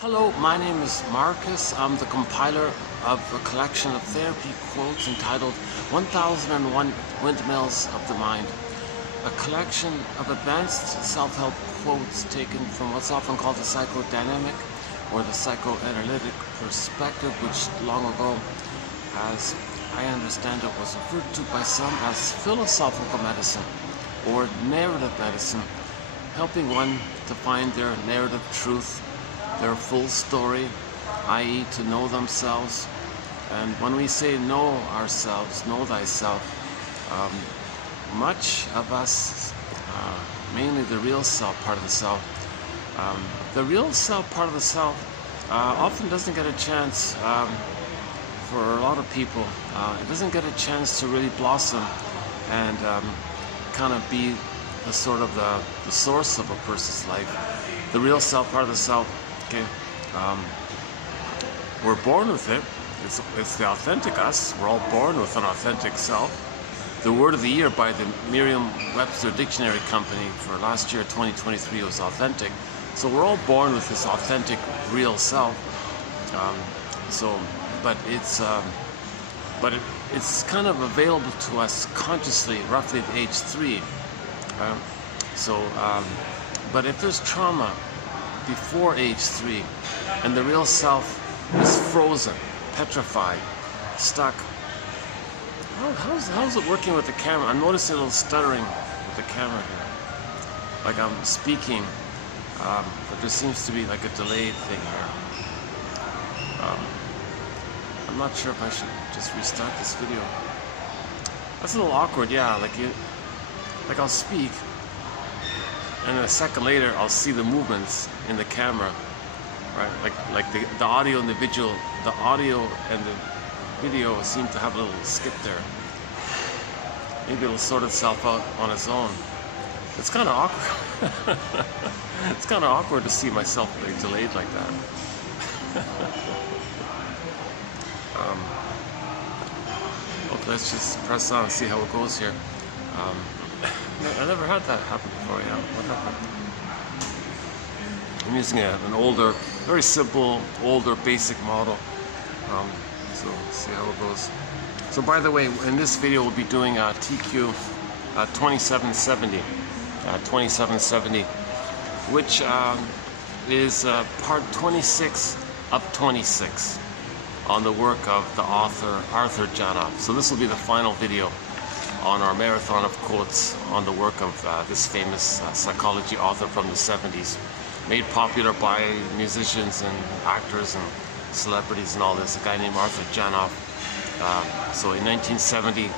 Hello, my name is Marcus. I'm the compiler of a collection of therapy quotes entitled 1001 Windmills of the Mind. A collection of advanced self-help quotes taken from what's often called the psychodynamic or the psychoanalytic perspective, which long ago, as I understand it, was referred to by some as philosophical medicine or narrative medicine, helping one to find their narrative truth, their full story, i.e. to know themselves. And when we say know ourselves, know thyself, much of us, mainly the real self part of the self, the real self part of the self often doesn't get a chance, for a lot of people, it doesn't get a chance to really blossom and kind of be the sort of the source of a person's life. The real self part of the self, okay, we're born with it. It's the authentic us. We're all born with an authentic self. The word of the year by the Merriam-Webster Dictionary Company for last year, 2023, was authentic. So we're all born with this authentic, real self. But it's kind of available to us consciously, roughly at age 3. But if there's trauma before age 3 and the real self is frozen, petrified, stuck, how's it working with the camera? I'm noticing a little stuttering with the camera here, like I'm speaking, but there seems to be like a delayed thing here. I'm not sure if I should just restart this video. That's a little awkward, yeah. Like I'll speak, and then a second later I'll see the movements in the camera, right? Like the audio and the visual, the audio and the video seem to have a little skip there. Maybe it'll sort itself out on its own. It's kind of awkward. It's kind of awkward to see myself delayed like that. Okay, let's just press on and see how it goes here. I never had that happen before, yeah. What happened? I'm using an older, very simple, older, basic model. So see how it goes. So by the way, in this video we'll be doing TQ 2770, which is part 26 of 26 on the work of the author Arthur Janoff. So this will be the final video on our marathon of quotes on the work of this famous psychology author from the 70s, made popular by musicians and actors and celebrities and all this, a guy named Arthur Janoff. So in 1970,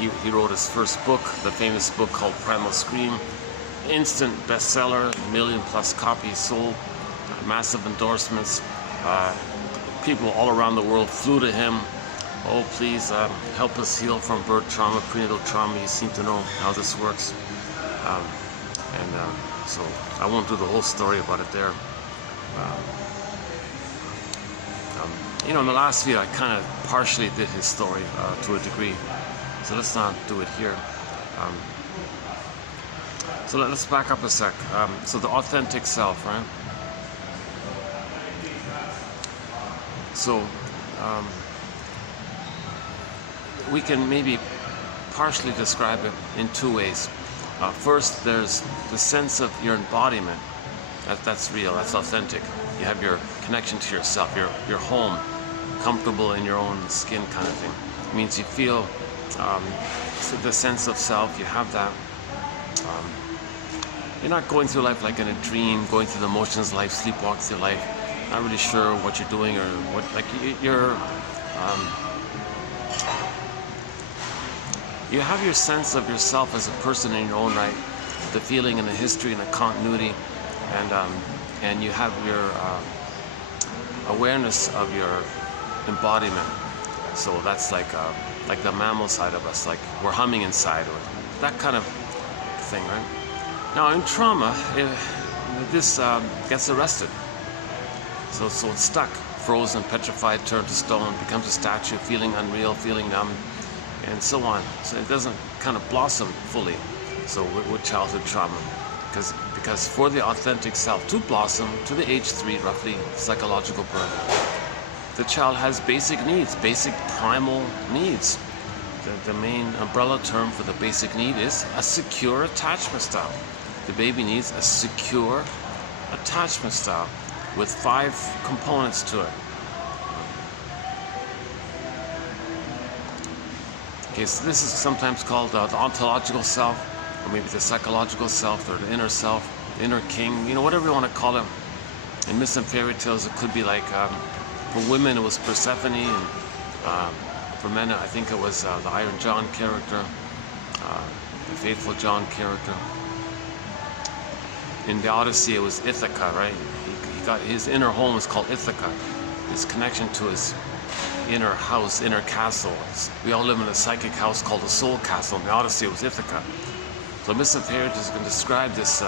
he wrote his first book, the famous book called Primal Scream. Instant bestseller, 1 million+ copies sold, massive endorsements. People all around the world flew to him. Oh, please help us heal from birth trauma, prenatal trauma. You seem to know how this works. So I won't do the whole story about it there. In the last video, I kind of partially did his story to a degree. So let's not do it here. So let's back up a sec. So the authentic self, right? So we can maybe partially describe it in two ways. First, there's the sense of your embodiment. That's real, that's authentic. You have your connection to yourself, your home, comfortable in your own skin kind of thing. It means you feel the sense of self, you have that. You're not going through life like in a dream, going through the motions of life, sleepwalk through life, not really sure what you're doing or what, you have your sense of yourself as a person in your own right, the feeling and the history and the continuity, and you have your awareness of your embodiment. So that's like the mammal side of us, like we're humming inside, or that kind of thing, right? Now in trauma, this gets arrested. So it's stuck, frozen, petrified, turned to stone, becomes a statue, feeling unreal, feeling numb, and so on. So it doesn't kind of blossom fully. So with childhood trauma, because because for the authentic self to blossom to the age 3, roughly, psychological birth, the child has basic needs, basic primal needs. The main umbrella term for the basic need is a secure attachment style. The baby needs a secure attachment style with 5 components to it. Okay, so this is sometimes called the ontological self, or maybe the psychological self, or the inner self, the inner king, you know, whatever you want to call it. In myths and fairy tales, it could be like, for women it was Persephone, and for men I think it was the Iron John character, the Faithful John character. In the Odyssey it was Ithaca, right? He got his inner home is called Ithaca, his connection to his inner house, inner castle. We all live in a psychic house called the soul castle. In the Odyssey it was Ithaca. So myths and fairy tales can describe this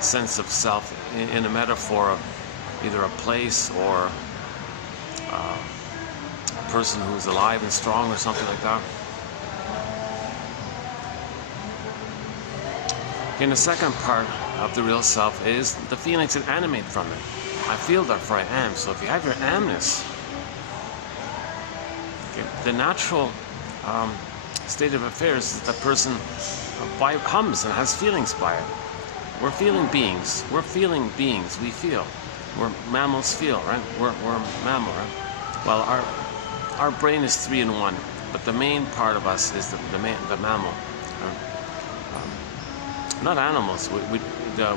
sense of self in a metaphor of either a place or a person who's alive and strong or something like that. Okay, the second part of the real self is the feelings that animate from it. I feel, therefore I am. So if you have your amness, okay, the natural state of affairs is that person hums and has feelings by it. We're feeling beings. We're feeling beings. We feel. We're mammals feel, right? We're mammal, right? Well, our brain is 3 in 1, but the main part of us is the mammal. Not animals.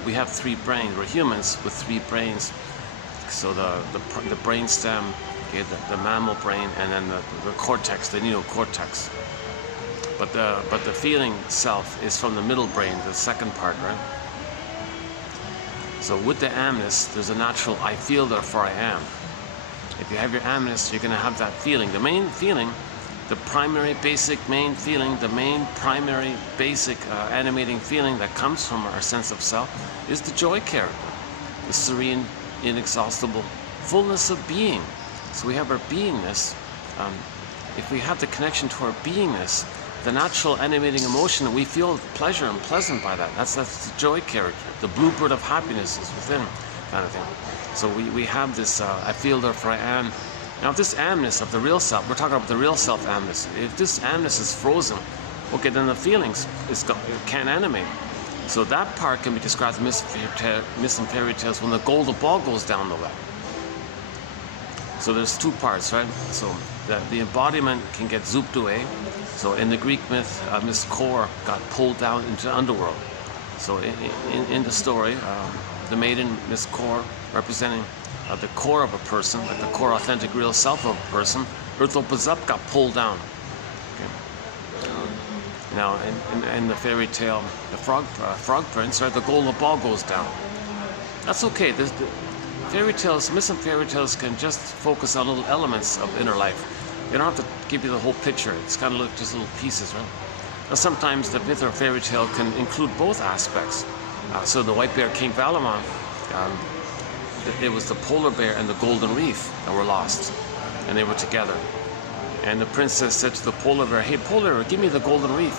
We have 3 brains. We're humans with 3 brains. So the brain stem, okay, the mammal brain, and then the cortex, the neocortex. But the feeling self is from the middle brain, the second part, right? So with the amness, there's a natural I feel, therefore I am. If you have your amness, you're going to have that feeling. The main feeling, the primary basic main feeling, the main primary basic animating feeling that comes from our sense of self is the joy character, the serene, inexhaustible fullness of being. So we have our beingness. If we have the connection to our beingness, the natural animating emotion, we feel pleasure and pleasant by that. That's the joy character. The bluebird of happiness is within, kind of thing. So we have this, I feel, therefore I am. Now, if this amness of the real self, we're talking about the real self amness. If this amness is frozen, okay, then the feelings can't animate. So that part can be described in myths and fairy tales when the golden ball goes down the well. So there's 2 parts, right? So the embodiment can get zooped away. So in the Greek myth, Miss Kor got pulled down into the underworld. So in the story, the maiden Miss Kor, representing the core of a person, like the core authentic real self of a person, Urthopazep got pulled down. Okay. Now in the fairy tale, the frog prince, right, the golden ball goes down. That's okay. The fairy tales, myths and fairy tales can just focus on little elements of inner life. They don't have to give you the whole picture. It's kind of like just little pieces, right? Now sometimes the myth or fairy tale can include both aspects. So the White Bear King Valamon, it was the polar bear and the golden reef that were lost, and they were together. And the princess said to the polar bear, "Hey, polar bear, give me the golden reef."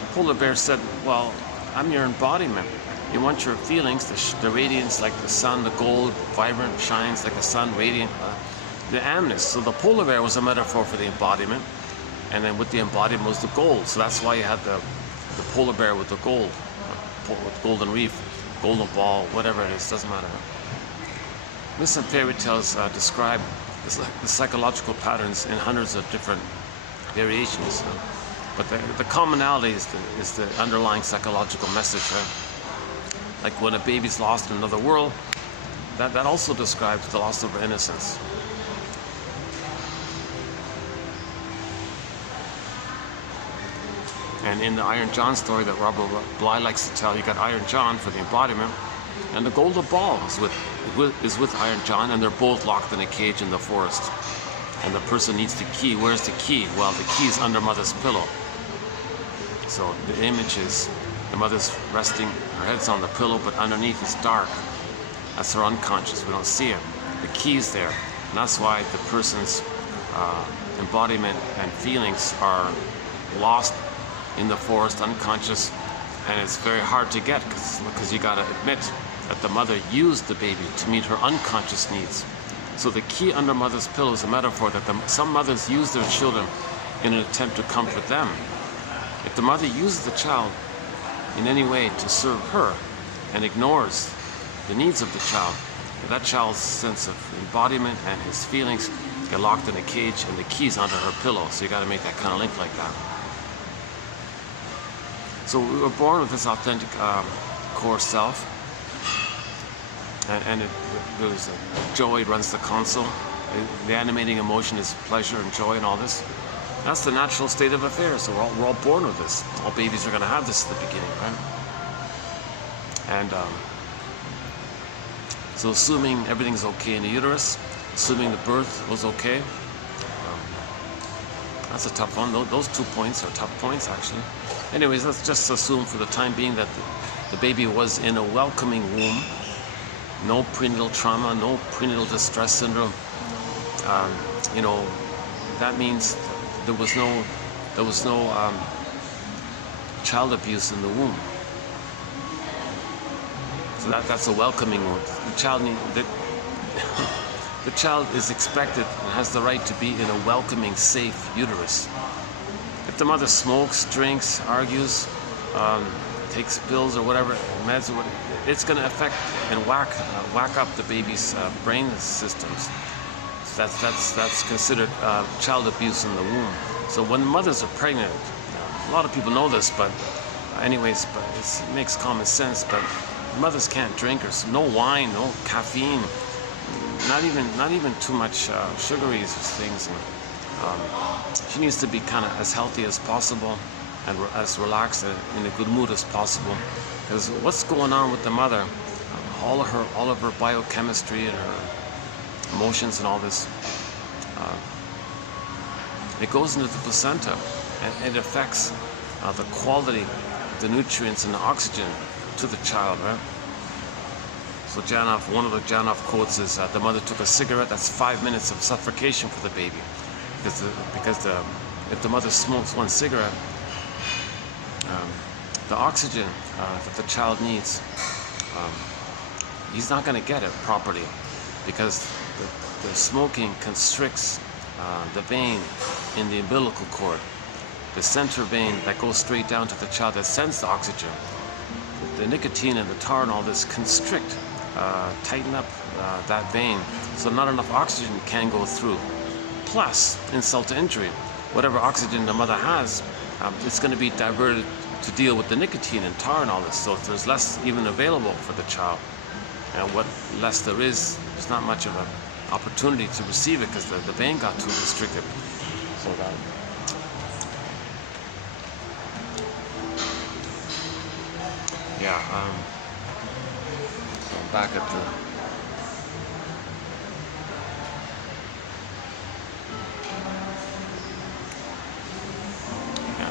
The polar bear said, "Well, I'm your embodiment. You want your feelings, the radiance like the sun, the gold, vibrant, shines like the sun, radiant, the amness." So the polar bear was a metaphor for the embodiment, and then with the embodiment was the gold. So that's why you had the polar bear with the gold, with golden reef, golden ball, whatever it is, doesn't matter. Myths and fairy tales describe the psychological patterns in hundreds of different variations, but the commonality is the underlying psychological message, right? Like when a baby's lost in another world, that also describes the loss of our innocence. And in the Iron John story that Robert Bly likes to tell, you got Iron John for the embodiment, and the golden ball is with Iron John, and they're both locked in a cage in the forest. And the person needs the key. Where's the key? Well, the key's under mother's pillow. So the image is the mother's resting, her head's on the pillow, but underneath is dark. That's her unconscious. We don't see it. The key's there. And that's why the person's embodiment and feelings are lost in the forest, unconscious, And it's very hard to get because you gotta admit that the mother used the baby to meet her unconscious needs. So the key under mother's pillow is a metaphor that some mothers use their children in an attempt to comfort them. If the mother uses the child in any way to serve her and ignores the needs of the child, that child's sense of embodiment and his feelings get locked in a cage, and the key's under her pillow. So you got to make that kind of link like that. So we were born with this authentic core self, and there's joy runs the console. The animating emotion is pleasure and joy and all this. That's the natural state of affairs. So we're all born with this. All babies are going to have this at the beginning, right? And so assuming everything's okay in the uterus, assuming the birth was okay, that's a tough one. Those 2 points are tough points, actually. Anyways, let's just assume for the time being that the baby was in a welcoming womb. No prenatal trauma, no prenatal distress syndrome. You know, that means there was no child abuse in the womb. So that's a welcoming womb. The child is expected and has the right to be in a welcoming, safe uterus. If the mother smokes, drinks, argues, takes pills or whatever, meds, or whatever, it's going to affect and whack up the baby's brain systems. So that's considered child abuse in the womb. So when mothers are pregnant, a lot of people know this, but anyways, it makes common sense. But mothers can't drink, or no wine, no caffeine, not even too much sugary things. And, she needs to be kind of as healthy as possible and as relaxed and in a good mood as possible. Because what's going on with the mother, all of her biochemistry and her emotions and all this, it goes into the placenta, and it affects the quality, the nutrients and the oxygen to the child, right? So one of the Janov quotes is, the mother took a cigarette, that's 5 minutes of suffocation for the baby. Because if the mother smokes one cigarette, the oxygen that the child needs, he's not going to get it properly, because the smoking constricts the vein in the umbilical cord, the center vein that goes straight down to the child that sends the oxygen. The nicotine and the tar and all this constrict, tighten up that vein, so not enough oxygen can go through. Plus, insult to injury, whatever oxygen the mother has, it's going to be diverted to deal with the nicotine and tar and all this, so there's less even available for the child. And what less there is, there's not much of an opportunity to receive it because the vein got too restricted. So that. Yeah, so I'm back at the.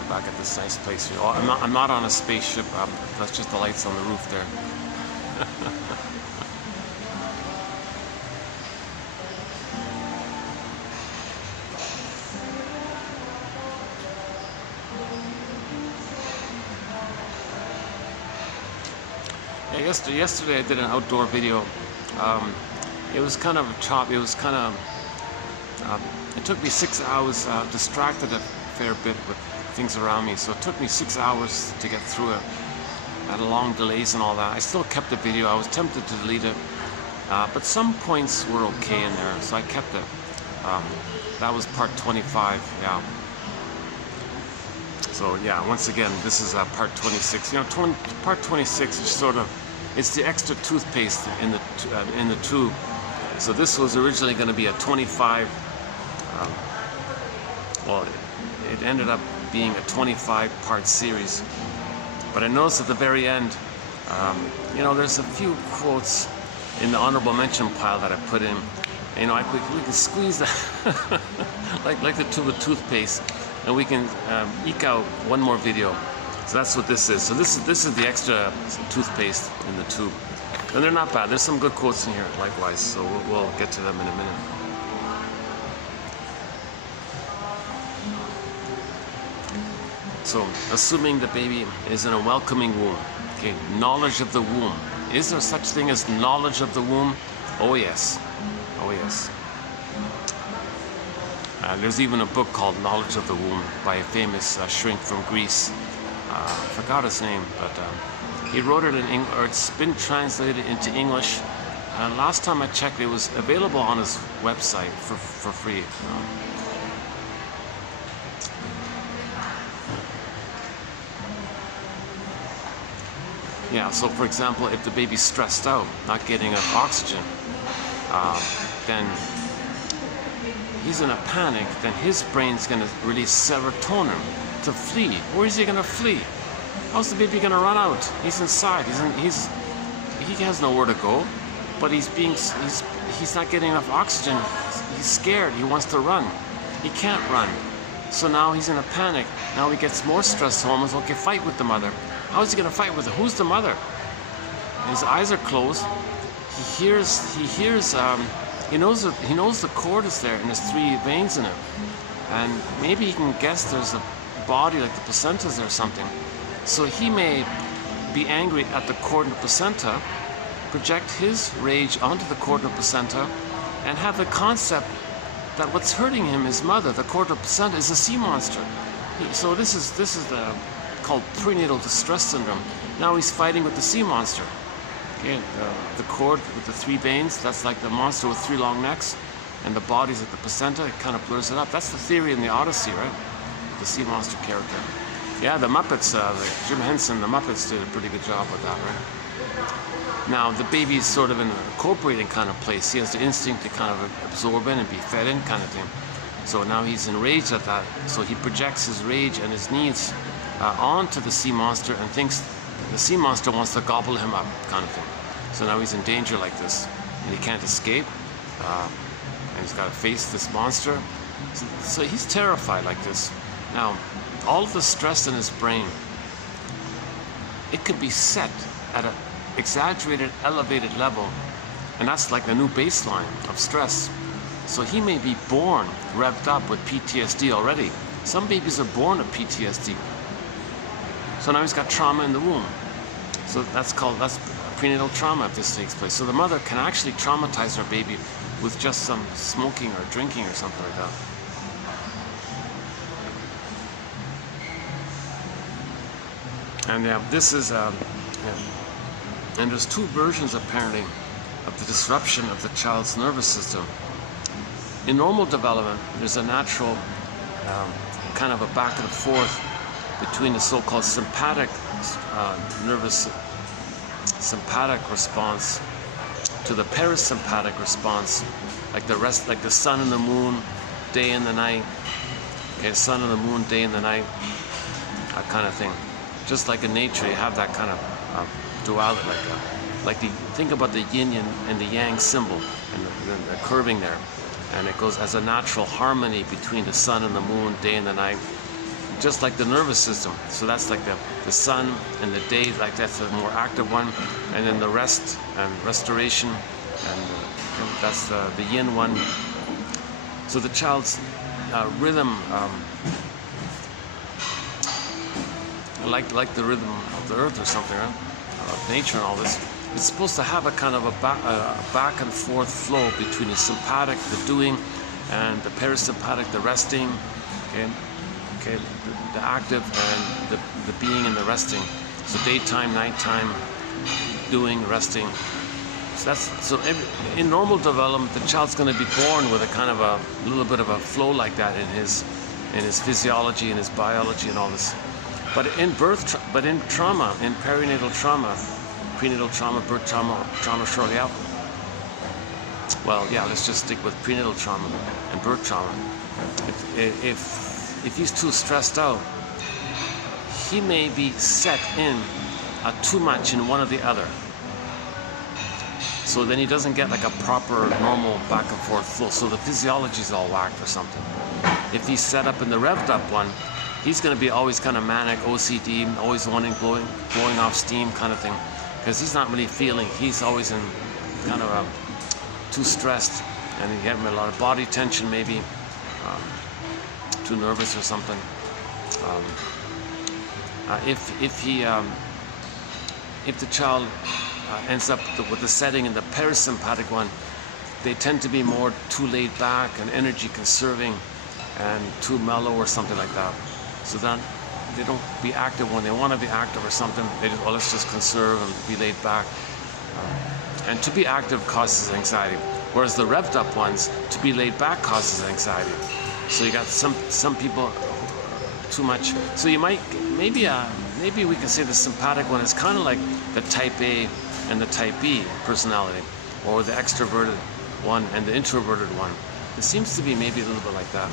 Back at this nice place here. Oh, I'm not on a spaceship. That's just the lights on the roof there. Yeah, yesterday I did an outdoor video. It was kind of a chop. It was kind of. It took me 6 hours. Distracted a fair bit with things around me, so it took me 6 hours to get through it. I had long delays and all that. I still kept the video. I was tempted to delete it, but some points were okay in there, so I kept it. That was part 25. Yeah. So yeah, once again, this is part 26. You know, part 26 is sort of, it's the extra toothpaste in the tube. So this was originally going to be a 25. Well, it ended up being a 25-part series. But I noticed at the very end, you know, there's a few quotes in the honorable mention pile that I put in. You know, we can squeeze that like the tube of toothpaste, and we can eke out one more video. So that's what this is. So this is the extra toothpaste in the tube, and they're not bad. There's some good quotes in here, likewise. So we'll get to them in a minute. So assuming the baby is in a welcoming womb, okay, knowledge of the womb. Is there such thing as knowledge of the womb? Oh yes, oh yes. There's even a book called Knowledge of the Womb by a famous shrink from Greece. I forgot his name, but he wrote it in English, or it's been translated into English. And last time I checked, it was available on his website for free. Yeah, so for example, if the baby's stressed out, not getting enough oxygen, then he's in a panic, then his brain's going to release serotonin to flee. Where is he going to flee? How's the baby going to run out? He's inside. He has nowhere to go, but he's not getting enough oxygen. He's scared. He wants to run. He can't run. So now he's in a panic. Now he gets more stress hormones. Okay, fight with the mother. How's he going to fight with her? Who's the mother? And his eyes are closed. He knows the cord is there and there's 3 veins in it. And maybe he can guess there's a body like the placenta's there or something. So he may be angry at the cord and the placenta, project his rage onto the cord and the placenta, and have the concept that what's hurting him, his mother, the cord and the placenta, is a sea monster. So this is called prenatal distress syndrome. Now he's fighting with the sea monster. Okay, the cord with the 3 veins, that's like the monster with 3 long necks, and the body's like the placenta. It kind of blurs it up. That's the theory in the Odyssey, right? The sea monster character. Yeah, the Muppets, Jim Henson, the Muppets did a pretty good job with that, right? Now the baby's sort of in an incorporating kind of place. He has the instinct to kind of absorb in and be fed in kind of thing. So now he's enraged at that. So he projects his rage and his needs onto the sea monster and thinks the sea monster wants to gobble him up, kind of thing. So now he's in danger like this, and he can't escape, and he's got to face this monster. So he's terrified like this. Now, all of the stress in his brain, it could be set at an exaggerated, elevated level, and that's like the new baseline of stress. So he may be born revved up with PTSD already. Some babies are born with PTSD. So now he's got trauma in the womb. So that's prenatal trauma if this takes place. So the mother can actually traumatize her baby with just some smoking or drinking or something like that. And this is, and there's 2 versions apparently of the disruption of the child's nervous system. In normal development, there's a natural kind of a back and forth between the so-called sympathetic sympathetic response to the parasympathetic response, like the sun and the moon, day and the night. Okay, sun and the moon, day and the night, that kind of thing. Just like in nature, you have that kind of duality, think about the yin and the yang symbol and the curving there, and it goes as a natural harmony between the sun and the moon, day and the night. Just like the nervous system. So that's like the sun and the day, like that's the more active one, and then the rest and restoration, and that's the yin one. So the child's rhythm, like the rhythm of the earth or something, right? Of nature and all this, it's supposed to have a kind of a back and forth flow between the sympathetic, the doing, and the parasympathetic, the resting. Okay, the active and the being and the resting. So daytime, nighttime, doing, resting. So in normal development, the child's going to be born with a kind of a little bit of a flow like that in his physiology, in his biology, and all this. But in trauma, in perinatal trauma, prenatal trauma, birth trauma shortly out. Well, yeah, let's just stick with prenatal trauma and birth trauma. If he's too stressed out, he may be set in too much in one or the other. So then he doesn't get like a proper, normal back and forth flow. So the physiology's all whacked or something. If he's set up in the revved up one, he's going to be always kind of manic, OCD, always wanting blowing off steam kind of thing, because he's not really feeling. He's always in kind of too stressed, and he having a lot of body tension maybe. Too nervous or something. If the child ends up with the setting in the parasympathetic one, they tend to be more too laid back and energy conserving and too mellow or something like that. So then they don't be active when they want to be active or something. They just, well, let's just conserve and be laid back. And to be active causes anxiety, whereas the revved up ones, to be laid back causes anxiety. So you got some people too much. So you might maybe we can say the sympathetic one is kind of like the type A and the type B personality, or the extroverted one and the introverted one. It seems to be maybe a little bit like that.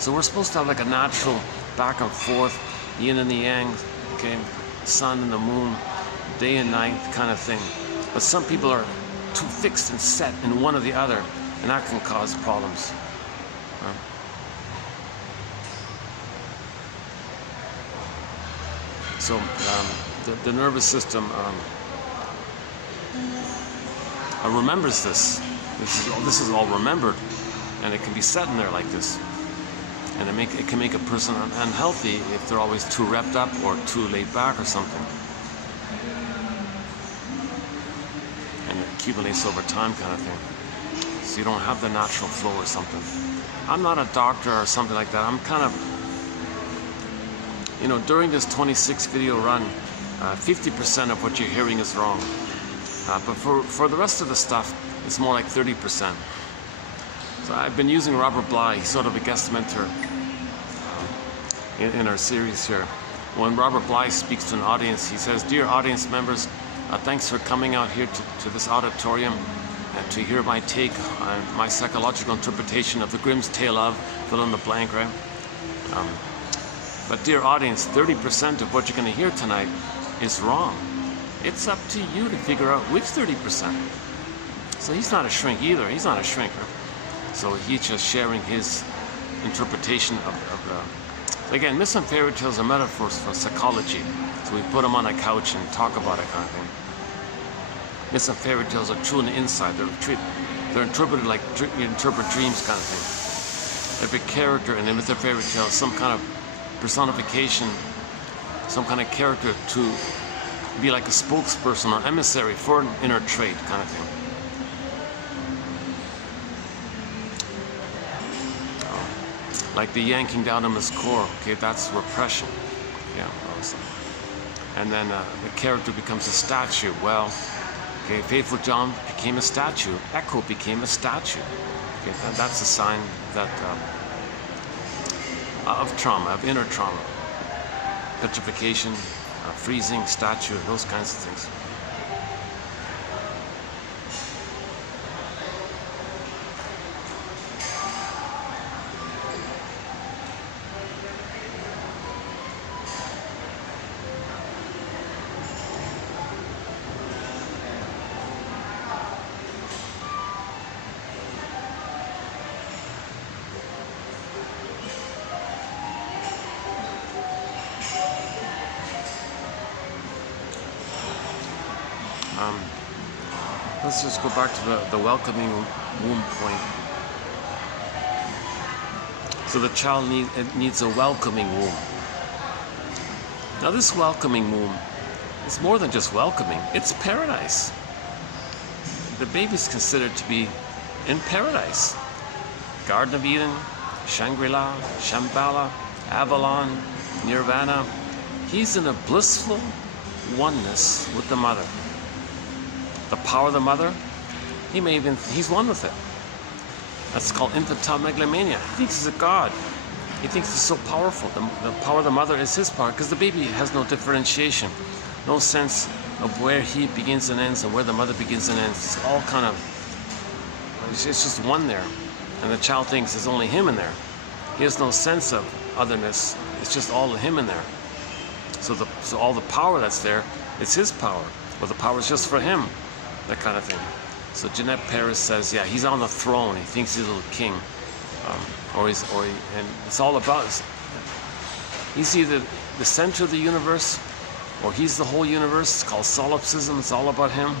So we're supposed to have like a natural back and forth, yin and the yang, okay, sun and the moon, day and night kind of thing. But some people are too fixed and set in one or the other, and that can cause problems. So the nervous system remembers this. This is all remembered, and it can be set in there like this. And it can make a person unhealthy if they're always too revved up or too laid back or something. And it accumulates over time kind of thing. So you don't have the natural flow or something. I'm not a doctor or something like that. I'm kind of, you know, during this 26 video run, 50% of what you're hearing is wrong. But for the rest of the stuff, it's more like 30%. So I've been using Robert Bly. He's sort of a guest mentor in our series here. When Robert Bly speaks to an audience, he says, "Dear audience members, thanks for coming out here to this auditorium and to hear my take on my psychological interpretation of the Grimm's Tale of," fill in the blank, right? But dear audience, 30% of what you're going to hear tonight is wrong. It's up to you to figure out which 30%. So he's not a shrink either. He's not a shrinker. So he's just sharing his interpretation of again, myths and fairy tales are metaphors for psychology. So we put them on a couch and talk about it kind of thing. Myths and fairy tales are true on the inside. They're interpreted like you interpret dreams kind of thing. Every character in a myth or fairy tale is some kind of personification, some kind of character to be like a spokesperson or emissary for an inner trait kind of thing. Like the yanking down of his core, okay, that's repression. Yeah, awesome. And then the character becomes a statue. Well, okay, Faithful John became a statue. Echo became a statue. Okay, and that's a sign that of trauma, of inner trauma, petrification, freezing, statue, those kinds of things. Let's just go back to the welcoming womb point. So the child needs a welcoming womb. Now this welcoming womb is more than just welcoming, it's paradise. The baby's considered to be in paradise. Garden of Eden, Shangri-La, Shambhala, Avalon, Nirvana. He's in a blissful oneness with the mother. The power of the mother, he's one with it. That's called infantile megalomania. He thinks he's a god. He thinks he's so powerful. The power of the mother is his power, because the baby has no differentiation, no sense of where he begins and ends and where the mother begins and ends. It's all kind of, it's just one there. And the child thinks there's only him in there. He has no sense of otherness. It's just all of him in there. So all the power that's there, it's his power. Well, the power is just for him. That kind of thing. So Jeanette Paris says, yeah, he's on the throne. He thinks he's a little king, and it's all about. He's either the center of the universe, or he's the whole universe. It's called solipsism. It's all about him.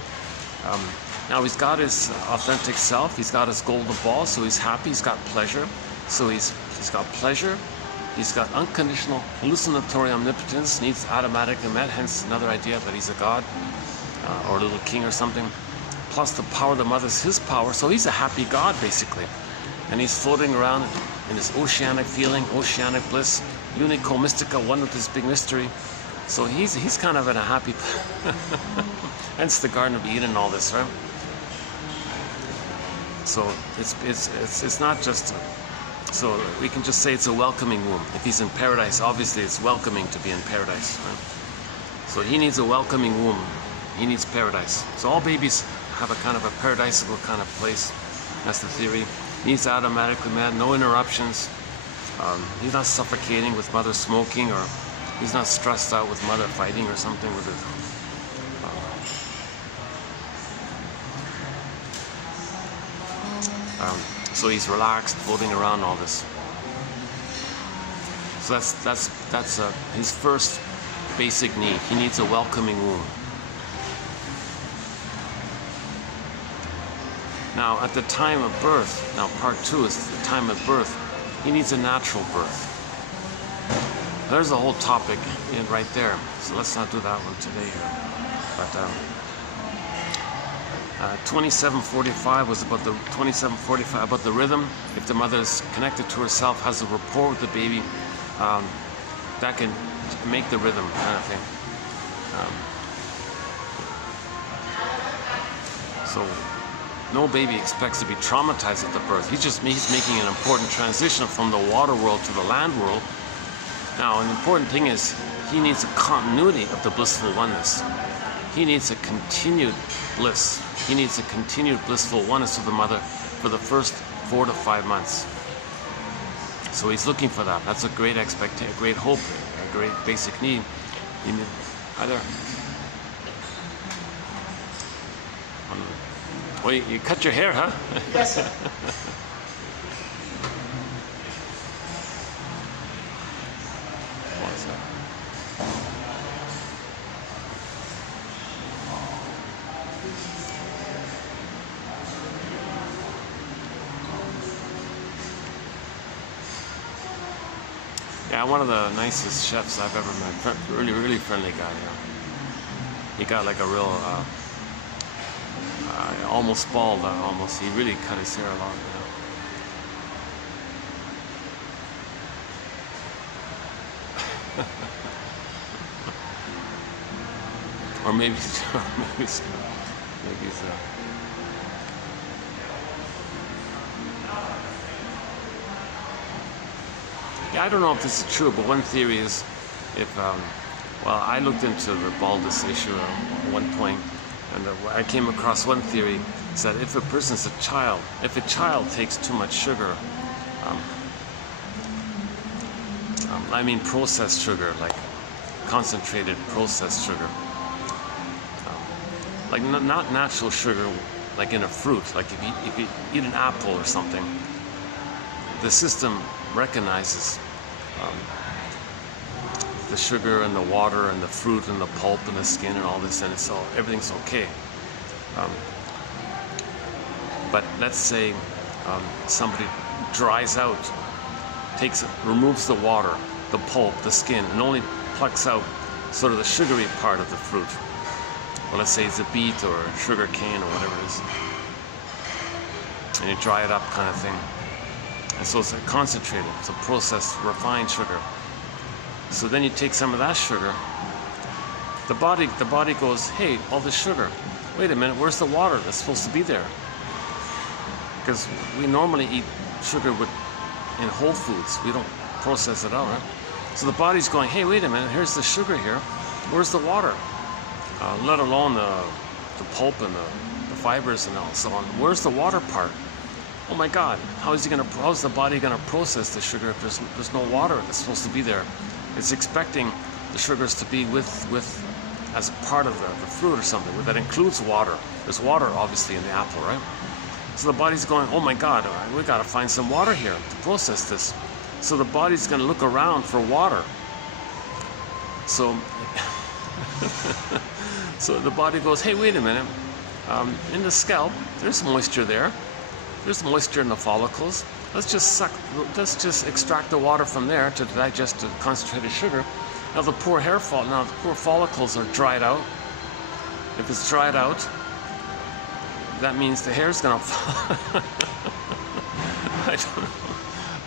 Now he's got his authentic self. He's got his golden ball, so he's happy. He's got pleasure. So he's got pleasure, He's got unconditional hallucinatory omnipotence, needs automatically met, hence another idea that he's a god or a little king or something. Plus the power of the mother is his power, so he's a happy god basically. And he's floating around in this oceanic feeling, oceanic bliss, unico, mystica, one with this big mystery. So he's kind of in a happy hence the Garden of Eden and all this, right? So it's not just so we can just say it's a welcoming womb. If he's in paradise, obviously it's welcoming to be in paradise, right? So he needs a welcoming womb. He needs paradise. So all babies have a kind of a paradisical kind of place. That's the theory. He's automatically mad, no interruptions. He's not suffocating with mother smoking, or he's not stressed out with mother fighting or something with it. So he's relaxed, floating around all this. So that's his first basic need. He needs a welcoming womb. Now, at the time of birth, now part 2 is the time of birth, he needs a natural birth. There's a whole topic right there, so let's not do that one today here. But 2745 was about the 2745 about the rhythm. If the mother is connected to herself, has a rapport with the baby, that can make the rhythm kind of thing. So no baby expects to be traumatized at the birth. He's making an important transition from the water world to the land world. Now, an important thing is he needs a continuity of the blissful oneness. He needs a continued bliss. He needs a continued blissful oneness with the mother for the first 4 to 5 months. So he's looking for that. That's a great expectation, a great hope, a great basic need. Hi there. Well, you cut your hair, huh? Yes, sir. What's that? Yeah, one of the nicest chefs I've ever met. Really, really friendly guy. Yeah. He got like a real, almost bald. Almost. He really cut his hair a lot. Or maybe, maybe so. Yeah, I don't know if this is true, but one theory is if, well, I looked into the baldness issue at one point, and I came across one theory, is that if a person's a child, if a child takes too much sugar, I mean processed sugar, like concentrated processed sugar, like not natural sugar, like in a fruit, like if you eat an apple or something, the system recognizes the sugar and the water and the fruit and the pulp and the skin and all this, and everything's okay. But let's say somebody dries out, removes the water, the pulp, the skin, and only plucks out sort of the sugary part of the fruit. Well, let's say it's a beet or a sugar cane or whatever it is, and you dry it up kind of thing. And so it's a concentrated, it's a processed, refined sugar. So then you take some of that sugar, the body goes, hey, all this sugar, wait a minute, where's the water that's supposed to be there? Because we normally eat sugar in whole foods, we don't process it out, right? So the body's going, hey, wait a minute, here's the sugar here, where's the water? Let alone the pulp and the fibers and so on, where's the water part? Oh my God, how's the body gonna process the sugar if there's no water that's supposed to be there? It's expecting the sugars to be with as a part of the fruit or something, that includes water. There's water obviously in the apple, right? So the body's going, oh my God, we gotta find some water here to process this. So the body's gonna look around for water. So, so the body goes, hey, wait a minute, in the scalp, there's moisture there. there's moisture in the follicles. Let's just extract the water from there to digest the concentrated sugar. Now the poor follicles are dried out. If it's dried out, that means the hair's gonna fall.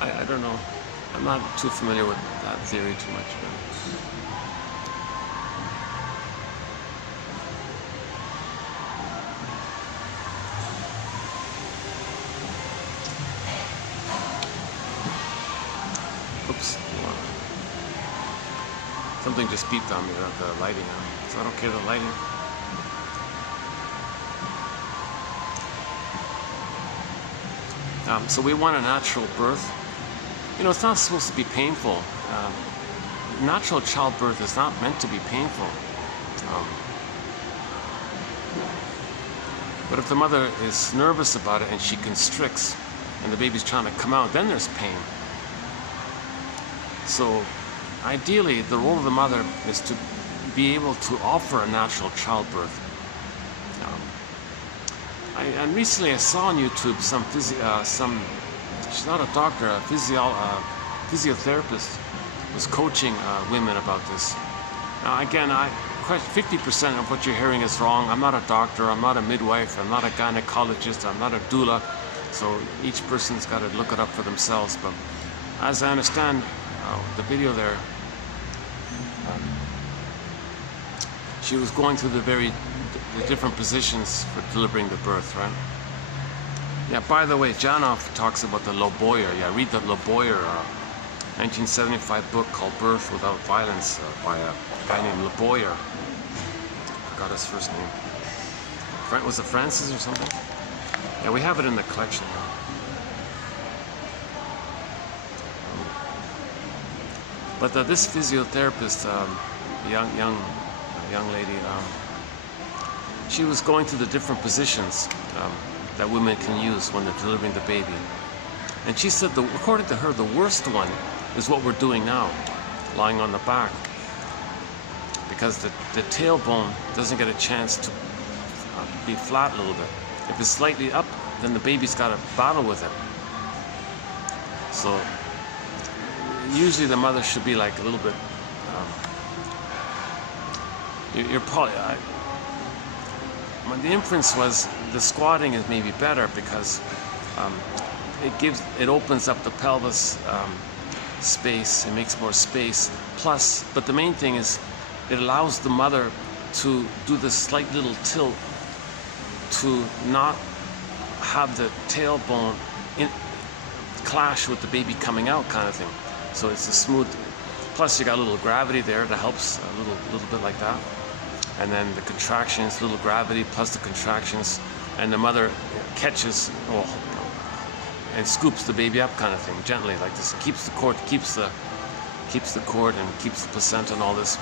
I don't know. I'm not too familiar with that theory too much. Oops. Something just beeped on me about the lighting on. Is that okay, the lighting? So we want a natural birth. You know, it's not supposed to be painful. Natural childbirth is not meant to be painful. But if the mother is nervous about it and she constricts and the baby's trying to come out, then there's pain. So ideally, the role of the mother is to be able to offer a natural childbirth. And recently I saw on YouTube she's not a doctor, a physiotherapist was coaching women about this. Now again, 50% of what you're hearing is wrong. I'm not a doctor, I'm not a midwife, I'm not a gynecologist, I'm not a doula. So each person's got to look it up for themselves. But as I understand the video there, she was going through the different positions for delivering the birth, right? Yeah, by the way, Janoff talks about the Loboyer. Yeah, read the Loboyer 1975 book called Birth Without Violence by a guy named Loboyer. Forgot his first name. Was it Francis or something? Yeah, we have it in the collection now. But this physiotherapist, young lady, she was going through the different positions that women can use when they're delivering the baby. And she said, according to her, the worst one is what we're doing now, lying on the back. Because the tailbone doesn't get a chance to be flat a little bit. If it's slightly up, then the baby's got to battle with it. So usually the mother should be like a little bit, you're probably, the inference was the squatting is maybe better because it opens up the pelvis space, it makes more space. Plus, but the main thing is it allows the mother to do this slight little tilt to not have the tailbone clash with the baby coming out kind of thing. So it's a smooth, plus you got a little gravity there that helps a little bit like that. And then the contractions, little gravity plus the contractions, and the mother catches and scoops the baby up kind of thing, gently like this. Keeps the cord, keeps the cord and keeps the placenta and all this.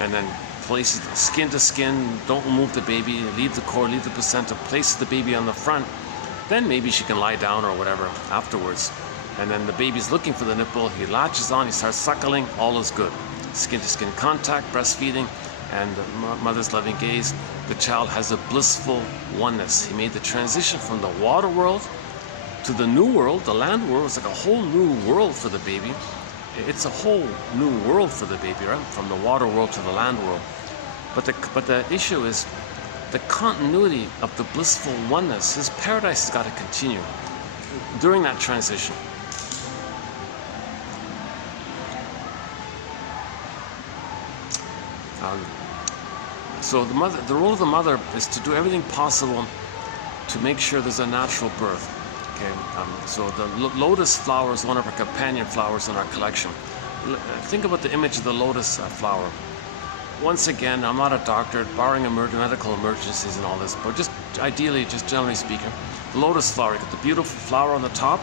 And then places skin to skin, don't remove the baby, leave the cord, leave the placenta, places the baby on the front. Then maybe she can lie down or whatever afterwards. And then the baby's looking for the nipple, he latches on, he starts suckling, all is good. Skin to skin contact, breastfeeding, and the mother's loving gaze. The child has a blissful oneness. He made the transition from the water world to the new world, the land world. It's like a whole new world for the baby. It's a whole new world for the baby, right? From the water world to the land world. But the issue is the continuity of the blissful oneness. His paradise has got to continue during that transition. So the role of the mother is to do everything possible to make sure there's a natural birth. Okay, so the lotus flower is one of our companion flowers in our collection. Think about the image of the lotus flower. Once again, I'm not a doctor, barring medical emergencies and all this, but just ideally, just generally speaking, the lotus flower, you got the beautiful flower on the top,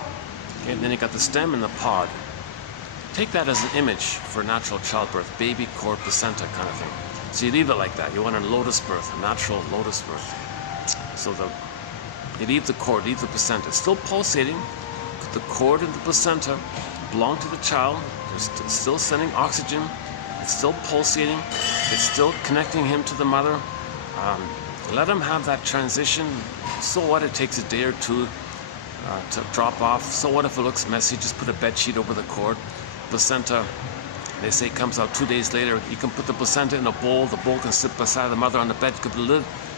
okay, and then you got the stem and the pod. Take that as an image for natural childbirth, baby, cord, placenta kind of thing. So you leave it like that. You want a lotus birth, a natural lotus birth. So you leave the cord, leave the placenta. It's still pulsating. The cord and the placenta belong to the child. They're still sending oxygen. It's still pulsating. It's still connecting him to the mother. Let him have that transition. So what? It takes a day or two. to drop off. So what if it looks messy? Just put a bed sheet over the cord. Placenta, they say, comes out 2 days later. You can put the placenta in a bowl. The bowl can sit beside the mother on the bed. You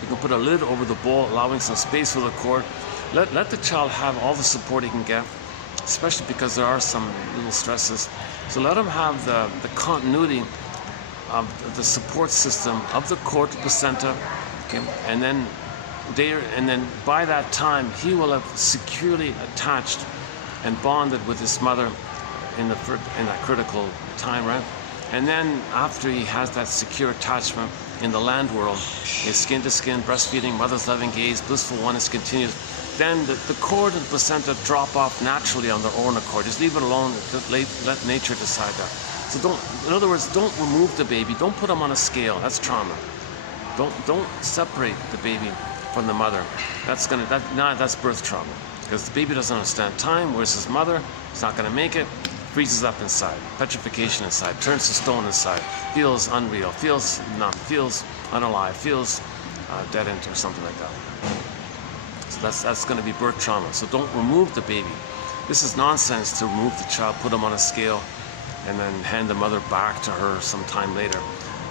can put a lid over the bowl, allowing some space for the cord. Let the child have all the support he can get, especially because there are some little stresses. So let him have the continuity of the support system of the cord to placenta, okay? And then by that time he will have securely attached and bonded with his mother in that critical time, right? And then after he has that secure attachment in the land world, is skin to skin, breastfeeding, mother's loving gaze, blissful oneness continues. Then the cord and placenta drop off naturally on their own accord. Just leave it alone. Let nature decide that. So in other words, don't remove the baby. Don't put him on a scale. That's trauma. Don't separate the baby from the mother. That's birth trauma, because the baby doesn't understand time. Whereas his mother is not going to make it. Freezes up inside, petrification inside, turns to stone inside, feels unreal, feels numb, feels unalive, feels dead end or something like that. So that's going to be birth trauma. So don't remove the baby. This is nonsense to remove the child, put him on a scale, and then hand the mother back to her sometime later.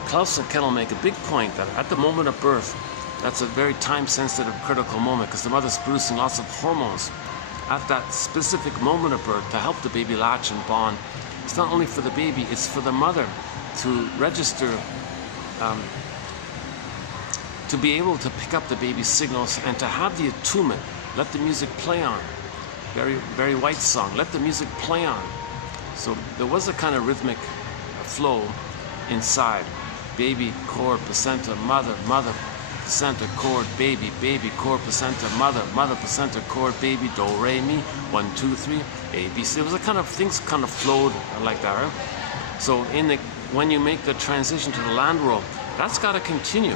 Klaus and Kettle make a big point that at the moment of birth, that's a very time-sensitive, critical moment, because the mother's producing lots of hormones at that specific moment of birth to help the baby latch and bond. It's not only for the baby, it's for the mother to register, to be able to pick up the baby's signals and to have the attunement. Let the music play on. Very White song, let the music play on. So there was a kind of rhythmic flow inside. Baby, cord, placenta, mother, mother, placenta, cord, baby, baby, cord, placenta, mother, mother, placenta, cord, baby, do, re, mi, 1, 2, 3, A, B, C. It was a kind of, things kind of flowed like that, right? So when you make the transition to the land world, that's got to continue.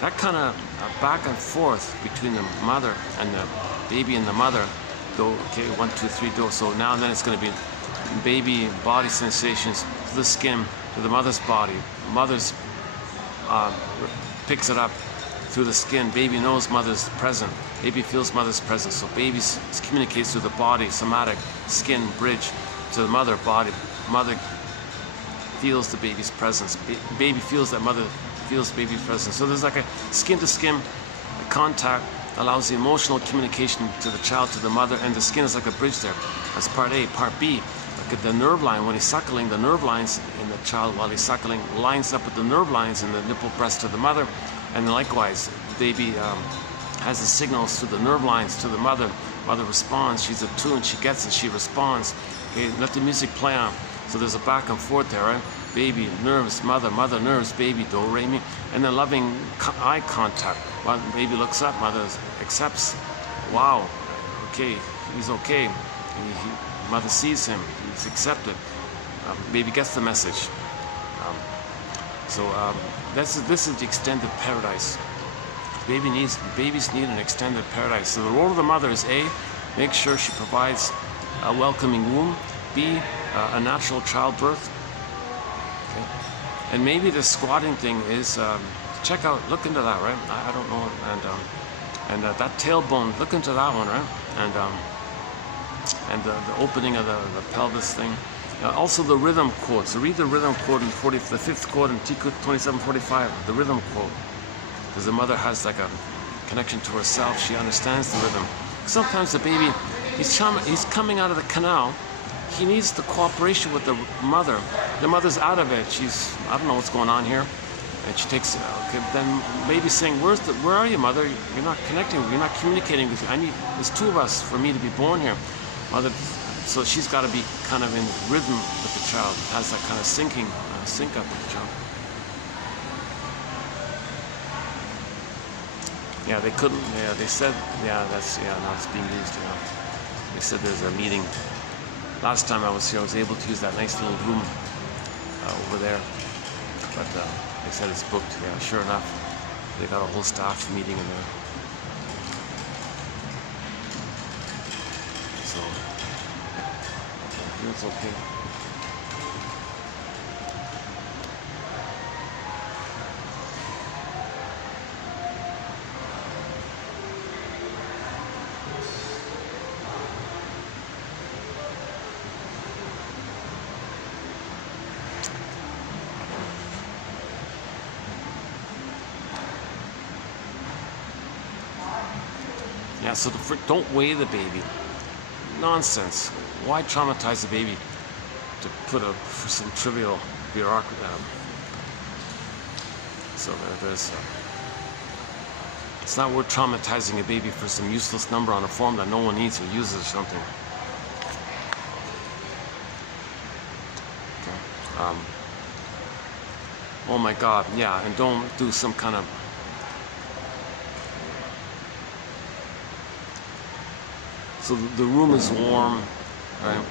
That kind of back and forth between the mother and the baby and the mother, do, okay, 1, 2, 3, do. So now and then it's going to be baby body sensations to the skin, to the mother's body. Mother's picks it up through the skin. Baby knows mother's present. Baby feels mother's presence. So baby communicates through the body, somatic, skin, bridge to the mother body. Mother feels the baby's presence. Baby feels that mother feels baby's presence. So there's like a skin to skin contact, allows the emotional communication to the child, to the mother, and the skin is like a bridge there. That's part A. Part B, look at the nerve line. When he's suckling, the nerve lines in the child while he's suckling lines up with the nerve lines in the nipple breast to the mother. And likewise, the baby has the signals through the nerve lines to the mother. Mother responds, she's attuned, she gets it, she responds. Okay, let the music play on. So there's a back and forth there, right? Baby, nerves, mother, mother, nerves, baby, do, re, mi. And then loving eye contact. While baby looks up, mother accepts. Wow, okay, he's okay. Mother sees him, he's accepted. Baby gets the message. This is the extended paradise. Babies need an extended paradise. So the role of the mother is A, make sure she provides a welcoming womb. B, a natural childbirth. Okay. And maybe the squatting thing is, look into that, right? I don't know. And that tailbone, look into that one, right? And the opening of the pelvis thing. Also the rhythm quote. So read the rhythm quote in the fifth quote in Tikkun 2745, the rhythm quote. Because the mother has like a connection to herself. She understands the rhythm. Sometimes the baby, he's coming out of the canal. He needs the cooperation with the mother. The mother's out of it. I don't know what's going on here. And she takes, okay, then baby's saying, where are you, mother? You're not connecting, you're not communicating with me. There's two of us for me to be born here. Mother, so she's got to be kind of in rhythm with the child, has that kind of sync up with the child. Yeah, they couldn't, yeah, they said, yeah, now it's being used, They said there's a meeting. Last time I was here, I was able to use that nice little room over there. But they said it's booked. Yeah, sure enough, they got a whole staff meeting in there. So, I think it's okay. Yeah, so don't weigh the baby. Nonsense. Why traumatize the baby to put up for some trivial bureaucracy? So there's. It's not worth traumatizing a baby for some useless number on a form that no one needs or uses or something. Okay. Oh my God, yeah, and don't do some kind of. So the room is warm, right?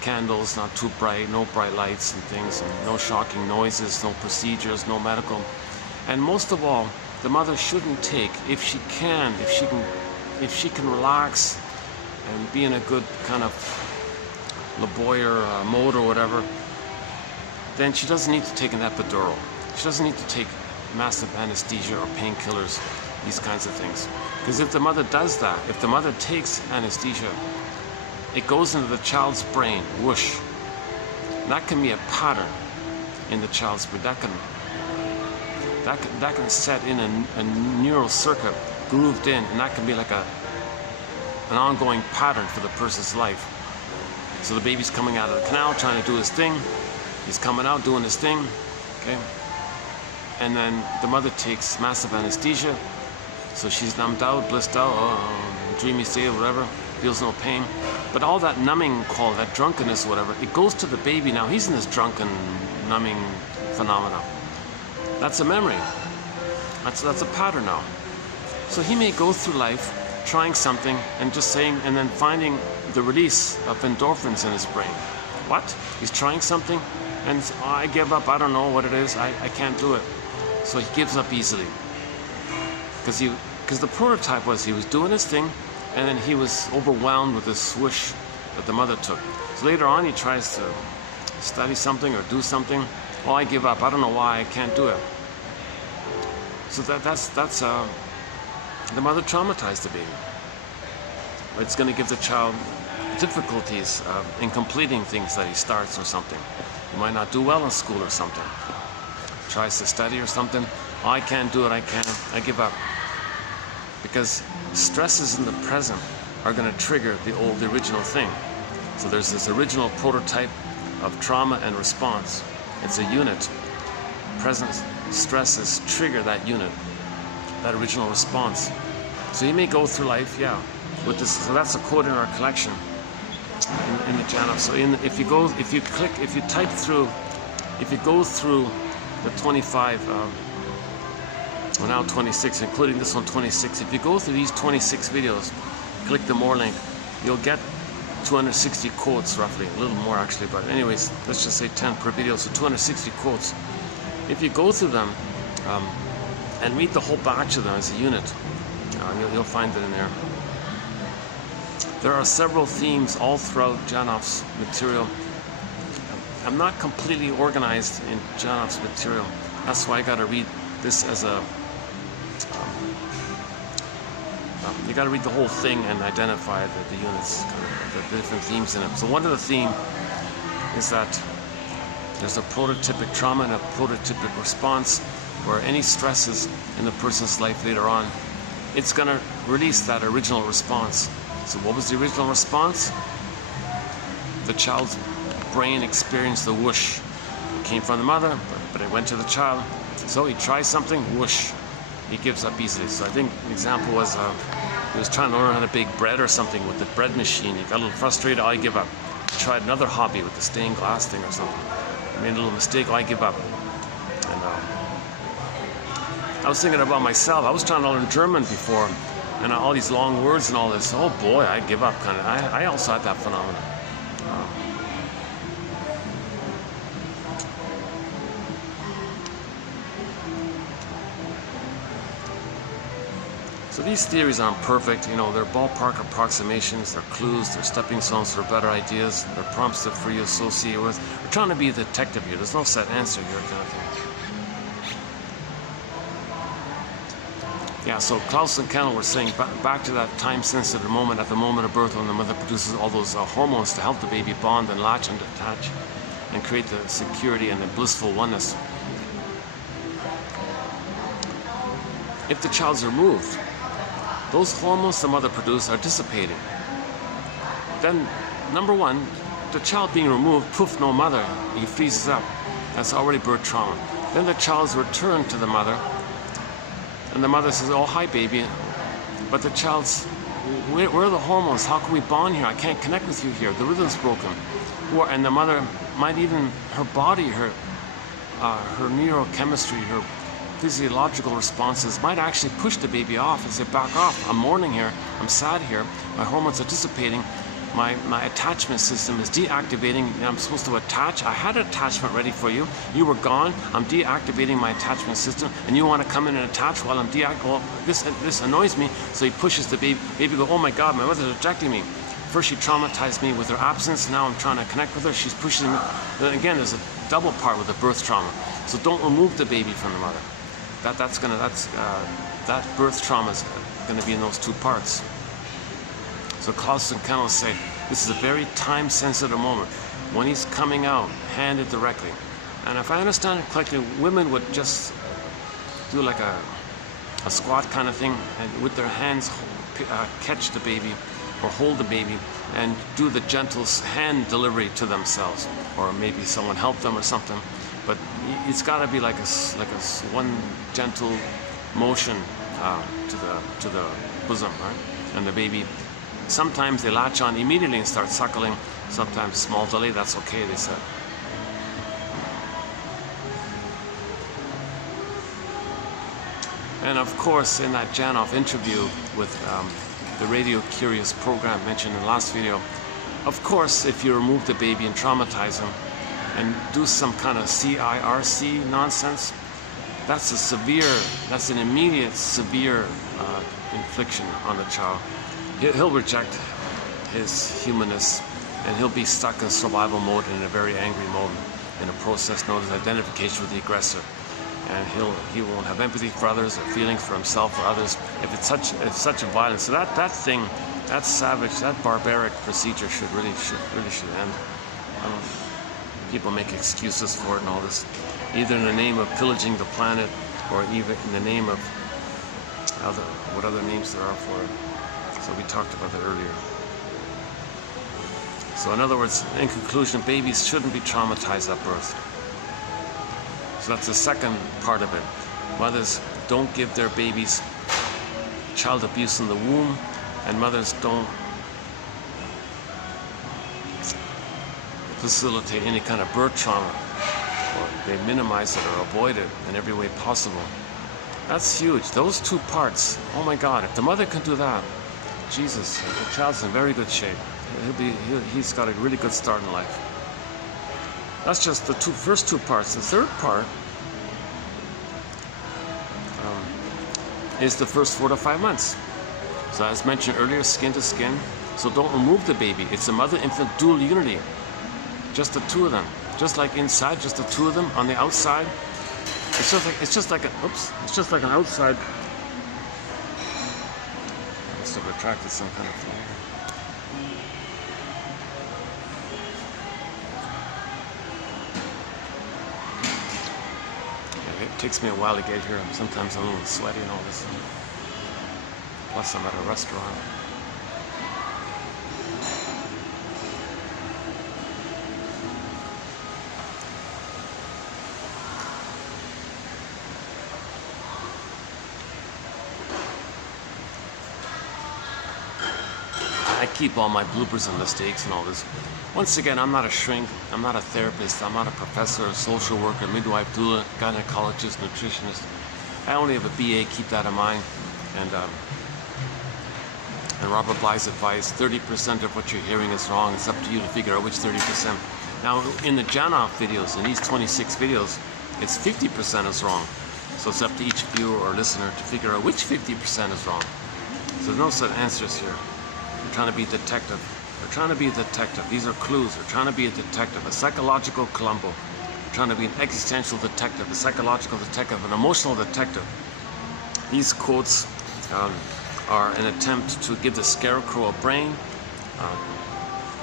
Candles, not too bright, no bright lights and things, and no shocking noises, no procedures, no medical. And most of all, the mother shouldn't take, if she can relax and be in a good kind of laboyer mode or whatever, then she doesn't need to take an epidural. She doesn't need to take massive anesthesia or painkillers, these kinds of things. Because if the mother does that, if the mother takes anesthesia, it goes into the child's brain, whoosh. That can be a pattern in the child's brain. That can set in a neural circuit grooved in, and that can be like an ongoing pattern for the person's life. So the baby's coming out of the canal, trying to do his thing. He's coming out, doing his thing, okay? And then the mother takes massive anesthesia, so she's numbed out, blissed out, dreamy state, whatever, feels no pain. But all that numbing quality, that drunkenness, whatever, it goes to the baby. Now he's in this drunken, numbing phenomena. That's a memory. That's a pattern now. So he may go through life trying something and just saying, and then finding the release of endorphins in his brain. What? He's trying something, and I give up. I don't know what it is. I can't do it. So he gives up easily. Because the prototype was he was doing his thing, and then he was overwhelmed with this swoosh that the mother took. So later on, he tries to study something or do something. Oh, I give up. I don't know why. I can't do it. So that's the mother traumatized the baby. It's going to give the child difficulties in completing things that he starts or something. He might not do well in school or something. Tries to study or something. Oh, I can't do it. I give up. Because stresses in the present are going to trigger the original thing. So there's this original prototype of trauma and response. It's a unit. Present stresses trigger that unit, that original response. So you may go through life, yeah, with this. So that's a quote in our collection in the channel. So if you go through the 25. Well, now 26, including this one 26. If you go through these 26 videos, click the more link, you'll get 260 quotes roughly, a little more actually, but anyways, let's just say 10 per video, so 260 quotes. If you go through them and read the whole batch of them as a unit, you'll find it in there. There are several themes all throughout Janoff's material. I'm not completely organized in Janoff's material. That's why I got to read this as a you got to read the whole thing and identify the units, the different themes in it. So one of the themes is that there's a prototypic trauma and a prototypic response, where any stresses in the person's life later on, it's going to release that original response. So what was the original response? The child's brain experienced the whoosh. It came from the mother, but it went to the child. So he tries something, whoosh, he gives up easily. So I think the example was he was trying to learn how to bake bread or something with the bread machine. He got a little frustrated, I give up. He tried another hobby with the stained glass thing or something. He made a little mistake, I give up. And I was thinking about myself. I was trying to learn German before, and all these long words and all this. Oh boy, I give up kind of. I also had that phenomenon. So these theories aren't perfect, they're ballpark approximations, they're clues, they're stepping stones for better ideas, they're prompts that for you to associate with. We're trying to be a detective here, there's no set answer here kind of thing. Yeah, so Klaus and Kendall were saying back to that time-sensitive moment at the moment of birth when the mother produces all those hormones to help the baby bond and latch and attach and create the security and the blissful oneness. If the child's removed, those hormones the mother produces are dissipating. Then, number one, the child being removed, poof, no mother, he freezes up. That's already birth trauma. Then the child's returned to the mother, and the mother says, oh, hi, baby. But the child's, where are the hormones? How can we bond here? I can't connect with you here. The rhythm's broken. And the mother might even, her body, her neurochemistry, her physiological responses might actually push the baby off and say, back off. I'm mourning here. I'm sad here. My hormones are dissipating. My attachment system is deactivating. I'm supposed to attach. I had an attachment ready for you. You were gone. I'm deactivating my attachment system, and you want to come in and attach while I'm deactivating. Well, this annoys me. So he pushes the baby. Baby goes, oh my God, my mother's rejecting me. First she traumatized me with her absence. Now I'm trying to connect with her. She's pushing me. Then again, there's a double part with the birth trauma. So don't remove the baby from the mother. That birth trauma is gonna be in those two parts. So Klaus and Kennel say, this is a very time-sensitive moment. When he's coming out, hand it directly. And if I understand it correctly, women would just do like a squat kind of thing, and with their hands catch the baby or hold the baby and do the gentle hand delivery to themselves, or maybe someone help them or something. But it's got to be like a one gentle motion to the bosom, right? And the baby. Sometimes they latch on immediately and start suckling. Sometimes small delay, that's okay, they said. And of course, in that Janov interview with the Radio Curious program mentioned in the last video, of course, if you remove the baby and traumatize him and do some kind of CIRC nonsense, that's an immediate severe infliction on the child. He'll reject his humanness, and he'll be stuck in survival mode, in a very angry mode, in a process known as identification with the aggressor. And he won't have empathy for others or feelings for himself or others. If it's such a violence, so that thing, that savage, that barbaric procedure should really end. People make excuses for it and all this, either in the name of pillaging the planet, or even in the name of what other names there are for it. So we talked about that earlier. So in other words, in conclusion, babies shouldn't be traumatized at birth. So that's the second part of it. Mothers don't give their babies child abuse in the womb, and mothers don't facilitate any kind of birth trauma, or they minimize it or avoid it in every way possible. That's huge. Those two parts, oh my God, if the mother can do that, Jesus, the child's in very good shape. He's got a really good start in life. That's just the first two parts. The third part is the first 4 to 5 months. So as mentioned earlier, skin to skin. So don't remove the baby. It's a mother-infant dual unity. Just the two of them. Just like inside, just the two of them. On the outside, it's just like an outside. I must have retracted some kind of thing. It takes me a while to get here. Sometimes I'm a little sweaty and all this. Plus, I'm at a restaurant. I keep all my bloopers and mistakes and all this. Once again, I'm not a shrink, I'm not a therapist, I'm not a professor, a social worker, midwife, doula, gynecologist, nutritionist. I only have a BA, keep that in mind. And Robert Bly's advice, 30% of what you're hearing is wrong. It's up to you to figure out which 30%. Now, in the Janov videos, in these 26 videos, it's 50% is wrong. So it's up to each viewer or listener to figure out which 50% is wrong. So there's no set answers here. We're trying to be a detective. We're trying to be a detective. These are clues. We're trying to be a detective, a psychological Columbo. We're trying to be an existential detective, a psychological detective, an emotional detective. These quotes are an attempt to give the scarecrow a brain.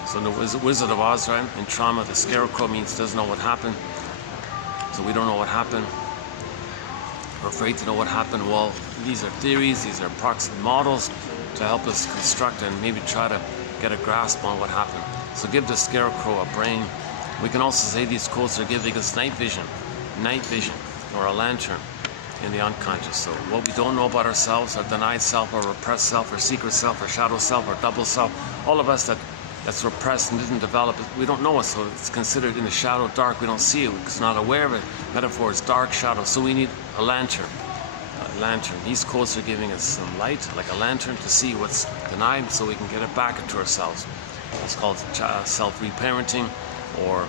So in the Wizard of Oz, right? In trauma, the scarecrow means doesn't know what happened. So we don't know what happened. We're afraid to know what happened. Well, these are theories, these are approximate models to help us construct and maybe try to get a grasp on what happened. So give the scarecrow a brain. We can also say these quotes are giving us night vision, or a lantern in the unconscious. So what we don't know about ourselves, our denied self, our repressed self, our secret self, our shadow self, our double self, all of us that's repressed and didn't develop, we don't know it, so it's considered in the shadow, dark, we don't see it, because not aware of it. Metaphor is dark shadow, so we need a lantern. These quotes are giving us some light, like a lantern, to see what's denied so we can get it back into ourselves. It's called self-reparenting, or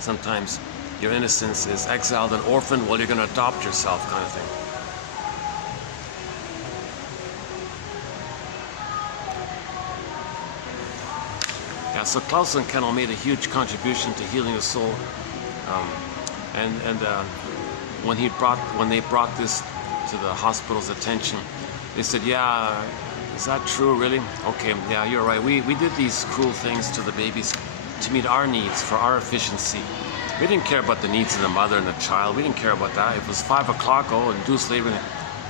sometimes your innocence is exiled and orphaned, well, you're going to adopt yourself, kind of thing. Yeah, so Klaus and Kennel made a huge contribution to healing the soul, when they brought this to the hospital's attention, they said, "Yeah, is that true, really? Okay, yeah, you're right. We did these cruel things to the babies to meet our needs, for our efficiency. We didn't care about the needs of the mother and the child. We didn't care about that. If it was 5 o'clock, induced labor.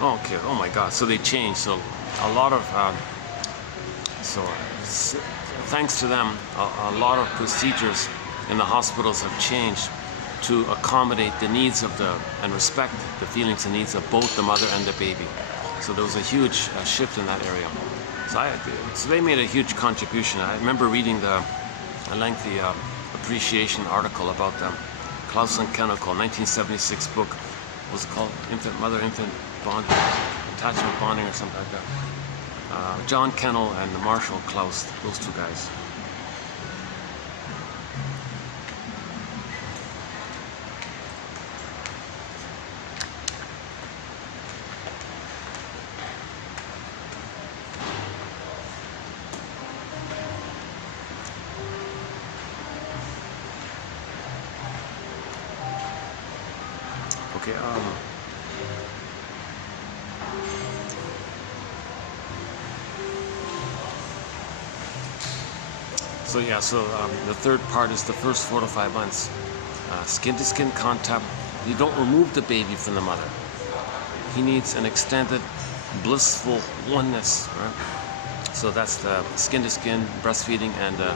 Oh, okay, oh my God." So they changed. So a lot of thanks to them, a lot of procedures in the hospitals have changed to accommodate the needs of and respect the feelings and needs of both the mother and the baby. So there was a huge shift in that area. So they made a huge contribution. I remember reading a lengthy appreciation article about them. Klaus and Kennel, 1976 book, was called Mother-Infant Bonding, Attachment Bonding, or something like that. John Kennel and Marshall Klaus, those two guys. Okay, the third part is the first 4 to 5 months. Skin-to-skin contact. You don't remove the baby from the mother. He needs an extended, blissful oneness, right? So that's the skin-to-skin breastfeeding and the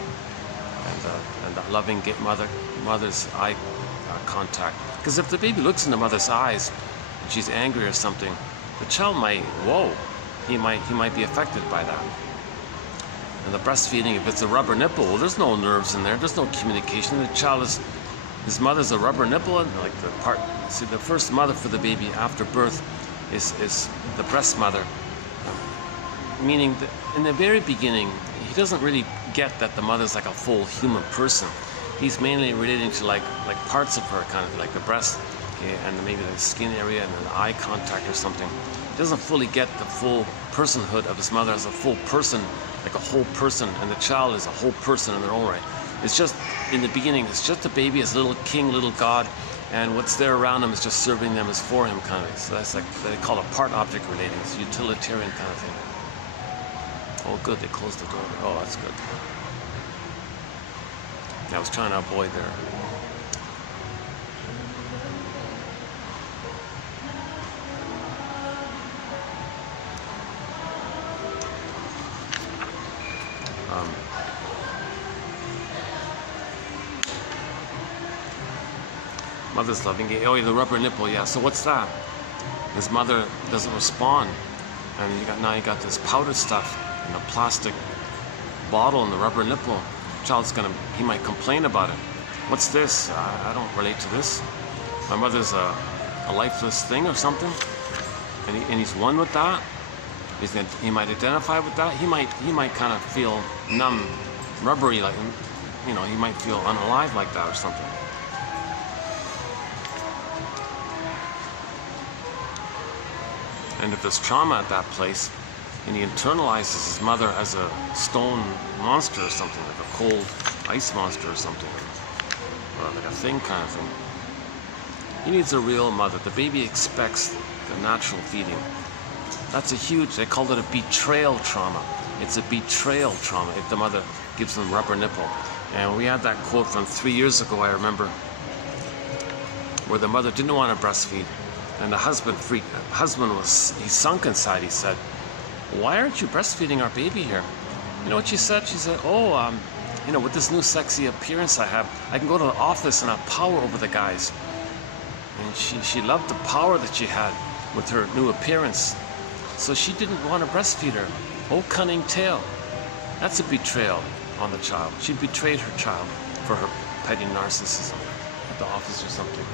loving mother's eye contact. Because if the baby looks in the mother's eyes and she's angry or something, the child might, he might be affected by that. And the breastfeeding, if it's a rubber nipple, well, there's no nerves in there, there's no communication. The child his mother's a rubber nipple, and like the first mother for the baby after birth is the breast mother. Meaning that in the very beginning, he doesn't really get that the mother's like a full human person. He's mainly relating to like parts of her, kind of like the breast, okay, and maybe the skin area and the eye contact or something. He doesn't fully get the full personhood of his mother as a full person, like a whole person, and the child is a whole person in their own right. It's just, in the beginning, it's just a baby as little king, little god, and what's there around him is just serving them as for him, kind of. So that's like, they call it part-object relating. It's utilitarian kind of thing. Oh, good, they closed the door. Oh, that's good. I was trying to avoid there. Mother's loving it. Oh, yeah, the rubber nipple, yeah. So what's that? His mother doesn't respond, and now you got this powder stuff in a plastic bottle and the rubber nipple. Child's he might complain about it. What's this? I don't relate to this. My mother's a lifeless thing or something, and he's one with that. He might identify with that. He might kind of feel numb, rubbery, like, he might feel unalive like that or something. And if there's trauma at that place, and he internalizes his mother as a stone monster or something, like a cold ice monster or something, or like a thing kind of thing. He needs a real mother. The baby expects the natural feeding. That's a huge, they called it a betrayal trauma. It's a betrayal trauma if the mother gives them rubber nipple. And we had that quote from 3 years ago, I remember, where the mother didn't want to breastfeed. And the husband he sunk inside. He said, "Why aren't you breastfeeding our baby here?" You know what she said? She said, "Oh, you know, with this new sexy appearance I have, I can go to the office and have power over the guys." And she loved the power that she had with her new appearance. So she didn't want to breastfeed her. Oh, cunning tale. That's a betrayal on the child. She betrayed her child for her petty narcissism at the office or something.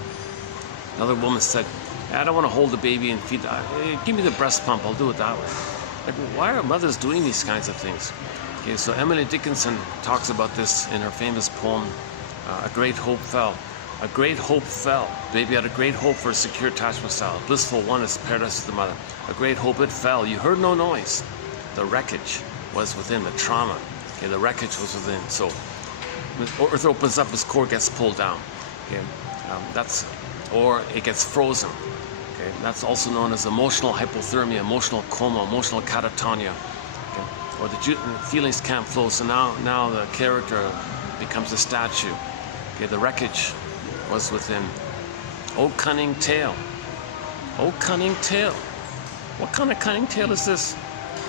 Another woman said, "I don't want to hold the baby and feed. Give me the breast pump. I'll do it that way." Like, why are mothers doing these kinds of things? Okay, so Emily Dickinson talks about this in her famous poem, "A Great Hope Fell." A great hope fell. Baby had a great hope for a secure attachment style. Blissful one is paradise with the mother. A great hope it fell. You heard no noise. The wreckage was within. The trauma. Okay, the wreckage was within. So earth opens up, its core gets pulled down. Okay, or it gets frozen. Okay, that's also known as emotional hypothermia, emotional coma, emotional catatonia. Okay, or the feelings can't flow. So now the character becomes a statue. Okay, the wreckage was within. Oh, cunning tale. Oh, cunning tale. What kind of cunning tale is this?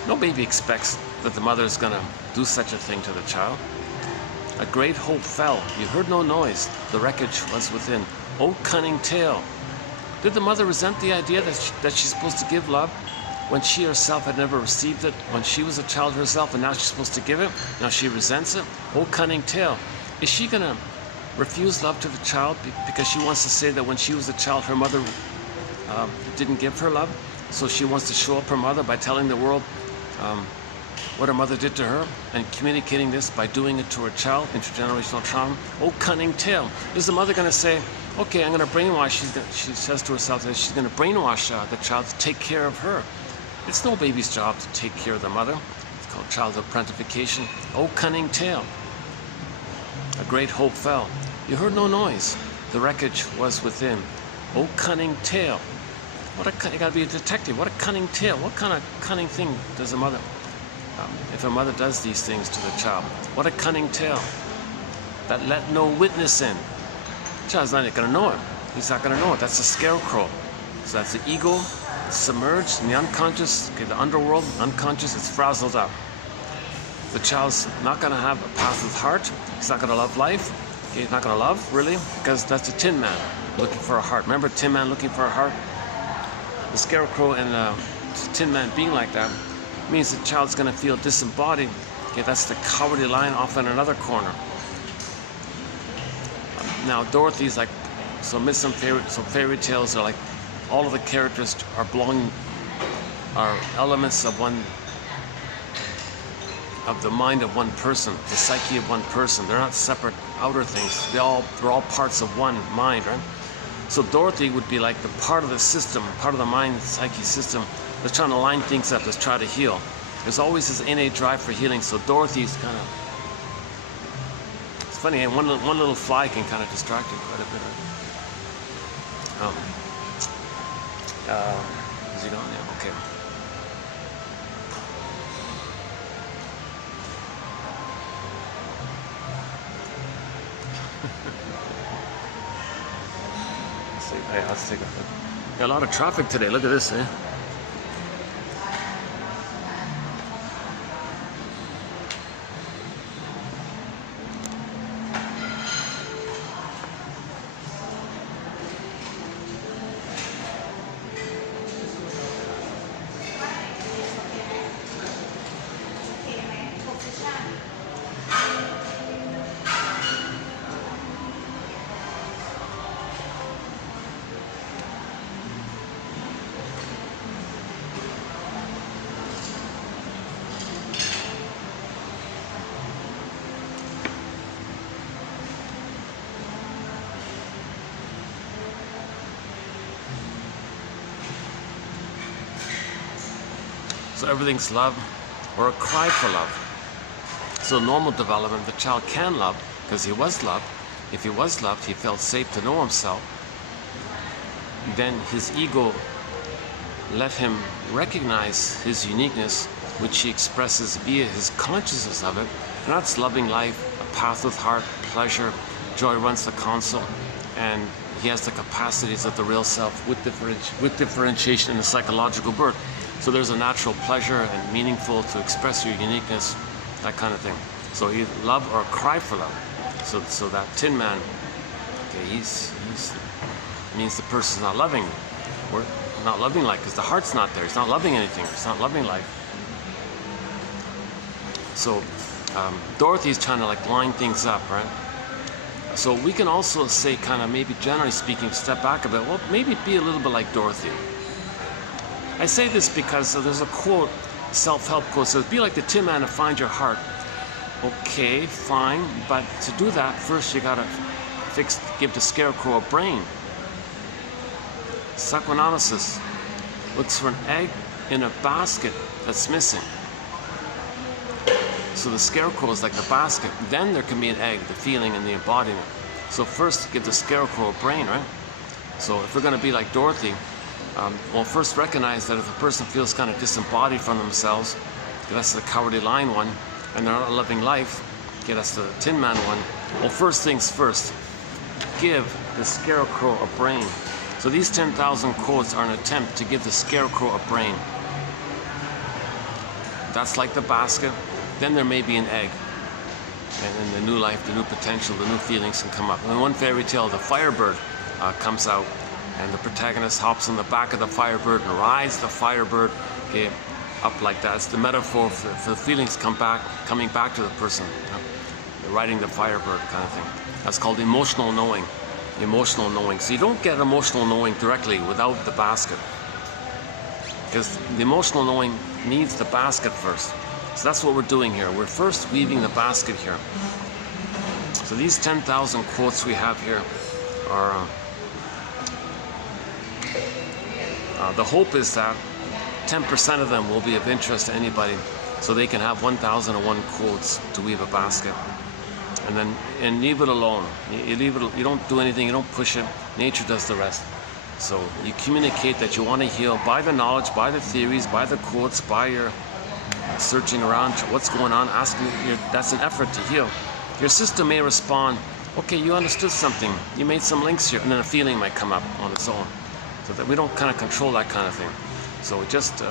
No baby expects that the mother is going to do such a thing to the child. A great hope fell. You heard no noise. The wreckage was within. Oh, cunning tale. Did the mother resent the idea that she's supposed to give love when she herself had never received it, when she was a child herself, and now she's supposed to give it? Now she resents it? Oh, cunning tale. Is she going to refuse love to the child because she wants to say that when she was a child her mother didn't give her love, so she wants to show up her mother by telling the world what her mother did to her and communicating this by doing it to her child? Intergenerational trauma. Oh, cunning tale. Is the mother going to say, okay, I'm going to brainwash? She says to herself that she's going to brainwash the child to take care of her. It's no baby's job to take care of the mother. It's called childhood parentification. Oh, cunning tale. A great hope fell. You heard no noise. The wreckage was within. Oh, cunning tale. You gotta be a detective. What a cunning tale. What kind of cunning thing does a mother, if a mother does these things to the child? What a cunning tale. That let no witness in. The child's not gonna know it. He's not gonna know it. That's a scarecrow. So that's the ego submerged in the unconscious, okay, the underworld, unconscious, it's frazzled up. The child's not gonna have a path with heart. He's not gonna love life. He's not gonna love, really, because that's a Tin Man looking for a heart. Remember Tin Man looking for a heart? The scarecrow and the Tin Man being like that means the child's gonna feel disembodied. Okay, that's the cowardly lion off in another corner. Now Dorothy's like, so fairy tales are like, all of the characters are elements of the mind of one person, the psyche of one person. They're not separate outer things. They're all parts of one mind, right? So Dorothy would be like the part of the system, part of the mind, psyche system that's trying to line things up, that's trying to heal. There's always this innate drive for healing. So Dorothy's kind of, it's funny, and one little fly can kind of distract you quite a bit. Right? Is he gone? Yeah, okay. Hey, let's take a lot of traffic today. Look at this, eh? So everything's love or a cry for love. So normal development, the child can love because he was loved. If he was loved, he felt safe to know himself. Then his ego let him recognize his uniqueness, which he expresses via his consciousness of it. And that's loving life, a path with heart, pleasure, joy runs the console. And he has the capacities of the real self with differentiation in the psychological birth. So there's a natural pleasure and meaningful to express your uniqueness, that kind of thing. So either love or cry for love. So that Tin Man, okay, he's means the person's not loving. We're not loving life because the heart's not there. He's not loving anything. He's not loving life. So Dorothy's trying to like line things up, right? So we can also say, kind of maybe generally speaking, step back a bit. Well, maybe be a little bit like Dorothy. I say this because there's a quote, self-help quote, says, "Be like the Tin Man and find your heart." Okay, fine, but to do that, first you gotta give the scarecrow a brain. Psychoanalysis looks for an egg in a basket that's missing. So the scarecrow is like the basket. Then there can be an egg, the feeling and the embodiment. So first, give the scarecrow a brain, right? So if we're going to be like Dorothy, well, first recognize that if a person feels kind of disembodied from themselves, that's the cowardly lion one, and they're not loving life, okay, that's the Tin Man one. Well, first things first, give the scarecrow a brain. So these 10,000 quotes are an attempt to give the scarecrow a brain. That's like the basket. Then there may be an egg, and then the new life, the new potential, the new feelings can come up. In one fairy tale, the Firebird comes out, and the protagonist hops on the back of the Firebird and rides the Firebird, okay, up like that. It's the metaphor for the feelings coming back to the person, riding the Firebird kind of thing. That's called emotional knowing. Emotional knowing. So you don't get emotional knowing directly without the basket, because the emotional knowing needs the basket first. So that's what we're doing here. We're first weaving the basket here. So these 10,000 quotes we have here are, the hope is that 10% of them will be of interest to anybody, so they can have 1,001 quotes to weave a basket. And leave it alone. You leave it. You don't do anything. You don't push it. Nature does the rest. So you communicate that you want to heal by the knowledge, by the theories, by the quotes, by your searching around what's going on, asking. That's an effort to heal. Your system may respond, okay, you understood something, you made some links here, and then a feeling might come up on its own. So that we don't kind of control that kind of thing. So we just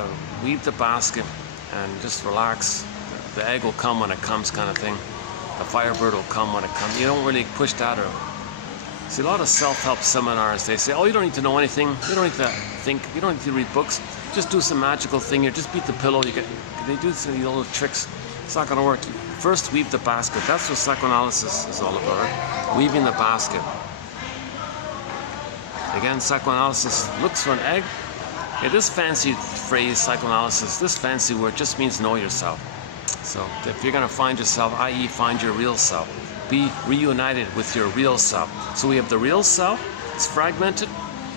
weave the basket and just relax. The egg will come when it comes, kind of thing. The Firebird will come when it comes. You don't really push that or. See, a lot of self-help seminars, they say, oh, you don't need to know anything. You don't need to think. You don't need to read books. Just do some magical thing here. Just beat the pillow. They do some little tricks. It's not going to work. First, weave the basket. That's what psychoanalysis is all about, right? Weaving the basket. Again, psychoanalysis looks for an egg. Yeah, this fancy phrase, psychoanalysis, this fancy word just means know yourself. So if you're going to find yourself, i.e. find your real self, be reunited with your real self. So we have the real self. It's fragmented.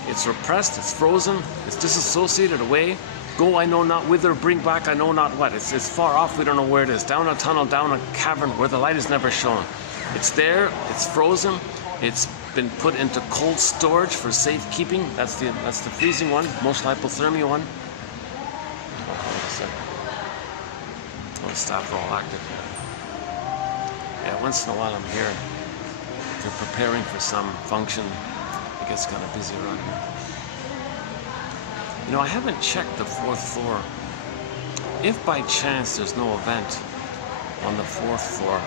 It's repressed, it's frozen, it's disassociated away. Go I know not whither, bring back I know not what. It's far off, we don't know where it is. Down a tunnel, down a cavern where the light is never shown. It's there, it's frozen, it's been put into cold storage for safekeeping. That's the freezing one, most hypothermia one. Oh, the staff are all active. Yeah, once in a while I'm here. If you're preparing for some function, it gets kind of busy around here. You know, I haven't checked the 4th floor. If by chance there's no event on the 4th floor,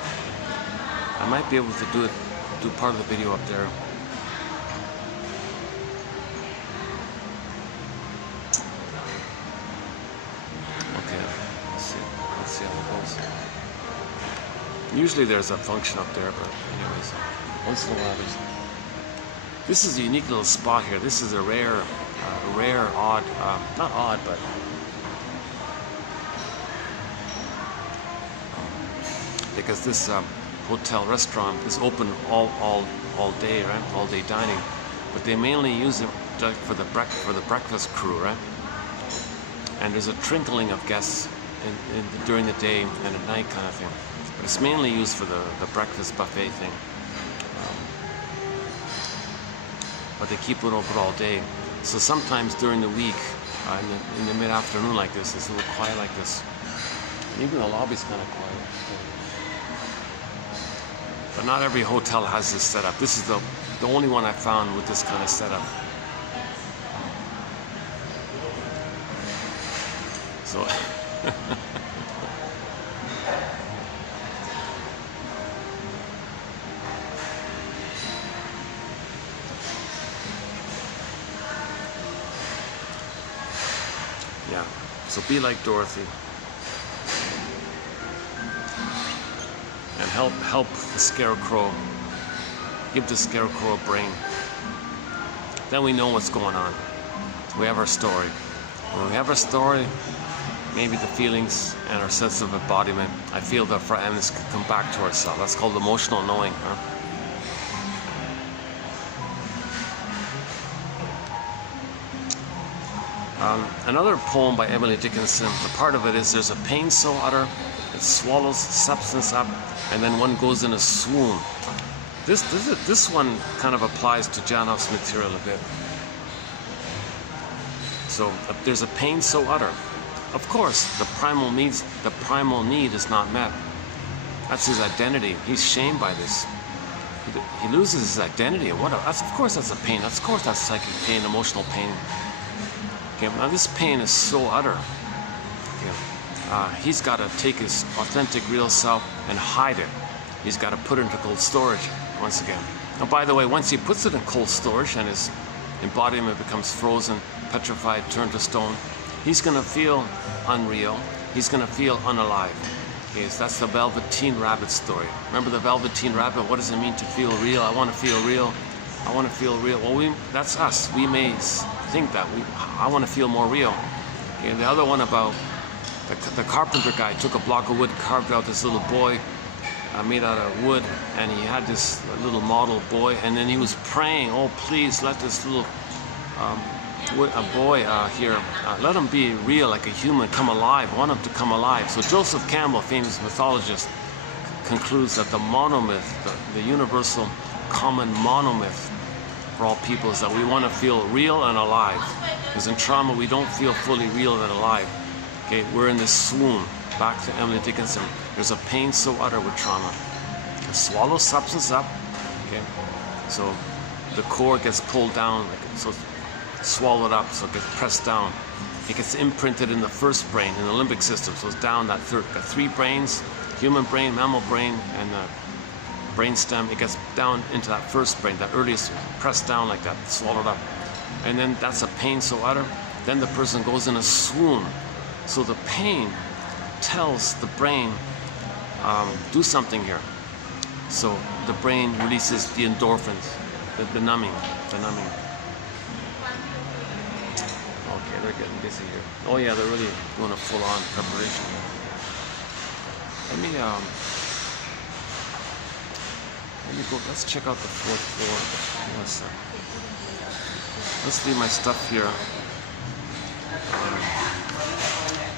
I might be able to do part of the video up there. Okay, let's see how it goes. Usually there's a function up there, but anyways, once in a while there's. This is a unique little spot here. This is a rare, odd, not odd, but because this hotel restaurant is open all day, right? All day dining, but they mainly use it for the breakfast crew, right? And there's a trickling of guests during the day and at night, kind of thing. But it's mainly used for the breakfast buffet thing. But they keep it open all day. So sometimes during the week, in the mid-afternoon like this, it's a little quiet like this. Even the lobby's kind of quiet. But not every hotel has this set up. This is the the only one I found with this kind of setup. So yeah, so be like Dorothy and help the scarecrow. Give the scarecrow a brain. Then we know what's going on. We have our story. When we have our story, maybe the feelings and our sense of embodiment, I feel that for Eminence can come back to ourselves. That's called emotional knowing, huh? Another poem by Emily Dickinson, the part of it is, there's a pain so utter, it swallows substance up, and then one goes in a swoon. This one kind of applies to Janoff's material a bit. So there's a pain so utter. Of course, the primal need is not met. That's his identity. He's shamed by this. He loses his identity. Of course that's a pain. Of course that's psychic pain, emotional pain. Okay, now this pain is so utter. Okay, he's got to take his authentic, real self and hide it. He's got to put it into cold storage once again. Now, by the way, once he puts it in cold storage and his embodiment becomes frozen, petrified, turned to stone, he's going to feel unreal. He's going to feel unalive. Okay, so that's the Velveteen Rabbit story. Remember the Velveteen Rabbit? What does it mean to feel real? I want to feel real. I want to feel real. Well, that's us. We may think that. I want to feel more real. Okay, the other one about the carpenter guy took a block of wood, carved out this little boy made out of wood, and he had this little model boy, and then he was praying, oh please let this little boy here, let him be real like a human, come alive. I want him to come alive. So Joseph Campbell, famous mythologist, concludes that the monomyth, the universal common monomyth for all people, is that we want to feel real and alive. Because in trauma we don't feel fully real and alive. Okay, we're in this swoon. Back to Emily Dickinson. There's a pain so utter with trauma. It swallows substance up. Okay, so the core gets pulled down, so swallowed up, so it gets pressed down. It gets imprinted in the first brain, in the limbic system. So it's down that third. Got three brains: human brain, mammal brain, and the brain stem. It gets down into that first brain, that earliest, pressed down like that, swallowed up. And then that's a pain so utter. Then the person goes in a swoon. So the pain tells the brain, do something here. So the brain releases the endorphins, the numbing. Okay, they're getting busy here. Oh yeah, they're really doing a full-on preparation. Let me go, let's check out the fourth floor. Give me a sec. Let's leave my stuff here.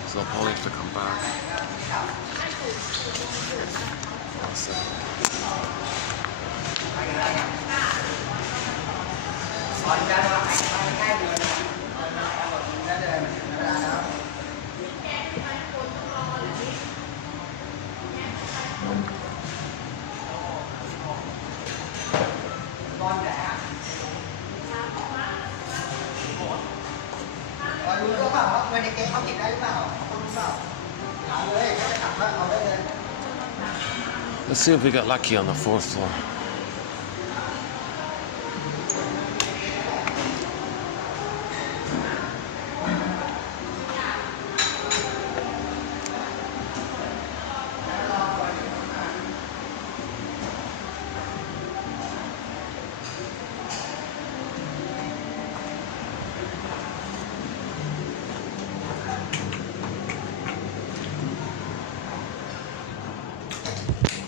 So I'll probably have to come back. One second. Let's see if we got lucky on the fourth floor.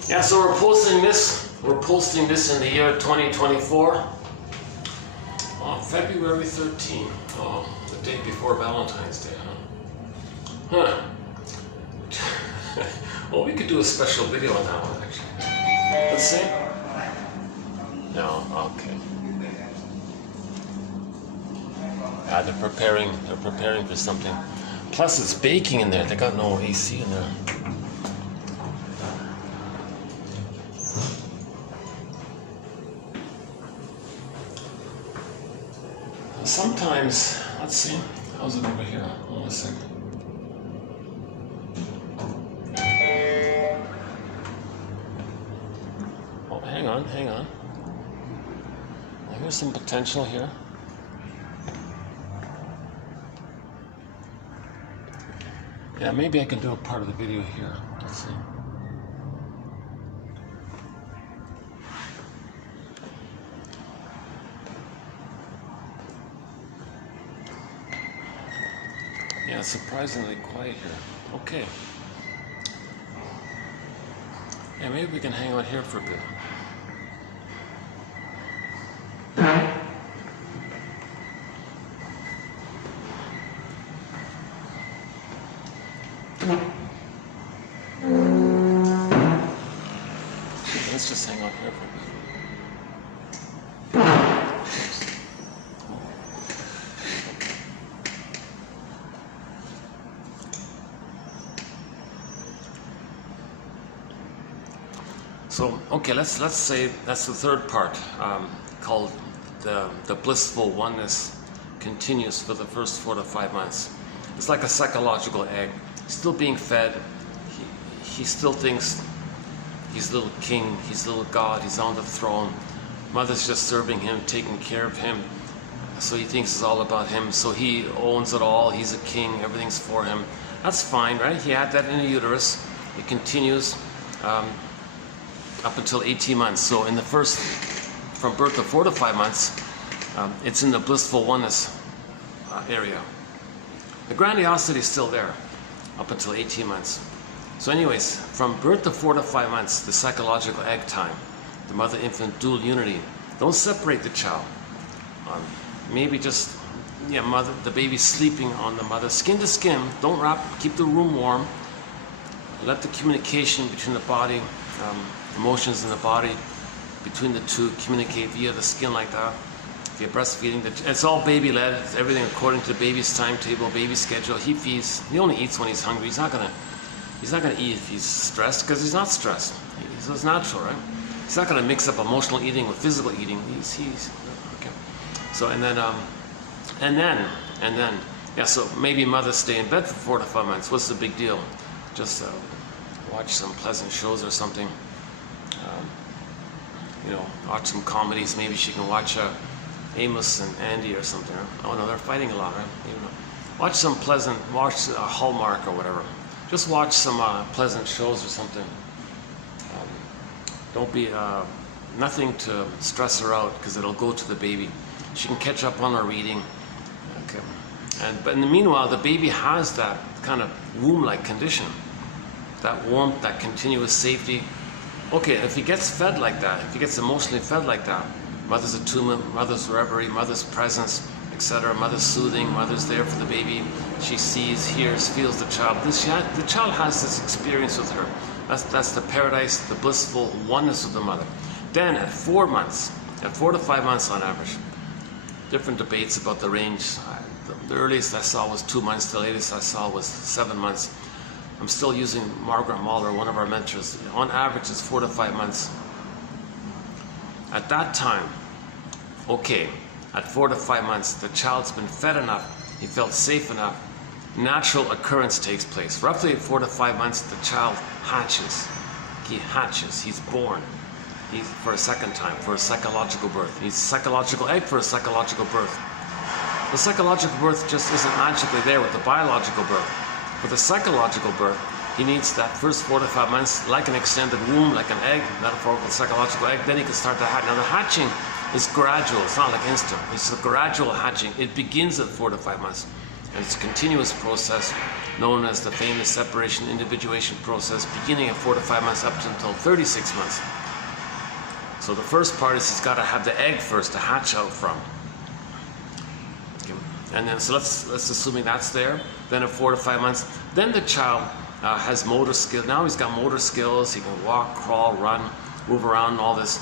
Yeah, so we're posting this in the year 2024 on February 13th, the day before Valentine's Day, huh? Well, we could do a special video on that one, actually. Let's see. No, okay. They're preparing for something. Plus it's baking in there, they got no AC in there. sometimes, let's see, how's it over here? Hold on a second. Oh, hang on. Well, here's some potential here. Yeah, maybe I can do a part of the video here. Let's see. Yeah, it's surprisingly quiet here. Okay. Yeah, maybe we can hang out here for a bit. Let's just hang out here for a bit. So, okay, let's say that's the third part, called the blissful oneness continues for the first 4 to 5 months. It's like a psychological egg, still being fed. He still thinks he's a little king, he's a little god, he's on the throne. Mother's just serving him, taking care of him. So he thinks it's all about him. So he owns it all, he's a king, everything's for him. That's fine, right? He had that in the uterus. It continues up until 18 months. So in the first, from birth to 4 to 5 months, it's in the blissful oneness area. The grandiosity is still there up until 18 months. So anyways, from birth to 4 to 5 months, the psychological egg time, the mother-infant dual unity. Don't separate the child. Maybe just, the baby sleeping on the mother, skin to skin. Don't wrap, keep the room warm. Let the communication between the body, emotions in the body, between the two, communicate via the skin like that. If you're breastfeeding, it's all baby-led. It's everything according to the baby's timetable, baby schedule. He feeds. He only eats when he's hungry. He's not gonna eat if he's stressed, because he's not stressed. It's natural, right? He's not gonna mix up emotional eating with physical eating. He's okay. So and then so maybe mothers stay in bed for 4 to 5 months. What's the big deal? Just watch some pleasant shows or something. Watch some comedies. Maybe she can watch Amos and Andy or something. Oh no, they're fighting a lot, right? Watch some pleasant, watch Hallmark or whatever. Just watch some pleasant shows or something. Don't be, nothing to stress her out, because it'll go to the baby. She can catch up on her reading. Okay. But in the meanwhile, the baby has that kind of womb-like condition. That warmth, that continuous safety. Okay, if he gets fed like that, if he gets emotionally fed like that, mother's attunement, mother's reverie, mother's presence, etc., mother's soothing, mother's there for the baby, she sees, hears, feels the child. The child has this experience with her. That's the paradise, the blissful oneness of the mother. Then at 4 months, at 4 to 5 months on average, different debates about the range. The earliest I saw was 2 months, the latest I saw was 7 months. I'm still using Margaret Mahler, one of our mentors. On average, it's 4 to 5 months. At that time, okay, at 4 to 5 months, the child's been fed enough, he felt safe enough, natural occurrence takes place. Roughly at 4 to 5 months, the child hatches. He hatches, he's born. He's for a second time, for a psychological birth. He's a psychological egg for a psychological birth. The psychological birth just isn't magically there with the biological birth. For the psychological birth, he needs that first 4 to 5 months, like an extended womb, like an egg, metaphorical psychological egg. Then he can start to hatch. Now the hatching is gradual. It's not like instant. It's a gradual hatching. It begins at 4 to 5 months. And it's a continuous process known as the famous separation individuation process, beginning at 4 to 5 months up until 36 months. So the first part is he's got to have the egg first to hatch out from. Okay. And then, so let's assuming that's there. Then at 4 to 5 months, then the child has motor skills. Now he's got motor skills. He can walk, crawl, run, move around, and all this.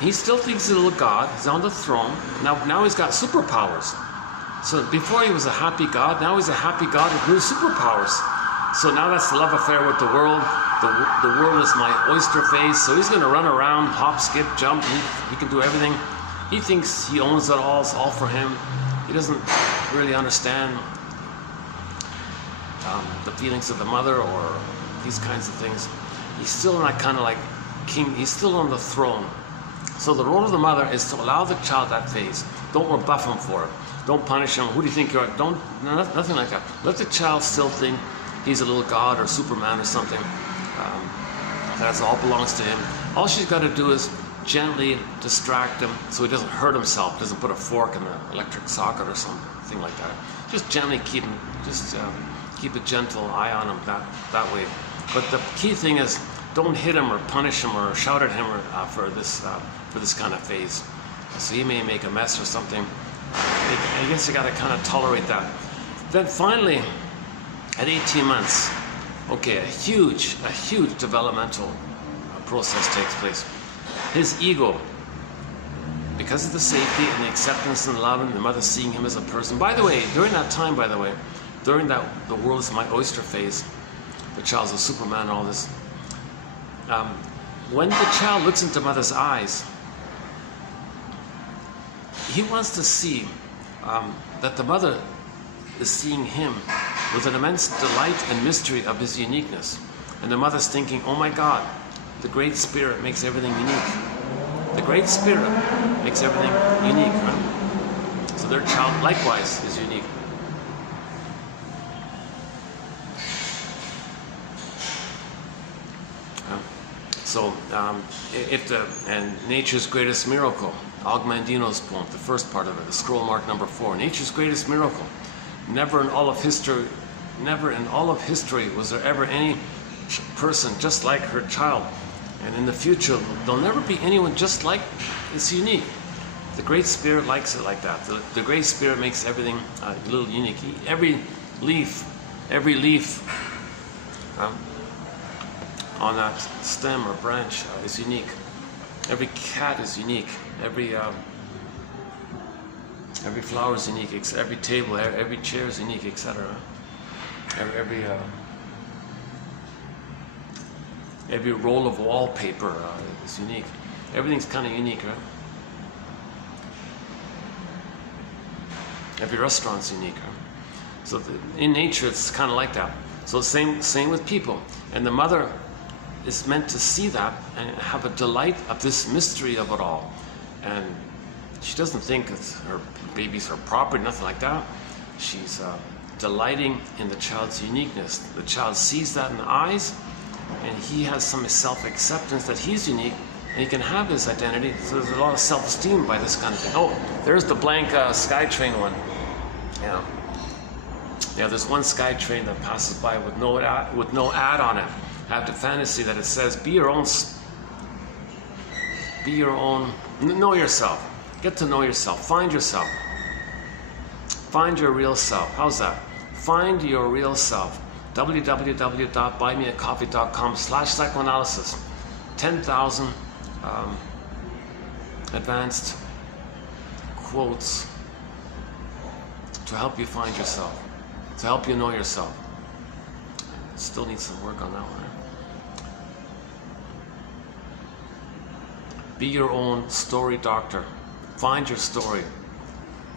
He still thinks he's a little god. He's on the throne. Now he's got superpowers. So before he was a happy god, now he's a happy god with new superpowers. So now that's the love affair with the world. The world is my oyster face. So he's going to run around, hop, skip, jump. He can do everything. He thinks he owns it all, it's all for him. He doesn't really understand the feelings of the mother or these kinds of things. He's still in that kind of like king, he's still on the throne. So the role of the mother is to allow the child that phase. Don't rebuff him for it. Don't punish him. Who do you think you are? Don't, nothing like that. Let the child still think he's a little god or Superman or something. That all belongs to him. All she's got to do is gently distract him so he doesn't hurt himself, doesn't put a fork in the electric socket or something like that. Just gently keep him, keep a gentle eye on him that way. But the key thing is, don't hit him or punish him or shout at him for this kind of phase. So he may make a mess or something. I guess you got to kind of tolerate that. Then finally, at 18 months, okay, a huge developmental process takes place. His ego, because of the safety and the acceptance and love and the mother seeing him as a person. By the way, during that time, during the world's my oyster phase, the child's a Superman and all this, when the child looks into mother's eyes, he wants to see that the mother is seeing him with an immense delight and mystery of his uniqueness. And the mother's thinking, oh my God, the Great Spirit makes everything unique. The Great Spirit makes everything unique, right? So their child likewise is unique. So, and nature's greatest miracle, Augmandino's poem, the first part of it, the scroll mark number 4. Nature's greatest miracle. Never in all of history was there ever any person just like her child. And in the future, there'll never be anyone just like. It's unique. The Great Spirit likes it like that. The Great Spirit makes everything a little unique. Every leaf on that stem or branch is unique. Every cat is unique. Every flower is unique. Every table, every chair is unique, etc. Every roll of wallpaper is unique. Everything's kind of unique, right? Every restaurant's unique, right? So in nature, it's kind of like that. So same with people. And the mother is meant to see that and have a delight of this mystery of it all. And she doesn't think it's her baby's her property, nothing like that. She's delighting in the child's uniqueness. The child sees that in the eyes, and he has some self-acceptance that he's unique, and he can have his identity. So there's a lot of self-esteem by this kind of thing. Oh, there's the blank SkyTrain one. Yeah, there's one SkyTrain that passes by with no ad on it. I have the fantasy that it says, know yourself. Get to know yourself. Find yourself. Find your real self. How's that? Find your real self. www.buymeacoffee.com/psychoanalysis. 10,000 advanced quotes to help you find yourself, to help you know yourself. Still need some work on that one. Be your own story doctor. Find your story.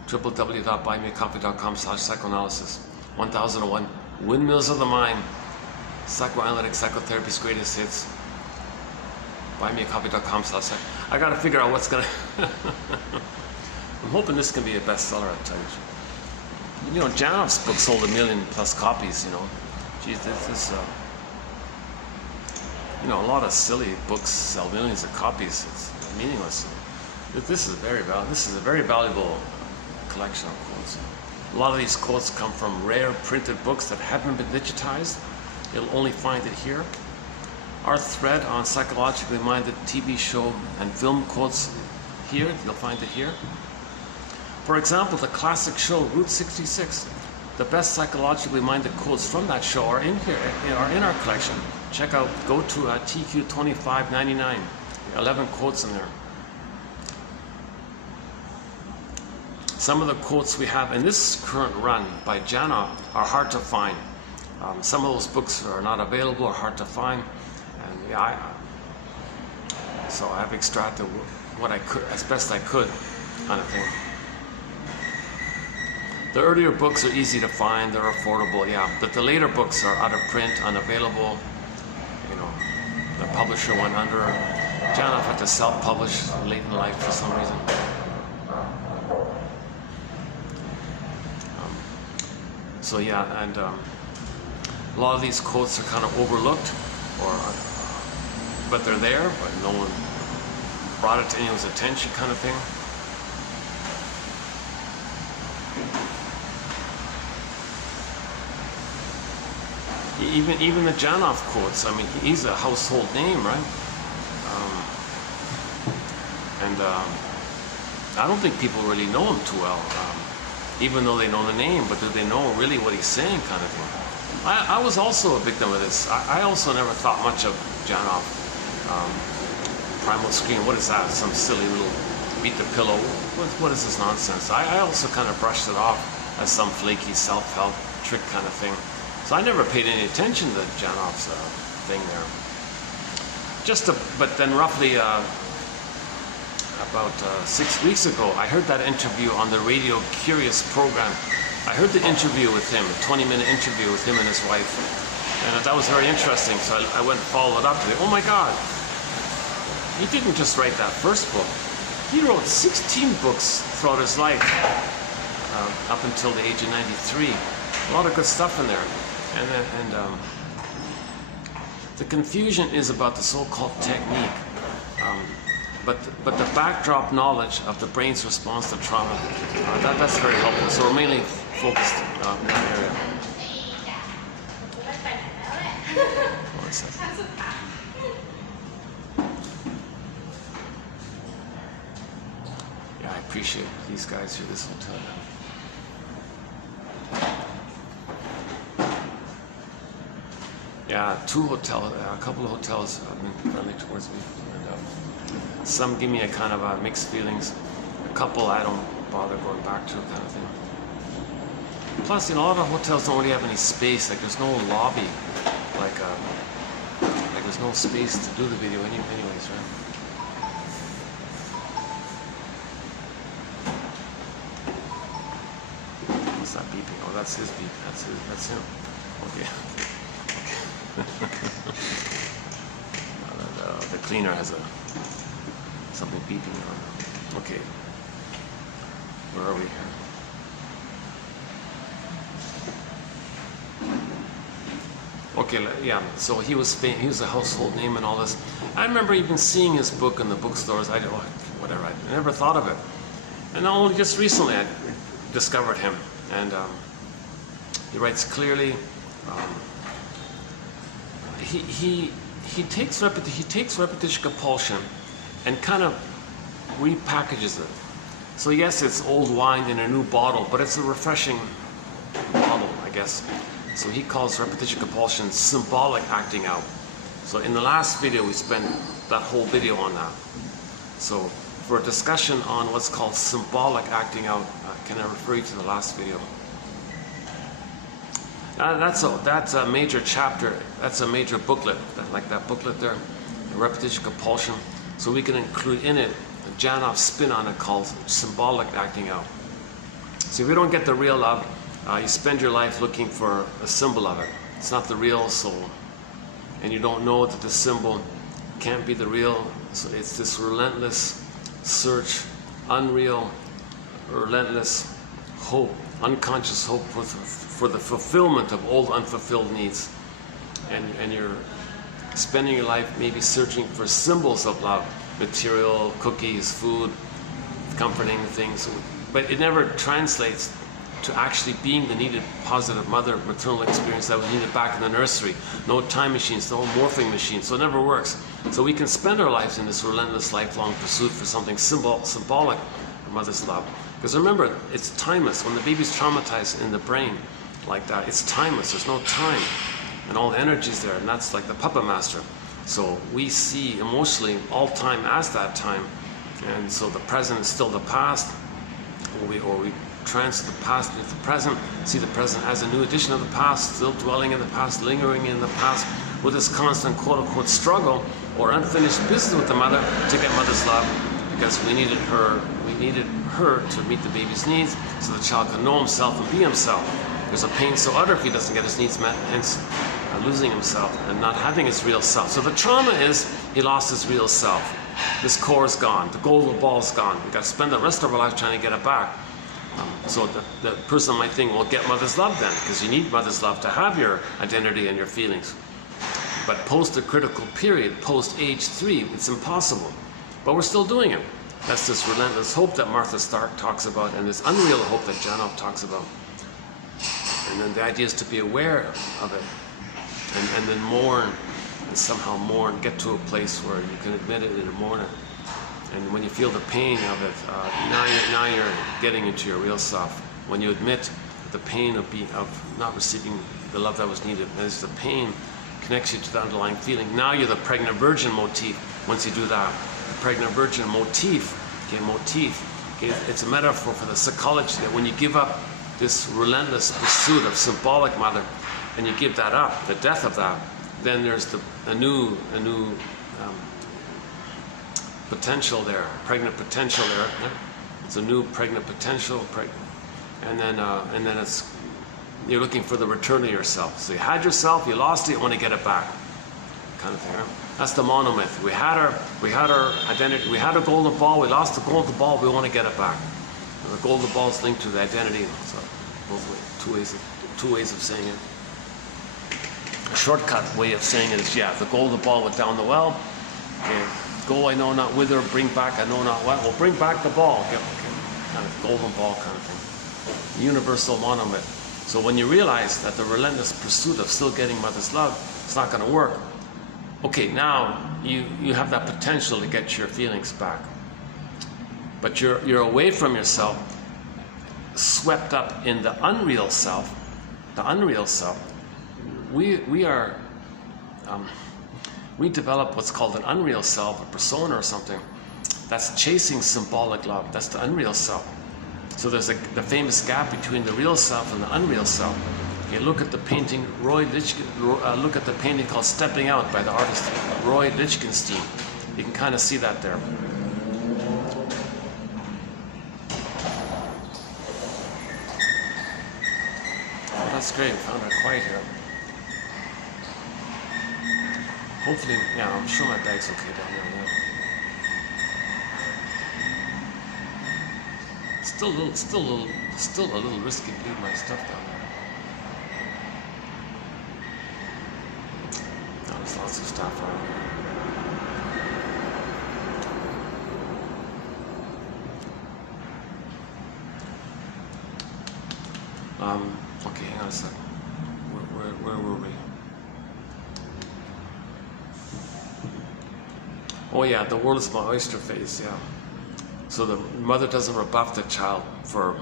www.buymeacoffee.com/psychoanalysis. 1001 Windmills of the Mind. Psychoanalytic Psychotherapy's Greatest Hits. Buymeacoffee.com/. I gotta figure out what's gonna. I'm hoping this can be a bestseller, I tell you. You know, Janoff's book sold 1 million+ copies, you know. Geez, this you know, a lot of silly books sell millions of copies. It's meaningless. This is a very valuable collection of quotes. A lot of these quotes come from rare printed books that haven't been digitized. You'll only find it here. Our thread on Psychologically Minded TV show and film quotes here. You'll find it here. For example, the classic show Route 66. The best psychologically minded quotes from that show are in here, are in our collection. Check out, go to TQ2599. 11 quotes in there. Some of the quotes we have in this current run by Jana are hard to find. Some of those books are not available or hard to find. And yeah, so I've extracted what I could, as best I could. kind of thing. The earlier books are easy to find, they're affordable, yeah, but the later books are out of print, unavailable. You know, the publisher went under. Janov had to self-publish late in life for some reason. So yeah, and a lot of these quotes are kind of overlooked, but they're there, but no one brought it to anyone's attention, kind of thing. Even the Janov quotes, I mean, he's a household name, right? I don't think people really know him too well, even though they know the name, but do they know really what he's saying, kind of thing? I was also a victim of this. I also never thought much of Janov. Primal Scream, what is that? Some silly little beat the pillow. What is this nonsense? I also kind of brushed it off as some flaky self-help trick kind of thing. So I never paid any attention to Janov's thing there. But then roughly about 6 weeks ago, I heard that interview on the Radio Curious program. I heard the interview with him, a 20-minute interview with him and his wife. And that was very interesting, so I went and followed it up today. Oh my God, he didn't just write that first book. He wrote 16 books throughout his life, up until the age of 93. A lot of good stuff in there. And the confusion is about the so-called technique, but the backdrop knowledge of the brain's response to trauma, that's very helpful. So we're mainly focused in that area. Yeah, I appreciate these guys here, this hotel. Yeah, a couple of hotels have been friendly towards me. And, some give me a kind of mixed feelings. A couple I don't bother going back to, kind of thing. Plus, you know, a lot of hotels don't really have any space. Like, there's no lobby. Like there's no space to do the video anyways, right? What's that beeping? Oh, that's his beep. That's him. Okay. The cleaner has something beeping on. Okay, where are we here? Okay, yeah. So he was a household name and all this. I remember even seeing his book in the bookstores. I never thought of it, and only just recently I discovered him. And he writes clearly. He takes repetition compulsion and kind of repackages it. So yes, it's old wine in a new bottle, but it's a refreshing bottle, I guess. So he calls repetition compulsion symbolic acting out. So in the last video, we spent that whole video on that. So for a discussion on what's called symbolic acting out, can I refer you to the last video? That's a major chapter. That's a major booklet, like that booklet there, repetition compulsion. So we can include in it a Janov spin on it called symbolic acting out. So if you don't get the real love, you spend your life looking for a symbol of it. It's not the real soul, and you don't know that the symbol can't be the real. So it's this relentless search, unreal, relentless hope, unconscious hope for the fulfillment of old unfulfilled needs, and you're spending your life maybe searching for symbols of love, material, cookies, food, comforting things, but it never translates to actually being the needed positive maternal experience that was needed back in the nursery. No time machines, no morphing machines, so it never works. So we can spend our lives in this relentless lifelong pursuit for something symbolic of mother's love. Because remember, it's timeless. When the baby's traumatized in the brain like that, it's timeless. There's no time, and all the energy's there, and that's like the puppet master. So we see emotionally all time as that time, and so the present is still the past, or we transfer the past into the present, see the present as a new edition of the past, still dwelling in the past, lingering in the past, with this constant quote-unquote struggle or unfinished business with the mother to get mother's love, because we needed her to meet the baby's needs so the child can know himself and be himself. There's a pain so utter if he doesn't get his needs met, hence losing himself and not having his real self. So the trauma is he lost his real self. This core is gone. The golden ball is gone. We've got to spend the rest of our life trying to get it back. So the person might think, well, get mother's love then, because you need mother's love to have your identity and your feelings. But post the critical period, post age 3, it's impossible. But we're still doing it. That's this relentless hope that Martha Stark talks about, and this unreal hope that Janov talks about. And then the idea is to be aware of it, and then mourn, and somehow mourn, get to a place where you can admit it and mourn it. And when you feel the pain of it, now you're getting into your real self. When you admit the pain of not receiving the love that was needed, as the pain connects you to the underlying feeling, now you're the pregnant virgin motif. Once you do that, the pregnant virgin motif, it's a metaphor for the psychology that when you give up this relentless pursuit of symbolic mother, and you give that up, the death of that, then there's a new potential there, pregnant potential there. It's a new pregnant potential, and then it's you're looking for the return of yourself. So you had yourself, you lost it, you want to get it back, kind of thing. Right? That's the monomyth. We had our identity, we had a golden ball, we lost the golden ball, we want to get it back. And the golden ball is linked to the identity. So both ways, two ways of saying it. A shortcut way of saying it is, the golden ball went down the well. Okay, go I know not whither, bring back I know not what. Well, bring back the ball. Okay, kind of golden ball kind of thing. Universal monomyth. So when you realize that the relentless pursuit of still getting mother's love, it's not going to work. Okay, now you have that potential to get your feelings back. But you're away from yourself, swept up in the unreal self. The unreal self. We develop what's called an unreal self, a persona or something, that's chasing symbolic love. That's the unreal self. So there's the famous gap between the real self and the unreal self. You look at the painting, look at the painting called Stepping Out by the artist Roy Lichtenstein. You can kind of see that there. Oh, that's great, we found it quiet here. Hopefully, I'm sure my bag's okay down there. Yeah. Still a little risky to leave my stuff down there. No, there's lots of stuff around. Okay, hang on a second. Where were we? Oh yeah, the world is my oyster phase, yeah. So the mother doesn't rebuff the child for,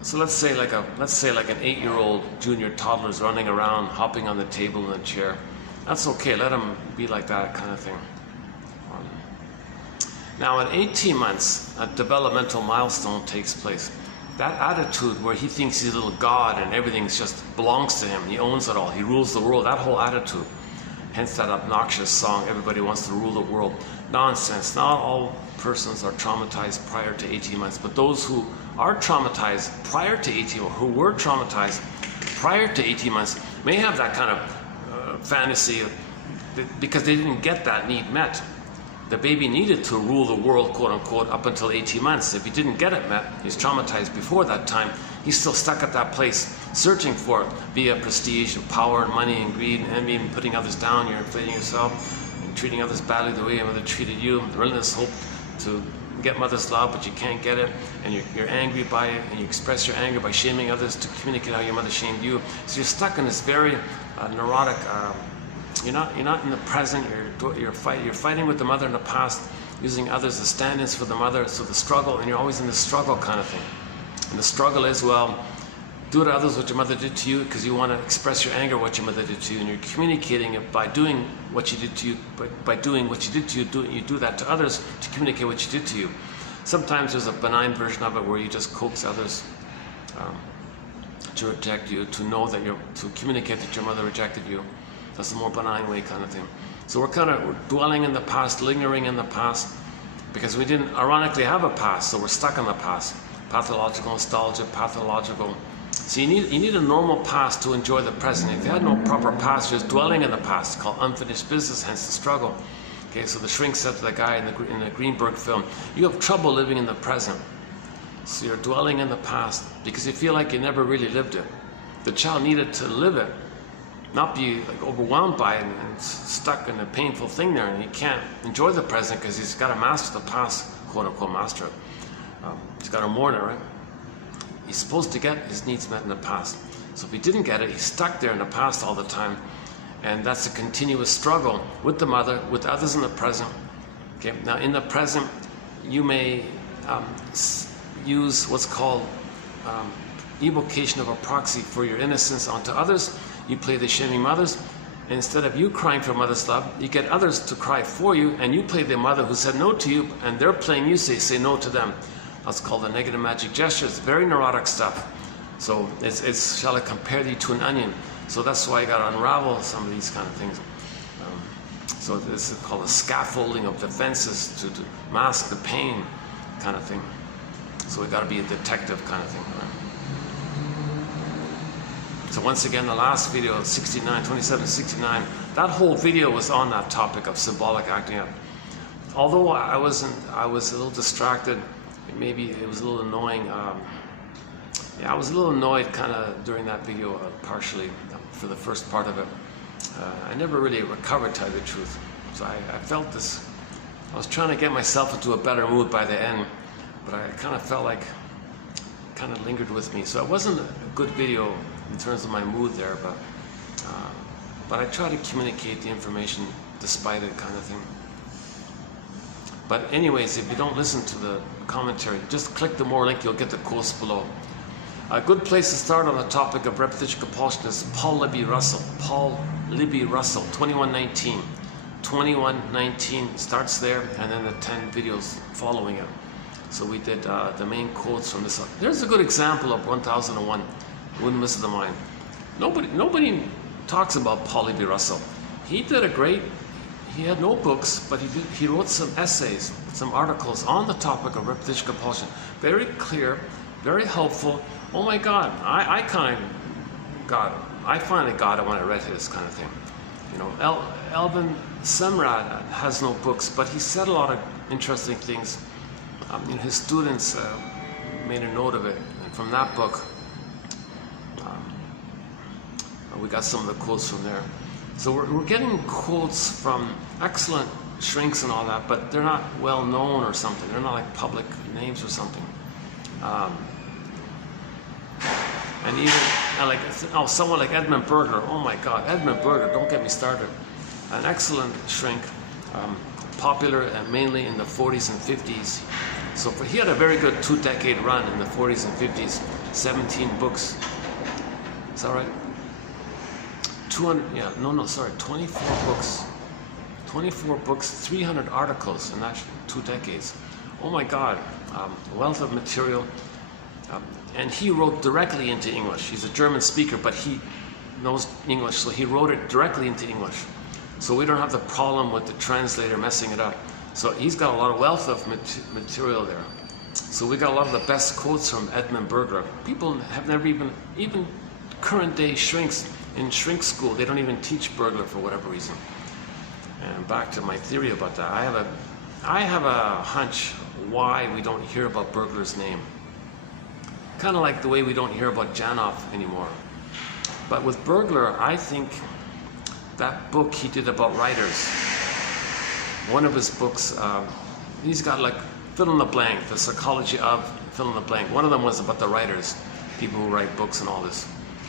so let's say like an 8-year-old junior toddler is running around, hopping on the table in a chair. That's okay, let him be like that kind of thing. Now at 18 months, a developmental milestone takes place. That attitude where he thinks he's a little god and everything just belongs to him, he owns it all, he rules the world, that whole attitude. Hence that obnoxious song, everybody wants to rule the world. Nonsense. Not all persons are traumatized prior to 18 months, but those who are traumatized prior to 18, or who were traumatized prior to 18 months, may have that kind of fantasy because they didn't get that need met. The baby needed to rule the world, quote unquote, up until 18 months. If he didn't get it met, he's traumatized before that time. He's still stuck at that place, searching for it via prestige and power and money and greed and envy and putting others down. You're inflating yourself and treating others badly the way your mother treated you. The relentless hope to get mother's love, but you can't get it, and you're angry by it, and you express your anger by shaming others to communicate how your mother shamed you. So you're stuck in this very neurotic. You're not in the present. You're fighting with the mother in the past, using others as stand-ins for the mother. So the struggle, and you're always in the struggle kind of thing. And the struggle is, well, do to others what your mother did to you, because you want to express your anger what your mother did to you, and you're communicating it by doing what she did to you. By doing what she did to you, you do that to others to communicate what she did to you. Sometimes there's a benign version of it where you just coax others to reject you, to communicate that your mother rejected you. That's the more benign way kind of thing. So we're dwelling in the past, lingering in the past, because we didn't ironically have a past, so we're stuck in the past. Pathological nostalgia, pathological. So you need a normal past to enjoy the present. If you had no proper past, you're just dwelling in the past, called unfinished business, hence the struggle. Okay, so the shrink said to the guy in the Greenberg film, you have trouble living in the present. So you're dwelling in the past because you feel like you never really lived it. The child needed to live it, not be like overwhelmed by it and stuck in a painful thing there, and he can't enjoy the present because he's got to master the past, quote unquote master it. He's got to mourn it, right? He's supposed to get his needs met in the past. So if he didn't get it, he's stuck there in the past all the time. And that's a continuous struggle with the mother, with others in the present. Okay, now in the present, you may use what's called evocation of a proxy for your innocence onto others. You play the shaming mothers. And instead of you crying for mother's love, you get others to cry for you, and you play the mother who said no to you, and they're playing you, say no to them. That's called the negative magic gesture. It's very neurotic stuff. So it's shall I compare thee to an onion? So that's why you got to unravel some of these kind of things. So this is called a scaffolding of defenses to mask the pain kind of thing. So we got to be a detective kind of thing. Right? So once again, the last video, 2769, that whole video was on that topic of symbolic acting out. Although I was a little distracted, maybe it was a little annoying. Yeah, I was a little annoyed kind of during that video, partially for the first part of it. I never really recovered, to tell you the truth. So I felt this, I was trying to get myself into a better mood by the end, but I kind of felt like, kind of lingered with me. So it wasn't a good video in terms of my mood there, but I try to communicate the information despite it, kind of thing. But anyways, if you don't listen to the commentary, just click the more link, you'll get the quotes below. A good place to start on the topic of repetition compulsion is Paul Libby Russell. Paul Libby Russell, 2119. 2119 starts there, and then the 10 videos following it. So we did the main quotes from this. There's a good example of 1001, Windmills of the Mind. Nobody talks about Paul Libby Russell. He did a great, he had no books, but he wrote some essays, some articles on the topic of repetition compulsion. Very clear, very helpful. Oh my God, I finally got it when I read his kind of thing. You know, Elvin Semrad has no books, but he said a lot of interesting things. His students made a note of it, and from that book, we got some of the quotes from there. So we're getting quotes from excellent shrinks and all that, but they're not well known or something. They're not like public names or something. And even like someone like Edmund Berger. Oh my God, Edmund Berger! Don't get me started. An excellent shrink, popular mainly in the 40s and 50s. So he had a very good 2-decade run in the 40s and 50s. 17 books. Is that right? 24 books. 24 books, 300 articles in that 2 decades. Oh my God, wealth of material. And he wrote directly into English. He's a German speaker, but he knows English, so he wrote it directly into English. So we don't have the problem with the translator messing it up. So he's got a lot of wealth of material there. So we got a lot of the best quotes from Edmund Berger. People have never even current day shrinks in shrink school, they don't even teach Berger for whatever reason. And back to my theory about that, I have a hunch why we don't hear about Berger's name. Kind of like the way we don't hear about Janov anymore. But with Berger, I think that book he did about writers, one of his books, he's got like fill in the blank, the psychology of fill in the blank. One of them was about the writers, people who write books and all this.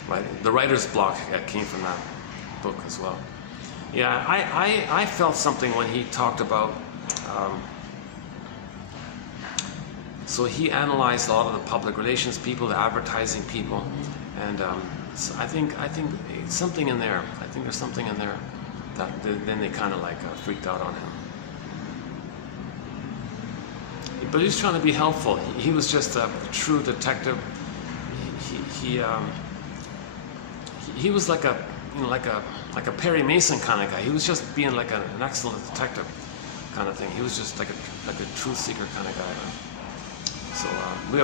Right? The writer's block came from that book as well. Yeah, I felt something when he talked about, so he analyzed a lot of the public relations people, the advertising people, and so I think it's something in there. I think there's something in there that then they kind of like freaked out on him. But he was trying to be helpful. He was just a true detective. He was like a Perry Mason kind of guy. He was just being like an excellent detective, kind of thing. He was just like a truth seeker kind of guy. So we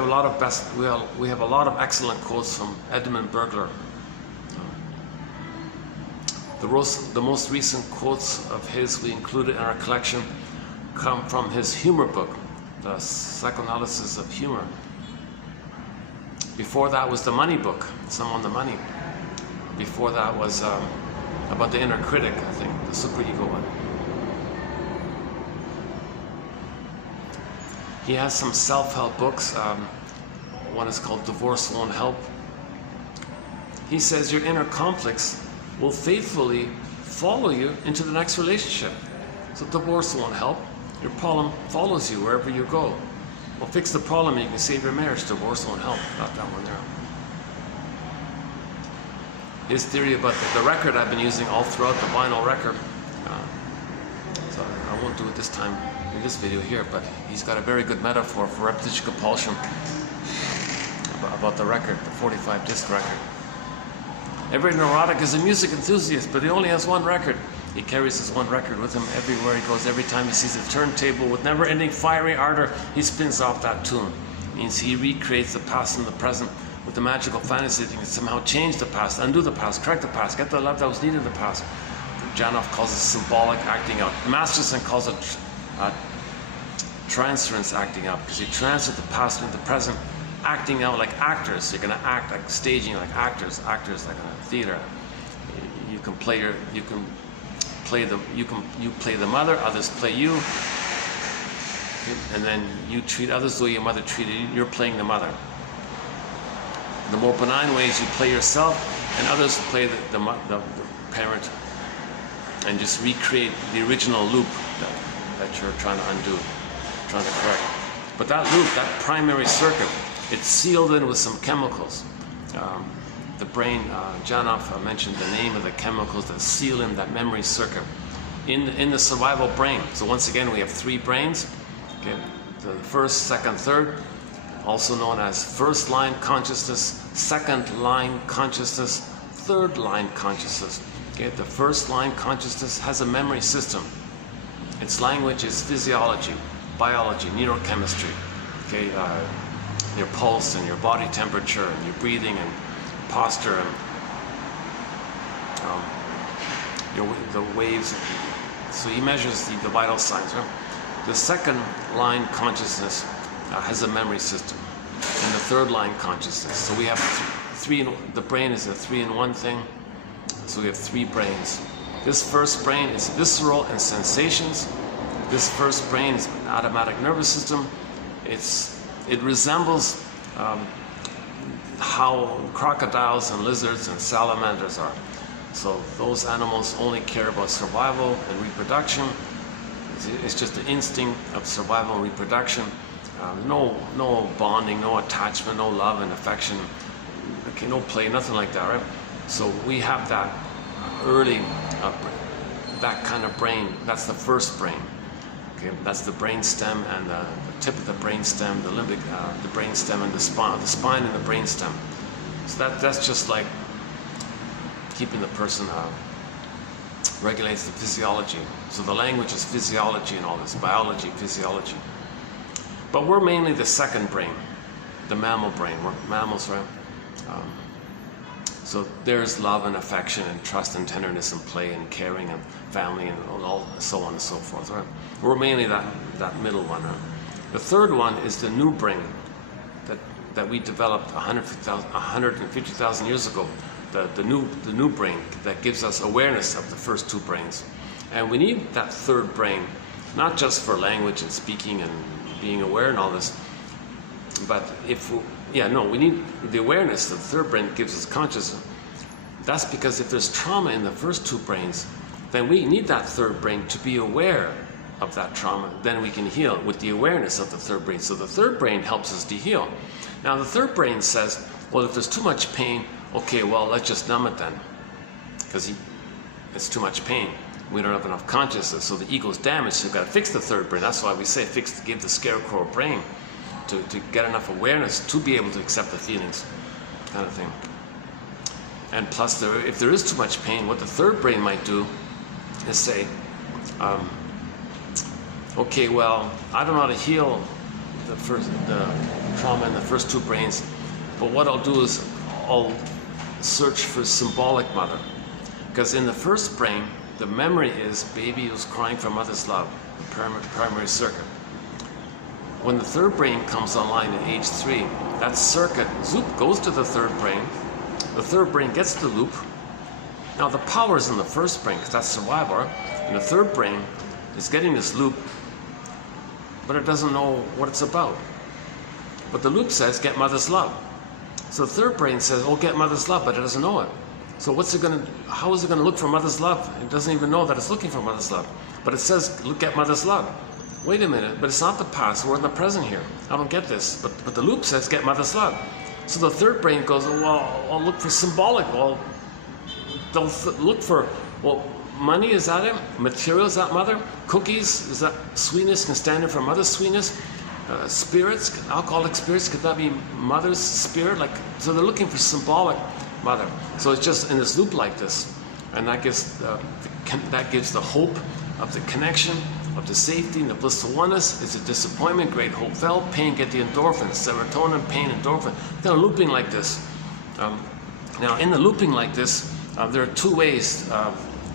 have a lot of excellent quotes from Edmund Burglar. The most recent quotes of his we included in our collection come from his humor book, The Psychoanalysis of Humor. Before that was the Money book, Some on the Money. Before that was about the inner critic, I think, the superego one. He has some self-help books. One is called Divorce Won't Help. He says your inner conflicts will faithfully follow you into the next relationship. So divorce won't help. Your problem follows you wherever you go. Well, fix the problem and you can save your marriage. Divorce won't help. Got that one there. His theory about the record I've been using all throughout the vinyl record. So I won't do it this time in this video here, but he's got a very good metaphor for repetition compulsion about the record, the 45 disc record. Every neurotic is a music enthusiast, but he only has one record. He carries his one record with him everywhere he goes. Every time he sees a turntable with never-ending fiery ardor, he spins off that tune. It means he recreates the past and the present with the magical fantasy that he can somehow change the past, undo the past, correct the past, get the love that was needed in the past. Janov calls it symbolic acting out. Masterson calls it transference acting out, because you transfer the past into the present, acting out like actors. You're going to act like staging like actors like in a theater. You play the mother, others play you, and then you treat others the way your mother treated you. You're playing the mother. The more benign ways you play yourself, and others play the parent, and just recreate the original loop that you're trying to undo, trying to correct. But that loop, that primary circuit, it's sealed in with some chemicals. The brain, Janov mentioned the name of the chemicals that seal in that memory circuit in the survival brain. So once again, we have three brains. Okay, the first, second, third, also known as first line consciousness, second line consciousness, third line consciousness. Okay, the first line consciousness has a memory system. Its language is physiology, biology, neurochemistry. Okay, your pulse and your body temperature and your breathing and posture and the waves. So he measures the vital signs. Right? The second line consciousness has a memory system, and the third line consciousness. So we have the brain is a 3-in-1 thing. So we have three brains. This first brain is visceral and sensations. This first brain is an automatic nervous system. It resembles how crocodiles and lizards and salamanders are. So those animals only care about survival and reproduction. It's just the instinct of survival and reproduction. No bonding, no attachment, no love and affection. Okay, no play, nothing like that, right? So we have that early, that kind of brain. That's the first brain. Okay, that's the brain stem and the tip of the brain stem, the limbic, the brain stem and the spine and the brain stem. So that's just like keeping the person regulates the physiology. So the language is physiology and all this, biology, physiology. But we're mainly the second brain, the mammal brain. We're mammals, right? So there's love and affection and trust and tenderness and play and caring and family and all so on and so forth, right? We're mainly that middle one, right? The third one is the new brain that we developed 150,000 years ago. The new brain that gives us awareness of the first two brains. And we need that third brain, not just for language and speaking and being aware and all this, but we need the awareness that the third brain gives us consciousness. That's because if there's trauma in the first two brains, then we need that third brain to be aware of that trauma. Then we can heal with the awareness of the third brain. So the third brain helps us to heal. Now the third brain says, well, if there's too much pain, okay, well, let's just numb it then, because it's too much pain. We don't have enough consciousness, so the ego's damaged, so we've got to fix the third brain. That's why we say give the scarecrow a brain to get enough awareness to be able to accept the feelings, kind of thing. And plus, if there is too much pain, what the third brain might do is say, Okay, well, I don't know how to heal the trauma in the first two brains, but what I'll do is I'll search for symbolic mother. Because in the first brain, the memory is baby was crying for mother's love, the primary circuit. When the third brain comes online at age 3, that circuit, zoop, goes to the third brain. The third brain gets the loop. Now the power is in the first brain, because that's survival, right? And the third brain is getting this loop, but it doesn't know what it's about. But the loop says, get mother's love. So the third brain says, oh, get mother's love, but it doesn't know it. So how is it gonna look for mother's love? It doesn't even know that it's looking for mother's love. But it says, look at mother's love. Wait a minute, but it's not the past, we're in the present here. I don't get this, but the loop says, get mother's love. So the third brain goes, well, I'll look for symbolic. Well, they'll look for, well, money, is that it? Material, is that mother? Cookies, is that sweetness can stand in for mother's sweetness? Spirits, alcoholic spirits, could that be mother's spirit? So they're looking for symbolic mother. So it's just in this loop like this, and that gives the hope of the connection, of the safety and the blissful oneness. Is a disappointment, great hope felt, pain, get the endorphins, serotonin, pain, endorphin. Kind of looping like this. Now in the looping like this, there are two ways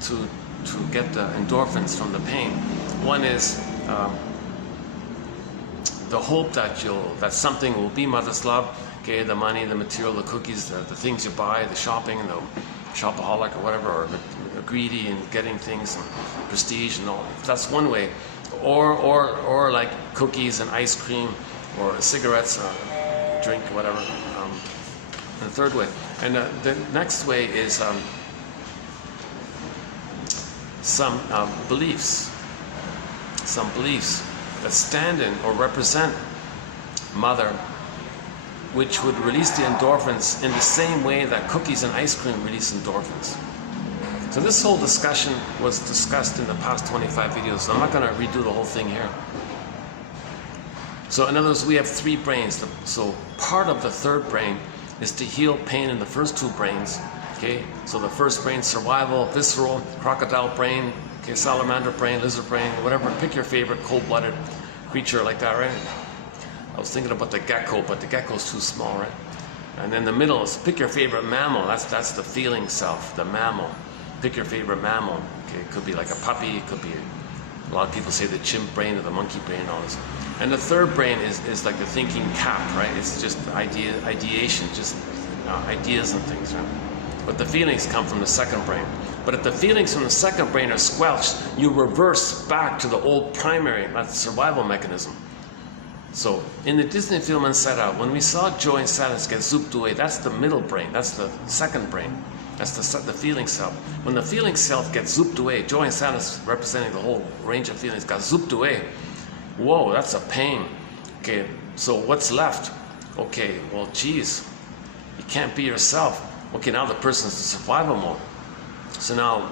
to get the endorphins from the pain. One is the hope that something will be mother's love, okay, the money, the material, the cookies, the things you buy, the shopping, the shopaholic or whatever, or the greedy and getting things and prestige and all. That's one way. Or like cookies and ice cream or cigarettes or drink, whatever. The third way. And the next way is some beliefs that stand in or represent mother, which would release the endorphins in the same way that cookies and ice cream release endorphins. So this whole discussion was discussed in the past 25 videos, so I'm not going to redo the whole thing here. So in other words, we have 3 brains. So part of the third brain is to heal pain in the first 2 brains. Okay, so the first brain, survival, visceral, crocodile brain, okay, salamander brain, lizard brain, whatever, pick your favorite cold-blooded creature like that, right? I was thinking about the gecko, but the gecko's too small, right? And then the middle is pick your favorite mammal. That's the feeling self, the mammal. Pick your favorite mammal. Okay, it could be like a puppy, it could be, a lot of people say the chimp brain or the monkey brain and all this. And the third brain is like the thinking cap, right? It's just ideation, just ideas and things, right? But the feelings come from the second brain. But if the feelings from the second brain are squelched, you reverse back to the old primary, that's the survival mechanism. So in the Disney film Inside Out, when we saw joy and sadness get zooped away, that's the middle brain, that's the second brain. That's the feeling self. When the feeling self gets zooped away, joy and sadness representing the whole range of feelings got zooped away. Whoa, that's a pain. Okay, so what's left? Okay, well, geez, you can't be yourself. Okay, now the person's in survival mode. So now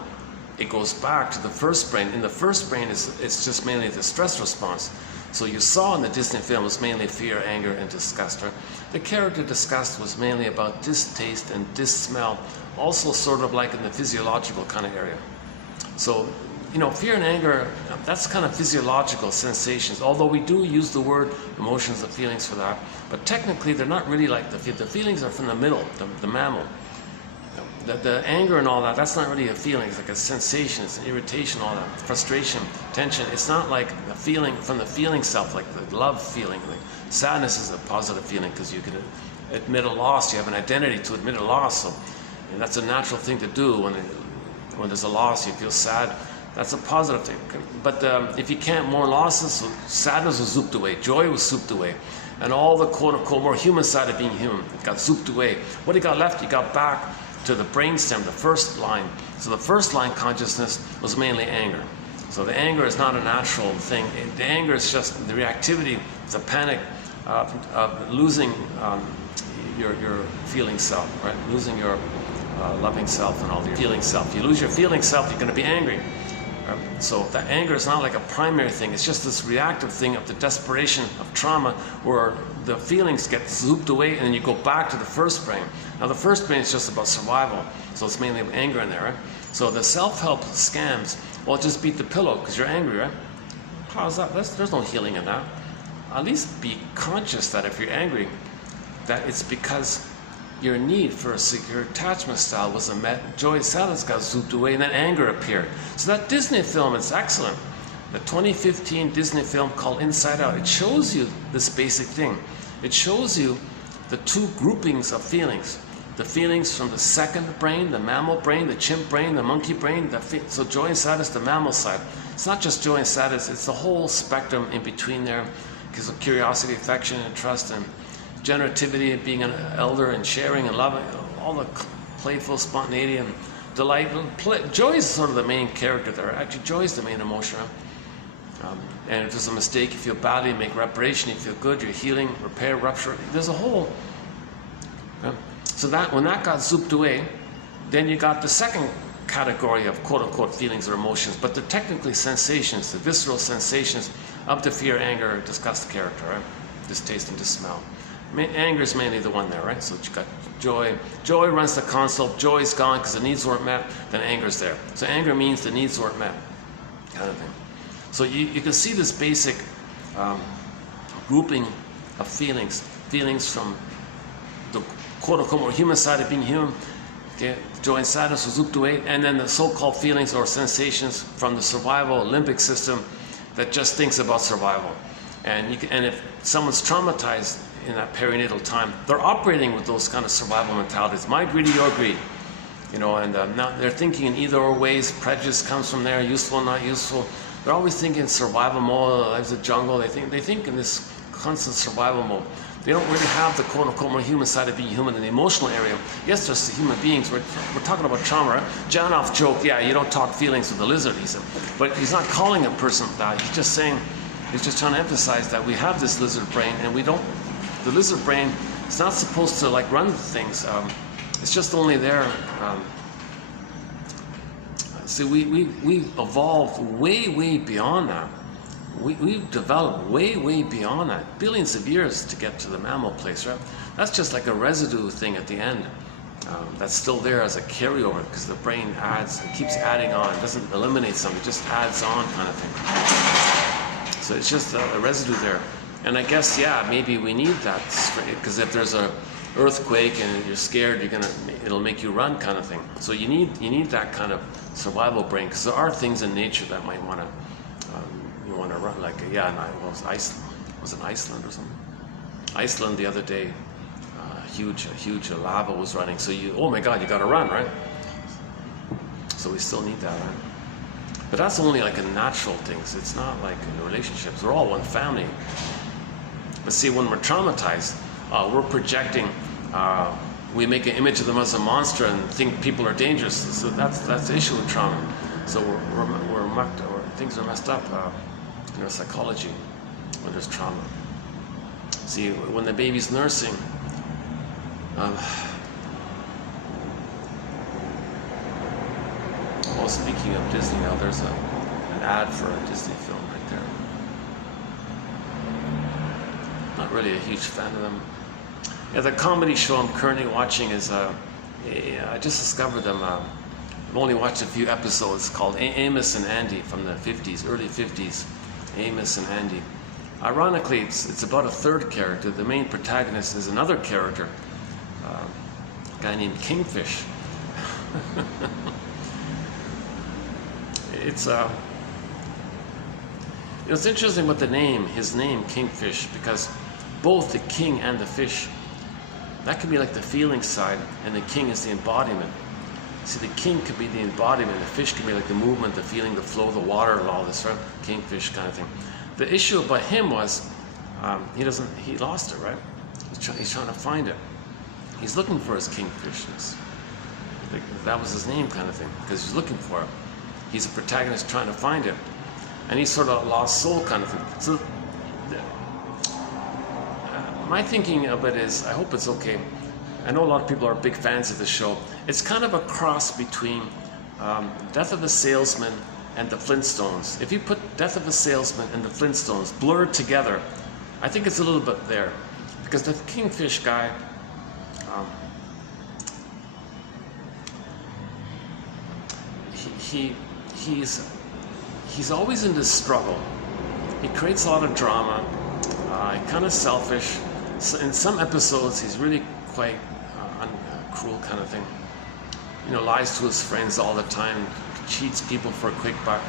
it goes back to the first brain. In the first brain, it's just mainly the stress response. So you saw in the Disney film was mainly fear, anger, and disgust. Right? The character disgust was mainly about distaste and dis-smell, also sort of like in the physiological kind of area. So, you know, fear and anger, that's kind of physiological sensations, although we do use the word emotions and feelings for that, but technically they're not really like the feelings are from the middle, the mammal. The anger and all that, that's not really a feeling, it's like a sensation, it's an irritation, all that, frustration, tension. It's not like a feeling from the feeling self, like the love feeling. Like sadness is a positive feeling because you can admit a loss, you have an identity to admit a loss, so and that's a natural thing to do. When there's a loss, you feel sad, that's a positive thing. But if you can't mourn losses, so sadness was zooped away, joy was zooped away, and all the quote-unquote more human side of being human got zooped away. What you got left, you got back to the brainstem, the first line. So the first line consciousness was mainly anger. So the anger is not a natural thing. The anger is just the reactivity, it's a panic of losing your feeling self, right? Losing your loving self and all your feeling self. You lose your feeling self, you're going to be angry. So the anger is not like a primary thing, it's just this reactive thing of the desperation of trauma where the feelings get zooped away and then you go back to the first brain. Now the first brain is just about survival, so it's mainly anger in there, right? So the self-help scams, well, just beat the pillow because you're angry, right? how's that? There's no healing in that. At least be conscious that if you're angry, that it's because your need for a secure attachment style wasn't met. Joy and sadness got zooped away, and then anger appeared. So that Disney film is excellent. The 2015 Disney film called Inside Out, it shows you this basic thing. It shows you the two groupings of feelings. The feelings from the second brain, the mammal brain, the chimp brain, the monkey brain. So joy and sadness, the mammal side. It's not just joy and sadness, it's the whole spectrum in between there. Because of curiosity, affection, and trust, and generativity, and being an elder, and sharing, and loving, all the playful spontaneity and delight. Joy is sort of the main character there. Actually, joy is the main emotion. And if there's a mistake, you feel badly, you make reparation, you feel good, you're healing, repair, rupture. There's a whole. So that when that got zooped away, then you got the second category of quote-unquote feelings or emotions, but they're technically sensations, the visceral sensations up to fear, anger, disgust, character, right? Distaste and dismell. Anger is mainly the one there, right? So you got joy. Joy runs the consult. Joy is gone because the needs weren't met. Then anger's there. So anger means the needs weren't met, kind of thing. So you can see this basic grouping of feelings. Feelings from the quote-unquote more human side of being human. Okay, joy and sadness was zooped away, and then the so-called feelings or sensations from the survival limbic system that just thinks about survival. And if someone's traumatized in that perinatal time, they're operating with those kind of survival mentalities. My greedy, your greed. And now they're thinking in either or ways. Prejudice comes from there, useful, not useful. They're always thinking survival mode, life's a jungle. They think in this constant survival mode. They don't really have the quote-unquote more human side of being human in the emotional area. Yes, there's the human beings. We're talking about trauma. Right? Janov joked, yeah, you don't talk feelings with the lizard, he said. But he's not calling a person that. He's just saying, he's just trying to emphasize that we have this lizard brain, and we don't, the lizard brain is not supposed to like run things. It's just only there. See, we evolved way beyond that. We've developed way beyond that. Billions of years to get to the mammal place, right? That's just like a residue thing at the end. That's still there as a carryover because the brain adds, it keeps adding on. It doesn't eliminate something, it just adds on kind of thing. So it's just a residue there. And I guess, yeah, maybe we need that, because if there's a earthquake and you're scared, it'll make you run kind of thing. So you need that kind of survival brain, because there are things in nature that might want to run. Like was it Iceland or something? Iceland the other day, huge lava was running. So oh my God, you got to run, right? So we still need that, right? But that's only like in natural things. It's not like in relationships. We're all one family. But see, when we're traumatized, we're projecting. We make an image of them as a monster and think people are dangerous. So that's the issue with trauma. So we're mucked, or things are messed up in our psychology when there's trauma. See, when the baby's nursing, well, speaking of Disney now, there's an ad for a Disney film right there. Not really a huge fan of them. Yeah, the comedy show I'm currently watching is, I just discovered them. I've only watched a few episodes, called Amos and Andy from the 50s, early 50s. Amos and Andy. Ironically, it's about a third character. The main protagonist is another character, a guy named Kingfish. It's interesting with the name, his name, Kingfish, because both the king and the fish, that could be like the feeling side, and the king is the embodiment. See, the king could be the embodiment, the fish could be like the movement, the feeling, the flow, the water, and all this, right? Kingfish kind of thing. The issue about him was, he lost it, right? He's trying to find it. He's looking for his kingfishness. Like, that was his name kind of thing, because he's looking for it. He's a protagonist trying to find it. And he's sort of a lost soul kind of thing. So, my thinking of it is, I hope it's okay. I know a lot of people are big fans of the show. It's kind of a cross between Death of a Salesman and the Flintstones. If you put Death of a Salesman and the Flintstones blurred together, I think it's a little bit there. Because the Kingfish guy, he's always in this struggle. He creates a lot of drama. Kind of selfish. So in some episodes, he's really quite cruel kind of thing. You know, lies to his friends all the time, cheats people for a quick buck.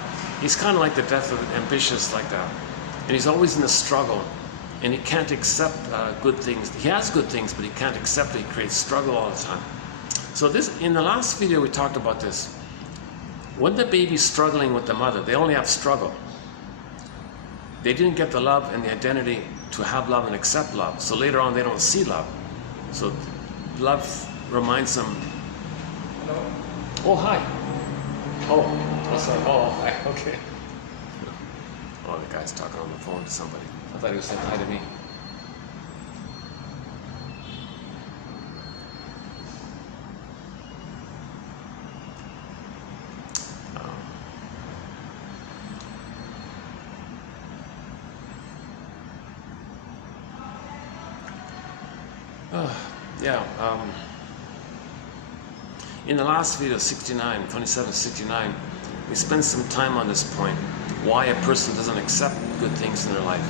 He's kind of like the death of ambitious like that. And he's always in a struggle. And he can't accept good things. He has good things, but he can't accept it. He creates struggle all the time. So this, in the last video, we talked about this. When the baby's struggling with the mother, they only have struggle. They didn't get the love and the identity to have love and accept love. So later on, they don't see love. So love reminds them. Hello. Oh, hi. Oh, sorry. Oh, hi. Okay. Oh, the guy's talking on the phone to somebody. I thought he was saying hi to me. In the last video, 2769, we spent some time on this point, why a person doesn't accept good things in their life.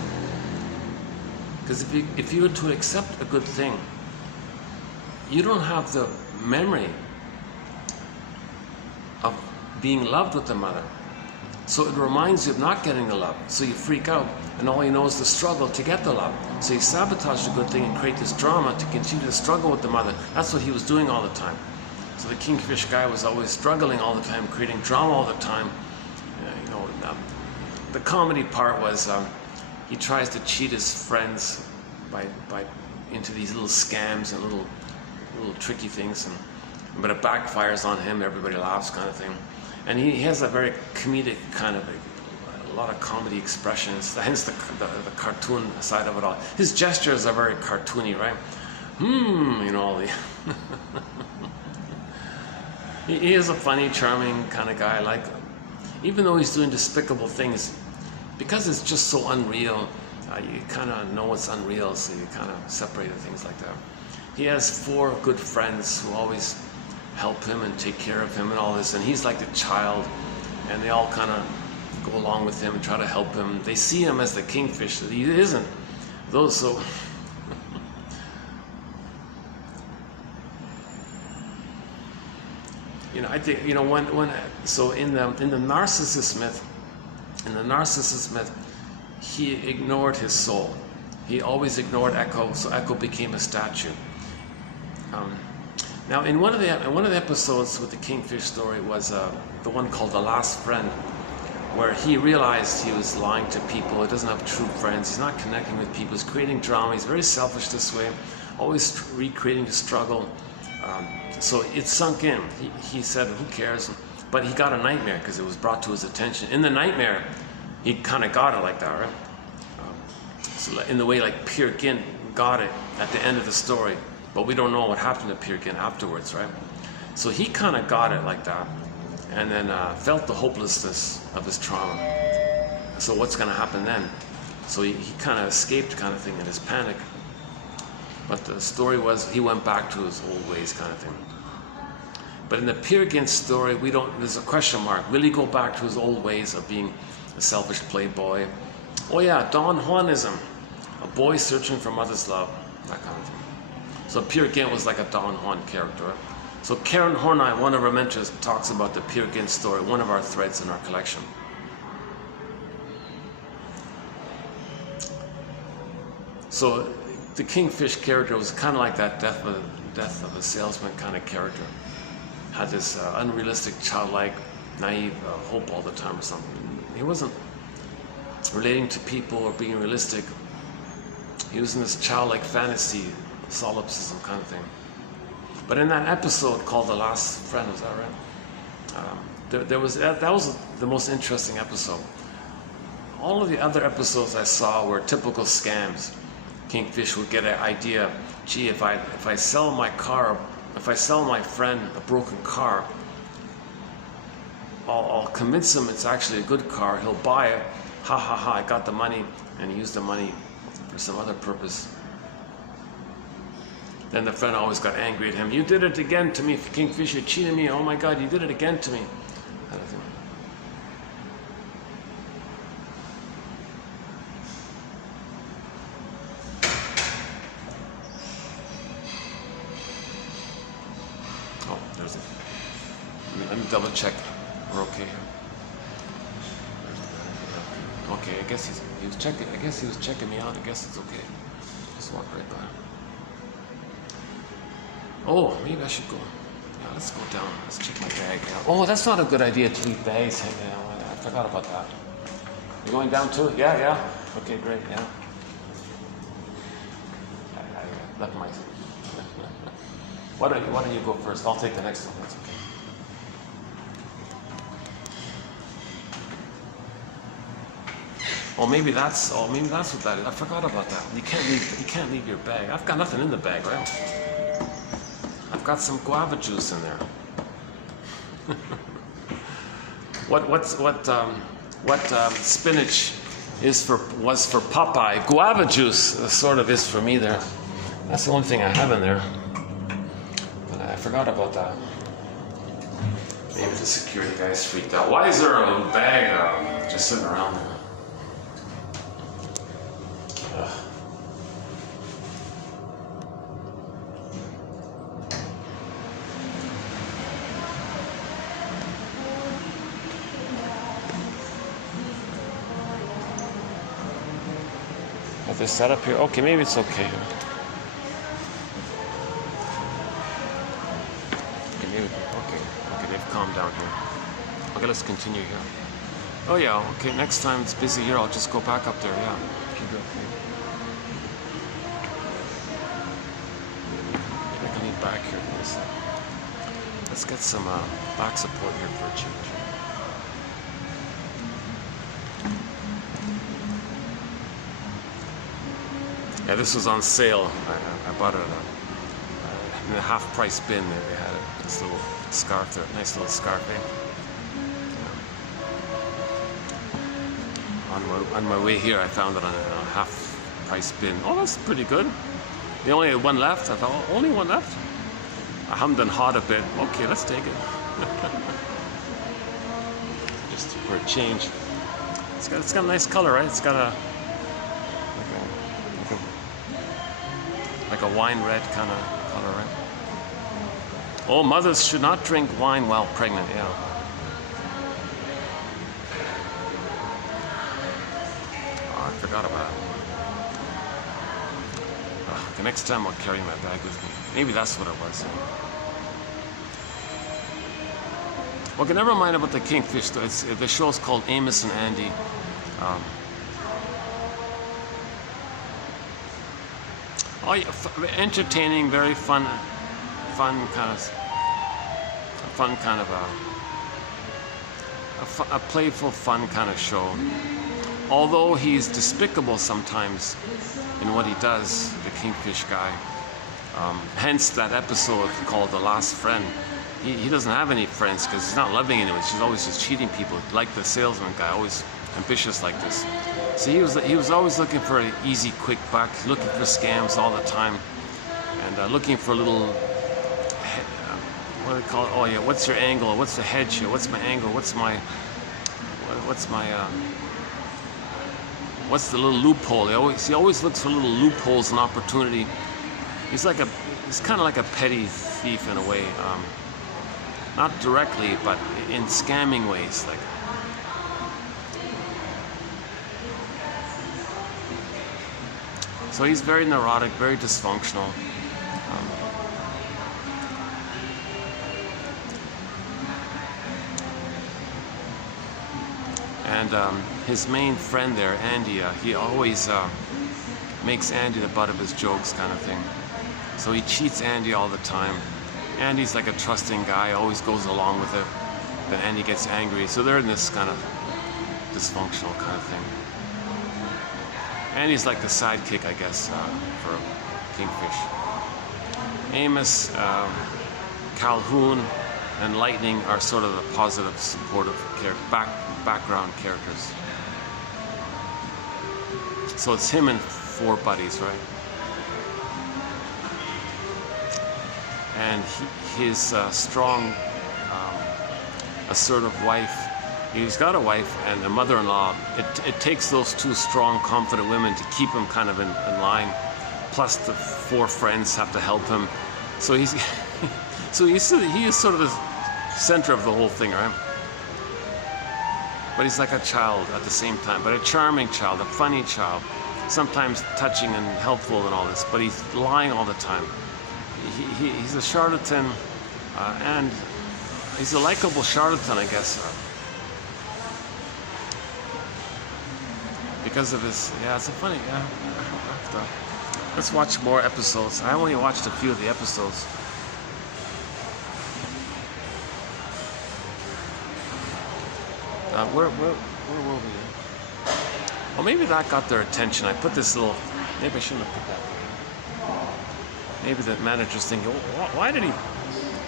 Because if you were to accept a good thing, you don't have the memory of being loved with the mother. So it reminds you of not getting the love. So you freak out, and all you know is the struggle to get the love. So you sabotage the good thing and create this drama to continue to struggle with the mother. That's what he was doing all the time. So the kingfish guy was always struggling all the time, creating drama all the time. The comedy part was he tries to cheat his friends by into these little scams and little tricky things, but it backfires on him. Everybody laughs, kind of thing. And he has a very comedic kind of a lot of comedy expressions. Hence the cartoon side of it all. His gestures are very cartoony, right? All the. He is a funny, charming kind of guy. I like him. Even though he's doing despicable things, because it's just so unreal, you kind of know it's unreal, so you kind of separate things like that. He has 4 good friends who always help him and take care of him and all this, and he's like the child, and they all kind of go along with him and try to help him. They see him as the kingfish. He isn't. So. I think so in the narcissist myth, he ignored his soul. He always ignored Echo, so Echo became a statue. Now, in one of the episodes with the kingfish story was the one called The Last Friend, where he realized he was lying to people. He doesn't have true friends. He's not connecting with people. He's creating drama. He's very selfish this way, always recreating the struggle. So it sunk in. He said, who cares? But he got a nightmare because it was brought to his attention. In the nightmare, he kind of got it like that, right? So in the way like Peer Gynt got it at the end of the story, but we don't know what happened to Peer Gynt afterwards, right? So he kind of got it like that, and then felt the hopelessness of his trauma. So what's going to happen then? So he kind of escaped kind of thing in his panic. But the story was he went back to his old ways kind of thing. But in the Peer Gynt story, there's a question mark. Will he go back to his old ways of being a selfish playboy? Oh yeah, Don Juanism. A boy searching for mother's love. That kind of thing. So Peer Gynt was like a Don Juan character. So Karen Horney, one of our mentors, talks about the Peer Gynt story, one of our threads in our collection. So the kingfish character was kind of like that death of a salesman kind of character. Had this unrealistic, childlike, naive hope all the time or something. He wasn't relating to people or being realistic. He was in this childlike fantasy, solipsism kind of thing. But in that episode called The Last Friend, was that right? That was the most interesting episode. All of the other episodes I saw were typical scams. Kingfish would get an idea, gee, if I sell my car, if I sell my friend a broken car, I'll convince him it's actually a good car. He'll buy it. Ha ha ha, I got the money, and he used the money for some other purpose. Then the friend always got angry at him. You did it again to me, Kingfish, you cheated me. Oh my God, you did it again to me. Kind of thing. Let me double check. We're okay. Okay, I guess he was checking. I guess he was checking me out. I guess it's okay. Just walk right by. Oh, maybe I should go. Yeah, let's go down. Let's check my bag out. Oh, that's not a good idea to leave bags hanging out. I forgot about that. You going down too? Yeah, yeah. Okay, great. Yeah. I left my. Why don't you go first? I'll take the next one. That's okay. Oh, maybe that's what that is. I forgot about that. You can't leave your bag. I've got nothing in the bag, right? I've got some guava juice in there. What spinach was for Popeye, guava juice sort of is for me there. That's the only thing I have in there. But I forgot about that. Maybe the security guy's freaked out. Why is there a bag just sitting around there? Have they set up here? Okay, maybe it's okay. Okay, they've calmed down here. Okay, let's continue here. Oh yeah, okay, next time it's busy here, I'll just go back up there, yeah. Keep it okay. Maybe I can need back here. Let's get some back support here for a change. Yeah, this was on sale. I bought it in a half-price bin. They had it. This little scarf there, nice little scarf. On my way here, I found it on a half-price bin. Oh, that's pretty good. The only one left. I thought, oh, only one left. I hummed and hawed a bit. Okay, let's take it. Just for a change. It's got a nice color, right? It's got like a wine red kind of color, right? Oh, mothers should not drink wine while pregnant, yeah. Oh, I forgot about it. Oh, the next time I'll carry my bag with me. Maybe that's what it was. Okay, never mind about the kingfish though. The show's called Amos and Andy. Oh yeah, entertaining, very fun kind of a playful, fun kind of show. Although he's despicable sometimes in what he does, the kingfish guy. Hence that episode called The Last Friend. He doesn't have any friends because he's not loving anyone. He's always just cheating people, like the salesman guy, always ambitious like this. So he was always looking for an easy, quick buck, looking for scams all the time, and looking for a little, what do they call it? Oh yeah, what's your angle? What's the hedge here? What's my angle? What's the little loophole? He always looks for little loopholes and opportunity. He's kind of like a petty thief in a way, not directly, but in scamming ways, like. So he's very neurotic, very dysfunctional. And his main friend there, Andy, he always makes Andy the butt of his jokes kind of thing. So he cheats Andy all the time. Andy's like a trusting guy, always goes along with it. Then Andy gets angry. So they're in this kind of dysfunctional kind of thing. Andy's like the sidekick, I guess, for Kingfish. Amos, Calhoun, and Lightning are sort of the positive, supportive background characters. So it's him and 4 buddies, right? And his strong, assertive wife. He's got a wife and a mother-in-law. It takes those 2 strong, confident women to keep him kind of in line. Plus the 4 friends have to help him. So he is sort of center of the whole thing, right? But he's like a child at the same time, but a charming child, a funny child, sometimes touching and helpful and all this, but he's lying all the time. He's a charlatan, and he's a likable charlatan, I guess, because of his, yeah, it's a funny, yeah. Let's watch more episodes. I only watched a few of the episodes. Where were we? Well, maybe that got their attention. I put this little, maybe I shouldn't have put that there. Maybe the manager's thinking, well, why did he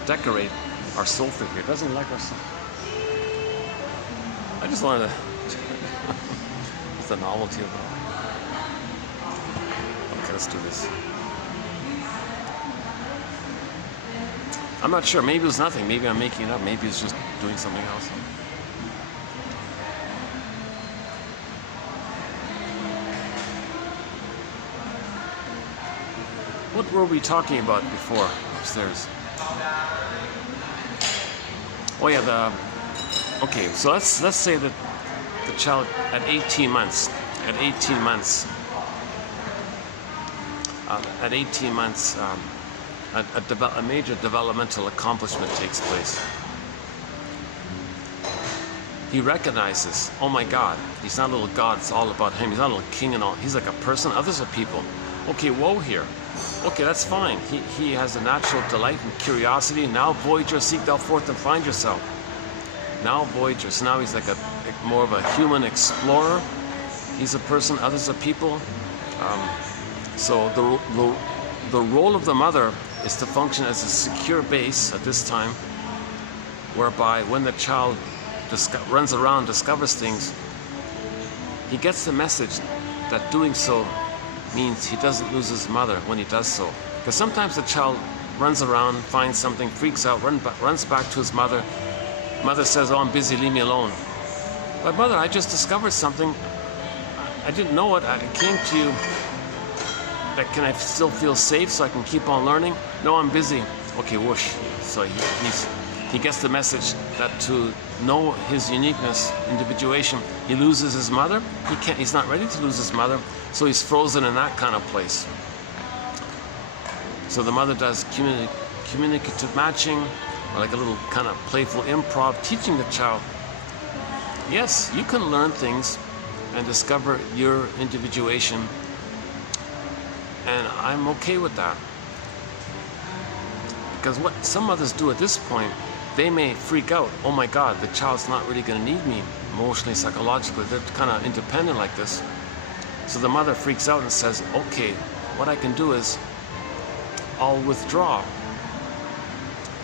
decorate our sofa here? Doesn't like our sofa. I just wanted to, it's the novelty of it. Okay, let's do this. I'm not sure, maybe it was nothing. Maybe I'm making it up. Maybe it's just doing something else. What were we talking about before upstairs? Oh yeah, okay, so let's say that the child at 18 months, a major developmental accomplishment takes place. He recognizes, oh my God, he's not a little God, it's all about him. He's not a little king and all. He's like a person, others are people. Okay, whoa here. Okay, that's fine. He has a natural delight and curiosity. Now, Voyager, seek thou forth and find yourself. Now, Voyager. So now he's like more of a human explorer. He's a person, others are people. So the role of the mother is to function as a secure base at this time, whereby when the child runs around, discovers things, he gets the message that doing so means he doesn't lose his mother when he does so. Because sometimes the child runs around, finds something, freaks out, runs back to his mother. Mother says, oh, I'm busy, leave me alone. But mother, I just discovered something. I didn't know it. I came to you. Can I still feel safe so I can keep on learning? No, I'm busy. Okay, whoosh. So he gets the message that to know his uniqueness, individuation, he loses his mother. He's not ready to lose his mother, so he's frozen in that kind of place. So the mother does communicative matching, or like a little kind of playful improv, teaching the child, yes, you can learn things and discover your individuation, and I'm okay with that. Because what some mothers do at this point, they may freak out. Oh my God, the child's not really going to need me emotionally, psychologically. They're kind of independent like this. So the mother freaks out and says, okay, what I can do is I'll withdraw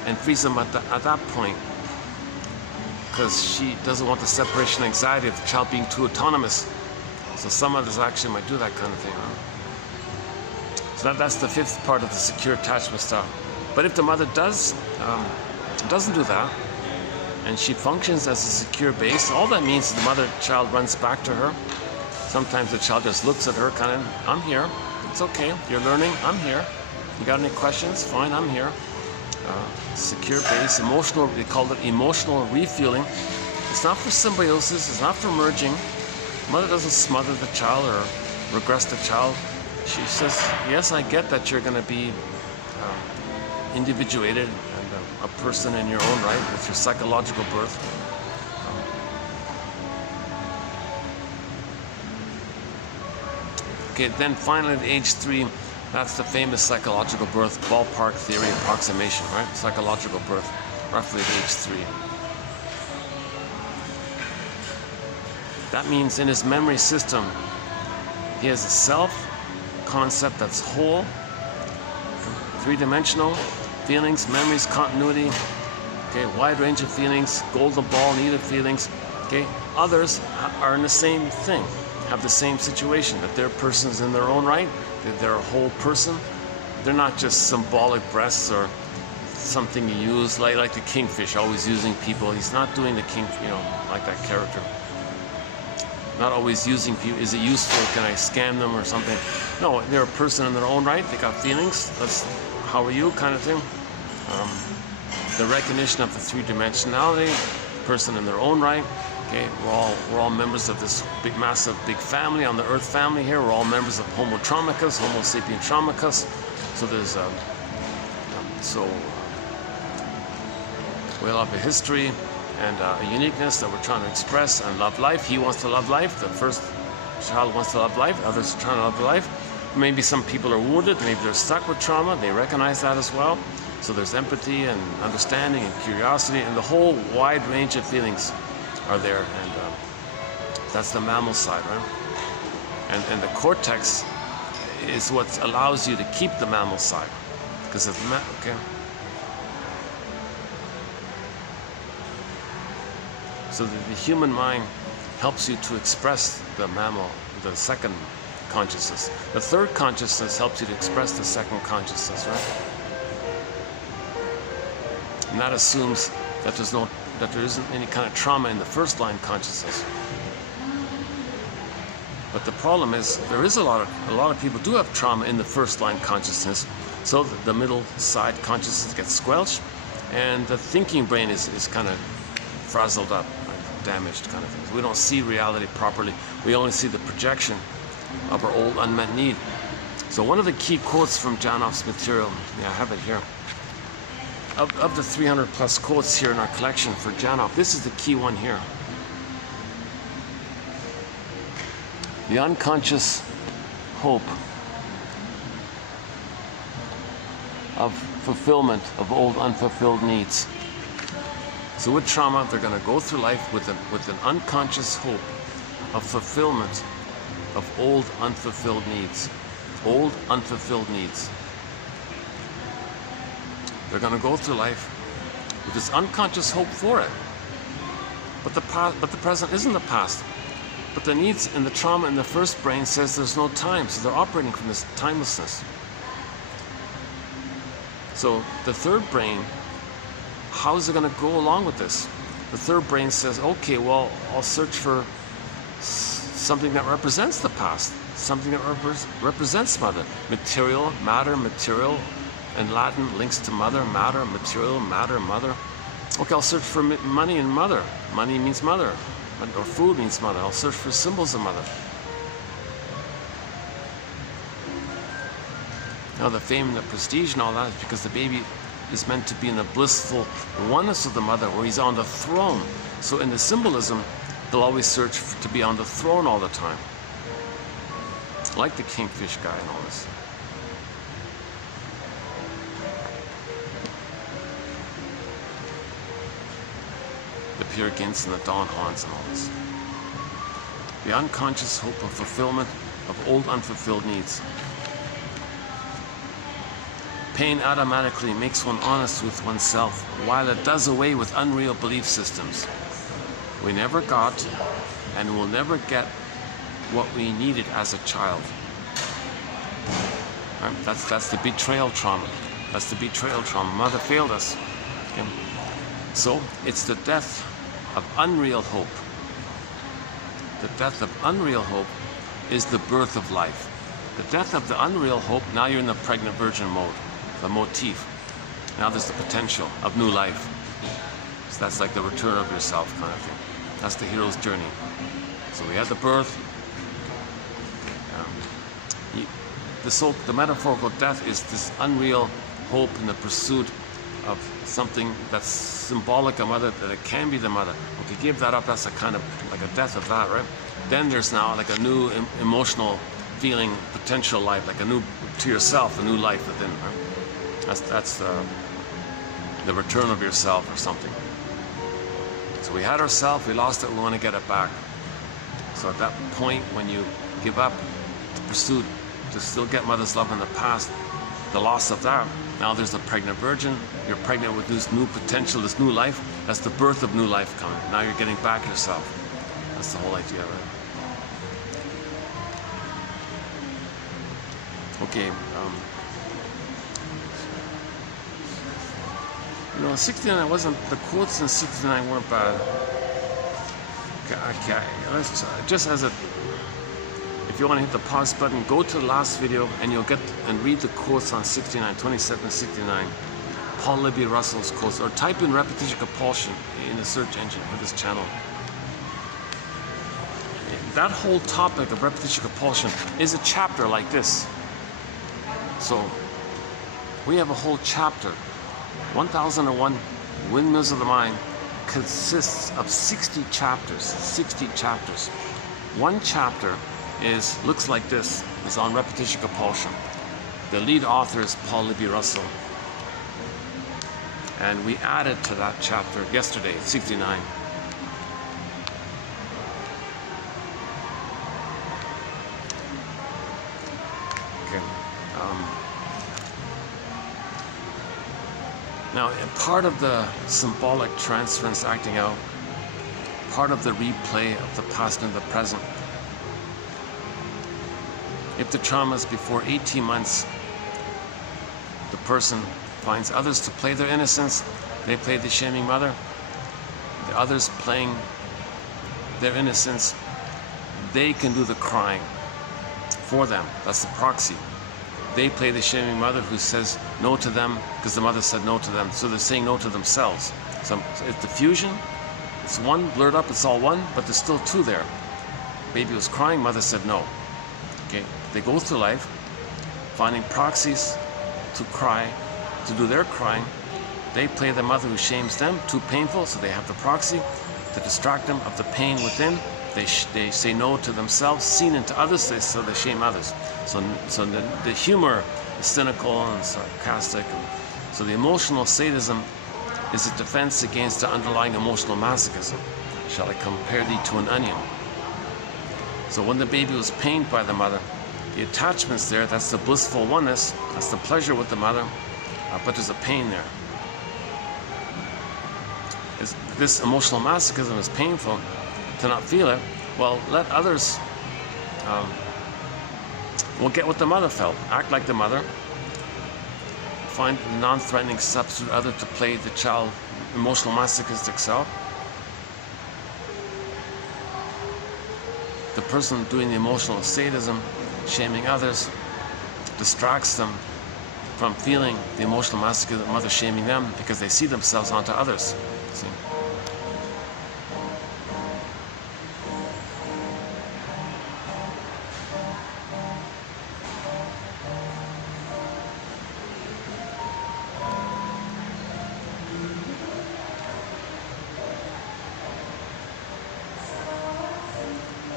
and freeze them at that point, because she doesn't want the separation anxiety of the child being too autonomous. So some mothers actually might do that kind of thing. So that's the fifth part of the secure attachment style. But if the mother doesn't do that, and she functions as a secure base, all that means is the mother-child runs back to her. Sometimes the child just looks at her, kind of, I'm here. It's okay. You're learning. I'm here. You got any questions? Fine, I'm here. Secure base, emotional. They call it emotional refueling. It's not for symbiosis. It's not for merging. Mother doesn't smother the child or regress the child. She says, yes, I get that you're going to be individuated and a person in your own right with your psychological birth. Okay, then finally at age 3, that's the famous psychological birth ballpark theory approximation, right? Psychological birth, roughly at age 3. That means in his memory system, he has a self concept that's whole, three-dimensional, feelings, memories, continuity, okay, wide range of feelings, golden ball, needed feelings, okay. Others are in the same thing, have the same situation, that they're persons in their own right, that they're a whole person. They're not just symbolic breasts or something you use, like the kingfish, always using people. He's not doing the king, like that character. Not always using people. Is it useful? Can I scam them or something? No, they're a person in their own right. They got feelings. That's how are you kind of thing. the recognition of the three-dimensionality, person in their own right. Okay, we're all members of this big, massive, big family on the Earth family here. We're all members of Homo Traumicus, Homo sapien Traumicus. So there's we all have a history and a uniqueness that we're trying to express and love life. He wants to love life. The first child wants to love life. Others are trying to love life. Maybe some people are wounded. Maybe they're stuck with trauma. They recognize that as well. So there's empathy and understanding and curiosity, and the whole wide range of feelings are there. And that's the mammal side, right? And the cortex is what allows you to keep the mammal side, because of okay. So the human mind helps you to express the mammal, the second consciousness. The third consciousness helps you to express the second consciousness, right? And that assumes that there isn't any kind of trauma in the first line consciousness. But the problem is there is a lot of people do have trauma in the first line consciousness. So the middle side consciousness gets squelched, and the thinking brain is kind of frazzled up, damaged kind of thing. We don't see reality properly. We only see the projection of our old unmet need. So one of the key quotes from Janoff's material, I have it here. Of the 300 plus quotes here in our collection for Janoff, this is the key one here. The unconscious hope of fulfillment of old unfulfilled needs. So with trauma, they're going to go through life with an unconscious hope of fulfillment of old unfulfilled needs. Old unfulfilled needs. They're going to go through life with this unconscious hope for it. But the present isn't the past. But the needs and the trauma in the first brain says there's no time, so they're operating from this timelessness. So the third brain, how is it going to go along with this? The third brain says, okay, well, I'll search for something that represents the past, something that represents mother. Material, matter, material. In Latin, links to mother, matter, material, matter, mother. Okay, I'll search for money and mother. Money means mother, or food means mother. I'll search for symbols of mother. Now the fame and the prestige and all that is because the baby is meant to be in the blissful oneness of the mother, where he's on the throne. So in the symbolism, they'll always search to be on the throne all the time. Like the kingfish guy and all this. The Peer Gynt's and the Don Hans and all this. The unconscious hope of fulfillment of old unfulfilled needs. Pain automatically makes one honest with oneself, while it does away with unreal belief systems. We never got and will never get what we needed as a child. That's the betrayal trauma. That's the betrayal trauma. Mother failed us. Okay. So it's the death of unreal hope. The death of unreal hope is the birth of life. The death of the unreal hope, now you're in the pregnant virgin mode, the motif. Now there's the potential of new life. So that's like the return of yourself kind of thing. That's the hero's journey. So we had the birth. The metaphorical death is this unreal hope in the pursuit of something that's symbolic of mother, that it can be the mother. Okay, give that up, that's a kind of like a death of that, right? Then there's now like a new emotional feeling, potential life, like a new, to yourself, a new life within, right? That's the return of yourself or something. So we had ourself, we lost it, we want to get it back. So at that point, when you give up the pursuit to still get mother's love in the past, the loss of that, now there's the pregnant virgin. You're pregnant with this new potential, this new life. That's the birth of new life coming. Now you're getting back yourself. That's the whole idea, right? Okay. In 69 wasn't, the quotes in 69 weren't bad. Okay, let's just as a, if you want to hit the pause button, go to the last video and you'll get and read the quotes on 69, 27, 69. Paul Libby Russell's quotes, or type in repetition compulsion in the search engine for this channel. That whole topic of repetition compulsion is a chapter like this. So we have a whole chapter. 1001 Windmills of the Mind consists of 60 chapters. 60 chapters. One chapter looks like this. It's on repetition compulsion. The lead author is Paul Libby Russell. And we added to that chapter yesterday, 69. Okay. Now, part of the symbolic transference acting out, part of the replay of the past and the present. If the trauma is before 18 months, the person finds others to play their innocence. They play the shaming mother. The others playing their innocence, they can do the crying for them. That's the proxy. They play the shaming mother who says no to them because the mother said no to them. So they're saying no to themselves. So it's the fusion. It's one, blurred up, it's all one, but there's still two there. Baby was crying, mother said no. Okay, they go through life finding proxies to cry, to do their crying. They play the mother who shames them, too painful, so they have the proxy to distract them of the pain within. They say no to themselves, seen into others, so they shame others. So the humor is cynical and sarcastic. So the emotional sadism is a defense against the underlying emotional masochism. Shall I compare thee to an onion? So when the baby was pained by the mother, the attachment's there, that's the blissful oneness, that's the pleasure with the mother, but there's a pain there. This emotional masochism is painful to not feel it. Well, let others, will get what the mother felt, act like the mother, find a non-threatening substitute other to play the child emotional masochistic self. The person doing the emotional sadism, shaming others, distracts them from feeling the emotional masochism, mother shaming them, because they see themselves onto others. See?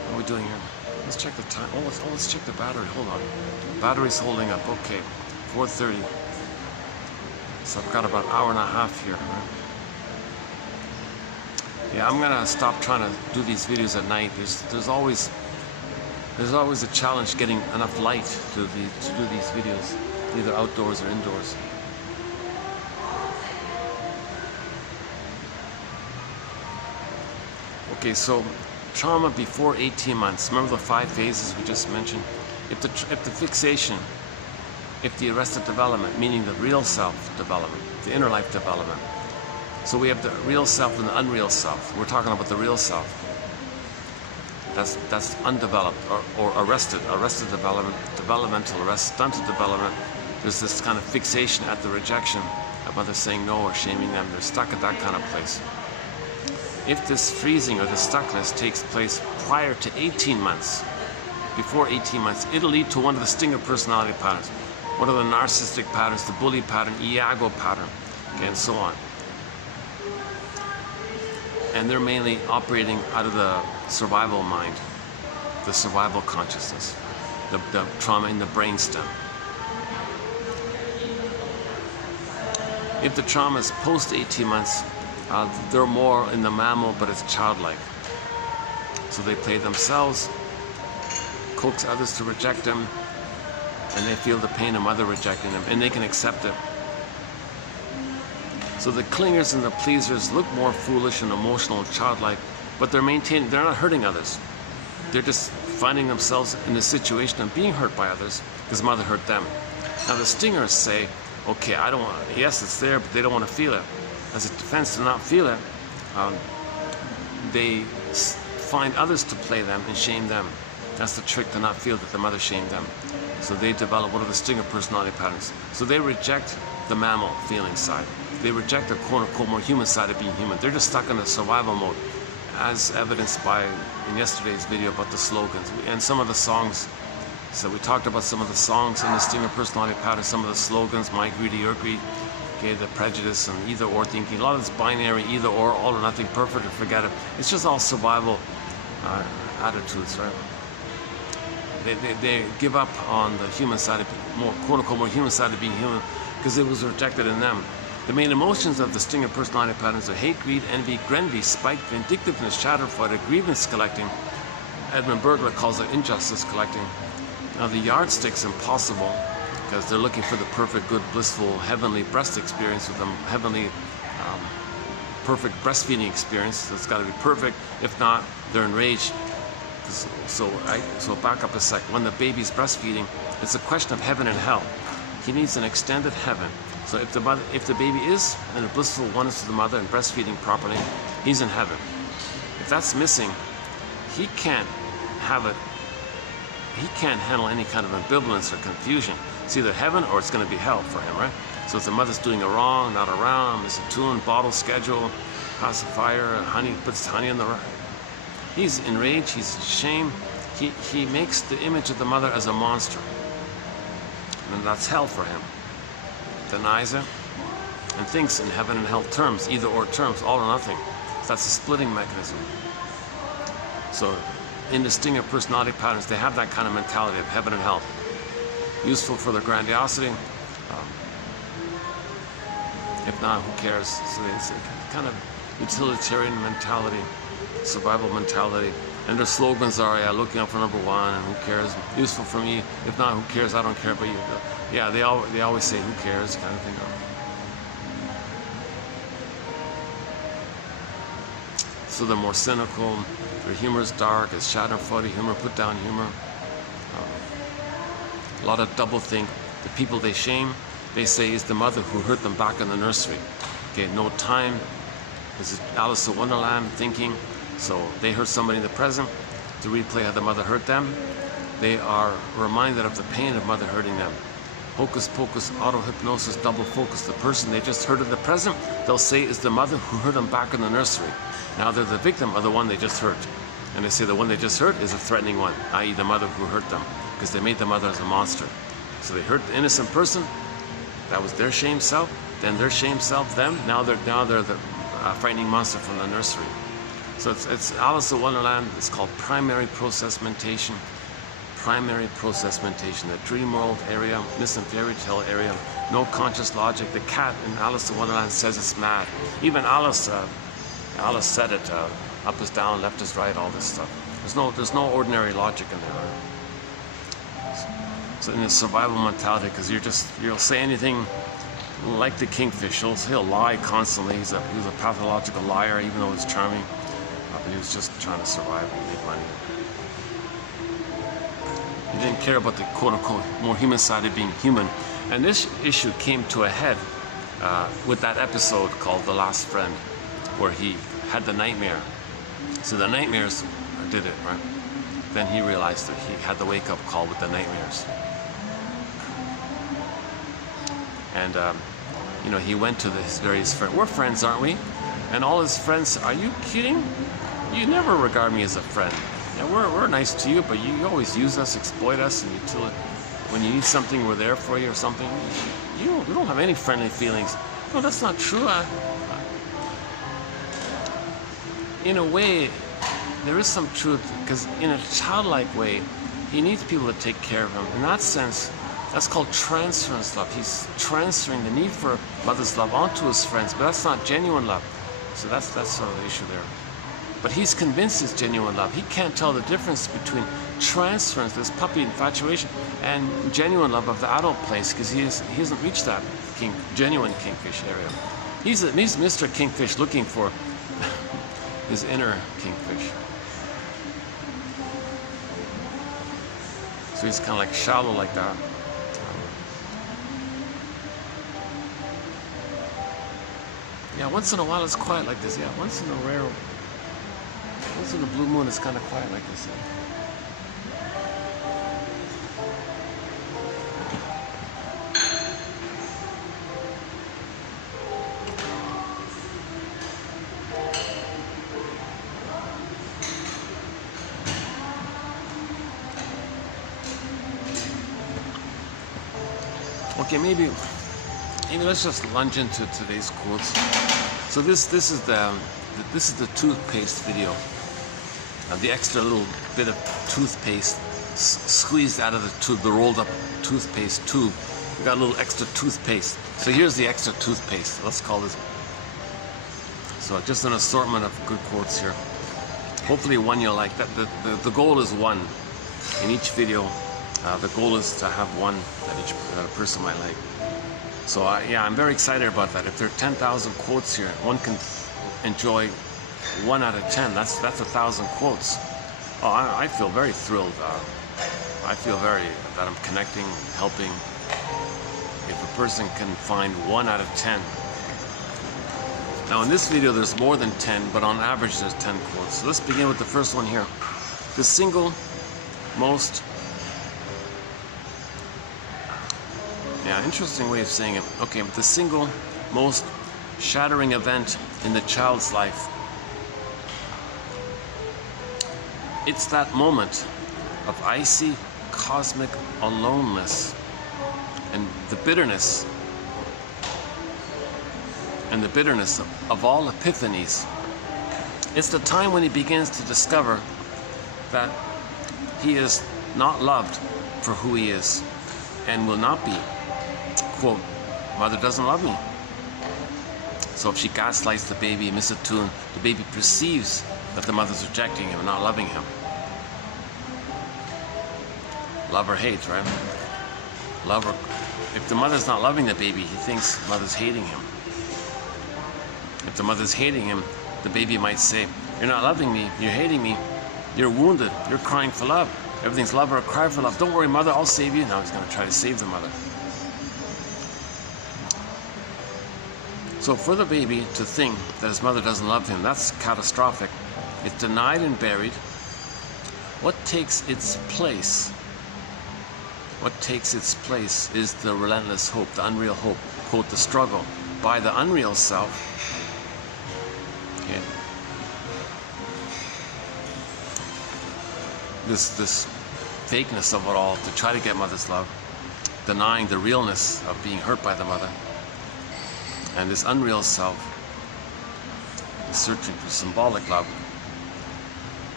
What are we doing here? Let's check the time. Let's check the battery. Hold on. Battery's holding up. Okay, 4:30. So I've got about an hour and a half here. Right? Yeah, I'm gonna stop trying to do these videos at night. There's always a challenge getting enough light to do these videos, either outdoors or indoors. Okay, so trauma before 18 months. Remember the 5 phases we just mentioned? If the fixation, if the arrested development, meaning the real self development, the inner life development. So we have the real self and the unreal self. We're talking about the real self. That's undeveloped or arrested development, developmental arrest, stunted development. There's this kind of fixation at the rejection of others saying no or shaming them. They're stuck at that kind of place. If this freezing or the stuckness takes place prior to 18 months, before 18 months, it'll lead to one of the stinger personality patterns. One of the narcissistic patterns, the bully pattern, Iago pattern, okay, and so on. And they're mainly operating out of the survival mind, the survival consciousness, the trauma in the brainstem. If the trauma is post 18 months, they're more in the mammal, but it's childlike. So they play themselves, coax others to reject them, and they feel the pain of mother rejecting them, and they can accept it. So the clingers and the pleasers look more foolish and emotional and childlike, but they're not hurting others. They're just finding themselves in a situation of being hurt by others because mother hurt them. Now the stingers say, okay, I don't want, yes, it's there, but they don't want to feel it. As a defense to not feel it, they find others to play them and shame them. That's the trick, to not feel that the mother shamed them. So they develop what are the stinger personality patterns. So they reject the mammal feeling side. They reject the quote-unquote more human side of being human. They're just stuck in a survival mode, as evidenced by in yesterday's video about the slogans and some of the songs. So we talked about some of the songs in the stinger personality pattern, some of the slogans, my greedy, your greed, okay, the prejudice and either or thinking. A lot of this binary, either or, all or nothing, perfect or forget it. It's just all survival attitudes, right? They give up on the human side of more quote-unquote more human side of being human because it was rejected in them. The main emotions of the stinger personality patterns are hate, greed, envy, grenvy, spite, vindictiveness, shatterfreude, grievance collecting. Edmund Burglar calls it injustice collecting. Now the yardstick's impossible because they're looking for the perfect, good, blissful, heavenly breast experience with them, heavenly, perfect breastfeeding experience. So it's got to be perfect. If not, they're enraged. So back up a sec. When the baby's breastfeeding, it's a question of heaven and hell. He needs an extended heaven. So if the baby is in a blissful oneness to the mother and breastfeeding properly, he's in heaven. If that's missing, he can't have it. He can't handle any kind of ambivalence or confusion. It's either heaven or it's going to be hell for him, right? So if the mother's doing it wrong, not around, miss a tune, bottle schedule, pacifier, honey, puts honey in the right. He's enraged, he's ashamed. He makes the image of the mother as a monster. And that's hell for him. Denies it and thinks in heaven and hell terms, either or terms, all or nothing. So that's a splitting mechanism. So in the stinger personality patterns, they have that kind of mentality of heaven and hell. Useful for their grandiosity. If not, who cares? So it's a kind of utilitarian mentality, survival mentality. And their slogans are, yeah, looking out for number one, and who cares? Useful for me. If not, who cares? I don't care about you. Yeah, they always say, who cares, kind of thing. So they're more cynical. Their humor is dark. It's schadenfreude humor, put down humor. A lot of double think. The people they shame, they say, is the mother who hurt them back in the nursery. Okay, no time. This is Alice in Wonderland thinking. So they hurt somebody in the present to replay how the mother hurt them. They are reminded of the pain of mother hurting them. Hocus pocus, auto-hypnosis, double focus. The person they just hurt in the present, they'll say is the mother who hurt them back in the nursery. Now they're the victim of the one they just hurt. And they say the one they just hurt is a threatening one, i.e. the mother who hurt them, because they made the mother as a monster. So they hurt the innocent person, that was their shame self, then their shame self, them, now they're the frightening monster from the nursery. So it's Alice in Wonderland. It's called primary process mentation. Primary process mentation, the dream world area, myth and fairy tale area, no conscious logic. The cat in Alice in Wonderland says it's mad. Even Alice said it, up is down, left is right, all this stuff. There's no ordinary logic in there. So in a survival mentality, because you'll say anything like the kingfish. He'll lie constantly. He was a pathological liar, even though he's charming. But he was just trying to survive and make money. He didn't care about the quote-unquote more human side of being human. And this issue came to a head with that episode called The Last Friend, where he had the nightmare. So the nightmares did it, right? Then he realized that he had the wake-up call with the nightmares. And, he went to his various friends. We're friends, aren't we? And all his friends, are you kidding? You never regard me as a friend. Yeah, we're nice to you, but you always use us, exploit us, and when you need something, we're there for you or something. We don't have any friendly feelings. No, that's not true. In a way, there is some truth, because in a childlike way, he needs people to take care of him. In that sense, that's called transference love. He's transferring the need for mother's love onto his friends, but that's not genuine love. So that's sort of the issue there. But he's convinced it's genuine love. He can't tell the difference between transference, this puppy infatuation, and genuine love of the adult place, because he hasn't reached that genuine kingfish area. He's Mr. Kingfish looking for his inner kingfish. So he's kind of like shallow like that. Yeah, once in a while it's quiet like this. Yeah, once in a blue moon it's kind of quiet like this. Okay, maybe let's just lunge into today's quotes. So this is the toothpaste video. The extra little bit of toothpaste squeezed out of the rolled up toothpaste tube. We got a little extra toothpaste. So here's the extra toothpaste. Let's call this. So just an assortment of good quotes here. Hopefully one you'll like. The goal is one. In each video, the goal is to have one that a person might like. So yeah, I'm very excited about that. If there are 10,000 quotes here, one can enjoy 1 out of 10. That's 1,000 quotes. Oh, I feel very thrilled. I feel that I'm connecting, helping. If a person can find 1 out of 10. Now in this video there's more than 10, but on average there's 10 quotes. So let's begin with the first one here. The single most, interesting way of saying it. Okay, the single most shattering event in the child's life. It's that moment of icy cosmic aloneness and the bitterness of all epiphanies. It's the time when he begins to discover that he is not loved for who he is and will not be. Quote, mother doesn't love me. So if she gaslights the baby, misattuned, the baby perceives that the mother's rejecting him, not loving him. Love or hate, right? Love or... If the mother's not loving the baby, he thinks mother's hating him. If the mother's hating him, the baby might say, you're not loving me, you're hating me, you're wounded, you're crying for love. Everything's love or a cry for love. Don't worry, mother, I'll save you. Now he's going to try to save the mother. So for the baby to think that his mother doesn't love him, that's catastrophic. It's denied and buried. What takes its place? What takes its place is the relentless hope, the unreal hope, quote, the struggle by the unreal self. Okay. This fakeness of it all to try to get mother's love, denying the realness of being hurt by the mother, and this unreal self is searching for symbolic love.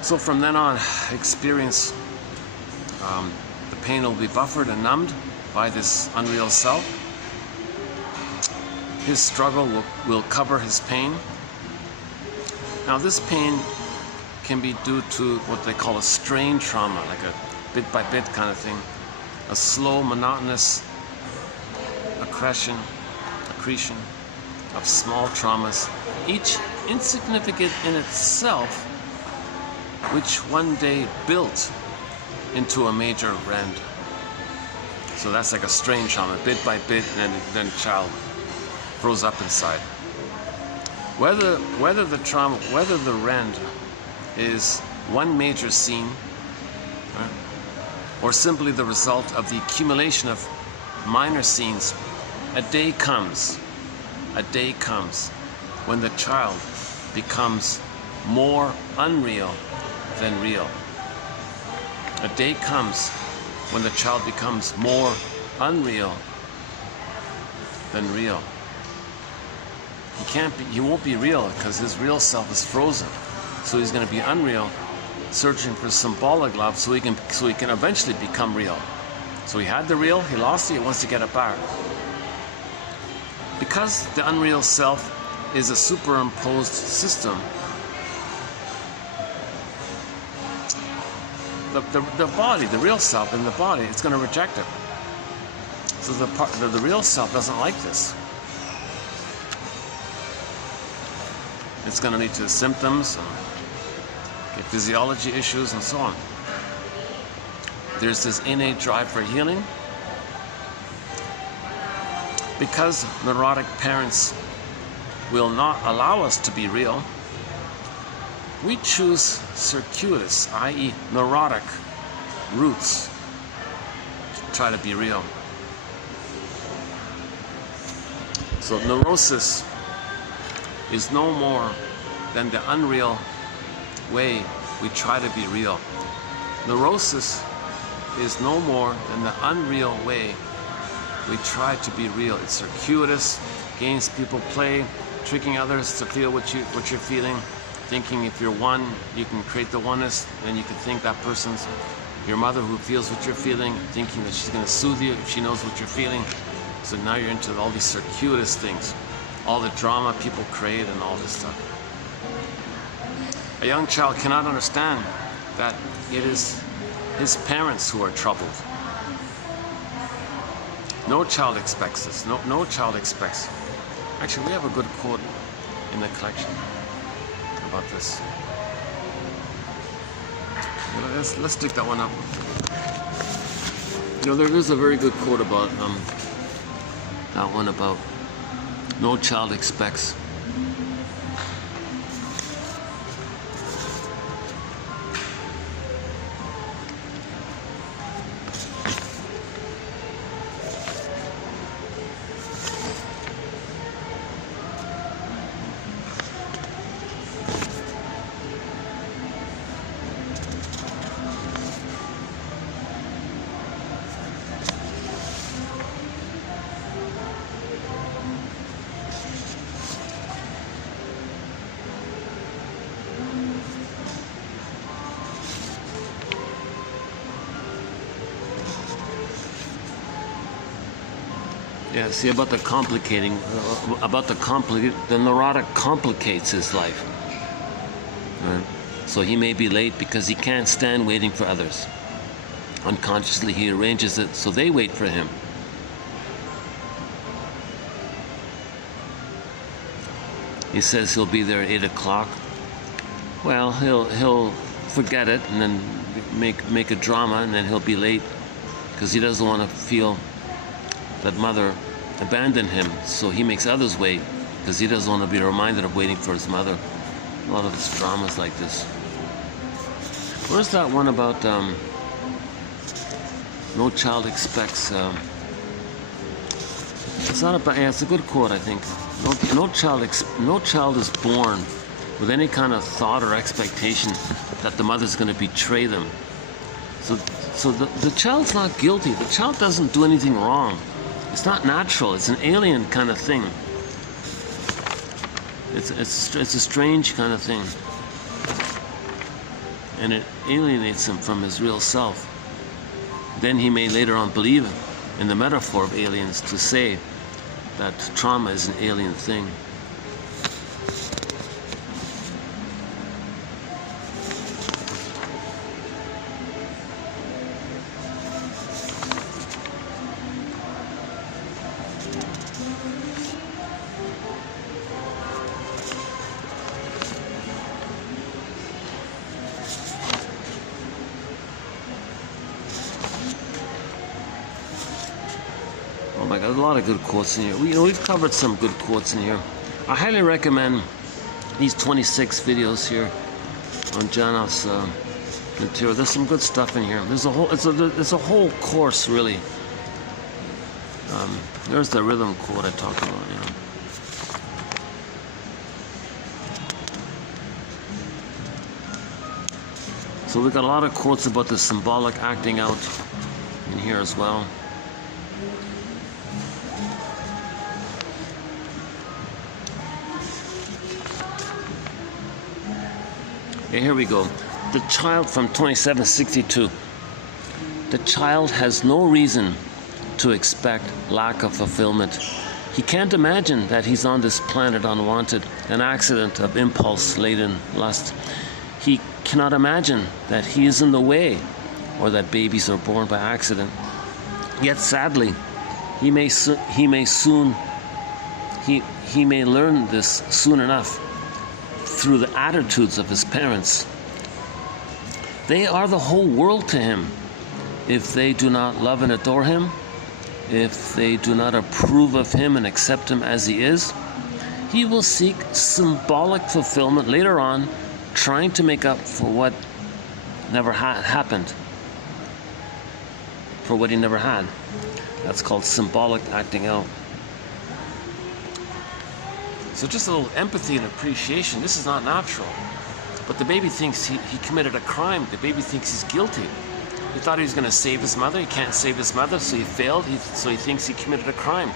So from then on, experience the pain will be buffered and numbed by this unreal self. His struggle will cover his pain. Now this pain can be due to what they call a strain trauma, like a bit by bit kind of thing. A slow, monotonous accretion of small traumas, each insignificant in itself, which one day built into a major rend. So that's like a strain trauma, bit by bit, and then the child froze up inside. Whether the rend is one major scene, right, or simply the result of the accumulation of minor scenes, a day comes when the child becomes more unreal than real. A day comes when the child becomes more unreal than real. He won't be real because his real self is frozen. So he's going to be unreal, searching for symbolic love so he can eventually become real. So he had the real, he lost it, he wants to get it back. Because the unreal self is a superimposed system, the body, the real self in the body, it's going to reject it. So the real self doesn't like this. It's going to lead to symptoms, get physiology issues, and so on. There's this innate drive for healing. Because neurotic parents will not allow us to be real, we choose circuitous, i.e. neurotic, routes to try to be real. So neurosis is no more than the unreal way we try to be real. Neurosis is no more than the unreal way We try to be real. It's circuitous, games people play, tricking others to feel what you're feeling, thinking if you're one, you can create the oneness, and you can think that person's your mother who feels what you're feeling, thinking that she's going to soothe you if she knows what you're feeling. So now you're into all these circuitous things, all the drama people create and all this stuff. A young child cannot understand that it is his parents who are troubled. No child expects this. No child expects. Actually, we have a good quote in the collection about this. Let's dig that one up. You know, there is a very good quote about that one about no child expects. Yeah, see about the complicating, the neurotic complicates his life. Right? So he may be late because he can't stand waiting for others. Unconsciously he arranges it so they wait for him. He says he'll be there at 8 o'clock. Well, he'll forget it and then make a drama, and then he'll be late because he doesn't want to feel that mother abandoned him, so he makes others wait because he doesn't want to be reminded of waiting for his mother. A lot of this dramas like this. Where's that one about no child expects? It's not about. Yeah, it's a good quote, I think. No child is born with any kind of thought or expectation that the mother's going to betray them. So the child's not guilty. The child doesn't do anything wrong. It's not natural. It's an alien kind of thing. It's a strange kind of thing, and it alienates him from his real self. Then he may later on believe in the metaphor of aliens to say that trauma is an alien thing. Oh my God, there's a lot of good quotes in here. We've covered some good quotes in here. I highly recommend these 26 videos here on Janoff's material. There's some good stuff in here. There's a whole course really. There's the rhythm quote I talked about. So we've got a lot of quotes about the symbolic acting out in here as well. Okay, here we go. The child from 2762. The child has no reason to expect lack of fulfillment. He can't imagine that he's on this planet unwanted, an accident of impulse-laden lust. He cannot imagine that he is in the way or that babies are born by accident. Yet sadly, he may learn this soon enough through the attitudes of his parents. They are the whole world to him. If they do not love and adore him, if they do not approve of him and accept him as he is, he will seek symbolic fulfillment later on, trying to make up for what never happened, for what he never had. That's called symbolic acting out. So just a little empathy and appreciation. This is not natural. But the baby thinks he committed a crime. The baby thinks he's guilty. He thought he was going to save his mother. He can't save his mother, so he failed. So he thinks he committed a crime,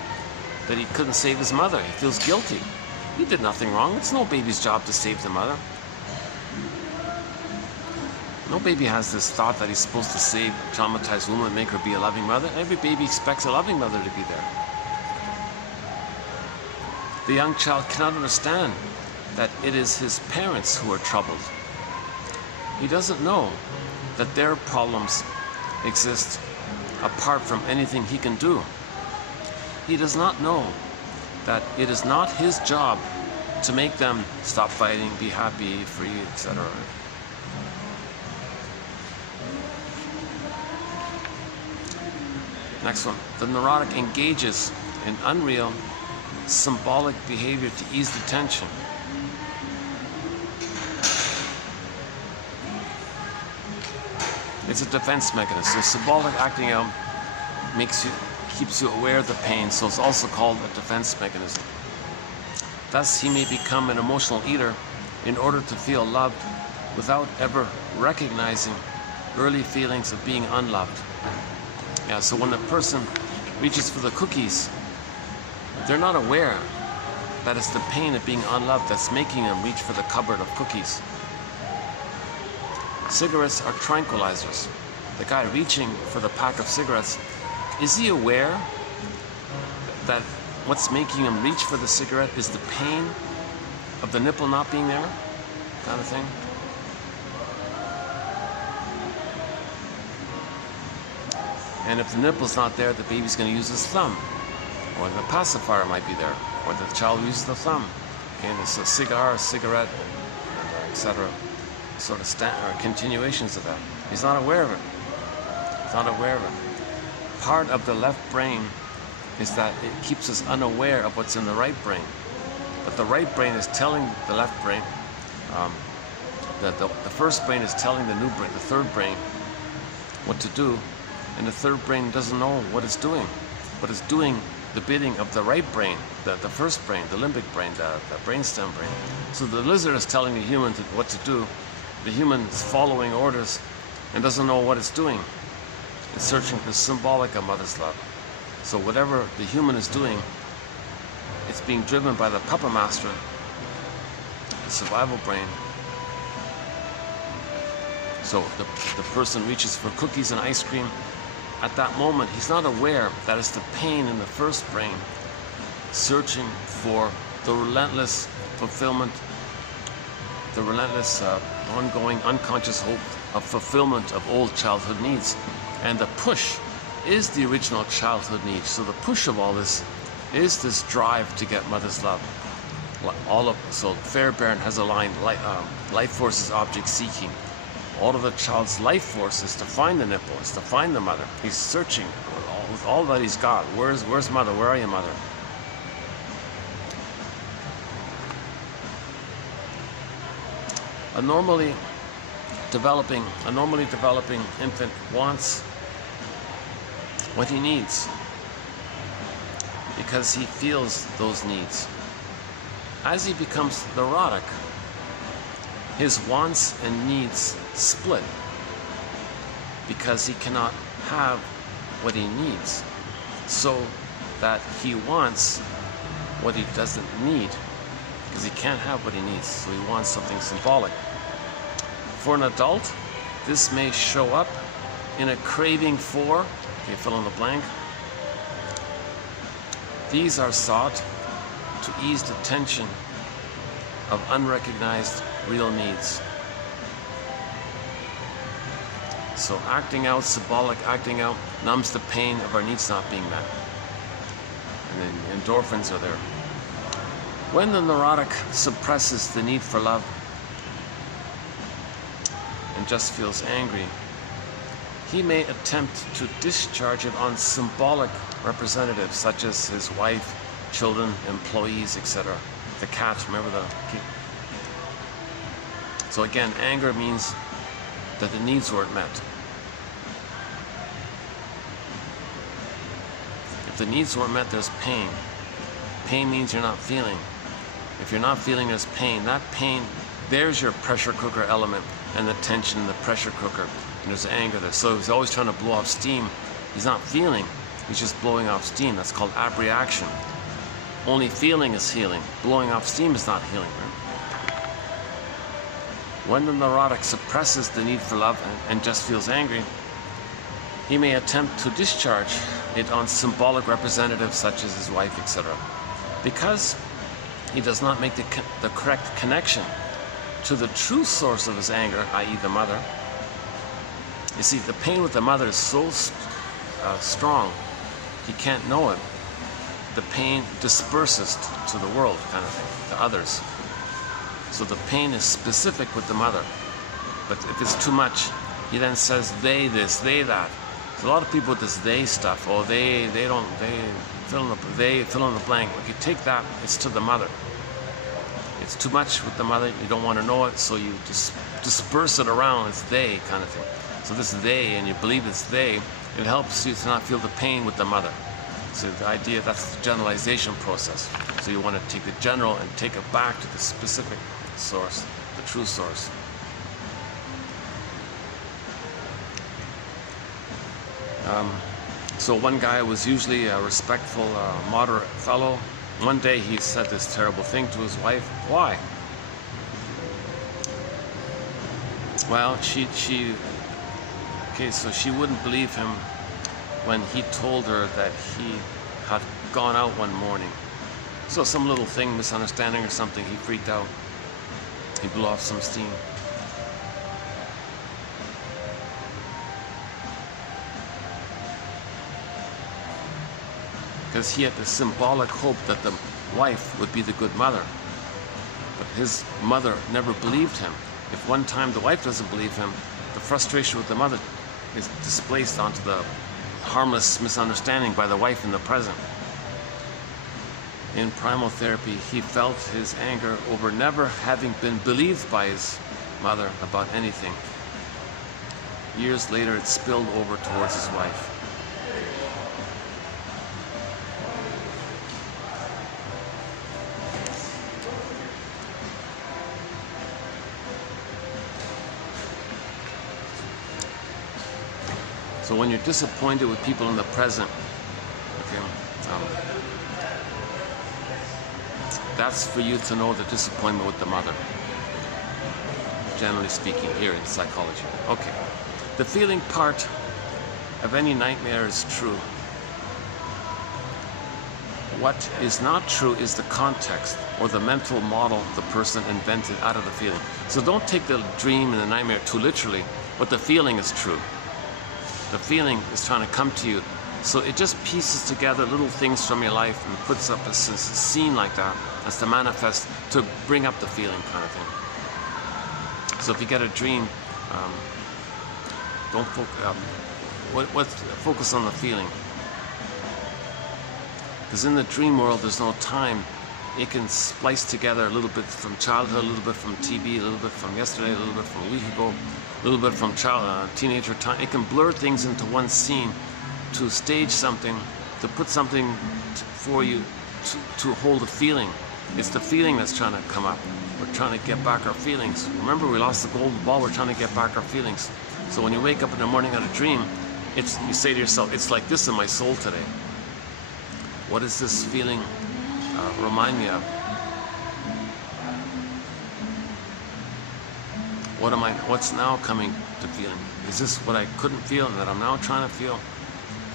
that he couldn't save his mother. He feels guilty. He did nothing wrong. It's no baby's job to save the mother. No baby has this thought that he's supposed to save traumatized woman and make her be a loving mother. Every baby expects a loving mother to be there. The young child cannot understand that it is his parents who are troubled. He doesn't know that their problems exist apart from anything he can do. He does not know that it is not his job to make them stop fighting, be happy, free, etc. Next one. The neurotic engages in unreal, symbolic behavior to ease the tension. It's a defense mechanism. So symbolic acting out keeps you aware of the pain, so it's also called a defense mechanism. Thus, he may become an emotional eater in order to feel loved without ever recognizing early feelings of being unloved. Yeah, so when a person reaches for the cookies, they're not aware that it's the pain of being unloved that's making them reach for the cupboard of cookies. Cigarettes are tranquilizers. The guy reaching for the pack of cigarettes, is he aware that what's making him reach for the cigarette is the pain of the nipple not being there, kind of thing? And if the nipple's not there, the baby's going to use his thumb, or the pacifier might be there, or the child uses the thumb. And it's a cigar, a cigarette, etc. Sort of continuations of that. He's not aware of it. He's not aware of it. Part of the left brain is that it keeps us unaware of what's in the right brain. But the right brain is telling the left brain, the first brain is telling the new brain, the third brain, what to do, and the third brain doesn't know what it's doing, but it's doing the bidding of the right brain, the first brain, the limbic brain, the brainstem brain. So the lizard is telling the human what to do. The human is following orders and doesn't know what it's doing. It's searching for symbolic of mother's love. So whatever the human is doing, it's being driven by the puppet master, the survival brain. So the person reaches for cookies and ice cream. At that moment, he's not aware that it's the pain in the first brain searching for the relentless fulfillment, the relentless ongoing unconscious hope of fulfillment of old childhood needs. And the push is the original childhood need. So the push of all this is this drive to get mother's love. So Fairbairn has a line, life force is object seeking. All of the child's life force is to find the nipple, is to find the mother. He's searching with all that he's got. Where's mother? Where are you, mother? A normally developing infant wants what he needs because he feels those needs. As he becomes neurotic, his wants and needs split because he cannot have what he needs, so that he wants what he doesn't need because he can't have what he needs, so he wants something symbolic. For an adult, this may show up in a craving for, okay, fill in the blank. These are sought to ease the tension of unrecognized real needs. So acting out, symbolic acting out, numbs the pain of our needs not being met. And then endorphins are there. When the neurotic suppresses the need for love and just feels angry, he may attempt to discharge it on symbolic representatives such as his wife, children, employees, etc. The cat, remember the key? So again, anger means that the needs weren't met. If the needs weren't met, there's pain. Pain means you're not feeling. If you're not feeling, there's pain. That pain, there's your pressure cooker element and the tension in the pressure cooker. and there's anger there. So he's always trying to blow off steam. He's not feeling, he's just blowing off steam. That's called abreaction. Only feeling is healing. Blowing off steam is not healing, right? When the neurotic suppresses the need for love and just feels angry, he may attempt to discharge it on symbolic representatives such as his wife, etc. Because he does not make the correct connection to the true source of his anger, i.e. the mother. You see, the pain with the mother is so strong, he can't know it. The pain disperses to the world, kind of thing, to others. So the pain is specific with the mother. But if it's too much, he then says they this, they that. So a lot of people with this they stuff, oh they fill in the blank. If you take that, it's to the mother. It's too much with the mother, you don't want to know it, so you just disperse it around, it's they kind of thing. So this they, and you believe it's they, it helps you to not feel the pain with the mother. So the idea, that's the generalization process. So you want to take the general and take it back to the specific source, the true source. So one guy was usually a respectful, moderate fellow. One day he said this terrible thing to his wife. Why? Well, so she wouldn't believe him when he told her that he had gone out one morning. So some little thing, misunderstanding or something, he freaked out. He blew off some steam. Because he had the symbolic hope that the wife would be the good mother. But his mother never believed him. If one time the wife doesn't believe him, the frustration with the mother is displaced onto the harmless misunderstanding by the wife in the present. In primal therapy, he felt his anger over never having been believed by his mother about anything. Years later, it spilled over towards his wife. So when you're disappointed with people in the present, okay, that's for you to know the disappointment with the mother, generally speaking, here in psychology. Okay, the feeling part of any nightmare is true. What is not true is the context or the mental model the person invented out of the feeling. So don't take the dream and the nightmare too literally, but the feeling is true. The feeling is trying to come to you. So it just pieces together little things from your life and puts up a scene like that as to manifest, to bring up the feeling kind of thing. So if you get a dream, don't focus on the feeling. Because in the dream world, there's no time. It can splice together a little bit from childhood, a little bit from TB, a little bit from yesterday, a little bit from a week ago, a little bit from teenager time. It can blur things into one scene to stage something, to put something for you to hold a feeling. It's the feeling that's trying to come up. We're trying to get back our feelings. Remember, we lost the golden ball. We're trying to get back our feelings. So when you wake up in the morning out of a dream, you say to yourself, it's like this in my soul today. What does this feeling remind me of? What's now coming to feeling? Is this what I couldn't feel and that I'm now trying to feel?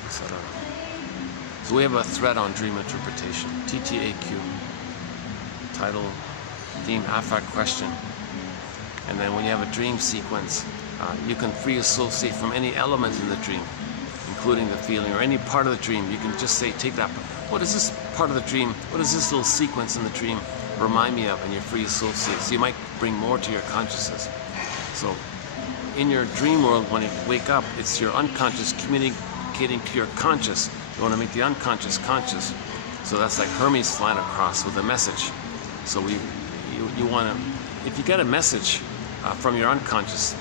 Etc. So we have a thread on dream interpretation, TTAQ, title, theme, affect, question. And then when you have a dream sequence, you can free associate from any element in the dream, including the feeling or any part of the dream. You can just say, take that. What is this part of the dream? What is this little sequence in the dream remind me of? And you're free associate. So you might bring more to your consciousness. So in your dream world, when you wake up, it's your unconscious communicating to your conscious. You want to make the unconscious conscious. So that's like Hermes flying across with a message. So you want to, if you get a message from your unconscious,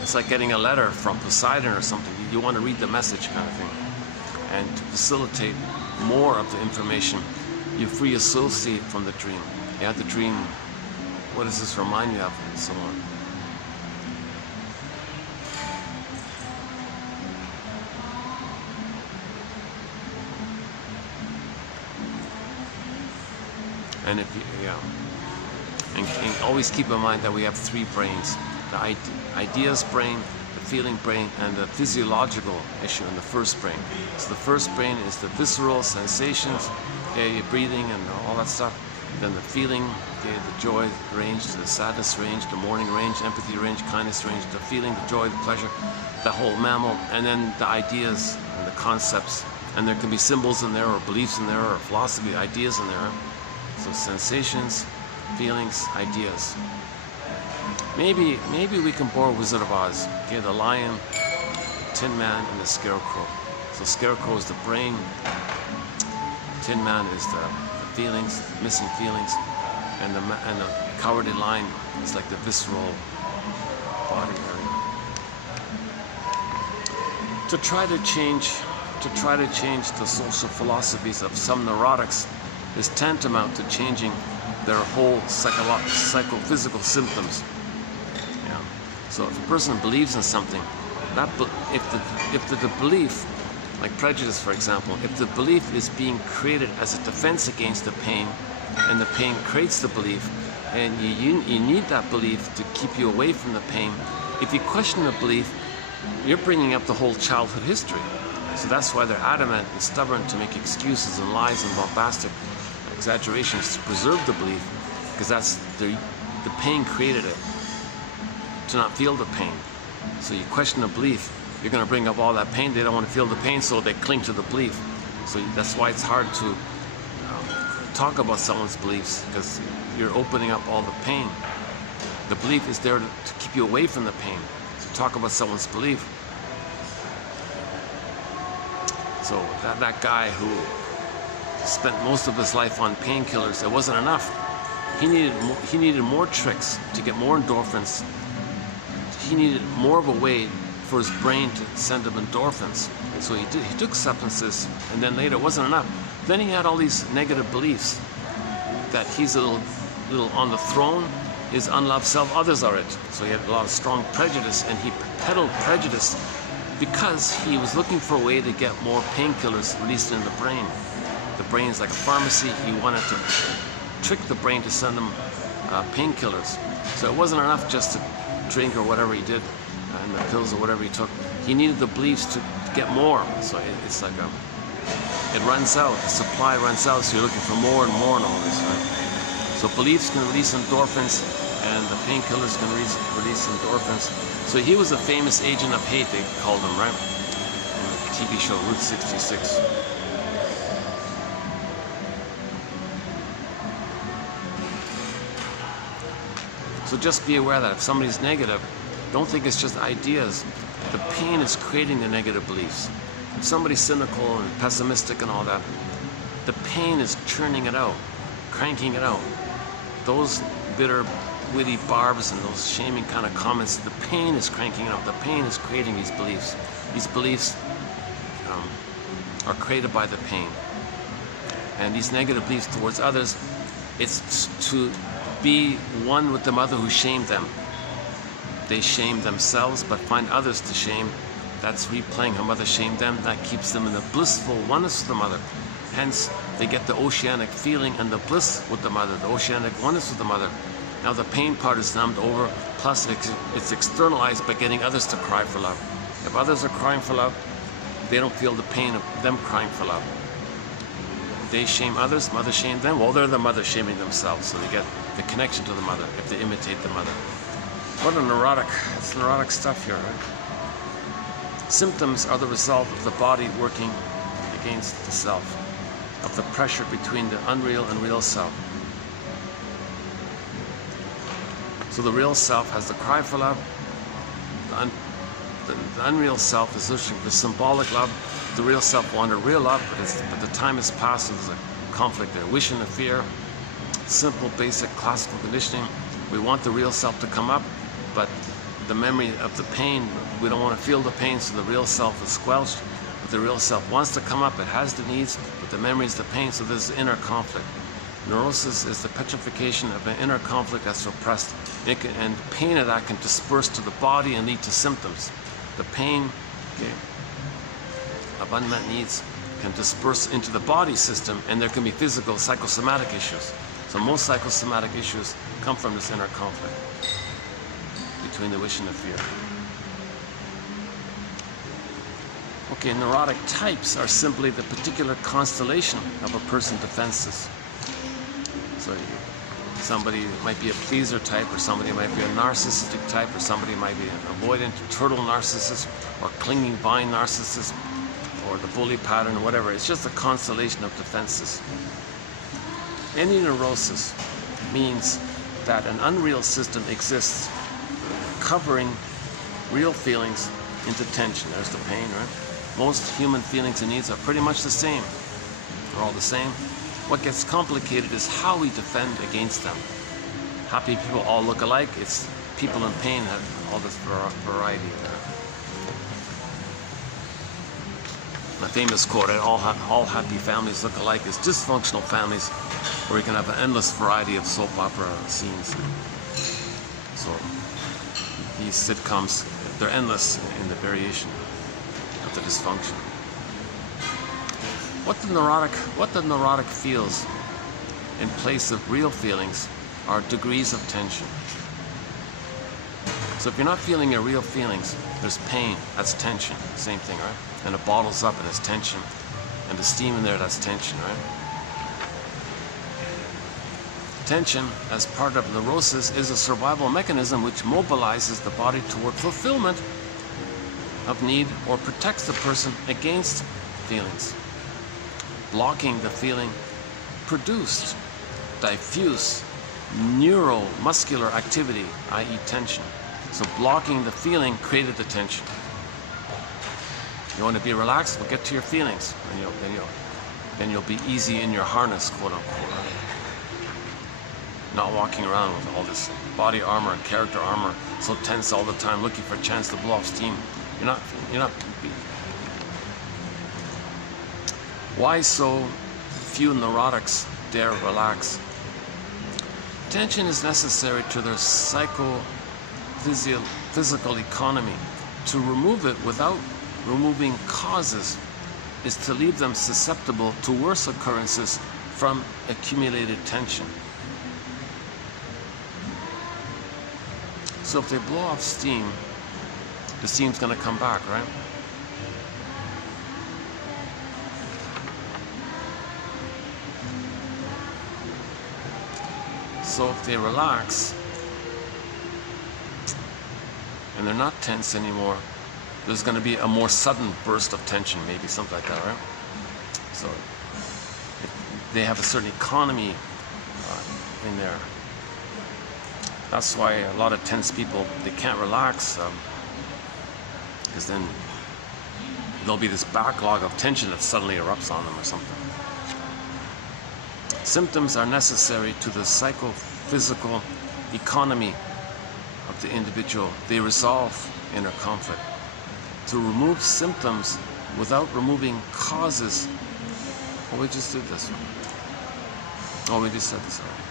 it's like getting a letter from Poseidon or something. You want to read the message kind of thing. And to facilitate more of the information, you free associate from the dream. You have the dream, what does this remind you of, and so on. And if you, yeah, and always keep in mind that we have three brains: the ideas brain, the feeling brain, and the physiological issue in the first brain. So the first brain is the visceral sensations, okay, your breathing and all that stuff. Then the feeling, okay, the joy range, the sadness range, the mourning range, empathy range, kindness range, the feeling, the joy, the pleasure, the whole mammal, and then the ideas and the concepts. And there can be symbols in there, or beliefs in there, or philosophy, ideas in there. So sensations, feelings, ideas. Maybe we can borrow Wizard of Oz. Okay, the lion, the Tin Man, and the Scarecrow. So Scarecrow is the brain, Tin Man is the feelings, missing feelings, and the Cowardly Lion is like the visceral body area. To try to change the social philosophies of some neurotics is tantamount to changing their whole psychophysical symptoms. Yeah. So if a person believes in something, if the belief, like prejudice for example, if the belief is being created as a defense against the pain, and the pain creates the belief, and you need that belief to keep you away from the pain, if you question the belief, you're bringing up the whole childhood history. So that's why they're adamant and stubborn to make excuses and lies and bombastic exaggerations to preserve the belief, because that's the pain created it, to not feel the pain. So you question the belief, you're going to bring up all that pain. They don't want to feel the pain, so they cling to the belief. So that's why it's hard to talk about someone's beliefs, because you're opening up all the pain. The belief is there to keep you away from the pain. So talk about someone's belief. So that guy who spent most of his life on painkillers, it wasn't enough. He needed more tricks to get more endorphins. He needed more of a way for his brain to send him endorphins. So he took substances, and then later it wasn't enough. Then he had all these negative beliefs that he's a little on the throne, his unloved self, others are it. So he had a lot of strong prejudice, and he peddled prejudice because he was looking for a way to get more painkillers released in the brain. The brain is like a pharmacy. He wanted to trick the brain to send him painkillers. So it wasn't enough just to drink or whatever he did, and the pills or whatever he took. He needed the beliefs to get more. So it's like it runs out, the supply runs out, so you're looking for more and more and all this, right? So beliefs can release endorphins, and the painkillers can release endorphins. So he was a famous agent of hate, they called him, right? In the TV show Route 66. So just be aware that if somebody's negative, don't think it's just ideas. The pain is creating the negative beliefs. If somebody's cynical and pessimistic and all that, the pain is churning it out, cranking it out. Those bitter, witty barbs and those shaming kind of comments, the pain is cranking it out. The pain is creating these beliefs. These beliefs are created by the pain. And these negative beliefs towards others, it's to be one with the mother who shamed them. They shame themselves, but find others to shame. That's replaying how mother shamed them. That keeps them in the blissful oneness with the mother. Hence, they get the oceanic feeling and the bliss with the mother, the oceanic oneness with the mother. Now the pain part is numbed over, plus it's externalized by getting others to cry for love. If others are crying for love, they don't feel the pain of them crying for love. They shame others, mother shame them. Well, they're the mother shaming themselves, so they get the connection to the mother if they imitate the mother. What a neurotic, it's neurotic stuff here, right? Symptoms are the result of the body working against the self, of the pressure between the unreal and real self. So the real self has the cry for love. The unreal self is searching for symbolic love. The real self wanted real love, but the time has passed, so there's a conflict there. Wish and a fear, simple, basic, classical conditioning. We want the real self to come up, but the memory of the pain, we don't want to feel the pain, so the real self is squelched. But the real self wants to come up, it has the needs, but the memory is the pain, so there's inner conflict. Neurosis is the petrification of an inner conflict that's repressed, and pain of that can disperse to the body and lead to symptoms. The pain of unmet needs can disperse into the body system, and there can be physical, psychosomatic issues. So most psychosomatic issues come from this inner conflict between the wish and the fear. Okay, neurotic types are simply the particular constellation of a person's defenses. So somebody might be a pleaser type, or somebody might be a narcissistic type, or somebody might be an avoidant turtle narcissist, or clinging vine narcissist, or the bully pattern, or whatever. It's just a constellation of defenses. Any neurosis means that an unreal system exists covering real feelings into tension. There's the pain, right? Most human feelings and needs are pretty much the same. They're all the same. What gets complicated is how we defend against them. Happy people all look alike. It's people in pain have all this variety there. A famous quote, all happy families look alike, is dysfunctional families where you can have an endless variety of soap opera scenes. So these sitcoms, they're endless in the variation of the dysfunction. What the neurotic feels in place of real feelings are degrees of tension. So if you're not feeling your real feelings, there's pain, that's tension, same thing, right? And it bottles up and it's tension. And the steam in there, that's tension, right? Tension, as part of neurosis, is a survival mechanism which mobilizes the body toward fulfillment of need or protects the person against feelings. Blocking the feeling produced diffuse neuromuscular activity, i.e. tension. So blocking the feeling created the tension. You want to be relaxed? Well, get to your feelings, and then you'll be easy in your harness, quote unquote. Not walking around with all this body armor and character armor, so tense all the time, looking for a chance to blow off steam. You're not. Why so few neurotics dare relax? Tension is necessary to their psychophysical economy. To remove it without removing causes is to leave them susceptible to worse occurrences from accumulated tension. So if they blow off steam, the steam's going to come back, right? So if they relax and they're not tense anymore, there's going to be a more sudden burst of tension, maybe something like that, right? So they have a certain economy in there. That's why a lot of tense people, they can't relax, because then there'll be this backlog of tension that suddenly erupts on them or something. Symptoms are necessary to the psychophysical economy of the individual. They resolve inner conflict. To remove symptoms without removing causes. Oh, we just did this one. Oh, we just said this already.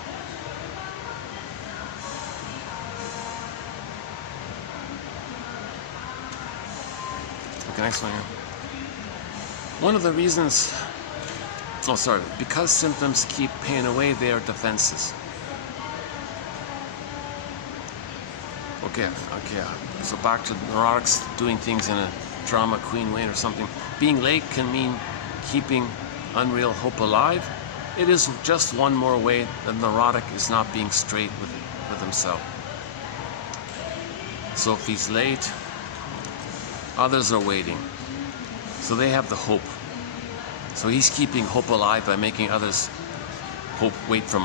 Okay, next one here. One of the reasons, because symptoms keep pain away, they are defenses. Okay, so back to neurotics doing things in a drama queen way or something. Being late can mean keeping unreal hope alive. It is just one more way that neurotic is not being straight with himself. So if he's late, others are waiting. So they have the hope. So he's keeping hope alive by making others wait for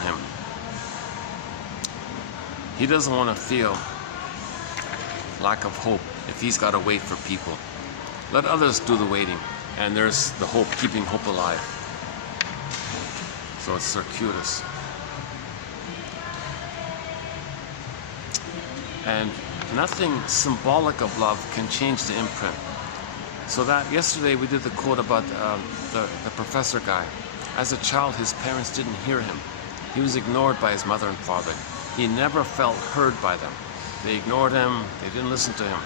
him. He doesn't want to feel lack of hope if he's got to wait for people. Let others do the waiting, and there's the hope, keeping hope alive. So it's circuitous. And nothing symbolic of love can change the imprint. So that yesterday we did the quote about the professor guy. As a child, his parents didn't hear him. He was ignored by his mother and father. He never felt heard by them. They ignored him, they didn't listen to him.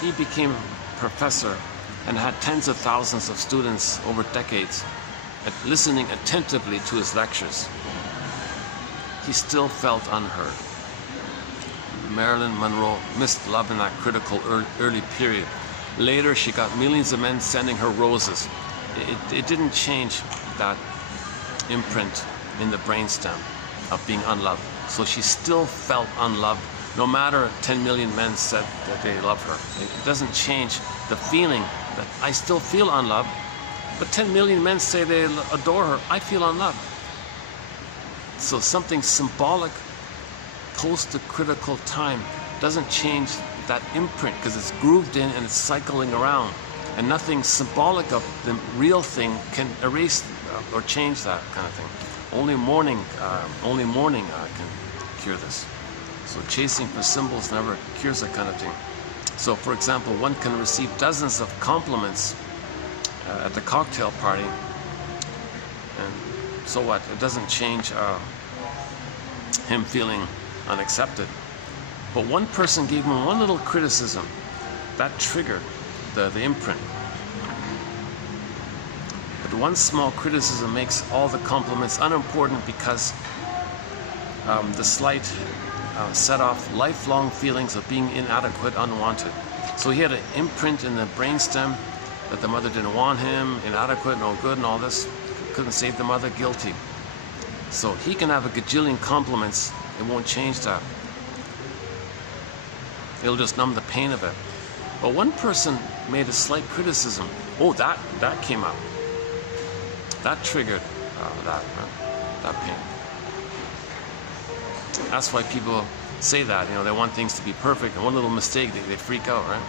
He became a professor and had tens of thousands of students over decades listening attentively to his lectures. he still felt unheard. Marilyn Monroe missed love in that critical early period. Later, she got millions of men sending her roses. It didn't change that imprint in the brainstem of being unloved. So she still felt unloved, no matter 10 million men said that they love her. It doesn't change the feeling that I still feel unloved, but 10 million men say they adore her. I feel unloved. So something symbolic post the critical time doesn't change that imprint, because it's grooved in and it's cycling around, and nothing symbolic of the real thing can erase or change that kind of thing. Only mourning can cure this. So chasing for symbols never cures that kind of thing. So for example, one can receive dozens of compliments at the cocktail party, and so what? It doesn't change him feeling unaccepted. But one person gave him one little criticism that triggered the imprint. But one small criticism makes all the compliments unimportant, because the slight set off lifelong feelings of being inadequate, unwanted. So he had an imprint in the brainstem that the mother didn't want him, inadequate, no good, and all this. Couldn't save the mother, guilty. So he can have a gajillion compliments, it won't change that. It'll just numb the pain of it. But one person made a slight criticism. Oh, that came up. That triggered that pain. That's why people say that, they want things to be perfect, and one little mistake, they freak out, right?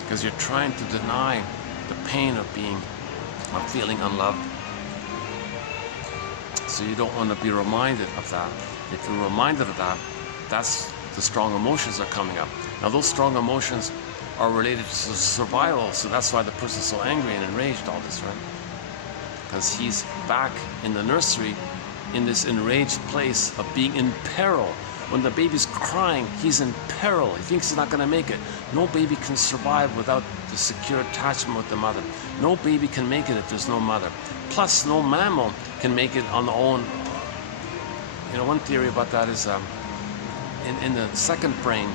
Because you're trying to deny the pain of feeling unloved. So you don't want to be reminded of that. If you're reminded of that, that's the strong emotions are coming up. Now those strong emotions are related to survival, so that's why the person's so angry and enraged, all this, right? Because he's back in the nursery in this enraged place of being in peril. When the baby's crying, he's in peril. He thinks he's not going to make it. No baby can survive without the secure attachment with the mother. No baby can make it if there's no mother. Plus, no mammal can make it on their own. One theory about that is in the second brain,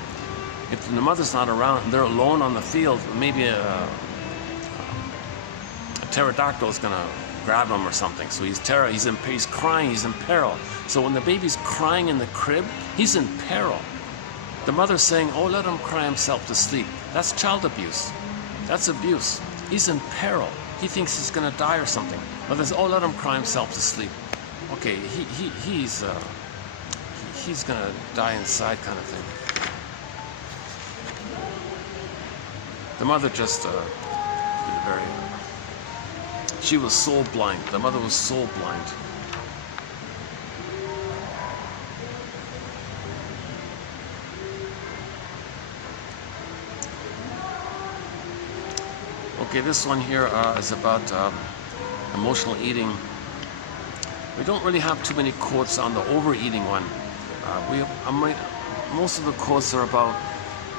if the mother's not around and they're alone on the field, maybe a pterodactyl is going to grab him or something. So he's crying, he's in peril. So when the baby's crying in the crib, he's in peril. The mother's saying, oh, let him cry himself to sleep. That's child abuse. That's abuse. He's in peril. He thinks he's going to die or something. Mother says, oh, let him cry himself to sleep. Okay, he's going to die inside, kind of thing. The mother just did a very... She was soul blind. The mother was soul blind. Okay, this one here is about emotional eating. We don't really have too many quotes on the overeating one. Most of the quotes are about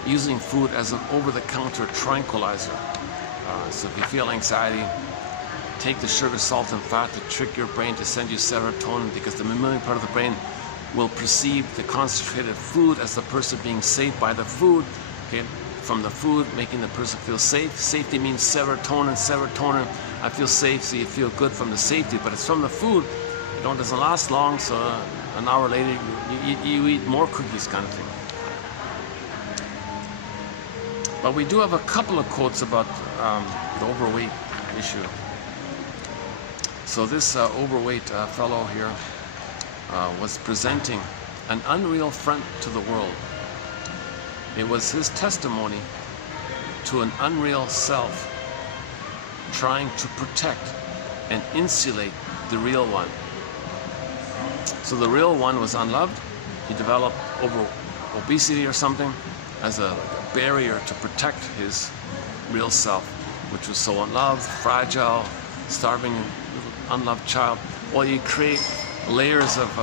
using food as an over-the-counter tranquilizer. So if you feel anxiety, take the sugar, salt, and fat to trick your brain to send you serotonin, because the mammalian part of the brain will perceive the concentrated food as the person being safe by the food. Okay, from the food, making the person feel safe. Safety means serotonin. Serotonin, I feel safe, so you feel good from the safety. But it's from the food. It doesn't last long, so an hour later you eat more cookies, kind of thing. But we do have a couple of quotes about the overweight issue. So this overweight fellow here was presenting an unreal front to the world. It was his testimony to an unreal self trying to protect and insulate the real one. So the real one was unloved. He developed obesity or something as a barrier to protect his real self, which was so unloved, fragile, starving, unloved child. Well, you create layers of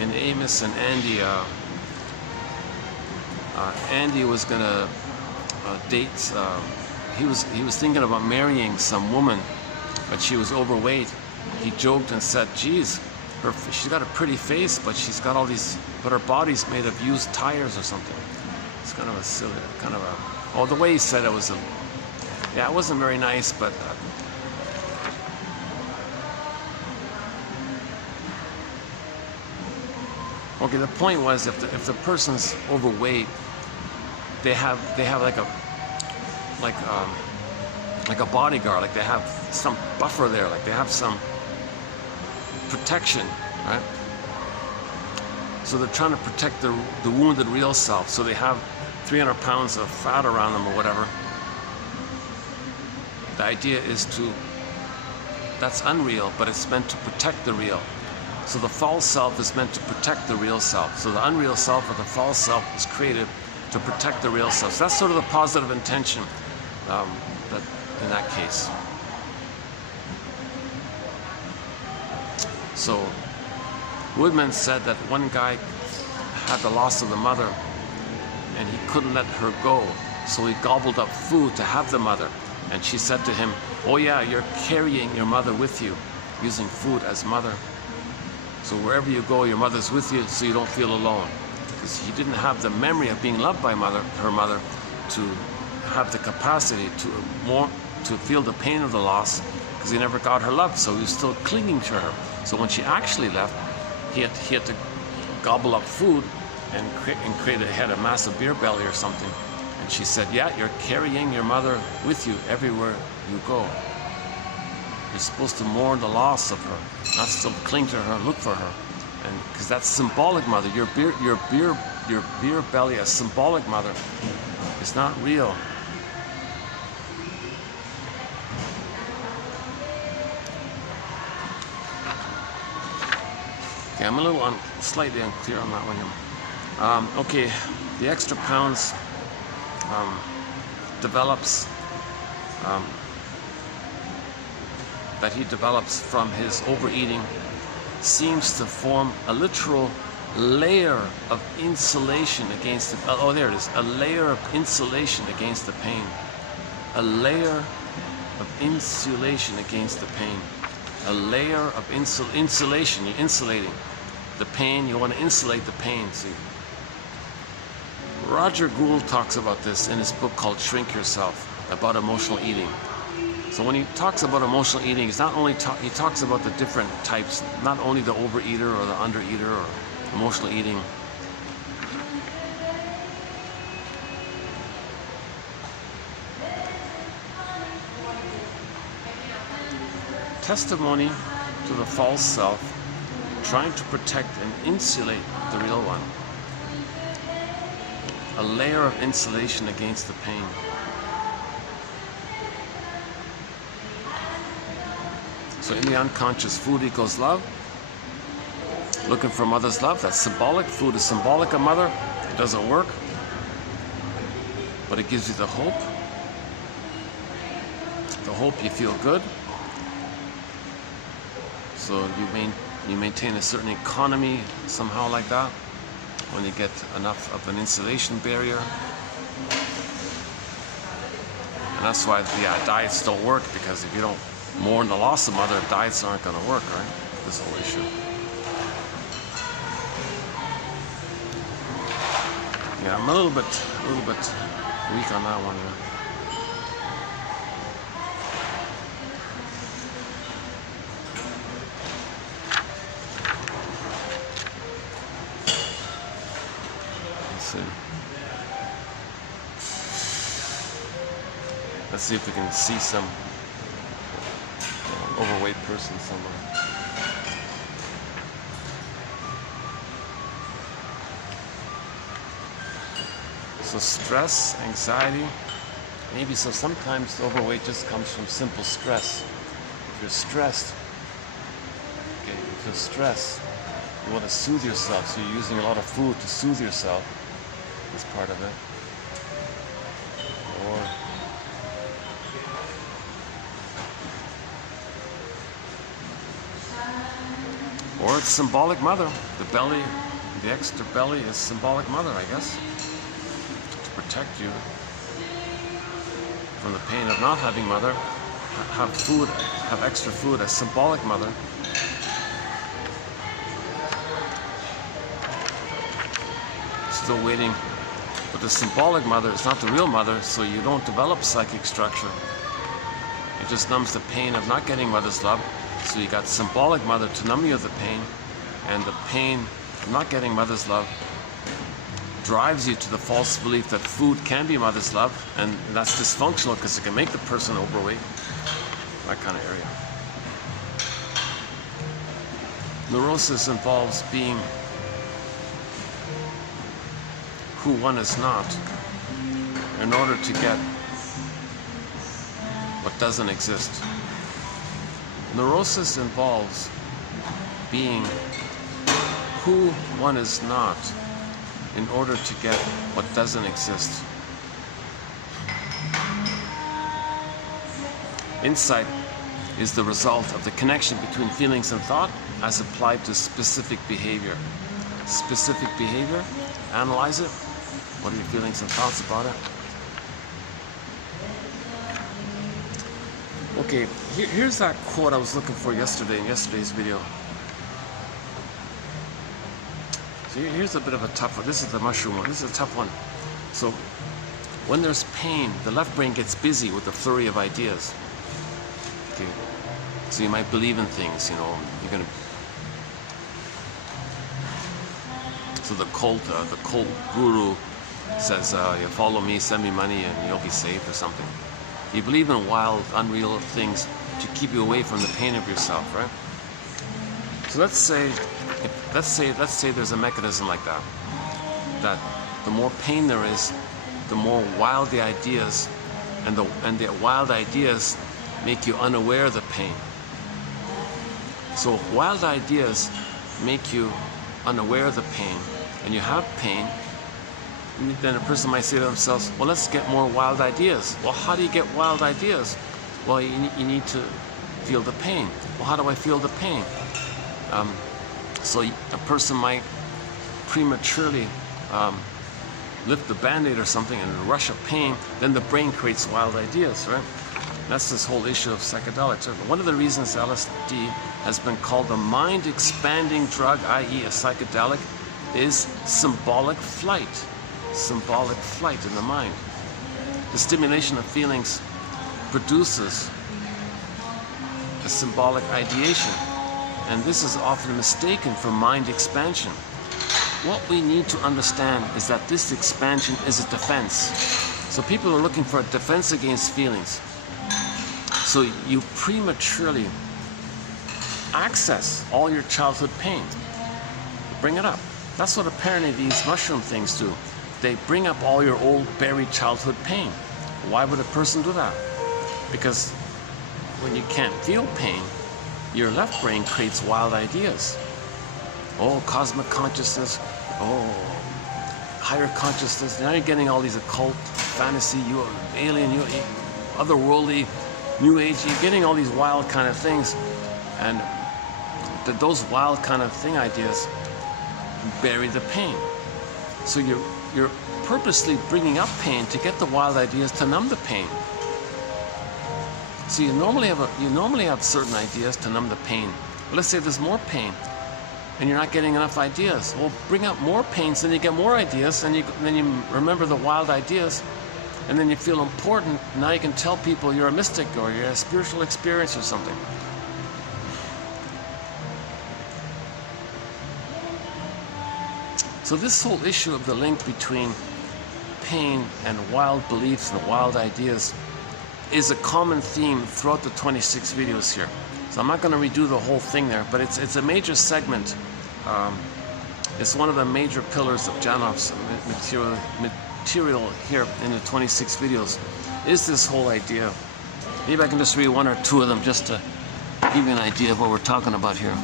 in Amos and Andy. Andy was gonna dates. He was thinking about marrying some woman, but she was overweight. He joked and said, "Geez, she's got a pretty face, but she's got all these, but her body's made of used tires or something." It's kind of a silly, kind of a. Oh, the way he said it was a. Yeah, it wasn't very nice, but. Okay, the point was if the person's overweight, they have like a bodyguard, like they have some buffer there, like they have some protection, right? So they're trying to protect the wounded real self. So they have 300 pounds of fat around them or whatever. The idea is that's unreal, but it's meant to protect the real. So the false self is meant to protect the real self. So the unreal self or the false self is created to protect the real self. So that's sort of the positive intention in that case. So Woodman said that one guy had the loss of the mother and he couldn't let her go. So he gobbled up food to have the mother. And she said to him, "Oh yeah, you're carrying your mother with you, using food as mother. So wherever you go, your mother's with you, so you don't feel alone." Because he didn't have the memory of being loved by her mother, to have the capacity to feel the pain of the loss, because he never got her love, so he was still clinging to her. So when she actually left, he had to gobble up food and had a massive beer belly or something. And she said, "Yeah, you're carrying your mother with you everywhere you go. You're supposed to mourn the loss of her, not still cling to her, look for her." And because that's symbolic mother. Your beer belly, a symbolic mother, is not real. Okay, I'm a little slightly unclear on that one here. Okay, the extra pounds develops. That he develops from his overeating seems to form a literal layer of insulation against the, oh there it is, a layer of insulation against the pain. A layer of insulation against the pain. A layer of insulation, you're insulating the pain, you want to insulate the pain, see. Roger Gould talks about this in his book called Shrink Yourself, about emotional eating. So when he talks about emotional eating, he's not only he talks about the different types, not only the overeater or the undereater or emotional eating. Testimony to the false self, trying to protect and insulate the real one. A layer of insulation against the pain. So in the unconscious, food equals love. Looking for mother's love, that's symbolic. Food is symbolic of mother. It doesn't work, but it gives you the hope. The hope you feel good. So you maintain a certain economy somehow like that when you get enough of an insulation barrier. And that's why diets don't work, because if you don't mourn the loss of mother, diets aren't going to work, right? This whole issue. Yeah, I'm a little bit weak on that one. Yeah. Let's see if we can see some overweight person somewhere. So stress, anxiety, maybe so sometimes the overweight just comes from simple stress. If you're stressed, okay, if you're stressed, you want to soothe yourself, so you're using a lot of food to soothe yourself. That's part of it. Or it's symbolic mother. The belly, the extra belly is symbolic mother, I guess, to protect you. from the pain of not having mother, have food, have extra food, a symbolic mother. Still waiting, but the symbolic mother is not the real mother, so you don't develop psychic structure. It just numbs the pain of not getting mother's love. So you got symbolic mother to numb you of the pain, and the pain of not getting mother's love drives you to the false belief that food can be mother's love, and that's dysfunctional because it can make the person overweight. That kind of area. Neurosis involves being who one is not in order to get what doesn't exist. Neurosis involves being who one is not in order to get what doesn't exist. Insight is the result of the connection between feelings and thought as applied to specific behavior. Specific behavior, analyze it. What are your feelings and thoughts about it? Okay, here's that quote I was looking for yesterday in yesterday's video. So here's a bit of a tough one. This is the mushroom one. This is a tough one. So when there's pain, the left brain gets busy with the flurry of ideas. Okay, so you might believe in things, you know, you're gonna. So the cult guru says, you follow me, send me money, and you'll be saved or something. You believe in wild, unreal things to keep you away from the pain of yourself, right? So let's say there's a mechanism like that. That the more pain there is, the more wild the ideas, and the wild ideas make you unaware of the pain. So wild ideas make you unaware of the pain, and you have pain. Then a person might say to themselves, well, let's get more wild ideas. Well, how do you get wild ideas? Well, you need to feel the pain. Well, how do I feel the pain? So a person might prematurely lift the band-aid or something in a rush of pain, then the brain creates wild ideas, right? That's this whole issue of psychedelics. One of the reasons LSD has been called a mind-expanding drug, i.e. a psychedelic, is symbolic flight. Symbolic flight in the mind. The stimulation of feelings produces a symbolic ideation, and this is often mistaken for mind expansion. What we need to understand is that this expansion is a defense. So people are looking for a defense against feelings. So you prematurely access all your childhood pain. Bring it up. That's what apparently these mushroom things do. They bring up all your old buried childhood pain. Why would a person do that? Because when you can't feel pain, your left brain creates wild ideas. Oh, cosmic consciousness. Oh, higher consciousness. Now you're getting all these occult, fantasy, you alien, you otherworldly, new age. You're getting all these wild kind of things, and those wild kind of thing ideas bury the pain. So you're purposely bringing up pain to get the wild ideas to numb the pain. So you normally have certain ideas to numb the pain. But let's say there's more pain, and you're not getting enough ideas. Well, bring up more pain, so then you get more ideas, and then you remember the wild ideas, and then you feel important. Now you can tell people you're a mystic or you're a spiritual experience or something. So this whole issue of the link between pain and wild beliefs and wild ideas is a common theme throughout the 26 videos here. So I'm not going to redo the whole thing there, but it's a major segment. It's one of the major pillars of Janoff's material here in the 26 videos, is this whole idea. Maybe I can just read one or two of them just to give you an idea of what we're talking about here.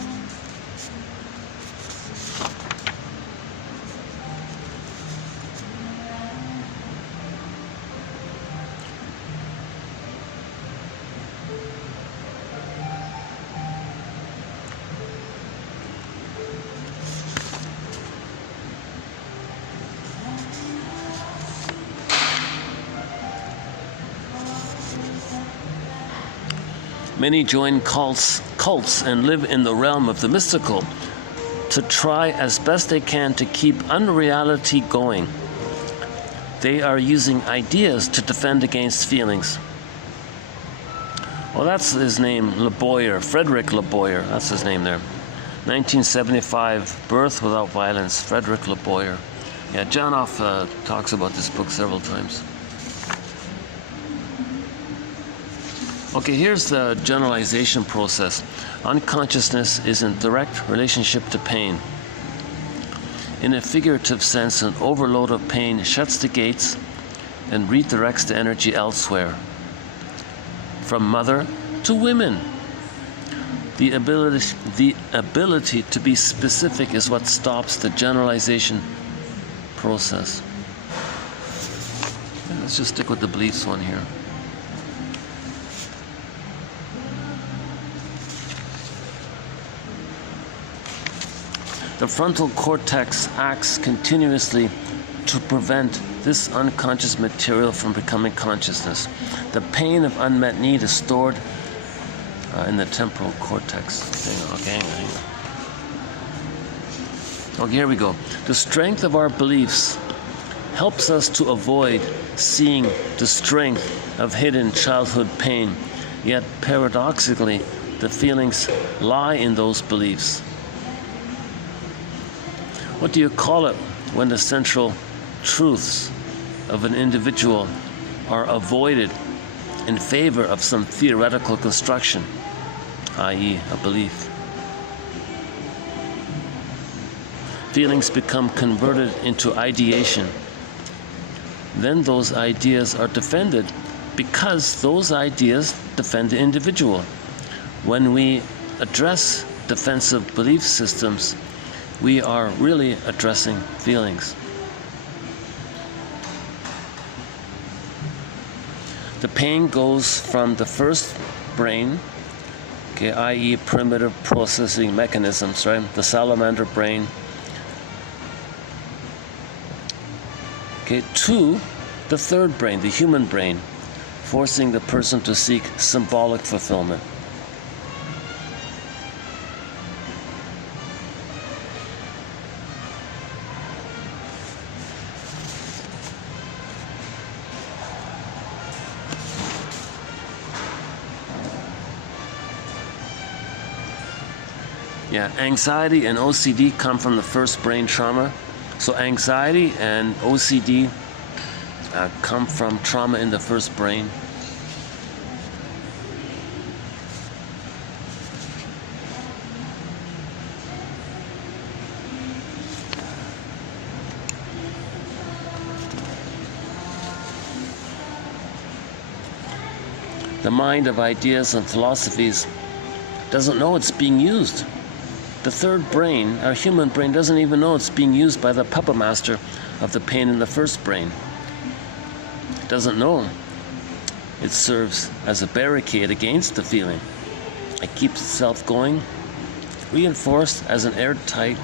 Many join cults and live in the realm of the mystical to try as best they can to keep unreality going. They are using ideas to defend against feelings. Well, that's his name, Le Boyer, Frederick Le Boyer, that's his name there. 1975, Birth Without Violence, Frederick Le Boyer. Yeah, Janoff talks about this book several times. Okay, here's the generalization process. Unconsciousness is in direct relationship to pain. In a figurative sense, an overload of pain shuts the gates and redirects the energy elsewhere. From mother to women. The ability to be specific is what stops the generalization process. Let's just stick with the beliefs one here. The frontal cortex acts continuously to prevent this unconscious material from becoming consciousness. The pain of unmet need is stored in the temporal cortex. Hang on. Okay, here we go. The strength of our beliefs helps us to avoid seeing the strength of hidden childhood pain. Yet, paradoxically, the feelings lie in those beliefs. What do you call it when the central truths of an individual are avoided in favor of some theoretical construction, i.e., a belief? Feelings become converted into ideation. Then those ideas are defended because those ideas defend the individual. When we address defensive belief systems, we are really addressing feelings. The pain goes from the first brain, okay, i.e. primitive processing mechanisms, right? The salamander brain, okay, to the third brain, the human brain, forcing the person to seek symbolic fulfillment. Yeah, anxiety and OCD come from the first brain trauma. So anxiety and OCD come from trauma in the first brain. The mind of ideas and philosophies doesn't know it's being used. The third brain, our human brain, doesn't even know it's being used by the puppet master of the pain in the first brain. It doesn't know. It serves as a barricade against the feeling. It keeps itself going, reinforced as an airtight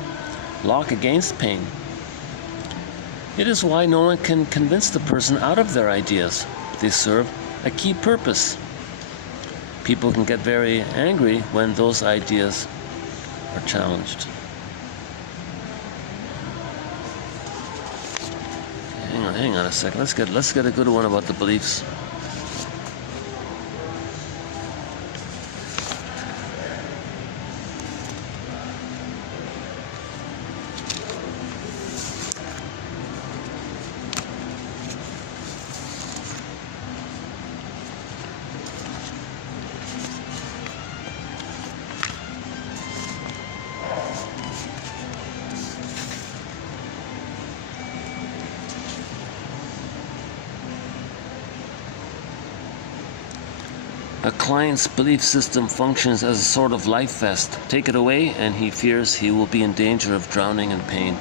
lock against pain. It is why no one can convince the person out of their ideas. They serve a key purpose. People can get very angry when those ideas are challenged. Hang on a second. Let's get a good one about the beliefs. A client's belief system functions as a sort of life vest. Take it away and he fears he will be in danger of drowning in pain.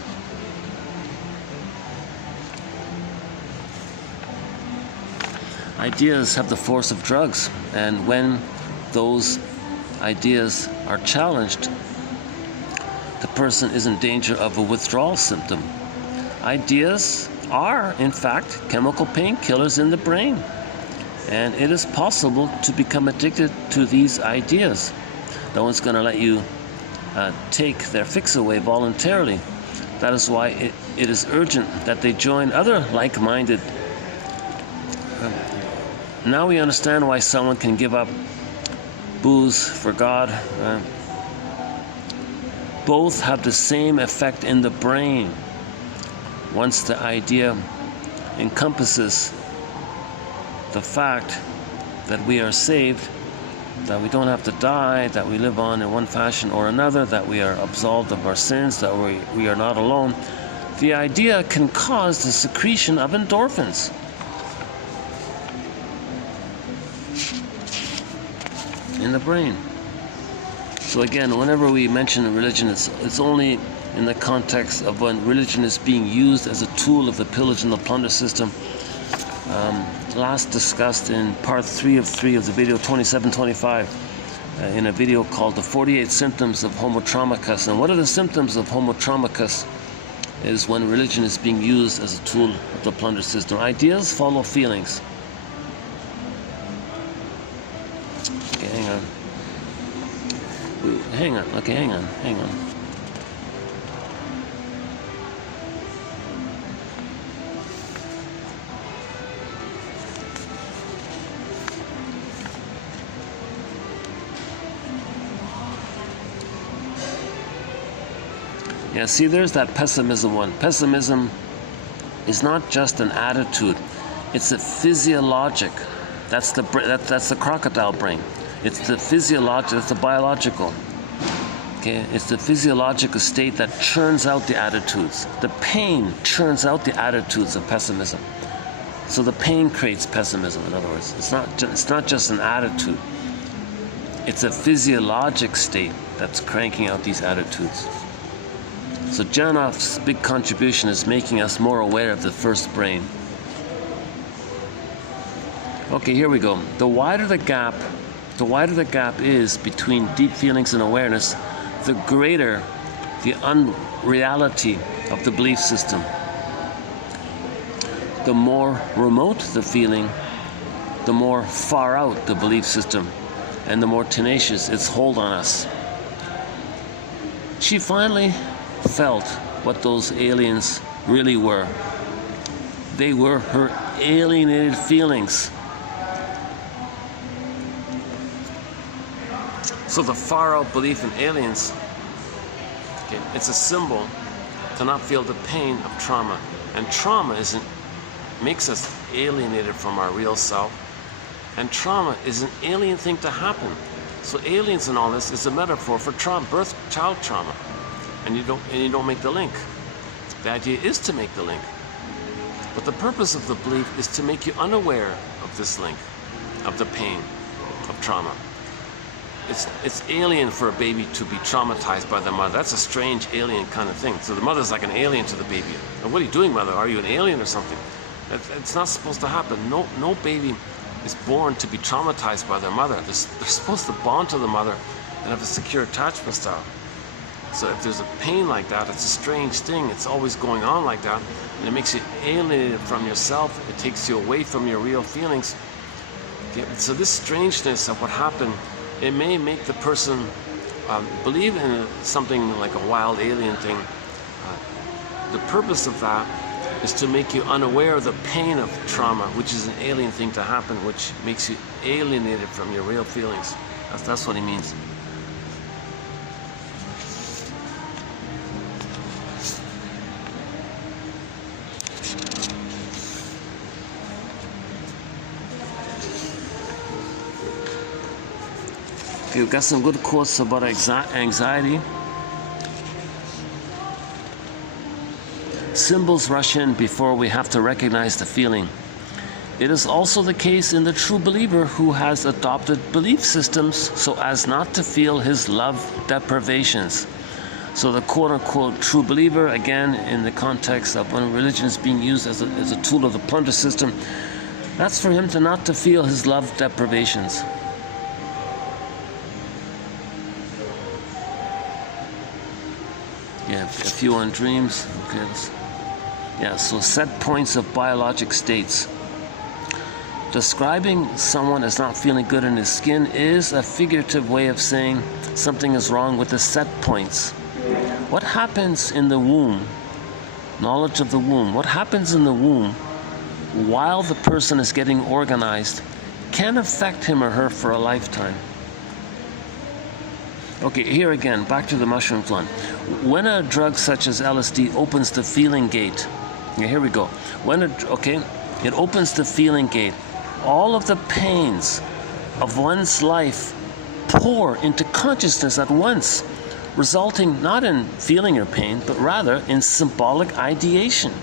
Ideas have the force of drugs, and when those ideas are challenged, the person is in danger of a withdrawal symptom. Ideas are, in fact, chemical painkillers in the brain. And it is possible to become addicted to these ideas. No one's going to let you take their fix away voluntarily. That is why it is urgent that they join other like-minded. Now we understand why someone can give up booze for God. Both have the same effect in the brain. Once the idea encompasses the fact that we are saved, that we don't have to die, that we live on in one fashion or another, that we are absolved of our sins, that we are not alone, the idea can cause the secretion of endorphins. In the brain. So again, whenever we mention religion, it's only in the context of when religion is being used as a tool of the pillage and the plunder system. Last discussed in part 3 of the video 2725 in a video called the 48 symptoms of homotraumicus. And what are the symptoms of homotraumicus is when religion is being used as a tool of the plunder system. Ideas follow feelings. Okay, hang on. Okay, hang on. Yeah, see, there's that pessimism one. Pessimism is not just an attitude; it's a physiologic. That's the crocodile brain. It's the physiological. It's the biological. Okay, it's the physiological state that churns out the attitudes. The pain churns out the attitudes of pessimism. So the pain creates pessimism. In other words, it's not just an attitude. It's a physiologic state that's cranking out these attitudes. So Janoff's big contribution is making us more aware of the first brain. Okay, here we go. The wider the gap is between deep feelings and awareness, the greater the unreality of the belief system. The more remote the feeling, the more far out the belief system, and the more tenacious its hold on us. She finally felt what those aliens really were. They were her alienated feelings. So the far out belief in aliens, okay, it's a symbol to not feel the pain of trauma. And trauma makes us alienated from our real self. And trauma is an alien thing to happen. So aliens and all this is a metaphor for trauma, child trauma. And you don't make the link. The idea is to make the link. But the purpose of the belief is to make you unaware of this link, of the pain, of trauma. It's alien for a baby to be traumatized by their mother. That's a strange alien kind of thing. So the mother's like an alien to the baby. And what are you doing, mother? Are you an alien or something? It's not supposed to happen. No baby is born to be traumatized by their mother. They're supposed to bond to the mother and have a secure attachment style. So if there's a pain like that, it's a strange thing. It's always going on like that. And it makes you alienated from yourself. It takes you away from your real feelings. Okay? So this strangeness of what happened, it may make the person believe in something like a wild alien thing. The purpose of that is to make you unaware of the pain of trauma, which is an alien thing to happen, which makes you alienated from your real feelings. That's what he means. We've got some good quotes about anxiety. Symbols rush in before we have to recognize the feeling. It is also the case in the true believer who has adopted belief systems so as not to feel his love deprivations. So the quote-unquote true believer, again, in the context of when religion is being used as a tool of the plunder system, that's for him to not to feel his love deprivations. Yeah, a few on dreams. Okay. Yeah, so set points of biologic states. Describing someone as not feeling good in his skin is a figurative way of saying something is wrong with the set points. What happens in the womb, knowledge of the womb, what happens in the womb while the person is getting organized can affect him or her for a lifetime. Okay, here again, back to the mushrooms one. When a drug such as LSD opens the feeling gate, okay, here we go. It opens the feeling gate. All of the pains of one's life pour into consciousness at once, resulting not in feeling your pain, but rather in symbolic ideation.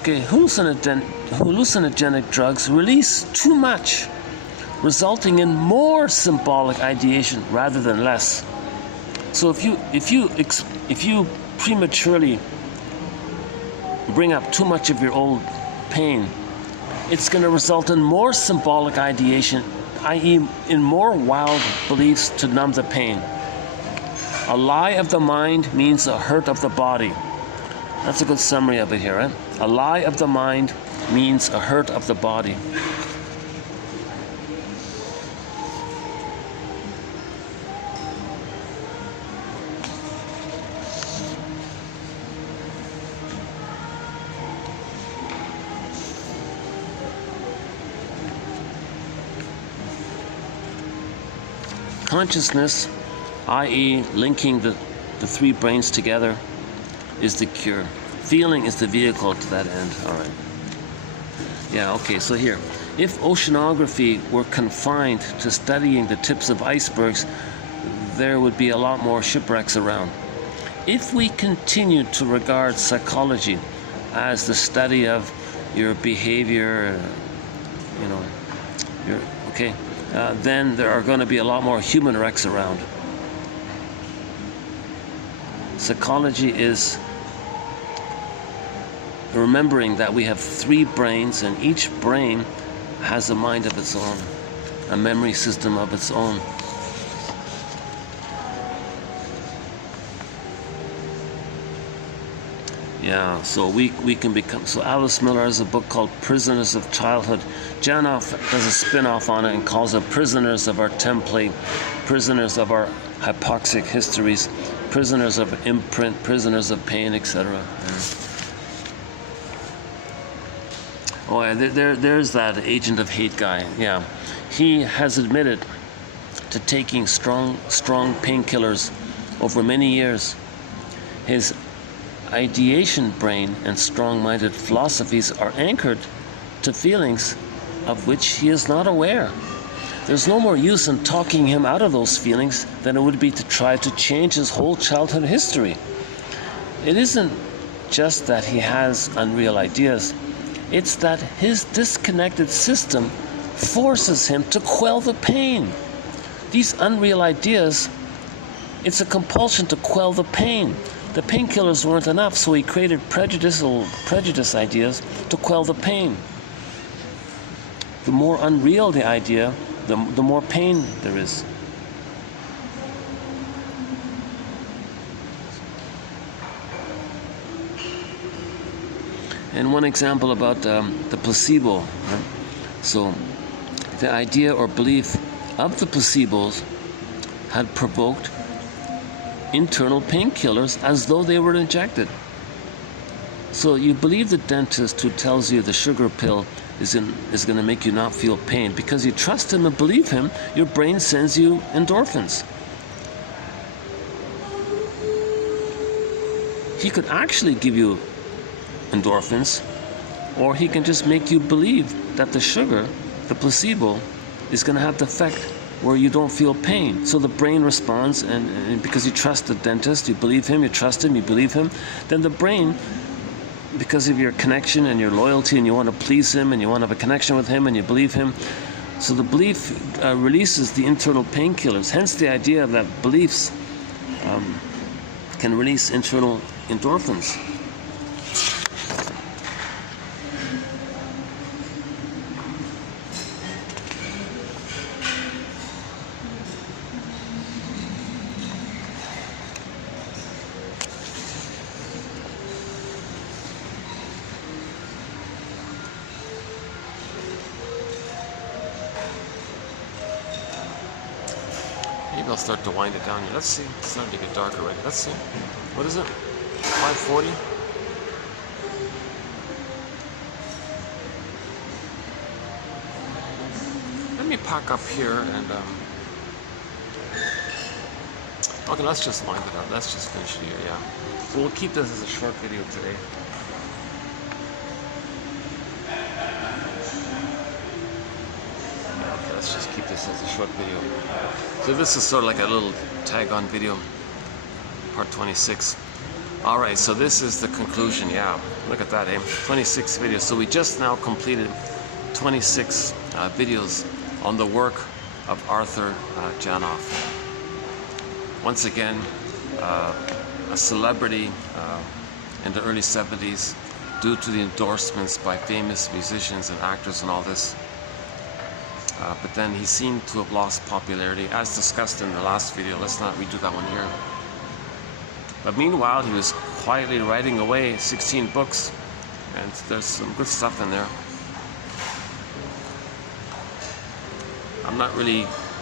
Okay, hallucinogenic drugs release too much, resulting in more symbolic ideation rather than less. So if you prematurely bring up too much of your old pain, it's going to result in more symbolic ideation, i.e. in more wild beliefs to numb the pain. A lie of the mind means a hurt of the body. That's a good summary of it here, right? A lie of the mind means a hurt of the body. Consciousness, i.e. linking the three brains together, is the cure. Feeling is the vehicle to that end. All right. Yeah, okay, so here. If oceanography were confined to studying the tips of icebergs, there would be a lot more shipwrecks around. If we continue to regard psychology as the study of your behavior, then there are going to be a lot more human wrecks around. Psychology is remembering that we have three brains, and each brain has a mind of its own, a memory system of its own. Yeah, so we can become. So Alice Miller has a book called Prisoners of Childhood. Janoff does a spin-off on it and calls it Prisoners of Our Template, Prisoners of Our Hypoxic Histories, Prisoners of Imprint, Prisoners of Pain, etc. Oh yeah, there's that Agent of Hate guy. Yeah, he has admitted to taking strong painkillers over many years. His ideation brain and strong-minded philosophies are anchored to feelings of which he is not aware. There's no more use in talking him out of those feelings than it would be to try to change his whole childhood history. It isn't just that he has unreal ideas, it's that his disconnected system forces him to quell the pain. These unreal ideas, it's a compulsion to quell the pain. The painkillers weren't enough, so he created prejudice ideas to quell the pain. The more unreal the idea, the more pain there is. And one example about the placebo. Right? So the idea or belief of the placebos had provoked internal painkillers as though they were injected. So you believe the dentist who tells you the sugar pill is going to make you not feel pain. Because you trust him and believe him, your brain sends you endorphins. He could actually give you endorphins, or he can just make you believe that the sugar, the placebo, is going to have the effect where you don't feel pain. So the brain responds, and because you trust the dentist, you believe him, you trust him, you believe him, then the brain, because of your connection and your loyalty, and you want to please him, and you want to have a connection with him, and you believe him, so the belief releases the internal painkillers. Hence the idea that beliefs can release internal endorphins. Maybe I'll start to wind it down here. Let's see. It's starting to get dark already. Let's see. What is it? 5:40? Let me pack up here and okay, let's just wind it up. Let's just finish it here, yeah. So we'll keep this as a short video today. Okay, let's just keep this as a short video. So this is sort of like a little tag-on video, part 26. All right, so this is the conclusion. Yeah, look at that, 26 videos. So we just now completed 26 videos on the work of Arthur Janoff. Once again, a celebrity in the early 70s due to the endorsements by famous musicians and actors and all this. But then he seemed to have lost popularity, as discussed in the last video. Let's not redo that one here. But meanwhile, he was quietly writing away 16 books, and there's some good stuff in there.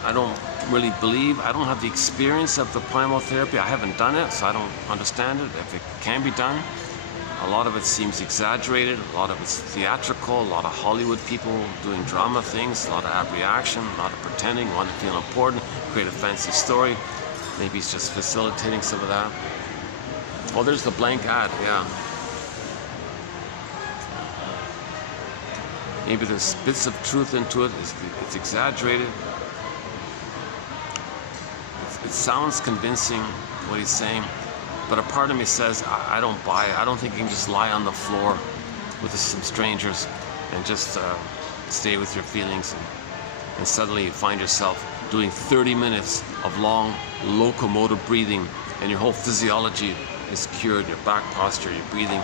I don't really believe, I don't have the experience of the primal therapy. I haven't done it, so I don't understand it. If it can be done, a lot of it seems exaggerated, a lot of it's theatrical, a lot of Hollywood people doing drama things, a lot of abreaction, a lot of pretending, want to feel important, create a fancy story. Maybe he's just facilitating some of that. Oh, there's the blank ad, yeah. Maybe there's bits of truth into it, it's exaggerated. It sounds convincing, what he's saying, but a part of me says, I don't buy it. I don't think you can just lie on the floor with some strangers and just stay with your feelings and suddenly you find yourself doing 30 minutes of long locomotive breathing and your whole physiology is cured, your back posture, your breathing,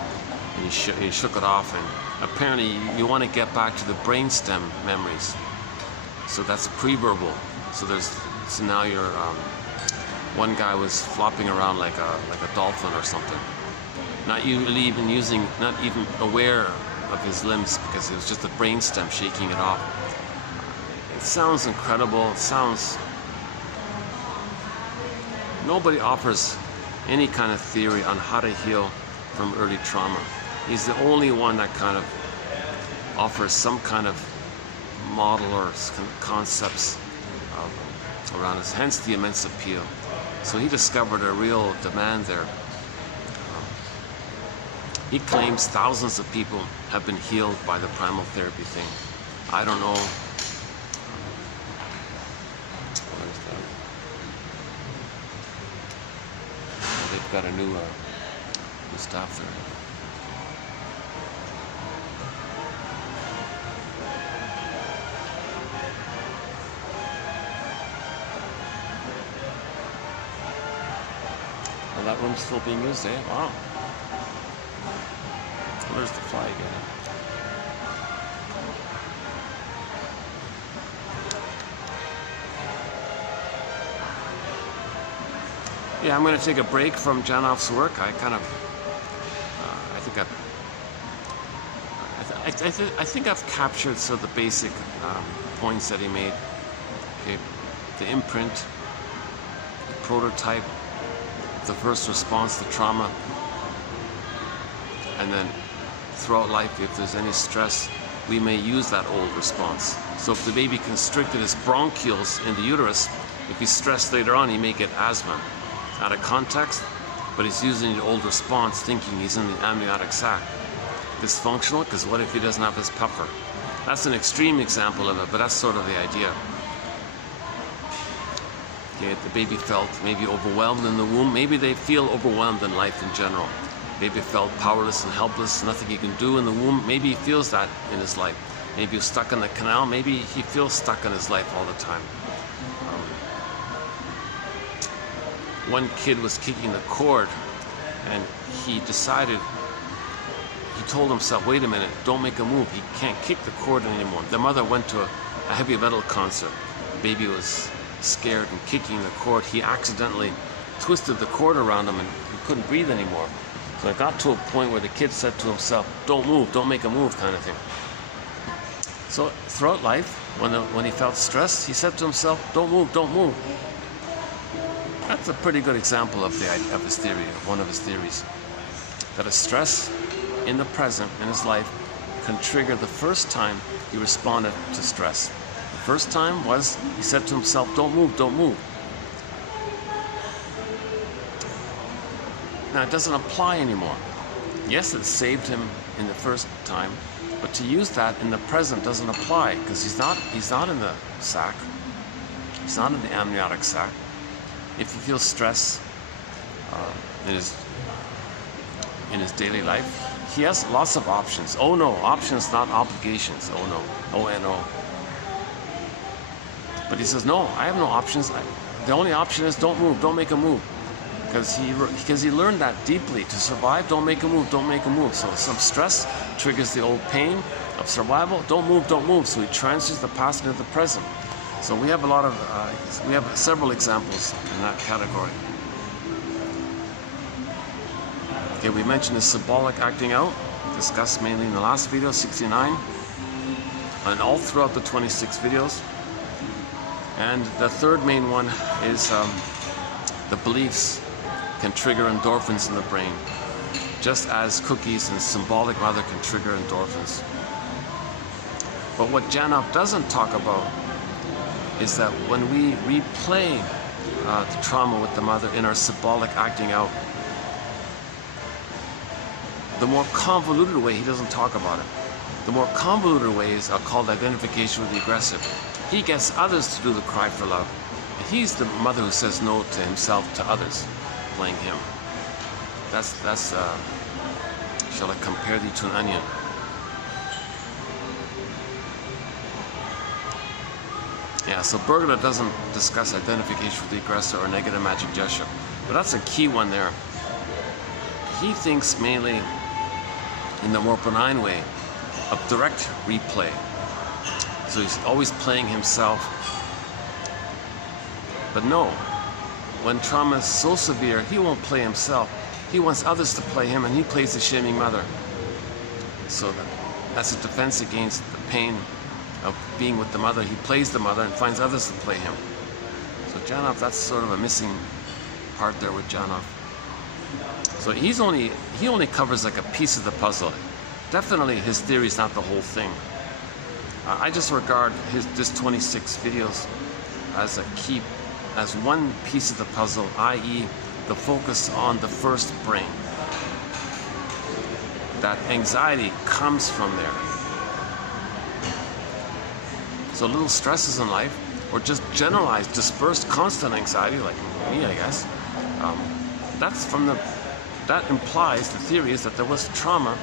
and you shook it off, and apparently you want to get back to the brainstem memories. So that's pre-verbal. So now you're one guy was flopping around like a dolphin or something, not even aware of his limbs because it was just the brainstem shaking it off. It sounds incredible. It sounds. Nobody offers any kind of theory on how to heal from early trauma. He's the only one that kind of offers some kind of model or concepts around us, hence the immense appeal. So he discovered a real demand there. He claims thousands of people have been healed by the primal therapy thing. I don't know. They've got a new staff there. And that room's still being used, eh? Wow. Where's the fly again? Yeah, I'm going to take a break from Janoff's work. I kind of, I think I've captured some of the basic points that he made. Okay, the imprint, the prototype, the first response to trauma, and then throughout life, if there's any stress, we may use that old response. So if the baby constricted his bronchioles in the uterus, if he's stressed later on, he may get asthma. Out of context, but he's using the old response thinking he's in the amniotic sac. Dysfunctional, because what if he doesn't have his puffer? That's an extreme example of it, but that's sort of the idea. Okay, the baby felt maybe overwhelmed in the womb. Maybe they feel overwhelmed in life in general. Maybe felt powerless and helpless, nothing he can do in the womb. Maybe he feels that in his life. Maybe he's stuck in the canal. Maybe he feels stuck in his life all the time. One kid was kicking the cord and he told himself, wait a minute, don't make a move. He can't kick the cord anymore. The mother went to a heavy metal concert. The baby was scared and kicking the cord. He accidentally twisted the cord around him and he couldn't breathe anymore. So it got to a point where the kid said to himself, don't move, don't make a move, kind of thing. So throughout life, when he felt stressed, he said to himself, don't move, don't move. That's a pretty good example of his theory, one of his theories. That a stress in the present, in his life, can trigger the first time he responded to stress. The first time was, he said to himself, don't move, don't move. Now it doesn't apply anymore. Yes, it saved him in the first time, but to use that in the present doesn't apply, because he's not in the sac. He's not in the amniotic sac. If he feels stress in his daily life, he has lots of options. Oh no, options, not obligations. Oh no, O-N-O. But he says, no, I have no options. The only option is don't move, don't make a move. Because he learned that deeply. To survive, don't make a move, don't make a move. So some stress triggers the old pain of survival. Don't move, don't move. So he transfers the past into the present. So we have we have several examples in that category. Okay, we mentioned the symbolic acting out, discussed mainly in the last video, 69, and all throughout the 26 videos. And the third main one is the beliefs can trigger endorphins in the brain, just as cookies and symbolic rather can trigger endorphins. But what Janov doesn't talk about is that when we replay the trauma with the mother in our symbolic acting out, the more convoluted way, he doesn't talk about it. The more convoluted ways are called identification with the aggressor. He gets others to do the cry for love. He's the mother who says no to himself, to others, playing him. That's shall I compare thee to an onion? Yeah, so Bergler doesn't discuss identification with the aggressor or negative magic gesture, but that's a key one there. He thinks mainly in the more benign way of direct replay. So he's always playing himself. But no, when trauma is so severe, he won't play himself. He wants others to play him, and he plays the shaming mother. So that's a defense against the pain of being with the mother. He plays the mother and finds others to play him. So Janov, that's sort of a missing part there with Janov. So he only covers like a piece of the puzzle. Definitely his theory is not the whole thing. I just regard this 26 videos as one piece of the puzzle, i.e. the focus on the first brain. That anxiety comes from there. So little stresses in life, or just generalized, dispersed, constant anxiety, like me, I guess, that implies, the theory is that there was trauma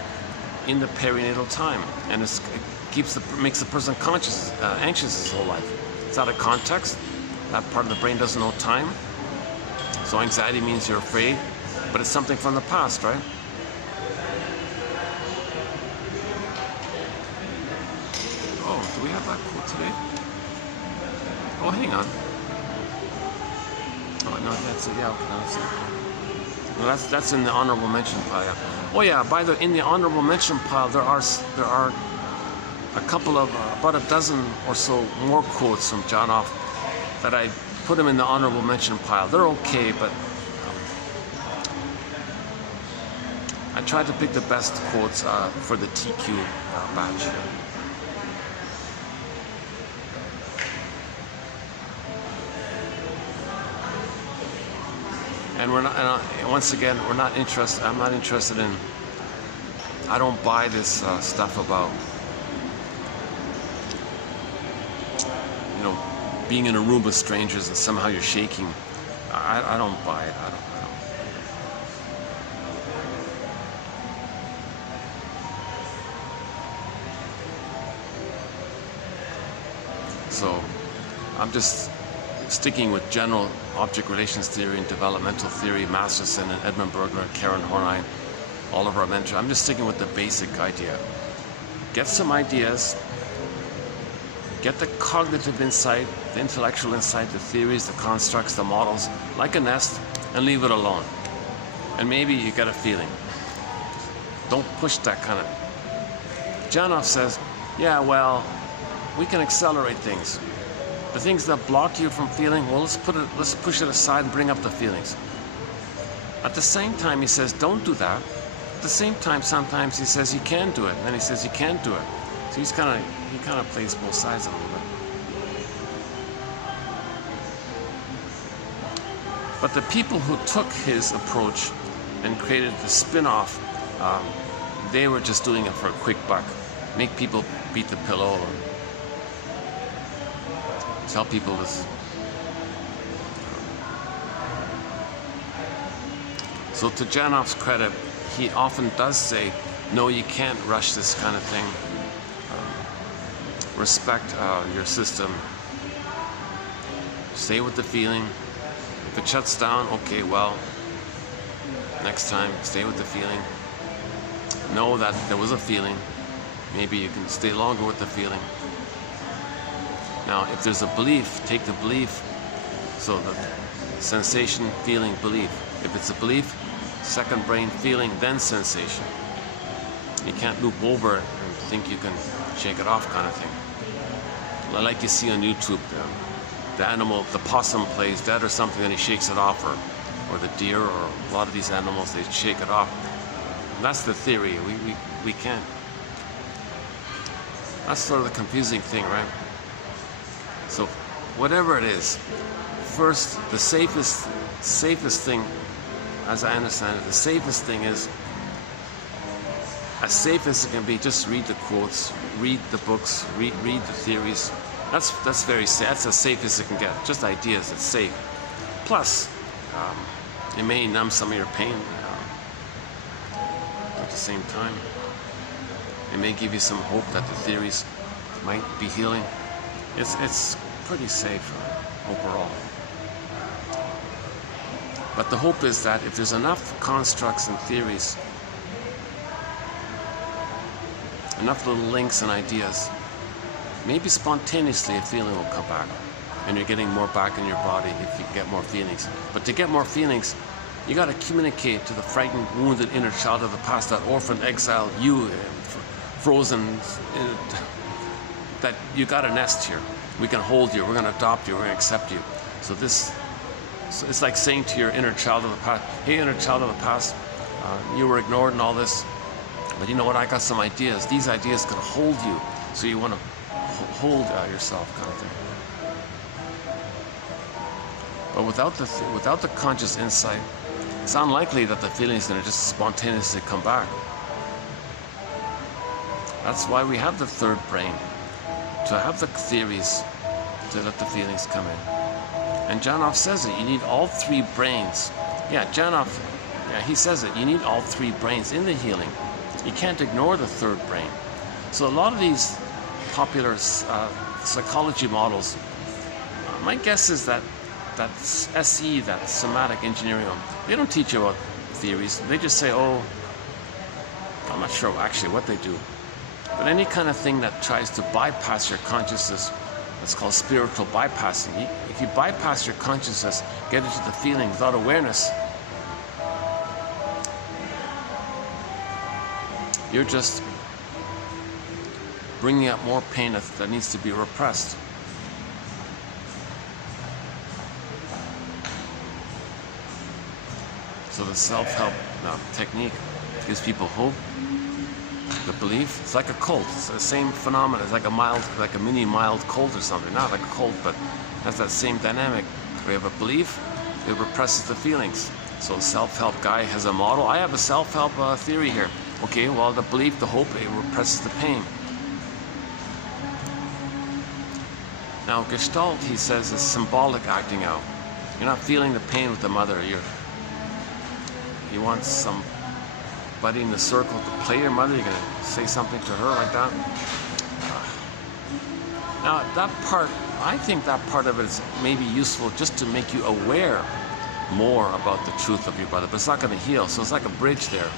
in the perinatal time, and it makes the person anxious his whole life. It's out of context. That part of the brain doesn't know time. So anxiety means you're afraid, but it's something from the past, right? Oh, do we have that quote today? Oh, hang on. Oh, no, that's it. Yeah, okay, no, that's it. No, that's in the honorable mention pile. Yeah. Oh yeah, in the honorable mention pile, there are a couple of about a dozen or so more quotes from Janov that I put them in the honorable mention pile. They're okay, but I tried to pick the best quotes for the TQ batch. And once again, I'm not interested in, I don't buy this stuff about, being in a room with strangers and somehow you're shaking. I don't buy it. I don't. So I'm just sticking with general object relations theory and developmental theory, Masterson and Edmund Bergler, Karen Horney, Oliver Mentor. I'm just sticking with the basic idea. Get some ideas, get the cognitive insight, the intellectual insight, the theories, the constructs, the models, like a nest, and leave it alone. And maybe you get a feeling. Don't push that kind of... Janov says, yeah, well, we can accelerate things. The things that block you from feeling, well, let's push it aside and bring up the feelings. At the same time, he says, don't do that. At the same time, sometimes he says you can do it, and then he says you can't do it. So he kind of plays both sides a little bit. But the people who took his approach and created the spin-off, they were just doing it for a quick buck. Make people beat the pillow, or tell people this. So to Janoff's credit, he often does say, no, you can't rush this kind of thing. Respect your system. Stay with the feeling. If it shuts down, okay, well, next time, stay with the feeling. Know that there was a feeling. Maybe you can stay longer with the feeling. Now, if there's a belief, take the belief. So the sensation, feeling, belief. If it's a belief, second brain, feeling, then sensation. You can't loop over it and think you can shake it off, kind of thing. Like you see on YouTube, the animal, the possum plays dead or something, and he shakes it off, or the deer, or a lot of these animals, they shake it off. And that's the theory. We can't. That's sort of the confusing thing, right? So whatever it is, first, the safest thing, as I understand it, the safest thing is, as safe as it can be, just read the quotes, read the books, read the theories. That's very safe. That's as safe as it can get. Just ideas. It's safe. Plus, it may numb some of your pain. At the same time, it may give you some hope that the theories might be healing. It's pretty safe overall. But the hope is that if there's enough constructs and theories, enough little links and ideas, maybe spontaneously a feeling will come back, and you're getting more back in your body if you get more feelings. But to get more feelings, you got to communicate to the frightened, wounded inner child of the past, that orphan, exiled, you, frozen, that you got a nest here. We can hold you, we're going to adopt you, we're going to accept you. So it's like saying to your inner child of the past, hey, inner child of the past, you were ignored and all this, but you know what, I got some ideas. These ideas can hold you, so you want to hold yourself, kind of thing. But without the conscious insight, it's unlikely that the feeling is going to just spontaneously come back. That's why we have the third brain, to have the theories, to let the feelings come in. And Janoff says it, you need all three brains. Yeah, Janoff, he says it, you need all three brains in the healing. You can't ignore the third brain. So a lot of these popular psychology models, my guess is that SE, that somatic engineering, they don't teach you about theories. They just say, oh, I'm not sure actually what they do. But any kind of thing that tries to bypass your consciousness, that's called spiritual bypassing. If you bypass your consciousness, get into the feeling without awareness, you're just bringing up more pain that needs to be repressed. So the self-help technique gives people hope, the belief. It's like a cult. It's the same phenomenon. It's like a mini mild cult or something. Not like a cult, but has that same dynamic. We have a belief, it represses the feelings. So a self-help guy has a model. I have a self-help theory here. Okay, well, the belief, the hope, it represses the pain. Now, Gestalt, he says, is symbolic acting out. You're not feeling the pain with the mother. You want somebody in the circle to play your mother. You're going to say something to her like that. Now, that part, I think that part of it is maybe useful just to make you aware more about the truth of your brother, but it's not going to heal. So it's like a bridge there.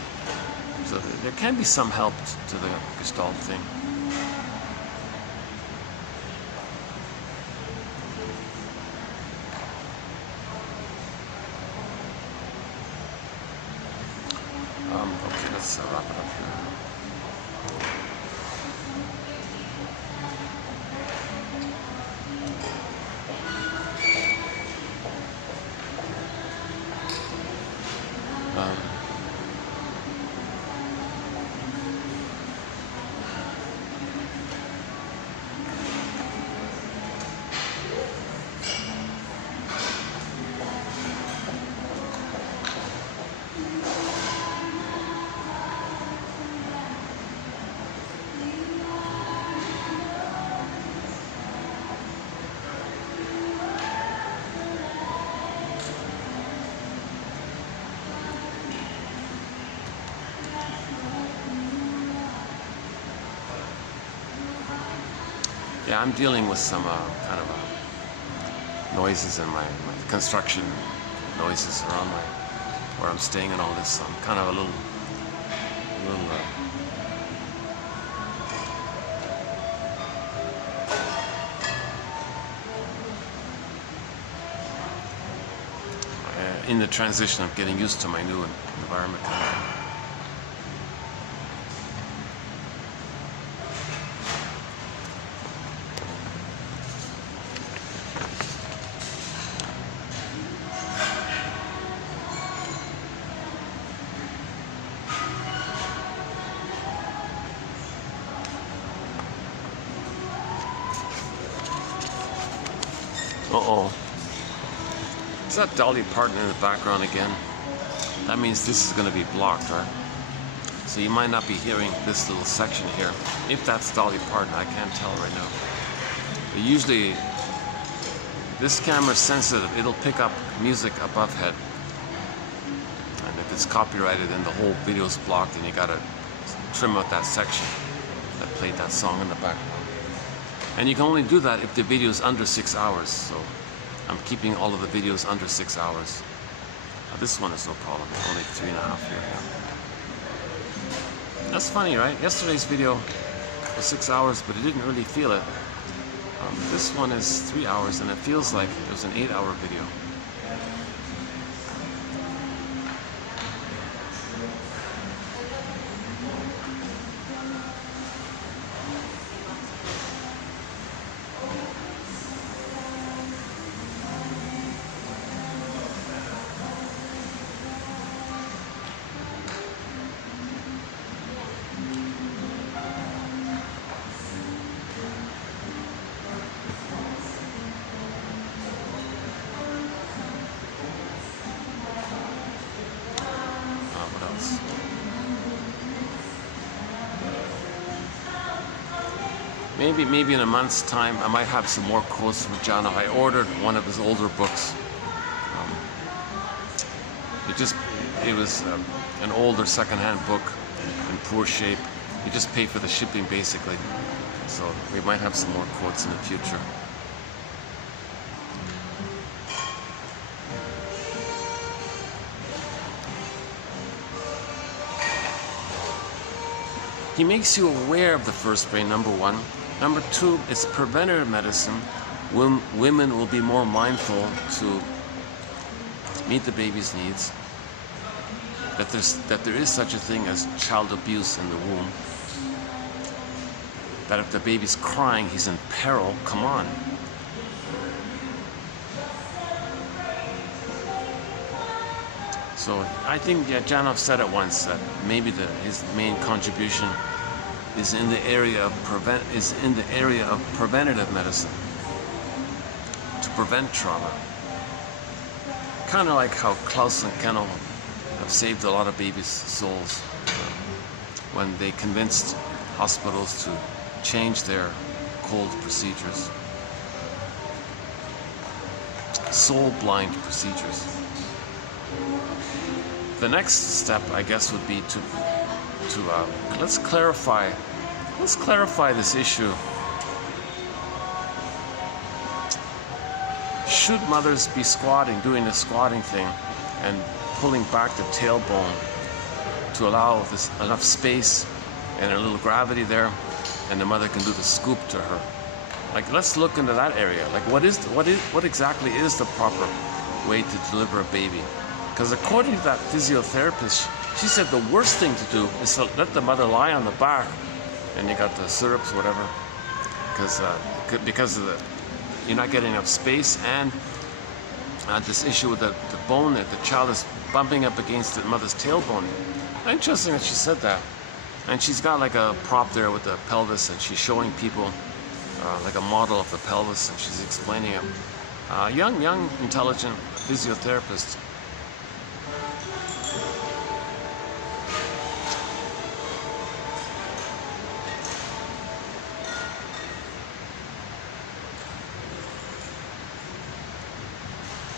So there can be some help to the Gestalt thing. Okay, let's wrap it up here. Yeah, I'm dealing with some kind of noises in my construction noises around where I'm staying and all this. So I'm kind of a little in the transition of getting used to my new environment. Uh-oh. Is that Dolly Parton in the background again? That means this is going to be blocked, right? So you might not be hearing this little section here. If that's Dolly Parton, I can't tell right now. But usually, this camera's sensitive. It'll pick up music above head. And if it's copyrighted, then the whole video's blocked and you gotta trim out that section that played that song in the background. And you can only do that if the video is under 6 hours. So I'm keeping all of the videos under 6 hours. This one is no problem, only 3.5 here. That's funny, right? Yesterday's video was 6 hours, but it didn't really feel it. This one is 3 hours, and it feels like it was an 8-hour video. Maybe in a month's time, I might have some more quotes from Jono. I ordered one of his older books. It was an older secondhand book in poor shape. You just pay for the shipping basically. So we might have some more quotes in the future. He makes you aware of the first brain, number one. Number two, it's preventative medicine. Women will be more mindful to meet the baby's needs. That there is such a thing as child abuse in the womb. That if the baby's crying, he's in peril. Come on. So I think, yeah, Janov said it once that maybe his main contribution is in the area of preventative medicine, to prevent trauma. Kind of like how Klaus and Kennel have saved a lot of babies' souls when they convinced hospitals to change their cold procedures, soul-blind procedures. The next step, I guess, would be to let's clarify this issue. Should mothers be squatting, doing the squatting thing, and pulling back the tailbone to allow this enough space and a little gravity there, and the mother can do the scoop to her? Like, let's look into that area. Like, what exactly is the proper way to deliver a baby? Because according to that physiotherapist, she said the worst thing to do is to let the mother lie on the back, and you got the syrups, whatever, because of you're not getting enough space, and this issue with the bone that the child is bumping up against the mother's tailbone. Interesting that she said that. And she's got like a prop there with the pelvis, and she's showing people like a model of the pelvis, and she's explaining it. Young, intelligent physiotherapist.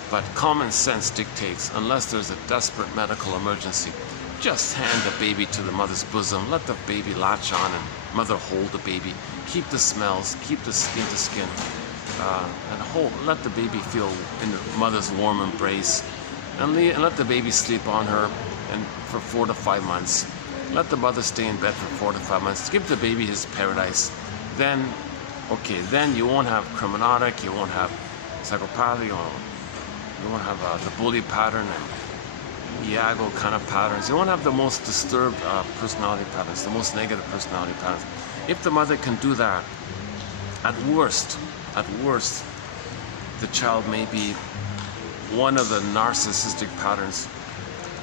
But common sense dictates, unless there's a desperate medical emergency, just hand the baby to the mother's bosom. Let the baby latch on and mother hold the baby. Keep the smells, keep the skin to skin. And let the baby feel in the mother's warm embrace. And let the baby sleep on her and for 4 to 5 months. Let the mother stay in bed for 4 to 5 months. Give the baby his paradise. Then, okay, then you won't have criminality, you won't have psychopathy, you won't have the bully pattern and Iago kind of patterns. You won't have the most disturbed personality patterns, the most negative personality patterns. If the mother can do that, at worst, the child may be one of the narcissistic patterns,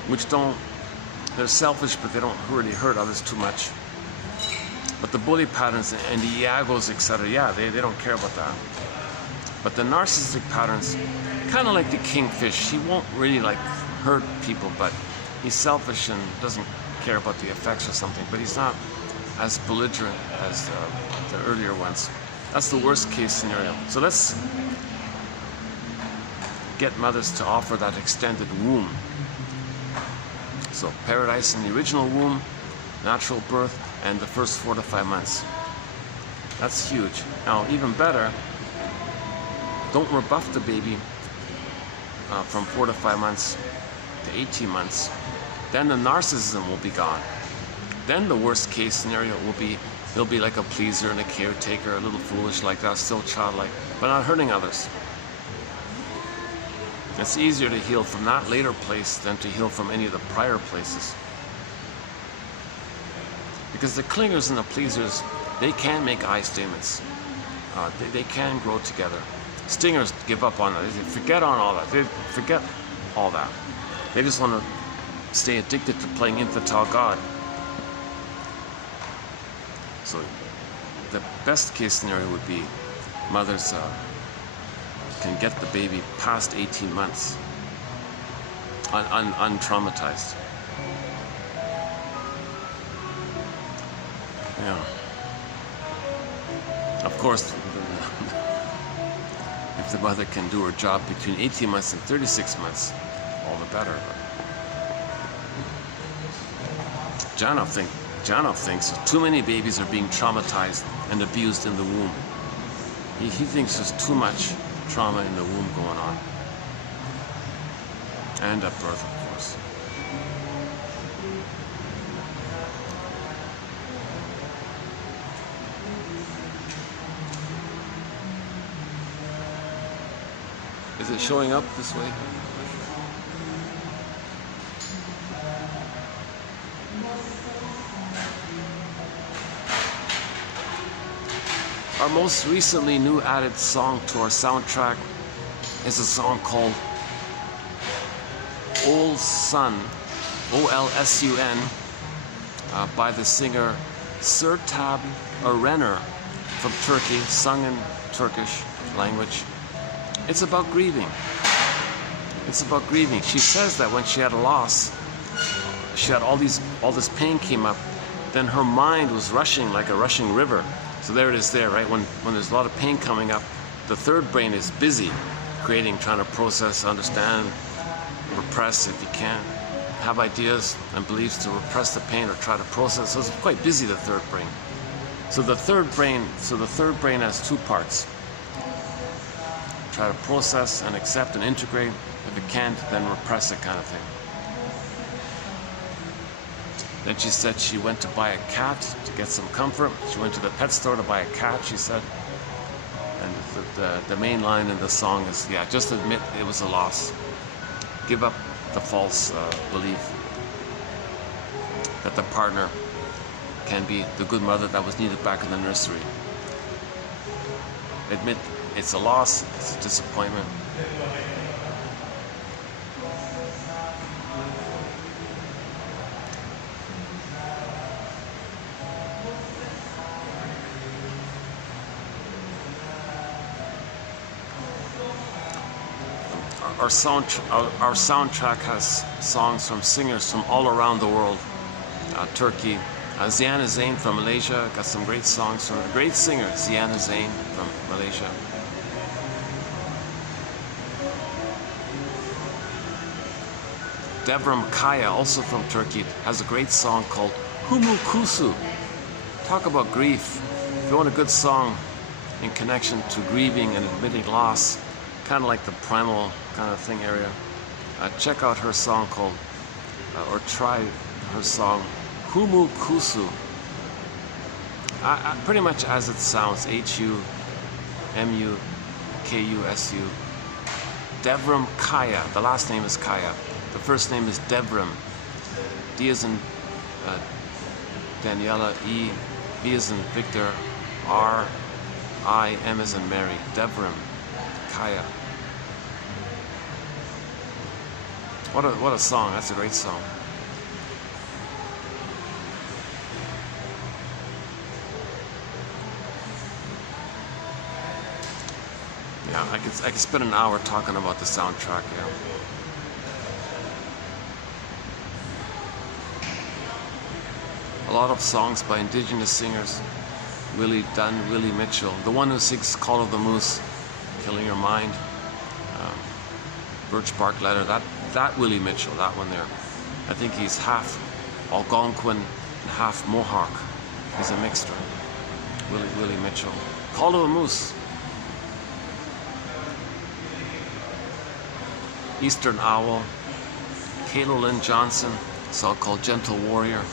which they're selfish, but they don't really hurt others too much. But the bully patterns and the Iagos, etc., yeah, they don't care about that. But the narcissistic patterns, kind of like the kingfish, he won't really like hurt people, but he's selfish and doesn't care about the effects or something, but he's not as belligerent as the earlier ones. That's the worst case scenario. So let's get mothers to offer that extended womb. So paradise in the original womb, natural birth, and the first 4 to 5 months. That's huge. Now, even better, don't rebuff the baby from 4 to 5 months to 18 months. Then the narcissism will be gone. Then the worst case scenario will be he'll be like a pleaser and a caretaker, a little foolish like that, still childlike, but not hurting others. It's easier to heal from that later place than to heal from any of the prior places. Because the clingers and the pleasers, they can make I statements. They can grow together. Stingers give up on that. They forget on all that. They forget all that. They just want to stay addicted to playing infantile God. So the best case scenario would be mothers can get the baby past 18 months untraumatized. Yeah. Of course, if the mother can do her job between 18 months and 36 months, all the better. Janov thinks too many babies are being traumatized and abused in the womb. He thinks there's too much trauma in the womb going on. And at birth, of course. Is it showing up this way? Our most recently new added song to our soundtrack is a song called Olsun, O-L-S-U-N, by the singer Sertab Erener from Turkey, sung in Turkish language. It's about grieving. It's about grieving. She says that when she had a loss, she had all this pain came up, then her mind was rushing like a rushing river. So there it is there, right? When there's a lot of pain coming up, the third brain is busy creating, trying to process, understand, repress if you can, have ideas and beliefs to repress the pain or try to process. So it's quite busy, the third brain. So the third brain has two parts. Try to process and accept and integrate. If it can't, then repress it, kind of thing. Then she said she went to buy a cat to get some comfort. She went to the pet store to buy a cat, she said. And the main line in the song is, yeah, just admit it was a loss. Give up the false belief that the partner can be the good mother that was needed back in the nursery. Admit it's a loss, it's a disappointment. Our soundtrack has songs from singers from all around the world. Turkey, Ziana Zain from Malaysia got some great songs from a great singer, Ziana Zain from Malaysia. Devrim Kaya, also from Turkey, has a great song called Humu Kusu. Talk about grief. If you want a good song in connection to grieving and admitting loss, kind of like the primal kind of thing area, check out her song called, or try her song, Humu Kusu. Pretty much as it sounds, H-U-M-U-K-U-S-U. Devrim Kaya, the last name is Kaya. The first name is Devrim. D as in Daniela, E, V as in Victor, R, I, M as in Mary. Devrim Kaya. What a song. That's a great song. Yeah, I could spend an hour talking about the soundtrack, yeah. A lot of songs by indigenous singers. Willie Dunn, Willie Mitchell. The one who sings Call of the Moose, Killing Your Mind. Birch Bark Letter, that Willie Mitchell, that one there. I think he's half Algonquin and half Mohawk. He's a mixture. Willie Mitchell. Call of the Moose. Eastern Owl. Kalo Lynn Johnson, a song called Gentle Warrior.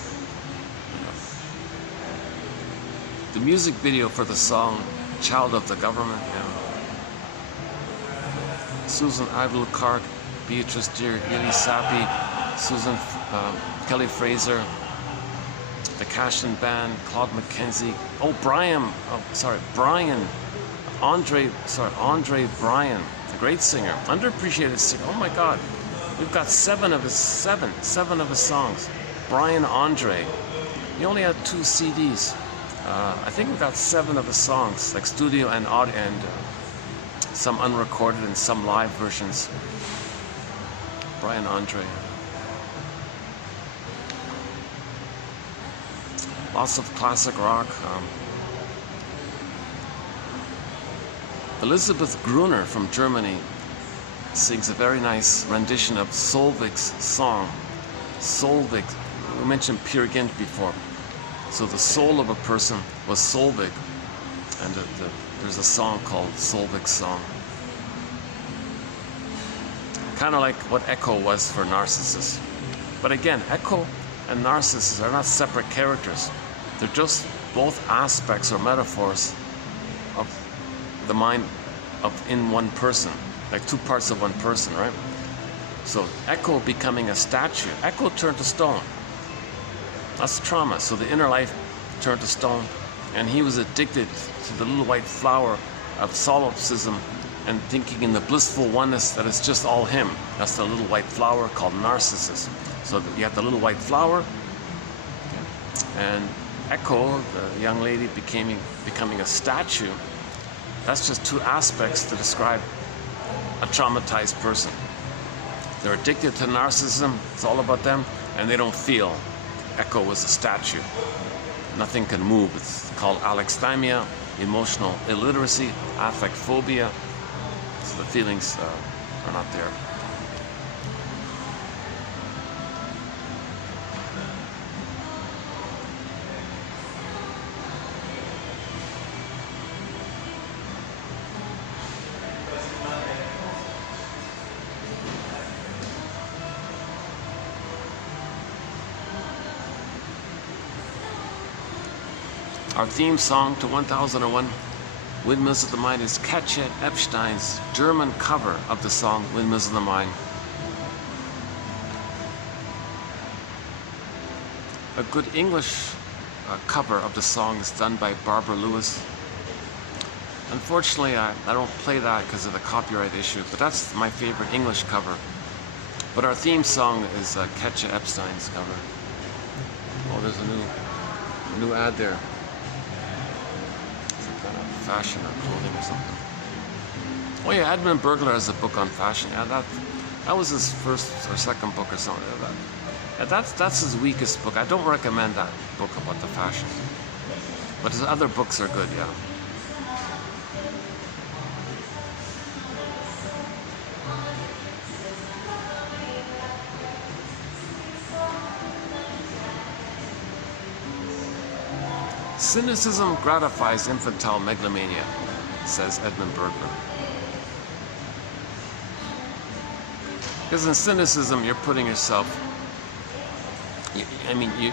The music video for the song Child of the Government, yeah. Susan Ivory-Clark, Beatrice Deer, Gilly Sappi, Susan Kelly Fraser, the Cashin Band, Claude McKenzie, Andre Bryan, a great singer, underappreciated singer. Oh my God, we've got seven of his songs. Brian Andre, he only had 2 CDs. I think we got 7 of his songs, like studio and audio, and some unrecorded and some live versions. Brian Andre. Lots of classic rock. Elizabeth Gruner from Germany sings a very nice rendition of Solveig's song. Solveig, we mentioned Peer Gynt before. So the soul of a person was Solveig, and there's a song called Solveig's Song. Kind of like what Echo was for Narcissus. But again, Echo and Narcissus are not separate characters. They're just both aspects or metaphors of the mind in one person, like 2 parts of one person, right? So Echo becoming a statue. Echo turned to stone. That's trauma. So the inner life turned to stone, and he was addicted to the little white flower of solipsism and thinking in the blissful oneness that it's just all him. That's the little white flower called Narcissus. So you have the little white flower, and Echo, the young lady, becoming a statue. That's just 2 aspects to describe a traumatized person. They're addicted to narcissism. It's all about them, and they don't feel. Echo was a statue. Nothing can move. It's called alexithymia, emotional illiteracy, affect phobia. So the feelings are not there. Our theme song to 1001 Windmills of the Mind is Katja Epstein's German cover of the song Windmills of the Mind. A good English cover of the song is done by Barbara Lewis. Unfortunately, I don't play that because of the copyright issue, but that's my favorite English cover. But our theme song is Katja Epstein's cover. Oh, there's a new ad there. Fashion or clothing or something. Oh yeah, Edmund Burglar has a book on fashion. Yeah, that was his first or second book or something like that. That's his weakest book. I don't recommend that book about the fashion. But his other books are good, yeah. Cynicism gratifies infantile megalomania, says Edmund Burglar. Because in cynicism, you're putting yourself,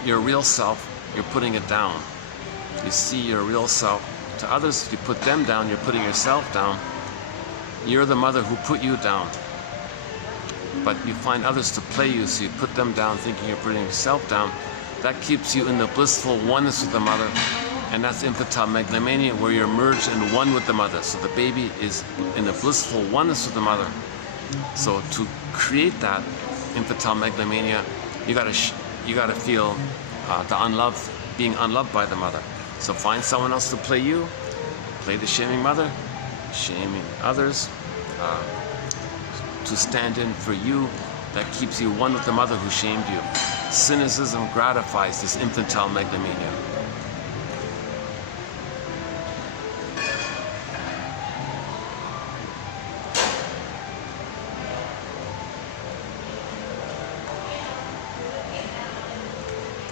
your real self, you're putting it down. You see your real self. To others, if you put them down, you're putting yourself down. You're the mother who put you down. But you find others to play you, so you put them down thinking you're putting yourself down. That keeps you in the blissful oneness with the mother, and that's infantile megalomania, where you're merged in one with the mother. So the baby is in the blissful oneness with the mother. So to create that infantile megalomania, you gotta feel the unloved, being unloved by the mother. So find someone else to play you, play the shaming mother, shaming others, to stand in for you. That keeps you one with the mother who shamed you. Cynicism gratifies this infantile megalomania.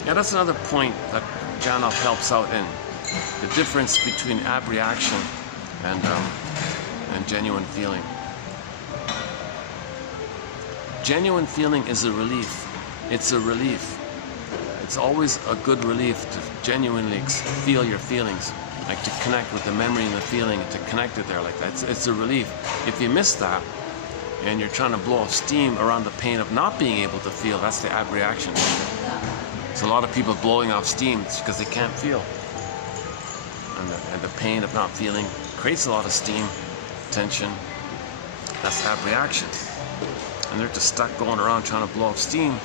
Yeah, that's another point that Janov helps out in. The difference between abreaction and genuine feeling. Genuine feeling is a relief. It's a relief. It's always a good relief to genuinely feel your feelings, like to connect with the memory and the feeling, and to connect it there like that. It's a relief. If you miss that, and you're trying to blow off steam around the pain of not being able to feel, that's the abreaction. So a lot of people blowing off steam because they can't feel. And the pain of not feeling creates a lot of steam, tension. That's abreaction. And they're just stuck going around trying to blow off steam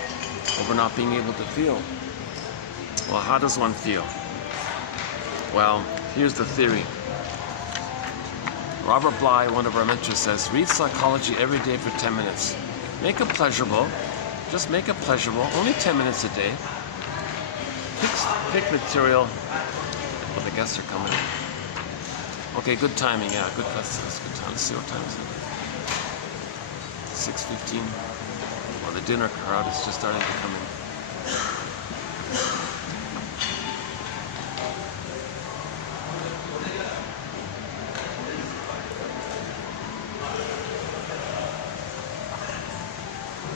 over not being able to feel. Well, how does one feel? Well, here's the theory. Robert Bly, one of our mentors, says, read psychology every day for 10 minutes. Make it pleasurable. Just make it pleasurable. Only 10 minutes a day. Pick material. Well, the guests are coming in. Okay, good timing. Yeah, good. That's good time. Let's see what time is it. 6:15. Well, the dinner crowd is just starting to come in.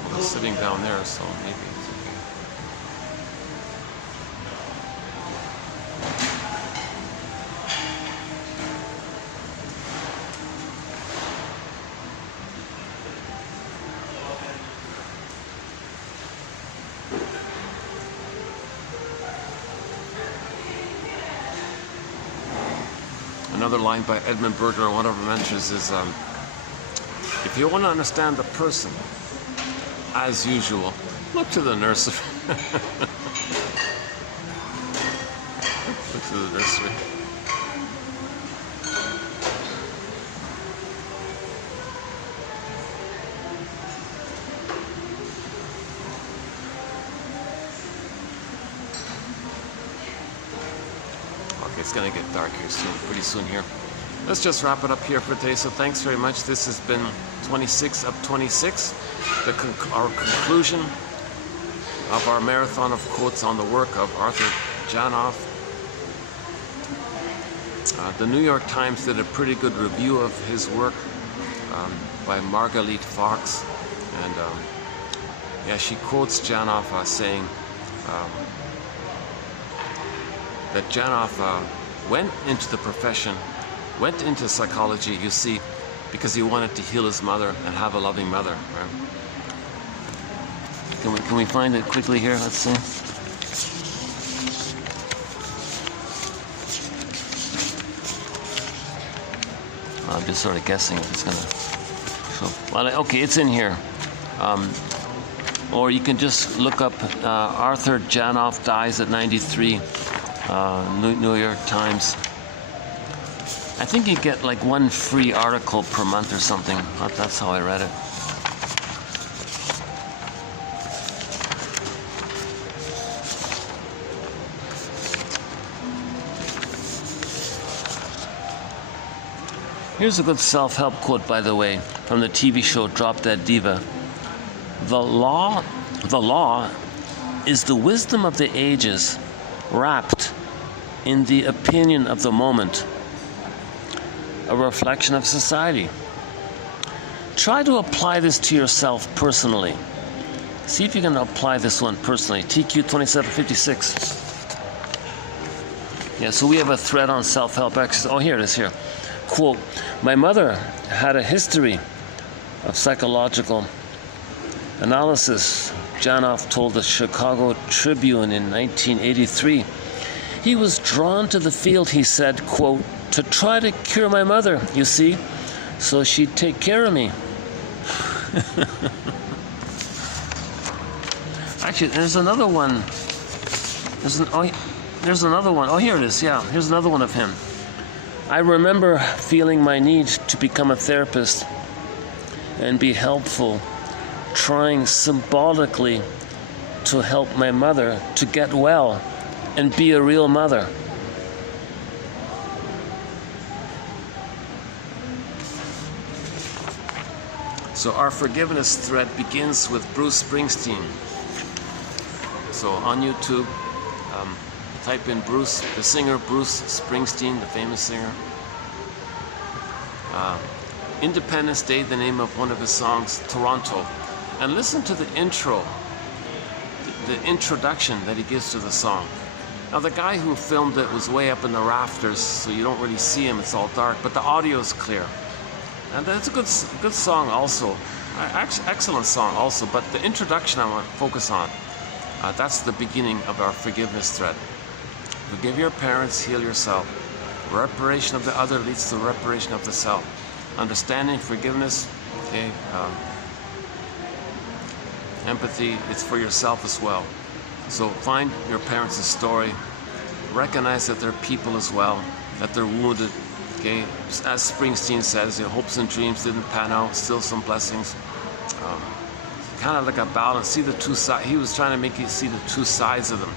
Well, they're sitting down there, so maybe it's okay. Another line by Edmund Burglar, one of our mentors, is if you want to understand the person, as usual, look to the nursery. Look to the nursery. It's going to get dark here soon, pretty soon here. Let's just wrap it up here for today. So thanks very much. This has been 26 of 26, our conclusion of our marathon of quotes on the work of Arthur Janov. The New York Times did a pretty good review of his work by Margalit Fox, and yeah, she quotes Janov saying that Janov went into the profession, went into psychology, you see, because he wanted to heal his mother and have a loving mother. Right? Can we find it quickly here? Let's see. I'm just sort of guessing if it's gonna. So, well, okay, it's in here. Or you can just look up Arthur Janov dies at 93. New York Times. I think you get like one free article per month or something. That's how I read it. Here's a good self-help quote, by the way, from the TV show Drop Dead Diva. The law is the wisdom of the ages, wrapped in the opinion of the moment, a reflection of society. Try to apply this to yourself personally. See if you can apply this one personally. TQ 2756. Yeah, so we have a thread on self-help exercise. Oh, here it is here. Quote, my mother had a history of psychological analysis, Janoff told the Chicago Tribune in 1983. He was drawn to the field, he said, quote, to try to cure my mother, you see, so she'd take care of me. Actually, there's another one. There's another one. Oh, here it is. Yeah, here's another one of him. I remember feeling my need to become a therapist and be helpful, trying symbolically to help my mother to get well and be a real mother. So our forgiveness thread begins with Bruce Springsteen. So on YouTube, type in Bruce, the singer Bruce Springsteen, the famous singer. Independence Day, the name of one of his songs, Toronto. And listen to the intro, the introduction that he gives to the song. Now the guy who filmed it was way up in the rafters, so you don't really see him, it's all dark, but the audio is clear. And it's a good song also, excellent song also, but the introduction I want to focus on, that's the beginning of our forgiveness thread. Forgive your parents, heal yourself. Reparation of the other leads to reparation of the self. Understanding, forgiveness, okay, empathy, it's for yourself as well. So find your parents' story, recognize that they're people as well, that they're wounded, okay, as Springsteen says, your hopes and dreams didn't pan out, still some blessings. Kind of like a balance, see the two sides. He was trying to make you see the two sides of them.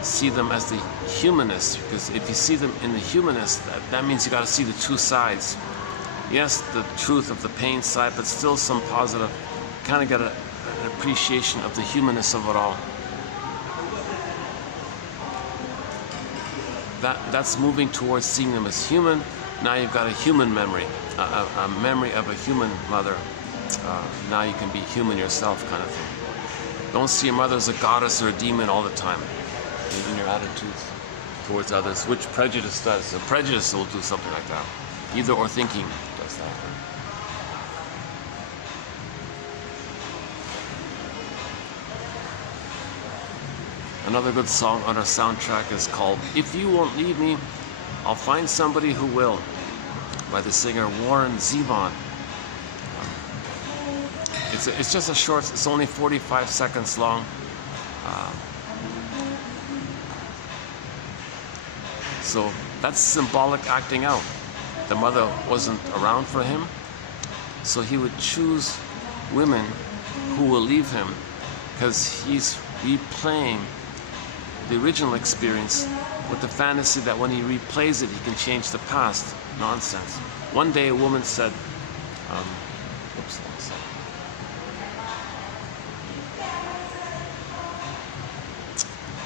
See them as the humanists, because if you see them in the humanist, that means you got to see the two sides. Yes, the truth of the pain side, but still some positive. Kind of get an appreciation of the humanness of it all. That's moving towards seeing them as human. Now you've got a human memory, a memory of a human mother. Now you can be human yourself, kind of thing. Don't see your mother as a goddess or a demon all the time in your attitudes towards others, which prejudice does. So prejudice will do something like that. Either or thinking does that. Another good song on our soundtrack is called If You Won't Leave Me, I'll Find Somebody Who Will, by the singer Warren Zevon. It's just a short, it's only 45 seconds long. So that's symbolic acting out. The mother wasn't around for him, so he would choose women who will leave him because he's replaying the original experience with the fantasy that when he replays it, he can change the past. Nonsense. One day a woman said,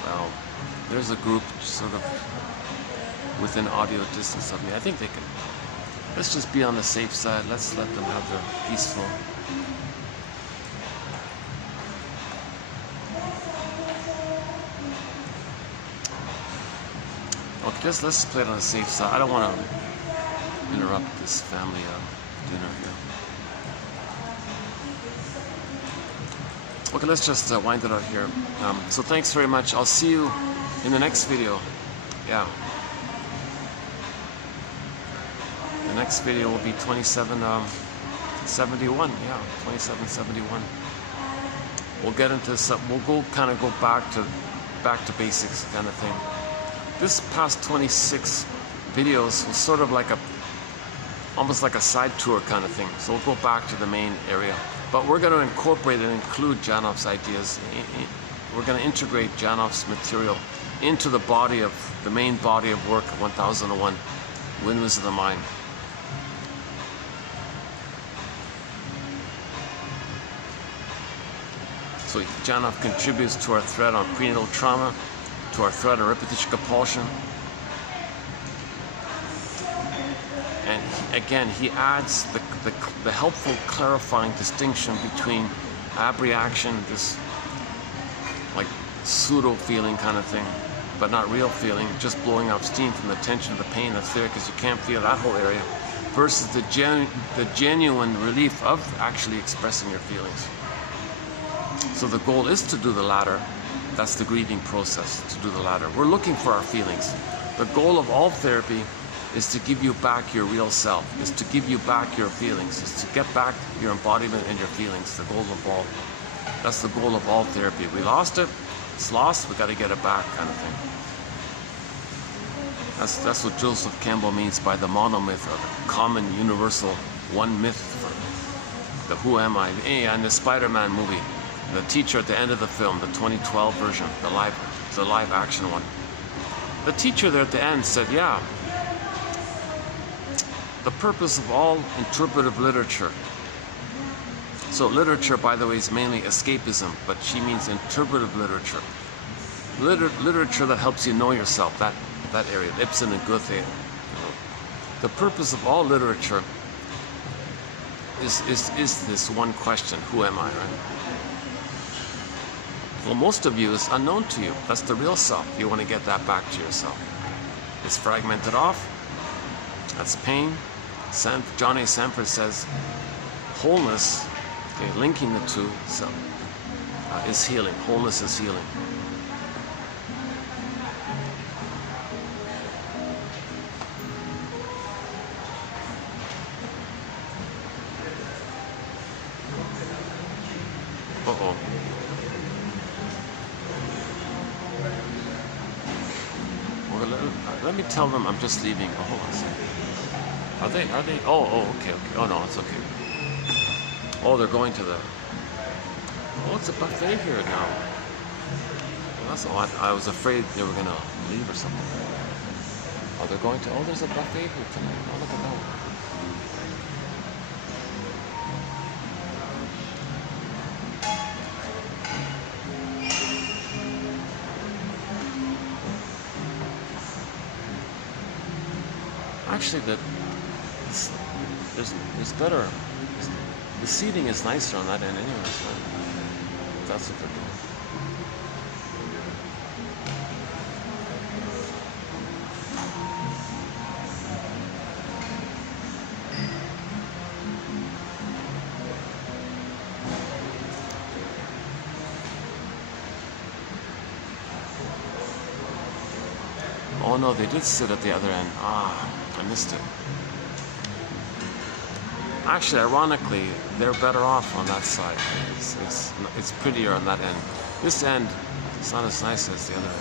well, there's a group sort of within audio distance of me. I think they can. Let's just be on the safe side. Let's let them have their peaceful. Okay, let's play it on the safe side. I don't want to interrupt this family dinner here. Okay, let's just wind it out here. So thanks very much. I'll see you in the next video. Yeah. The next video will be 2771. Yeah, 2771. We'll get into some. We'll go back to basics kind of thing. This past 26 videos was sort of like almost like a side tour kind of thing. So we'll go back to the main area. But we're going to incorporate and include Janoff's ideas. We're going to integrate Janoff's material into the main body of work, 1001, Windmills of the Mind. So Janoff contributes to our thread on prenatal trauma, to our thread on repetition compulsion, again, he adds the helpful clarifying distinction between abreaction, this like pseudo feeling kind of thing, but not real feeling, just blowing off steam from the tension of the pain that's there because you can't feel that whole area, versus the genuine relief of actually expressing your feelings. So the goal is to do the latter. That's the grieving process, to do the latter. We're looking for our feelings. The goal of all therapy is to give you back your real self, is to give you back your feelings, is to get back your embodiment and your feelings, the goal of all. That's the goal of all therapy. We lost it, it's lost, we got to get it back kind of thing. That's what Joseph Campbell means by the monomyth, or the common universal one myth for the who am I. And the Spider-Man movie, the teacher at the end of the film, the 2012 version, the live action one. The teacher there at the end said, yeah, the purpose of all interpretive literature. So literature, by the way, is mainly escapism, but she means interpretive literature. Literature that helps you know yourself, that area, Ibsen and Goethe. The purpose of all literature is this one question, who am I, right? Well, most of you is unknown to you. That's the real self. You want to get that back to yourself. It's fragmented off. That's pain. John A. Sanford says wholeness, okay, linking the two, so, is healing. Wholeness is healing. Uh-oh. Well, let me tell them I'm just leaving. Oh, hold on a second. Are they? Oh, okay. Oh, no, it's okay. Oh, they're going to the... Oh, it's a buffet here now. Well, that's all. I was afraid they were going to leave or something. Oh, they're going to... Oh, there's a buffet here tonight. Oh, look at that. Actually, there's better. The seating is nicer on that end anyway, so that's what they're doing. Oh no, they did sit at the other end. Ah, I missed it. Actually, ironically, they're better off on that side. It's prettier on that end. This end, it's not as nice as the other end.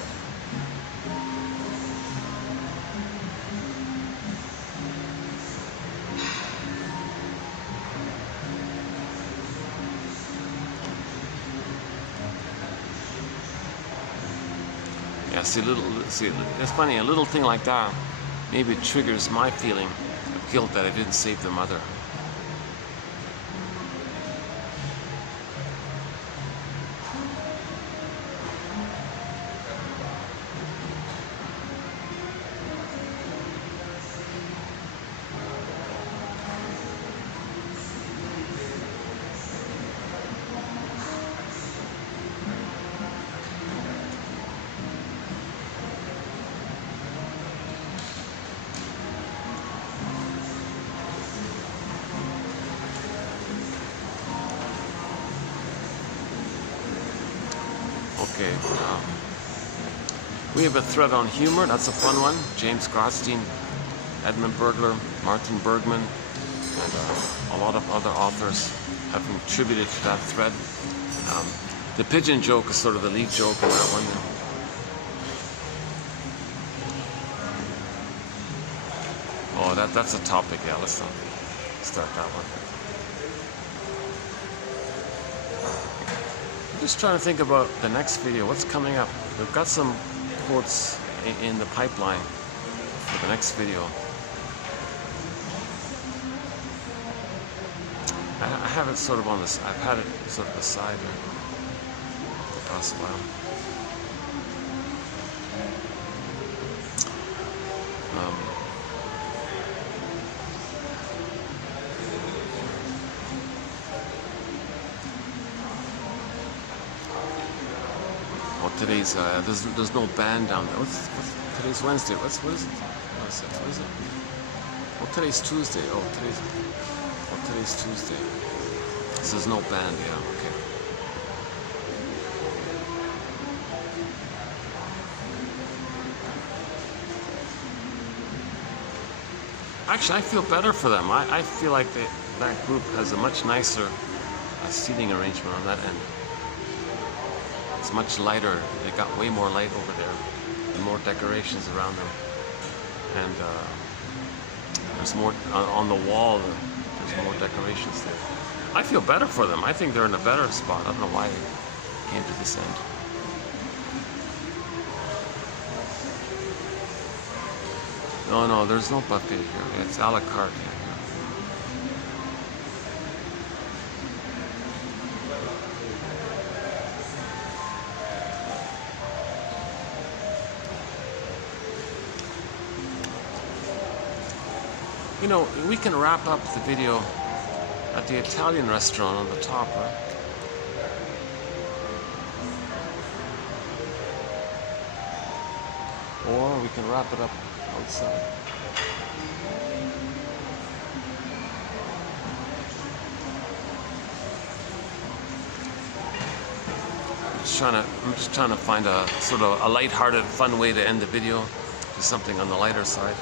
Yeah, see, it's funny, a little thing like that, maybe it triggers my feeling of guilt that I didn't save the mother. Okay, we have a thread on humor. That's a fun one. James Grotstein, Edmund Bergler, Martin Bergman, and a lot of other authors have contributed to that thread. The pigeon joke is sort of the lead joke in that one. Oh, that's a topic. Yeah, let's not start that one. Just trying to think about the next video. What's coming up? We've got some quotes in the pipeline for the next video. I have it sort of on this. I've had it sort of aside here the past while. today's there's no band down there. What's today's Wednesday? What is it? What is it? Well, today's Tuesday. Today's Tuesday. This is no band. Yeah. Okay. Actually, I feel better for them. I feel like that group has a much nicer seating arrangement on that end. It's much lighter. They got way more light over there and more decorations around them. And there's more on the wall. There's more decorations there. I feel better for them. I think they're in a better spot. I don't know why they came to this end. No, there's no buffet here. It's a la carte here. You know, we can wrap up the video at the Italian restaurant on the top, right? Or we can wrap it up outside. I'm just trying to find a sort of a light-hearted, fun way to end the video. Do something on the lighter side.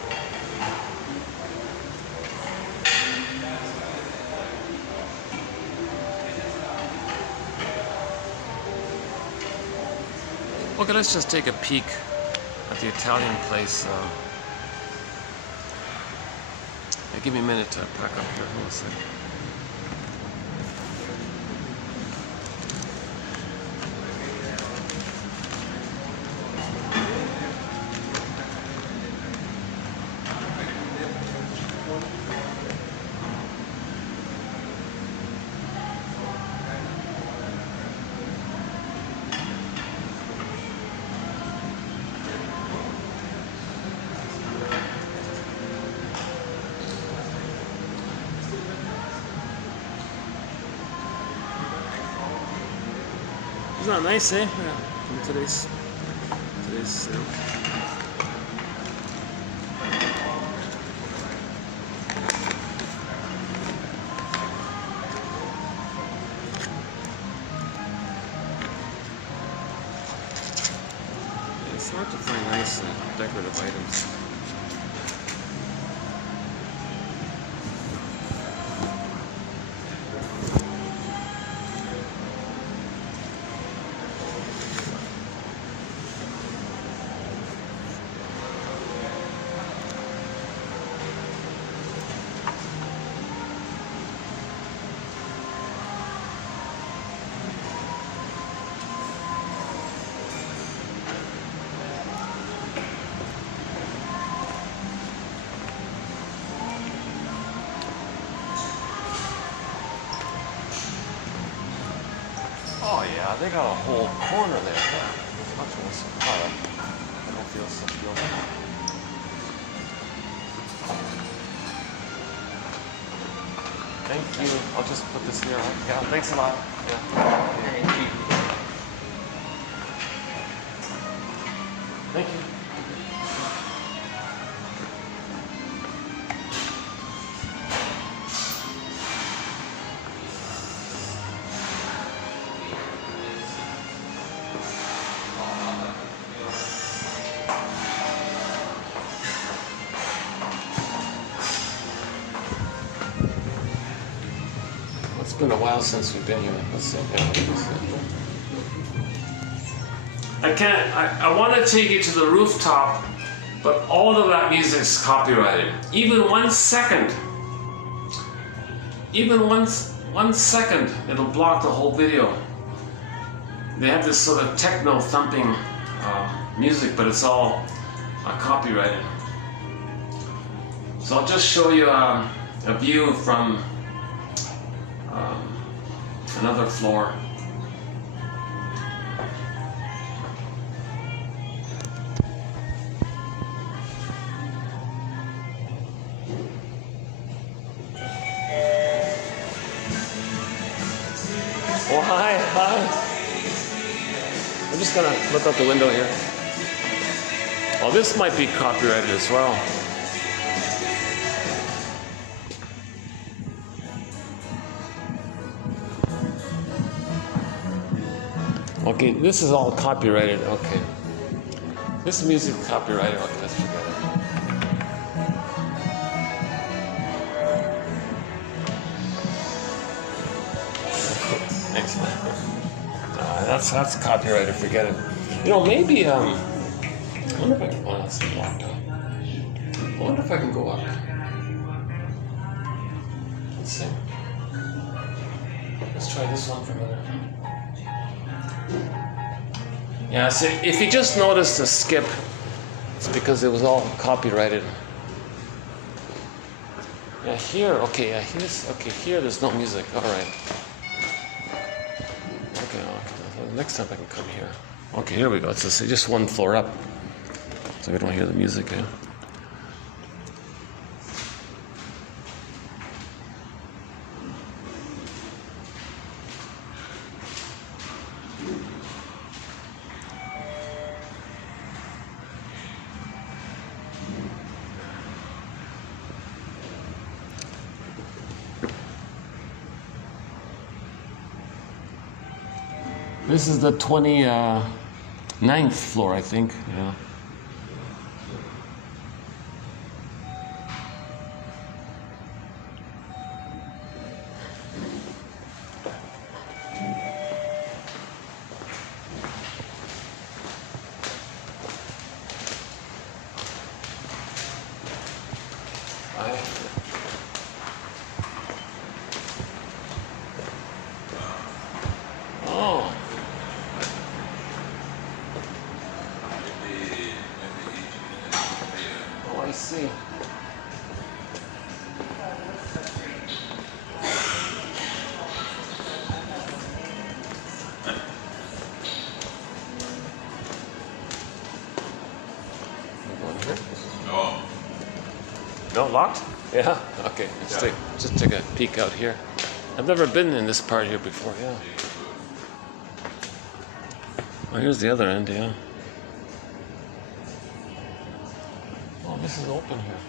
Okay, let's just take a peek at the Italian place. Give me a minute to pack up here. Hold on a second. Isn't that nice, eh? Yeah, from today's sale. It's hard to find nice decorative items. Oh yeah, they got a whole corner there. Yeah, it's much more secure. I don't feel so guilty. Thank you. I'll just put this here. Yeah, thanks a lot. Yeah. Thank you. Thank you. It's been a while since we've been here. Let's see. I want to take you to the rooftop, but all of that music is copyrighted. Even 1 second. Even one second, it'll block the whole video. They have this sort of techno thumping music, but it's all copyrighted. So I'll just show you a view from another floor. Oh, hi. I'm just gonna look out the window here. Oh, this might be copyrighted as well. Okay, this is all copyrighted. Okay. This music is copyrighted. Okay, let's forget it. Thanks, man. That's copyrighted. Forget it. You know, maybe I wonder if I can. Oh, that's locked up. I wonder if I can go up. Let's see. Let's try this one for a minute. Yeah, so if you just noticed a skip, it's because it was all copyrighted. Yeah, here, okay, yeah, okay, here there's no music, alright. Okay, next time I can come here. Okay, here we go, it's just one floor up, so we don't hear the music, yeah. This is the 29th floor, I think. Yeah. Oh. Oh, I see. No. No, locked? Yeah. Okay. Just take a peek out here. I've never been in this part here before. Yeah. Oh, here's the other end. Yeah. Oh, this is open here.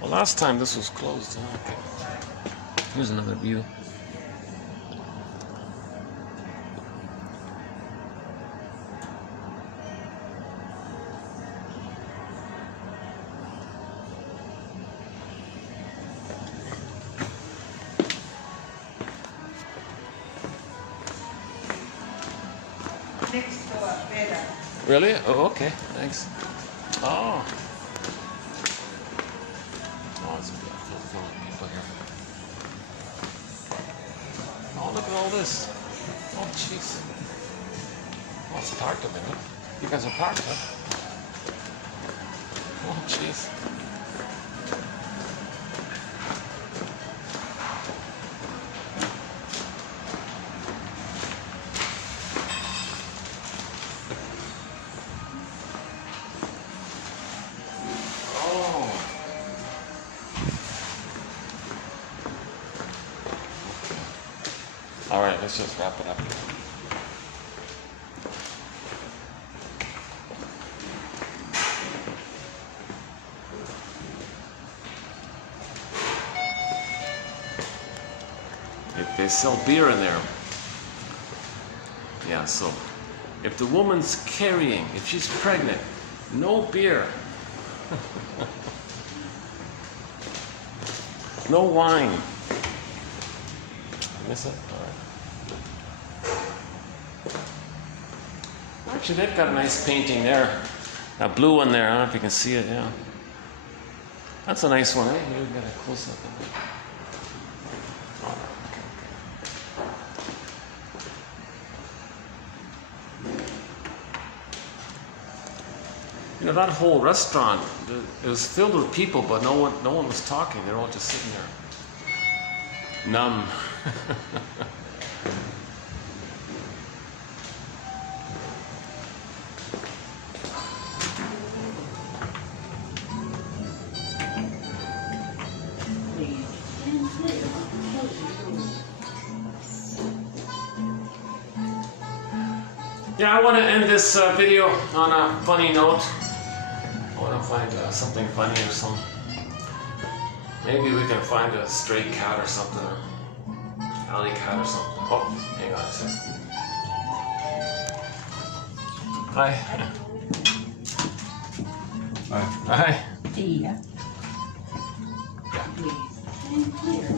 Well, last time this was closed. Yeah, okay. Here's another view. Next door, better. Really? Oh, okay. Thanks. Oh. Oh, it's beautiful. Full of people here. Oh, look at all this. Oh, jeez. Oh, it's parked a minute. You guys are parked, huh? Oh, jeez. All right, let's just wrap it up. They sell beer in there. Yeah, so if the woman's carrying, if she's pregnant, no beer. No wine. Miss it? All right. Actually, they've got a nice painting there. That blue one there, I don't know if you can see it, yeah. That's a nice one, eh? You've got a close up of it. You know, that whole restaurant, it was filled with people, but no one was talking. They were all just sitting there. Numb. Yeah, I want to end this video on a funny note. I want to find something funny or some. Maybe we can find a stray cat or something, or alley cat or something. Oh, hang on a second. Hi. Hi. Hi. Yeah. Yeah. Please. And clear.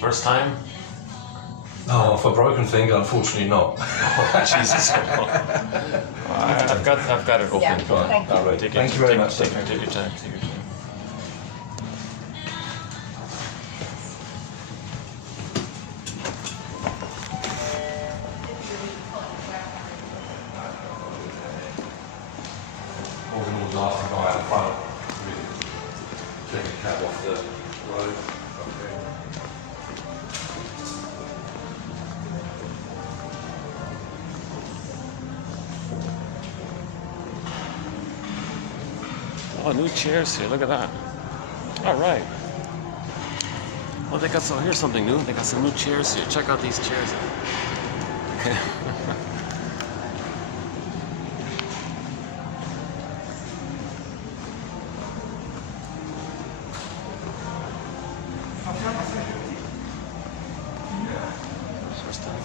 First time? Oh, for broken finger, unfortunately not. Oh, Jesus. I've got it open. Yeah. Right, all right. Thank you very much. Take your time. Take your time. Organized last guy at the front. Take a cab off the road. Oh, new chairs here. Look at that. All right. Well, they got some. Here's something new. They got some new chairs here. Check out these chairs. Okay. First time.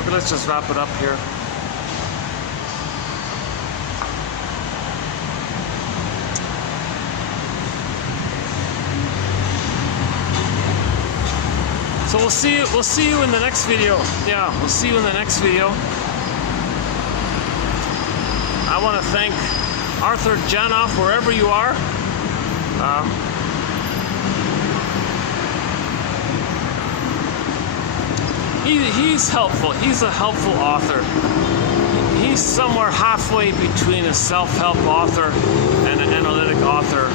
Okay, let's just wrap it up here. So we'll see you in the next video. Yeah, we'll see you in the next video. I want to thank Arthur Janoff, wherever you are. He's helpful. He's a helpful author. He's somewhere halfway between a self-help author and an analytic author.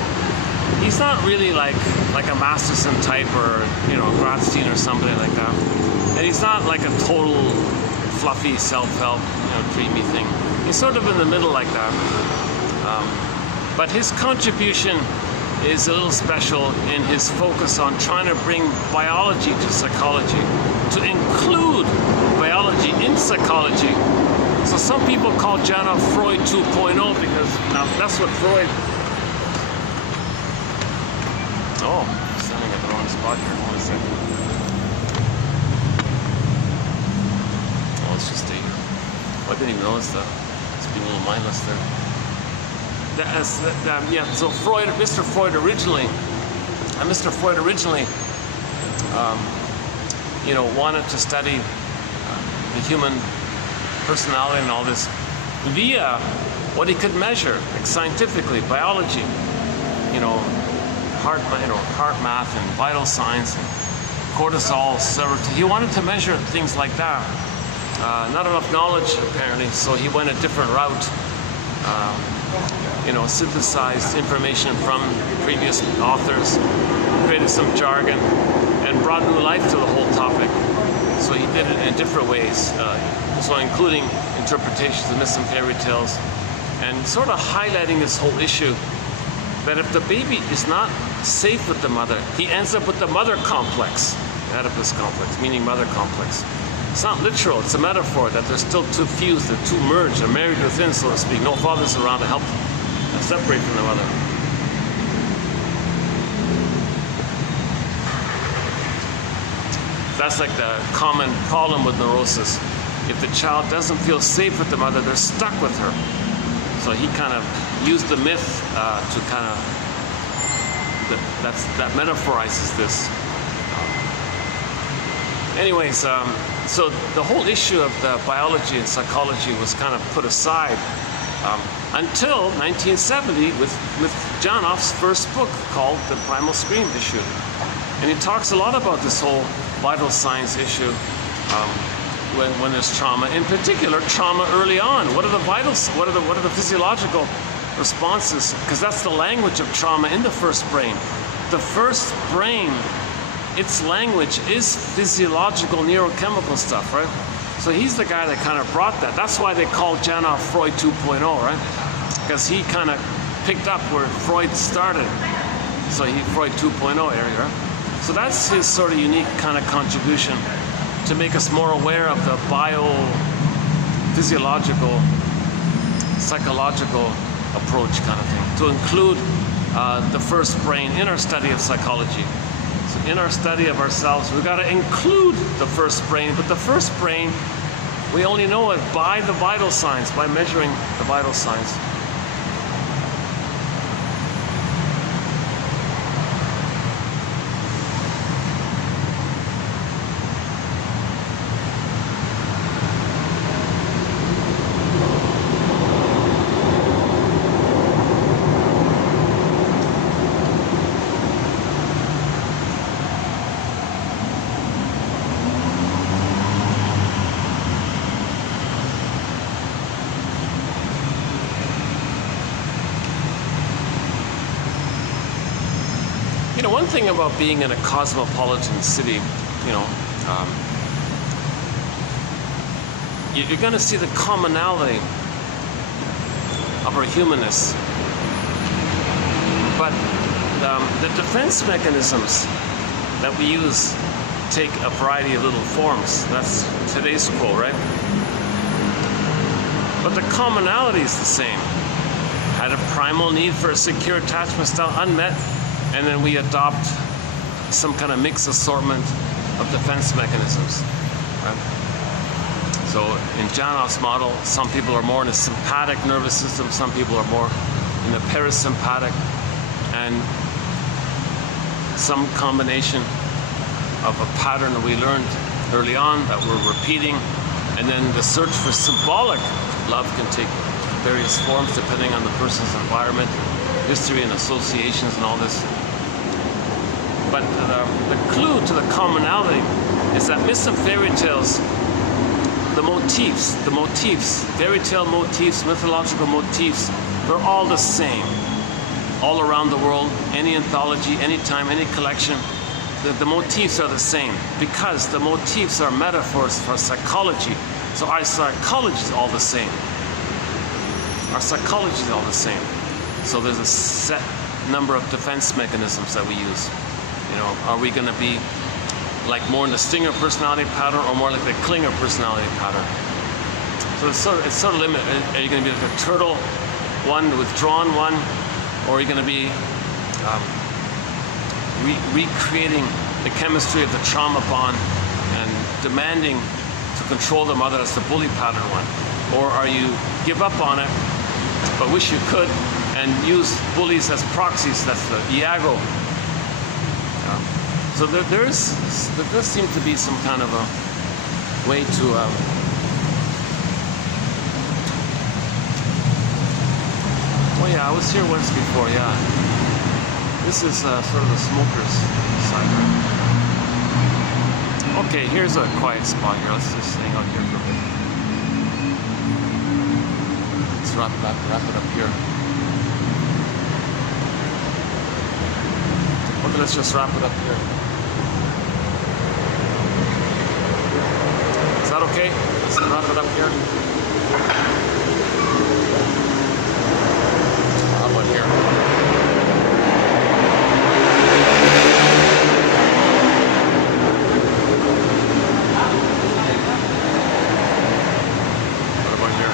He's not really like a Masterson type or, you know, Gratstein or somebody like that. And he's not like a total fluffy self-help, you know, dreamy thing. He's sort of in the middle like that. But his contribution is a little special in his focus on trying to bring biology to psychology, to include biology in psychology. So some people call Janoff Freud 2.0 because that's what Freud. Oh, I'm standing at the wrong spot here. Hold on a second. Oh, let's just stay here. Oh, I didn't even notice that. It's being a little mindless there. Yeah, so Freud, Mr. Freud originally, you know, wanted to study the human personality and all this via what he could measure, like scientifically, biology, you know, heart math and vital signs, and cortisol, serotonin. He wanted to measure things like that. Not enough knowledge apparently, so he went a different route. You know, synthesized information from previous authors, created some jargon, and brought new life to the whole topic. So he did it in different ways, so including interpretations of myths and fairy tales, and sort of highlighting this whole issue that if the baby is not safe with the mother, he ends up with the mother complex, Oedipus complex, meaning mother complex. It's not literal, it's a metaphor that they're still too fused, they're too merged, they're married within, so to speak. No father's around to help separate from the mother. That's like the common problem with neurosis. If the child doesn't feel safe with the mother, they're stuck with her. So he kind of used the myth to kind of, that metaphorizes this. Anyways, so the whole issue of the biology and psychology was kind of put aside Until 1970 with Janoff's first book called The Primal Scream Issue. And he talks a lot about this whole vital signs issue when there's trauma. In particular, trauma early on. What are the vitals? What are the physiological responses? Because that's the language of trauma in the first brain. The first brain, its language is physiological neurochemical stuff, right? So he's the guy that kind of brought that. That's why they call Janoff Freud 2.0, right? Because he kind of picked up where Freud started. So Freud 2.0 area, right? So that's his sort of unique kind of contribution to make us more aware of the bio-physiological, psychological approach kind of thing. To include the first brain in our study of psychology. So in our study of ourselves, we've got to include the first brain, but the first brain, we only know it by the vital signs, by measuring the vital signs. One thing about being in a cosmopolitan city, you're going to see the commonality of our humanness. But the defense mechanisms that we use take a variety of little forms. That's today's quote, right? But the commonality is the same. Had a primal need for a secure attachment style unmet, and then we adopt some kind of mixed assortment of defense mechanisms. Right? So in Janoff's model, some people are more in the sympathetic nervous system, some people are more in the parasympathetic, and some combination of a pattern that we learned early on that we're repeating, and then the search for symbolic love can take various forms depending on the person's environment, history and associations and all this. But the clue to the commonality is that myths and fairy tales, the motifs, fairy tale motifs, mythological motifs, they're all the same. All around the world, any anthology, any time, any collection, the motifs are the same because the motifs are metaphors for psychology. So our psychology is all the same. Our psychology is all the same. So there's a set number of defense mechanisms that we use. Are we going to be like more in the stinger personality pattern or more like the clinger personality pattern? So it's sort of limited. Are you going to be like a turtle one, the withdrawn one, or are you going to be recreating the chemistry of the trauma bond and demanding to control the mother? That's the bully pattern one. Or are you give up on it, but wish you could, and use bullies as proxies? That's the Iago. So there does seem to be some kind of a way to oh yeah, I was here once before, yeah. This is sort of the smoker's side, right? Okay, here's a quiet spot here. Let's just hang out here for a bit. Let's wrap it up here. Okay, let's just wrap it up here. Is that okay? Let's wrap it up here. How about here? What about here?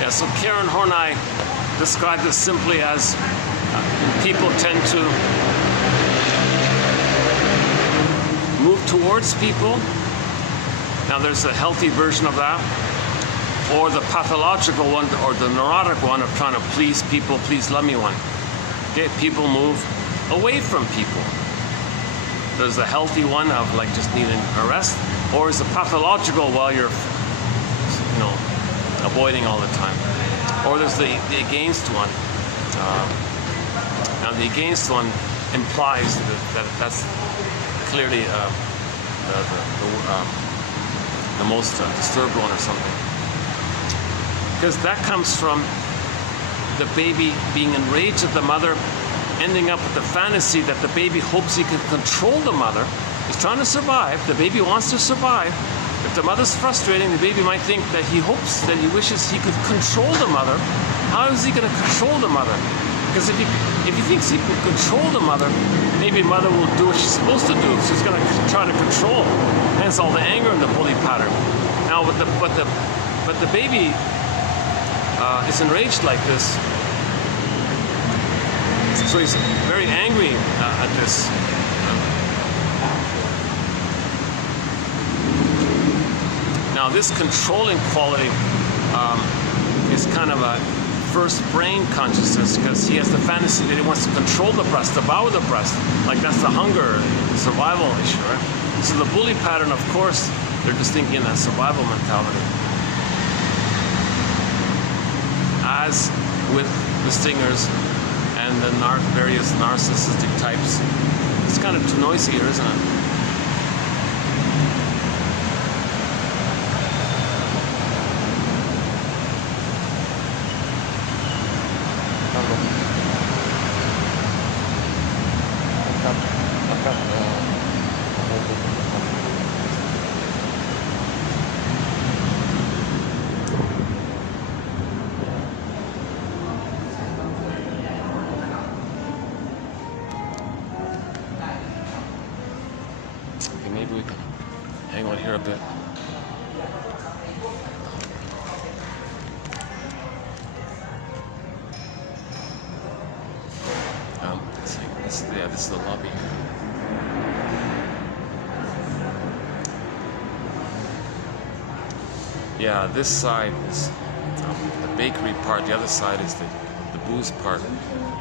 Yeah, so Karen Horney described this simply as people tend to move towards people. Now there's a healthy version of that, or the pathological one, or the neurotic one of trying to please people, please love me one. Okay, people move away from people. There's a healthy one of like just needing a rest, or is a pathological while you're, you know, avoiding all the time. Or there's the against one. Now the against one implies that that's clearly the most disturbed one or something. Because that comes from the baby being enraged at the mother, ending up with the fantasy that the baby hopes he can control the mother. He's trying to survive. The baby wants to survive. If the mother's frustrating, the baby might think that he hopes, that he wishes he could control the mother. How is he going to control the mother? Because if he thinks he can control the mother, maybe mother will do what she's supposed to do. She's going to try to control. Hence all the anger in the bully pattern. Now, but the baby is enraged like this. So he's very angry at this. Now this controlling quality is kind of a first brain consciousness, because he has the fantasy that he wants to control the breast, devour the breast. Like that's the hunger, the survival issue, right? So the bully pattern, of course, they're just thinking in that survival mentality. As with the stingers and the various narcissistic types. It's kind of too noisy here, isn't it? Maybe we can hang on here a bit. Let's see. This is the lobby here. Yeah, this side is the bakery part. The other side is the booze part.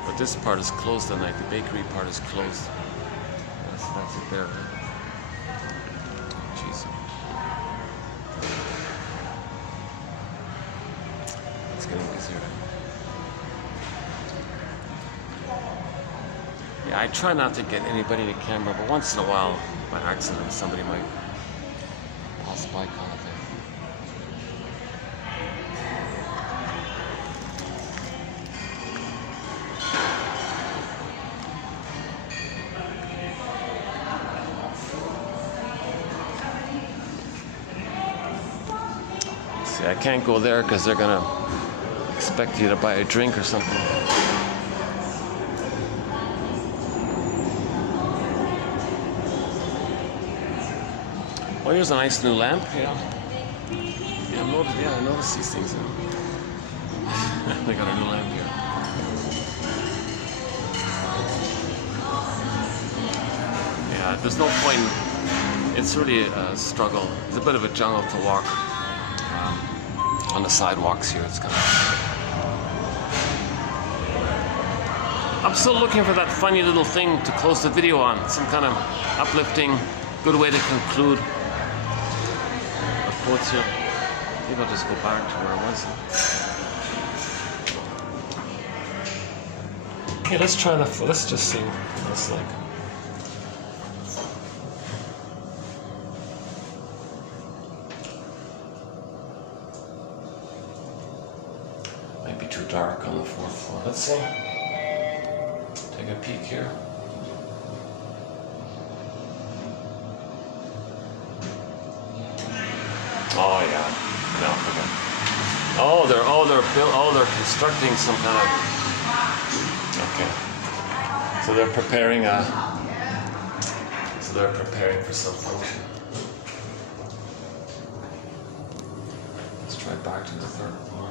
But this part is closed at night. The bakery part is closed. That's it there. Jeez. It's getting busier. Yeah, I try not to get anybody in the camera, but once in a while, by accident, somebody might pass by kind of thing. See, I can't go there because they're gonna expect you to buy a drink or something. Oh, here's a nice new lamp. Yeah, I noticed these things. They got a new lamp here. Yeah, there's no point. It's really a struggle. It's a bit of a jungle to walk on the sidewalks here. It's kind of. I'm still looking for that funny little thing to close the video on. Some kind of uplifting, good way to conclude. Quotes here. Maybe I'll just go back to where I was. Okay, let's try the. Let's just see what it's like. Might be too dark on the 4th floor. Let's see. Take a peek here. Oh yeah, no, forget. They're constructing some kind of. Okay, so they're preparing for some function. Let's try back to the 3rd floor.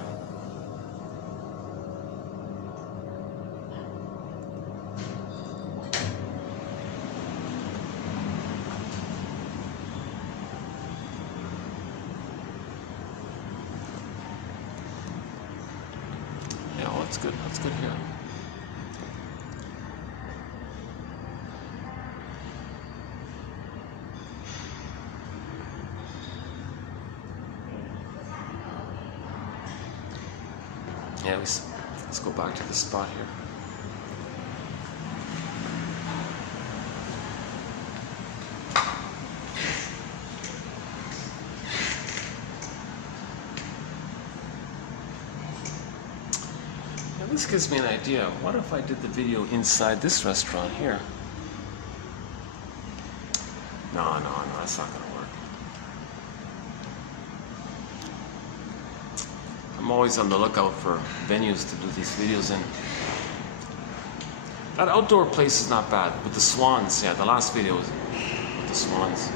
That's good here. Yeah, let's go back to the spot here. Now this gives me an idea. What if I did the video inside this restaurant here? No, that's not going to work. I'm always on the lookout for venues to do these videos in. That outdoor place is not bad, with the swans. Yeah, the last video was with the swans.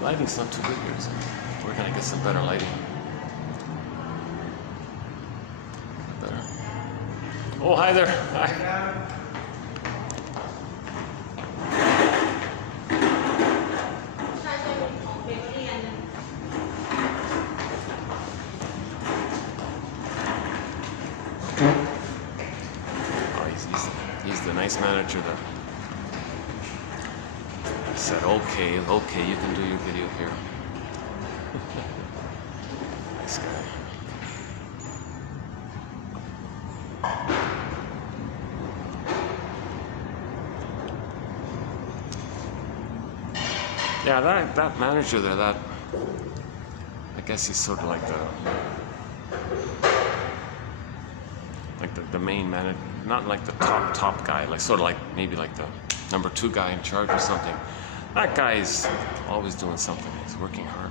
Lighting's not too good here, so we're gonna get some better lighting. Better. Oh, hi there. Hi. He's the nice manager that said, okay, you can do your video here. Nice guy. Yeah, that manager there, I guess he's sort of like the main manager, not like the top guy, like sort of like maybe like the number 2 guy in charge or something. That guy is always doing something. He's working hard.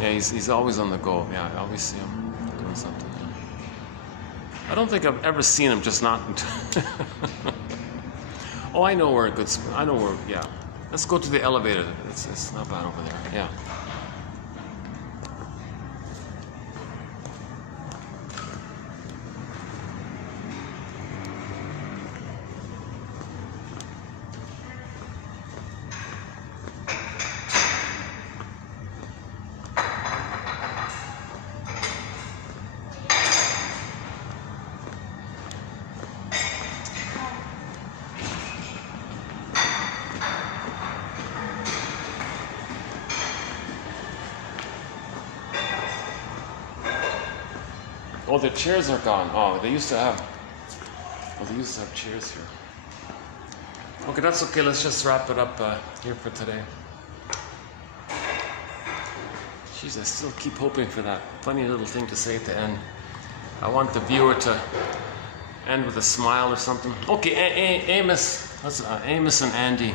Yeah, he's always on the go. Yeah, I always see him doing something. I don't think I've ever seen him just not. Oh, I know where yeah. Let's go to the elevator. It's not bad over there. Yeah. Oh, the chairs are gone. Oh, they used to have chairs here. Okay, that's okay. Let's just wrap it up here for today. Jeez, I still keep hoping for that funny little thing to say at the end. I want the viewer to end with a smile or something. Okay, Amos. That's Amos and Andy.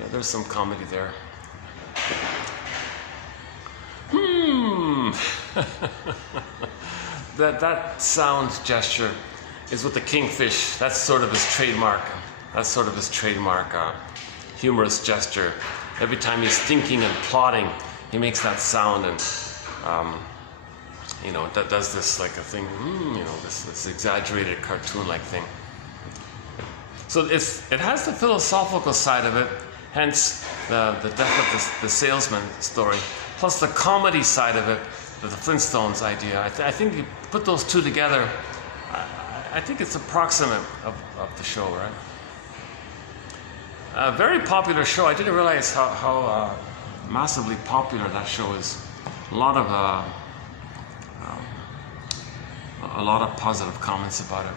Yeah, there's some comedy there. That sound gesture is with the kingfish. That's sort of his trademark. Humorous gesture. Every time he's thinking and plotting, he makes that sound, and that does this like a thing. This exaggerated cartoon-like thing. So it has the philosophical side of it. Hence the death of the salesman story, plus the comedy side of it. The Flintstones idea. I think you put those two together, I think it's approximate of the show, right? A very popular show. I didn't realize how massively popular that show is. A lot of positive comments about it.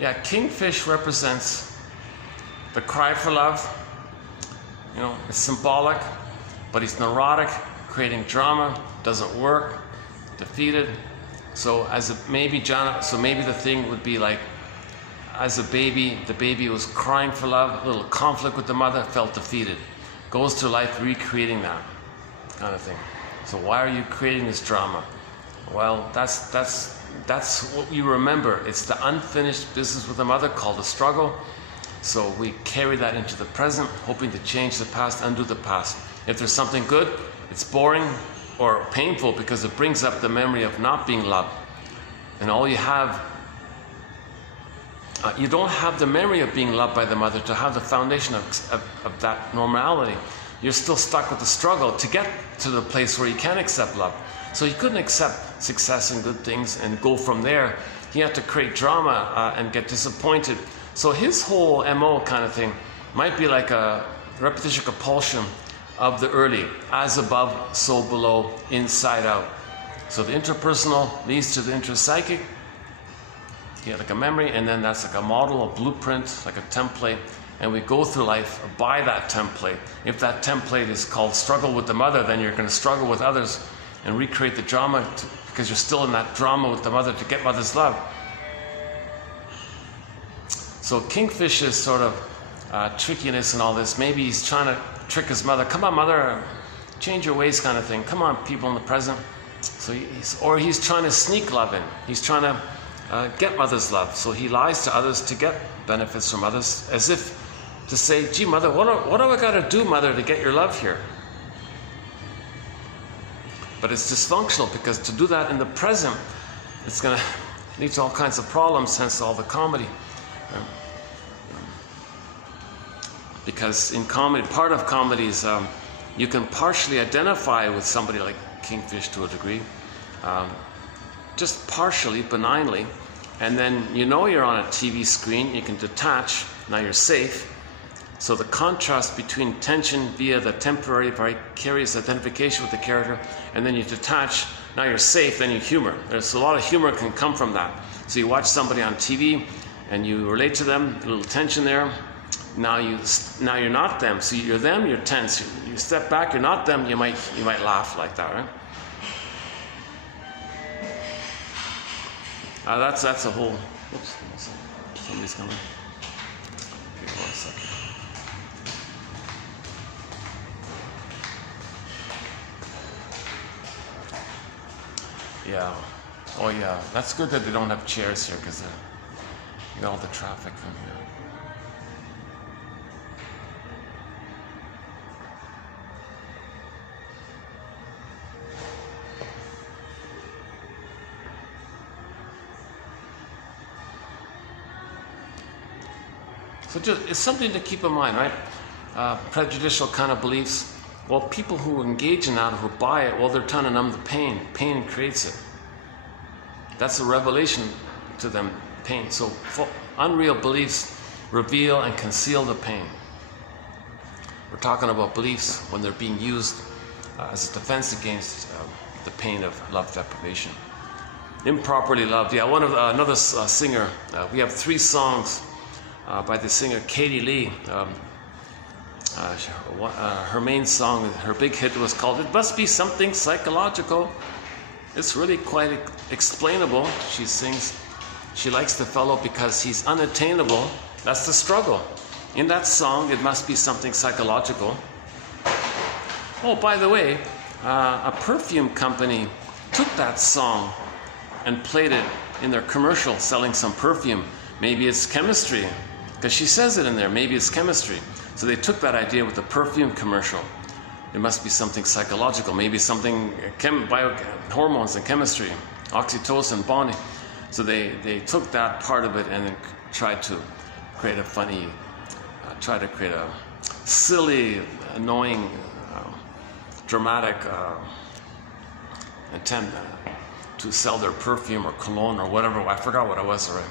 Yeah, Kingfish represents the cry for love. It's symbolic, but he's neurotic, creating drama, doesn't work, defeated. So maybe the thing would be like, as a baby, the baby was crying for love, a little conflict with the mother, felt defeated. Goes through life recreating that kind of thing. So why are you creating this drama? Well, that's what you remember. It's the unfinished business with the mother called the struggle. So we carry that into the present, hoping to change the past, undo the past. If there's something good, it's boring or painful because it brings up the memory of not being loved. And all you have, you don't have the memory of being loved by the mother to have the foundation of that normality. You're still stuck with the struggle to get to the place where you can accept love. So you couldn't accept success and good things and go from there. You have to create drama and get disappointed. So his whole MO kind of thing might be like a repetition compulsion of the early, as above, so below, inside out. So the interpersonal leads to the intrapsychic. You have like a memory, and then that's like a model, a blueprint, like a template, and we go through life by that template. If that template is called struggle with the mother, then you're going to struggle with others and recreate the drama because you're still in that drama with the mother to get mother's love. So Kingfish's sort of trickiness and all this, maybe he's trying to trick his mother. Come on, mother, change your ways, kind of thing. Come on, people in the present. So he's trying to sneak love in. He's trying to get mother's love. So he lies to others to get benefits from others, as if to say, gee, mother, what do I got to do, mother, to get your love here? But it's dysfunctional, because to do that in the present, it's going to lead to all kinds of problems, hence all the comedy. Because in comedy, part of comedy is you can partially identify with somebody like Kingfish to a degree, just partially, benignly, and then you know you're on a TV screen, you can detach, now you're safe. So the contrast between tension via the temporary vicarious identification with the character, and then you detach, now you're safe, then you humor. There's a lot of humor can come from that. So you watch somebody on TV and you relate to them, a little tension there. Now you're not them. So you're them, you're tense. You step back, you're not them, you might laugh like that, right? That's a whole. Oops, somebody's coming. Okay, 1 second. Yeah. Oh yeah. That's good that they don't have chairs here, because you got all the traffic from here. So it's something to keep in mind, right? Prejudicial kind of beliefs. Well, people who engage in that, who buy it, well, they're trying to numb the pain. Pain creates it. That's a revelation to them, pain. So unreal beliefs reveal and conceal the pain. We're talking about beliefs when they're being used as a defense against the pain of love deprivation. Improperly loved. Yeah, another singer. We have 3 songs by the singer Katie Lee. Her main song, her big hit, was called "It Must Be Something Psychological." It's really quite explainable. She sings, she likes the fellow because he's unattainable. That's the struggle. In that song, it must be something psychological. Oh, by the way, a perfume company took that song and played it in their commercial selling some perfume. Maybe it's chemistry, because she says it in there, maybe it's chemistry. So they took that idea with the perfume commercial. It must be something psychological, maybe something hormones and chemistry, oxytocin, bonding. So they took that part of it and then tried to create a funny, create a silly, annoying, dramatic attempt to sell their perfume or cologne or whatever. I forgot what it was already.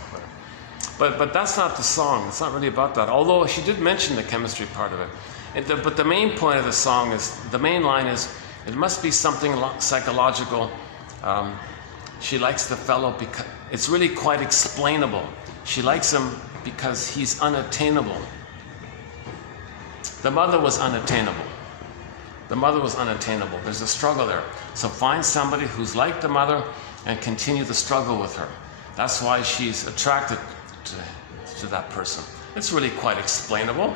But that's not the song. It's not really about that. Although she did mention the chemistry part of it. But the main point of the song is, the main line is, it must be something psychological. She likes the fellow because it's really quite explainable. She likes him because he's unattainable. The mother was unattainable. The mother was unattainable. There's a struggle there. So find somebody who's like the mother and continue the struggle with her. That's why she's attracted to that person. It's really quite explainable.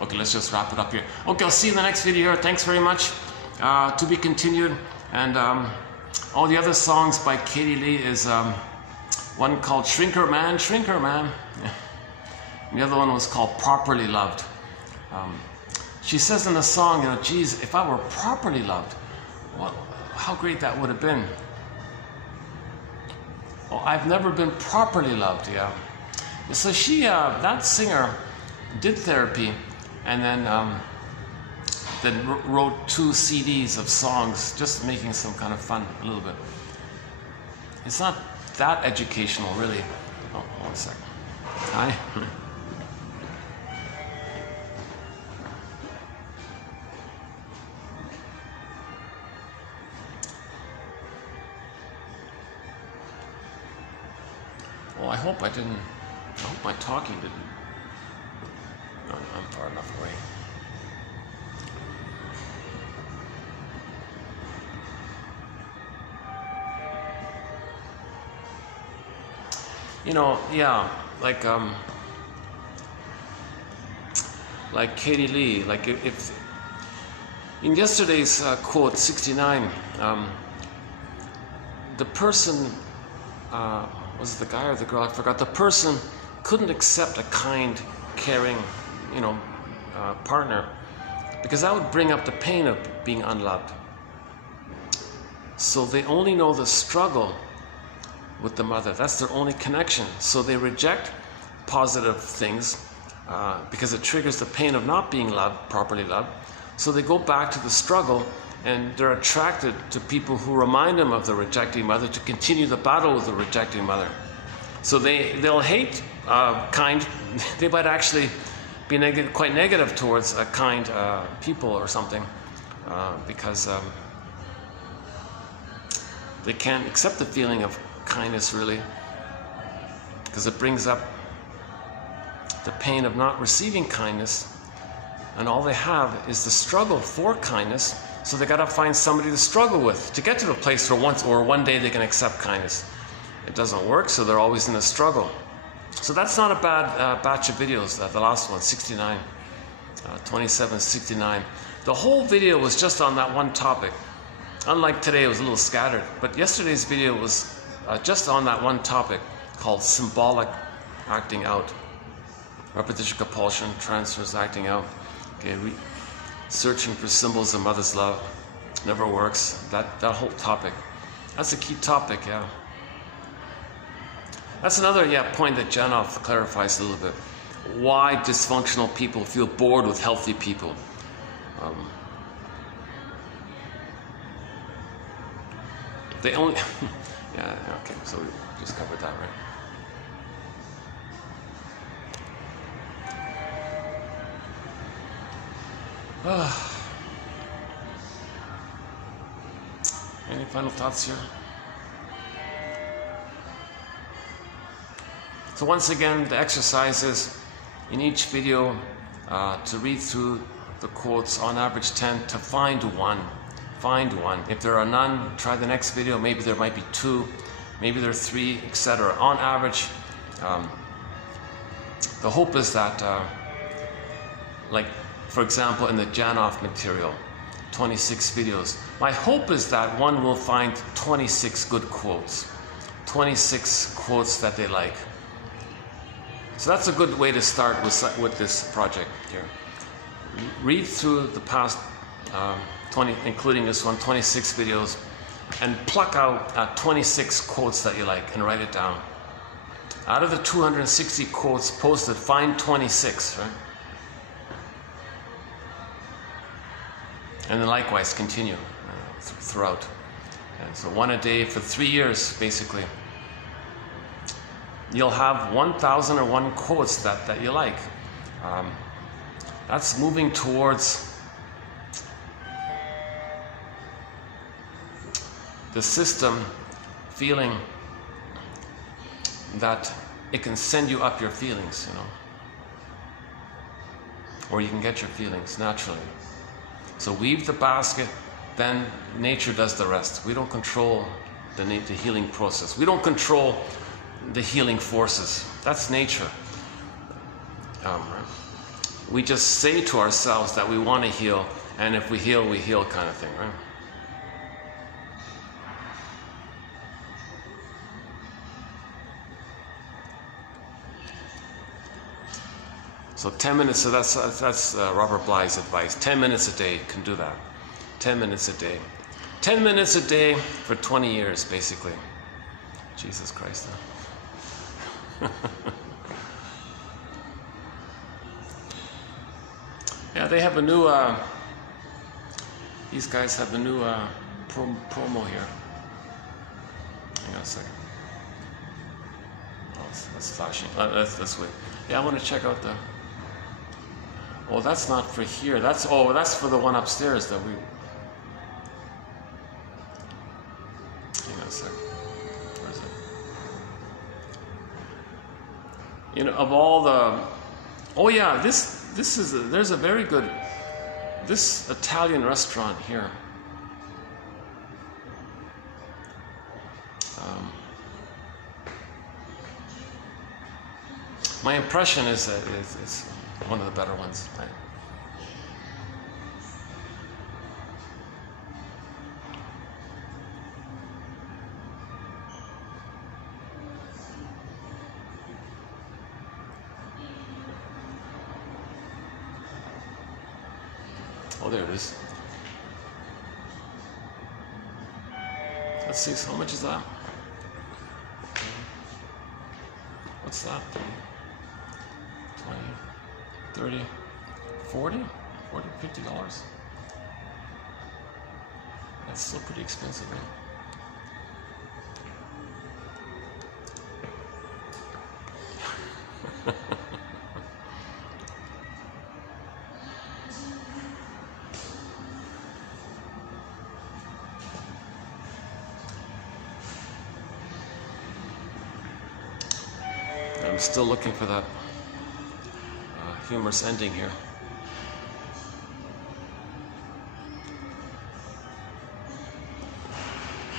Okay, let's just wrap it up here. Okay, I'll see you in the next video here. Thanks very much. To be continued. And all the other songs by Katie Lee is one called Shrinker Man, Shrinker Man. And the other one was called Properly Loved. She says in the song, geez, if I were properly loved, how great that would have been. Well, I've never been properly loved, yeah. So that singer did therapy and then wrote 2 CDs of songs, just making some kind of fun a little bit. It's not that educational really. Oh, 1 second. Hi. Well, I hope my talking didn't. No, I'm far enough away. You know, yeah, like Katie Lee, like if in yesterday's quote 69, the person, was it the guy or the girl? I forgot. The person couldn't accept a kind, caring, partner, because that would bring up the pain of being unloved. So they only know the struggle with the mother. That's their only connection. So they reject positive things because it triggers the pain of not being loved, properly loved. So they go back to the struggle, and they're attracted to people who remind them of the rejecting mother to continue the battle with the rejecting mother. So they'll hate kind. They might actually be quite negative towards kind people or something because they can't accept the feeling of kindness, really, because it brings up the pain of not receiving kindness, and all they have is the struggle for kindness. So they got to find somebody to struggle with to get to the place where one day they can accept kindness. It doesn't work, so they're always in a struggle. So that's not a bad batch of videos. The last one, 69, 27, 69. The whole video was just on that one topic. Unlike today, it was a little scattered, but yesterday's video was just on that one topic called symbolic acting out. Repetition, compulsion, transfers, acting out. Okay, searching for symbols of mother's love never works. That whole topic. That's a key topic, yeah. That's another point that Janov clarifies a little bit. Why dysfunctional people feel bored with healthy people. They only yeah, okay, so we just covered that, right? Any final thoughts here? So once again, the exercise is in each video to read through the quotes, on average 10, to find one. Find one. If there are none, try the next video. Maybe there might be 2, maybe there are 3, etc. On average, the hope is that, like for example, in the Janov material, 26 videos, my hope is that one will find 26 good quotes, 26 quotes that they like. So that's a good way to start with this project here. Read through the past 20, including this one, 26 videos, and pluck out 26 quotes that you like and write it down. Out of the 260 quotes posted, find 26, right? And then likewise continue throughout. And so one a day for 3 years, basically. You'll have 1,001 quotes that you like. That's moving towards the system feeling that it can send you up your feelings, or you can get your feelings naturally. So weave the basket, then nature does the rest. We don't control the healing process. We don't control the healing forces. That's nature. We just say to ourselves that we want to heal, and if we heal, we heal, kind of thing, right? So 10 minutes, so that's Robert Bly's advice. 10 minutes a day can do that. 10 minutes a day. 10 minutes a day for 20 years, basically. Jesus Christ. Huh? Yeah, they have a new, these guys have a new promo here. Hang on a second. That's flashing. That's this way. Yeah, I want to check out the. Oh, that's not for here. That's for the one upstairs that we. Hang on a sec. Where is it? You know, of all the. Oh yeah, this is there's a very good. This Italian restaurant here. My impression is that it's one of the better ones. Oh, there it is. Let's see, so how much is that? What's that? 20, 30, 40, $50. That's still pretty expensive, man. I'm still looking for that humorous ending here.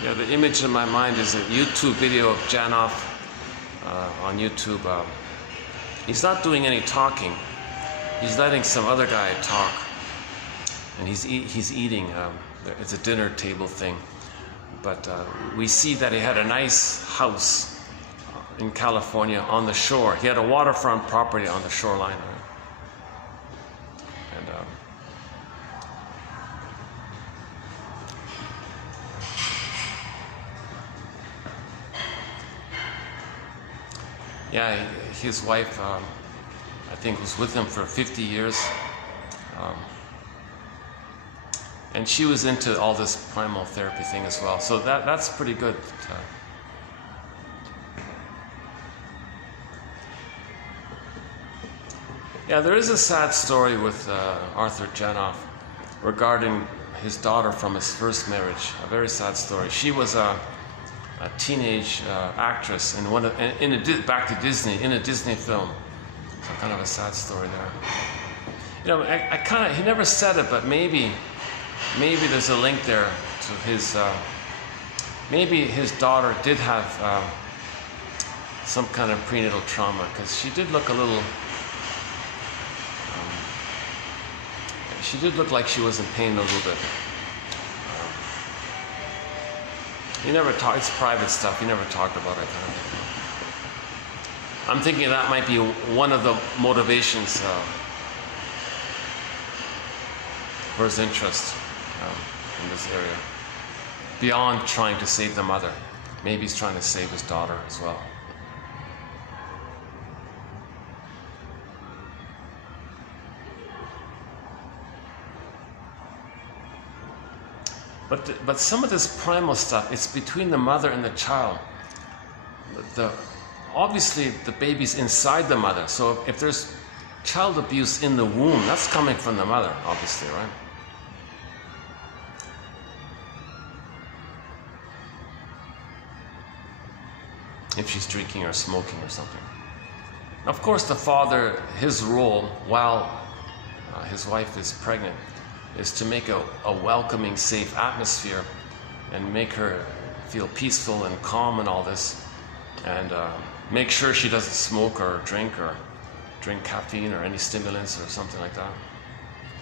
Yeah, the image in my mind is a YouTube video of Janov on YouTube. He's not doing any talking. He's letting some other guy talk, and he's eating. It's a dinner table thing, but we see that he had a nice house in California on the shore. He had a waterfront property on the shoreline. And yeah, his wife, I think, was with him for 50 years. And she was into all this primal therapy thing as well. So that's pretty good. Yeah, there is a sad story with Arthur Janov regarding his daughter from his first marriage. A very sad story. She was a teenage actress in back to Disney, in a Disney film. So kind of a sad story there. You know, I kind of, he never said it, but maybe there's a link there to his. Maybe his daughter did have some kind of prenatal trauma, because she did look a little. She did look like she was in pain a little bit. He never talked, it's private stuff, he never talked about it. I'm thinking that might be one of the motivations for his interest in this area. Beyond trying to save the mother, maybe he's trying to save his daughter as well. But some of this primal stuff, it's between the mother and the child. Obviously, the baby's inside the mother. So if there's child abuse in the womb, that's coming from the mother, obviously, right? If she's drinking or smoking or something. Of course, the father, his role while his wife is pregnant, is to make a welcoming, safe atmosphere and make her feel peaceful and calm and all this, and make sure she doesn't smoke or drink caffeine or any stimulants or something like that.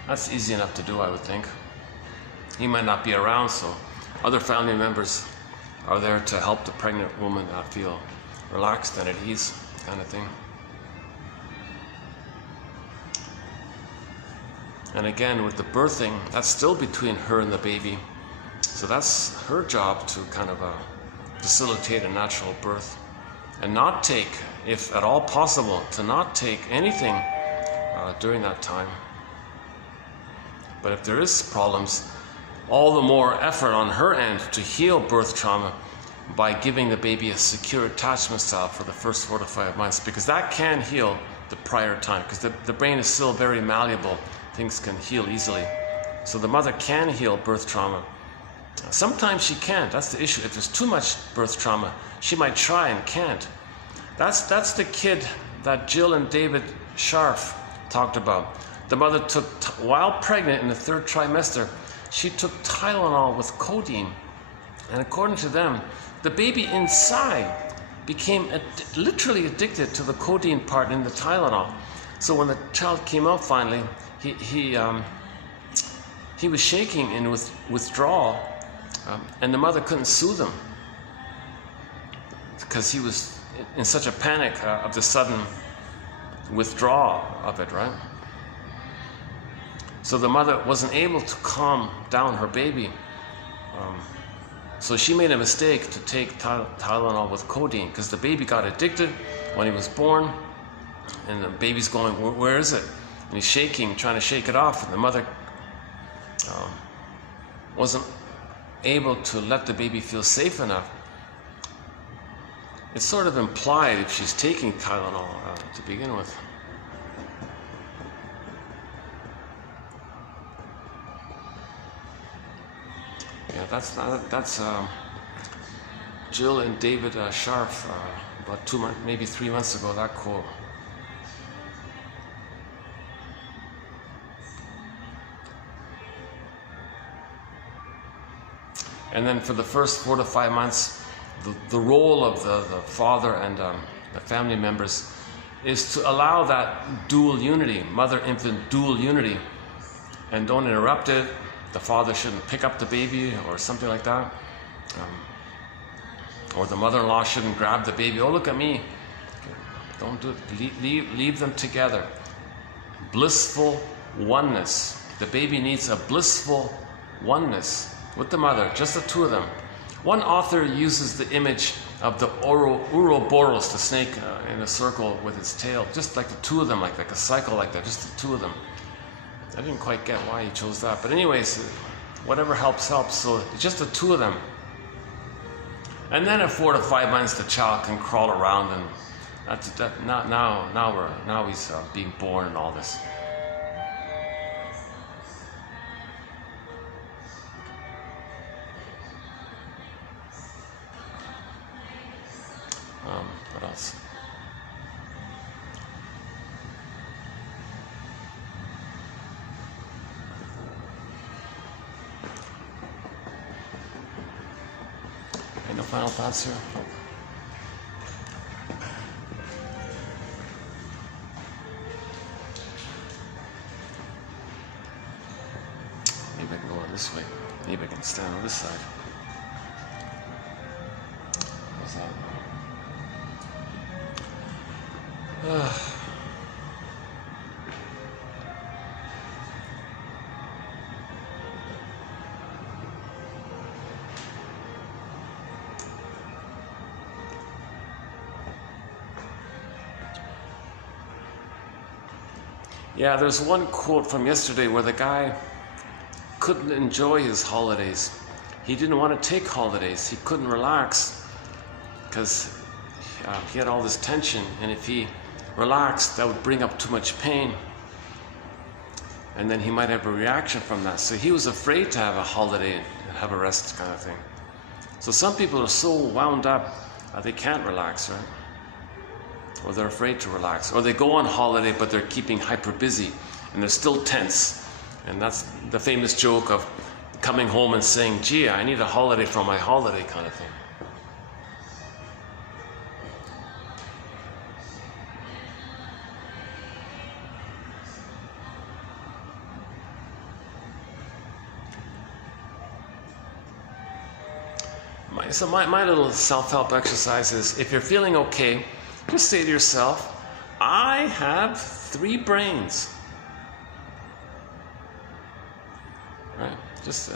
That's easy enough to do, I would think. He might not be around, so other family members are there to help the pregnant woman feel relaxed and at ease, kind of thing. And again, with the birthing, that's still between her and the baby. So that's her job to kind of facilitate a natural birth. And not take, if at all possible, to not take anything during that time. But if there is problems, all the more effort on her end to heal birth trauma by giving the baby a secure attachment style for the first 4 to 5 months, because that can heal the prior time, because the brain is still very malleable. Things can heal easily. So the mother can heal birth trauma. Sometimes she can't. That's the issue. If there's too much birth trauma, she might try and can't. That's the kid that Jill and David Scharf talked about. The mother took, while pregnant in the 3rd trimester, she took Tylenol with codeine. And according to them, the baby inside became literally addicted to the codeine part in the Tylenol. So when the child came out finally, he was shaking in withdrawal, and the mother couldn't soothe him because he was in such a panic of the sudden withdrawal of it, right? So the mother wasn't able to calm down her baby. So she made a mistake to take Tylenol with codeine, because the baby got addicted when he was born, and the baby's going, where is it? And he's shaking, trying to shake it off, and the mother wasn't able to let the baby feel safe enough. It's sort of implied if she's taking Tylenol to begin with. Yeah, that's Jill and David Scharf about 2 months, maybe 3 months ago, that quote. And then for the first 4 to 5 months, the role of the father and the family members is to allow that dual unity, mother-infant dual unity, and don't interrupt it. The father shouldn't pick up the baby or something like that. Or the mother-in-law shouldn't grab the baby. Oh, look at me. Don't do it. Leave them together. Blissful oneness. The baby needs a blissful oneness with the mother, just the two of them. One author uses the image of the Ouroboros, the snake in a circle with its tail, just like the two of them, like a cycle like that, just the two of them. I didn't quite get why he chose that, but anyways, whatever helps. So it's just the two of them. And then at 4 to 5 months, the child can crawl around, and now he's being born and all this. What else? No final thoughts here? Maybe I can go on this way. Maybe I can stand on this side. How's that? Yeah, there's one quote from yesterday where the guy couldn't enjoy his holidays. He didn't want to take holidays. He couldn't relax because he had all this tension, and if he relaxed, that would bring up too much pain, and then he might have a reaction from that. So he was afraid to have a holiday and have a rest kind of thing. So some people are so wound up they can't relax, right? Or they're afraid to relax, or they go on holiday but they're keeping hyper busy and they're still tense. And that's the famous joke of coming home and saying, gee, I need a holiday from my holiday kind of thing. So my little self-help exercise is, if you're feeling okay, just say to yourself, I have 3 brains. Right? Just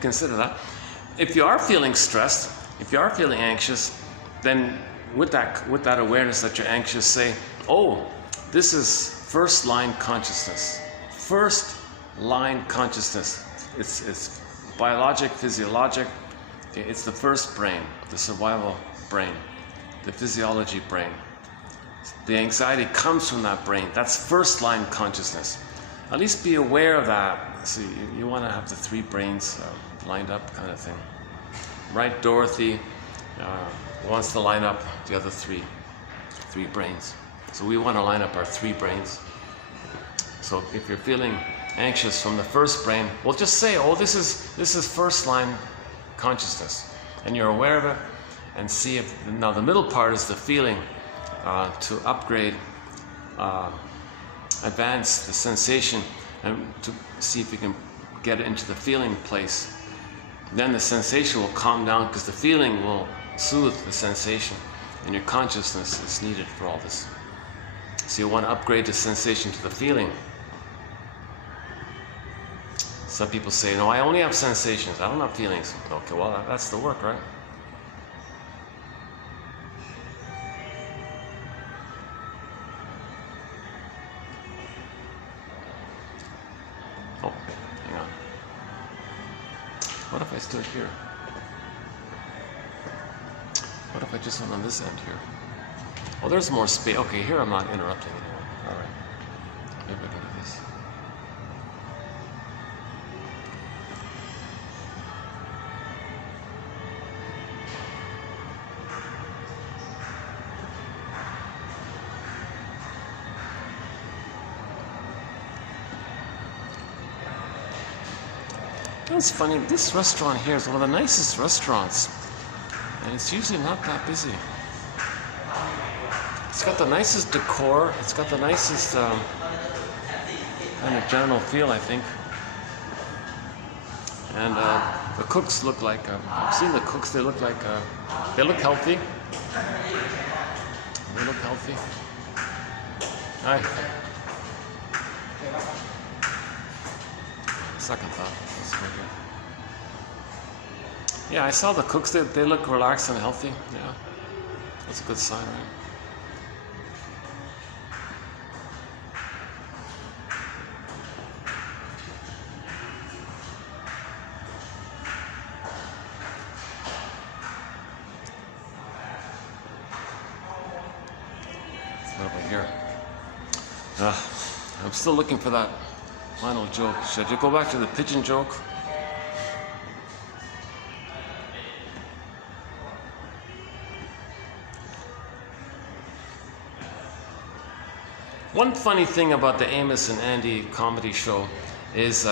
consider that. If you are feeling stressed, if you are feeling anxious, then with that awareness that you're anxious, say, oh, this is first line consciousness. First line consciousness. It's biologic, physiologic. Okay, it's the first brain, the survival brain, the physiology brain. The anxiety comes from that brain. That's first line consciousness. At least be aware of that. So you want to have the three brains lined up kind of thing. Right, Dorothy wants to line up the other three brains. So we want to line up our three brains. So if you're feeling anxious from the first brain, well, just say, oh, this is first line consciousness, and you're aware of it, and see if now the middle part is the feeling to upgrade, advance the sensation, and to see if you can get it into the feeling place. Then the sensation will calm down because the feeling will soothe the sensation, and your consciousness is needed for all this. So you want to upgrade the sensation to the feeling. Some people say, no, I only have sensations, I don't have feelings. Okay, well, that's the work, right? Oh, hang on. What if I stood here? What if I just went on this end here? Oh, there's more space. Okay, here I'm not interrupting anyone. All right. Maybe I can do this. It's funny, this restaurant here is one of the nicest restaurants, and it's usually not that busy. It's got the nicest decor, it's got the nicest kind of general feel, I think. And the cooks look like, I've seen the cooks, they look healthy. They look healthy. Hi. Second thought. Yeah, I saw the cooks, they look relaxed and healthy. Yeah, that's a good sign, right? What about here? I'm still looking for that final joke. Should I go back to the pigeon joke? One funny thing about the Amos and Andy comedy show is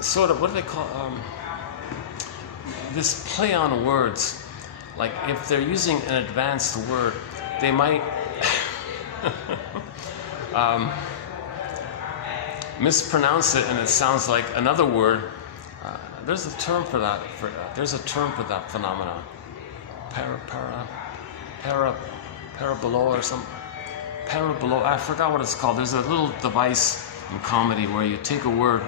sort of, what do they call this play on words. Like if they're using an advanced word, they might mispronounce it and it sounds like another word. There's a term for that. There's a term for that phenomenon. Parabolo or something. Parabolo, I forgot what it's called. There's a little device in comedy where you take a word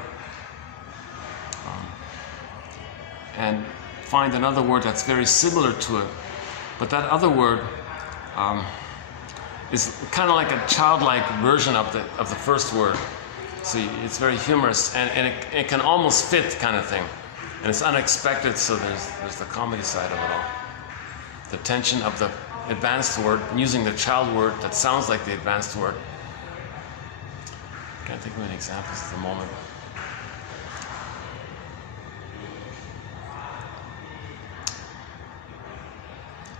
and find another word that's very similar to it, but that other word is kind of like a childlike version of the first word. So it's very humorous, and it can almost fit, kind of thing, and it's unexpected. So there's the comedy side of it all, the tension of the advanced word using the child word that sounds like the advanced word. Can't think of any examples at the moment.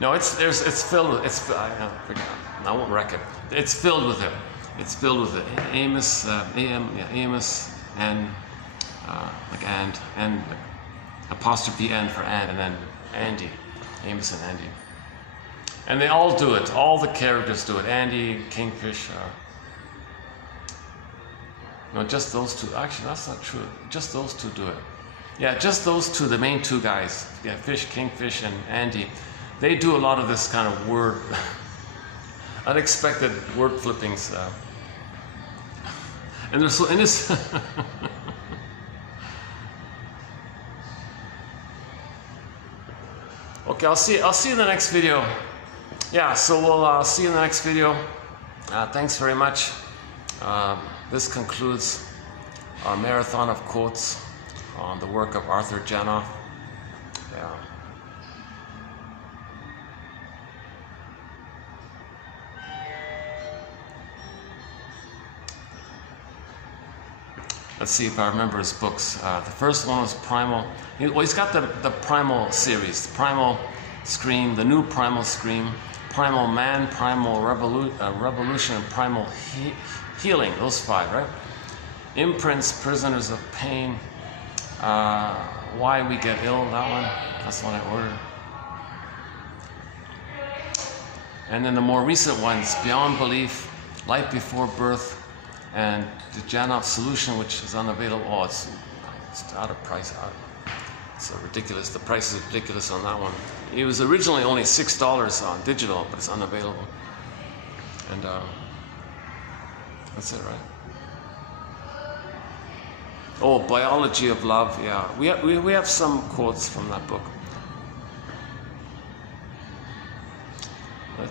No, it's filled with I won't wreck it. It's filled with it. It's filled with it. Amos, Amos, and like and apostrophe N for and then Andy, Amos and Andy. And they all do it. All the characters do it. Andy, Kingfish. No, just those two. Actually, that's not true. Just those two do it. Yeah, just those two, the main two guys. Yeah, Fish, Kingfish, and Andy. They do a lot of this kind of word, unexpected word flippings. And there's so in this. Okay, I'll see you in the next video. Yeah, so we'll see you in the next video. Thanks very much. This concludes our marathon of quotes on the work of Arthur Janoff. Yeah. Let's see if I remember his books. The first one was Primal. Well, he's got the Primal series, the Primal Scream, the new Primal Scream, Primal Man, Primal Revolution, and Primal Healing. Those 5, right? Imprints, Prisoners of Pain, Why We Get Ill, that one. That's the one I ordered. And then the more recent ones, Beyond Belief, Life Before Birth, and the Janov Solution, which is unavailable. Oh, it's out of price. It's ridiculous. The price is ridiculous on that one. It was originally only $6 on digital, but it's unavailable. And that's it, right? Oh, Biology of Love. Yeah, we have some quotes from that book.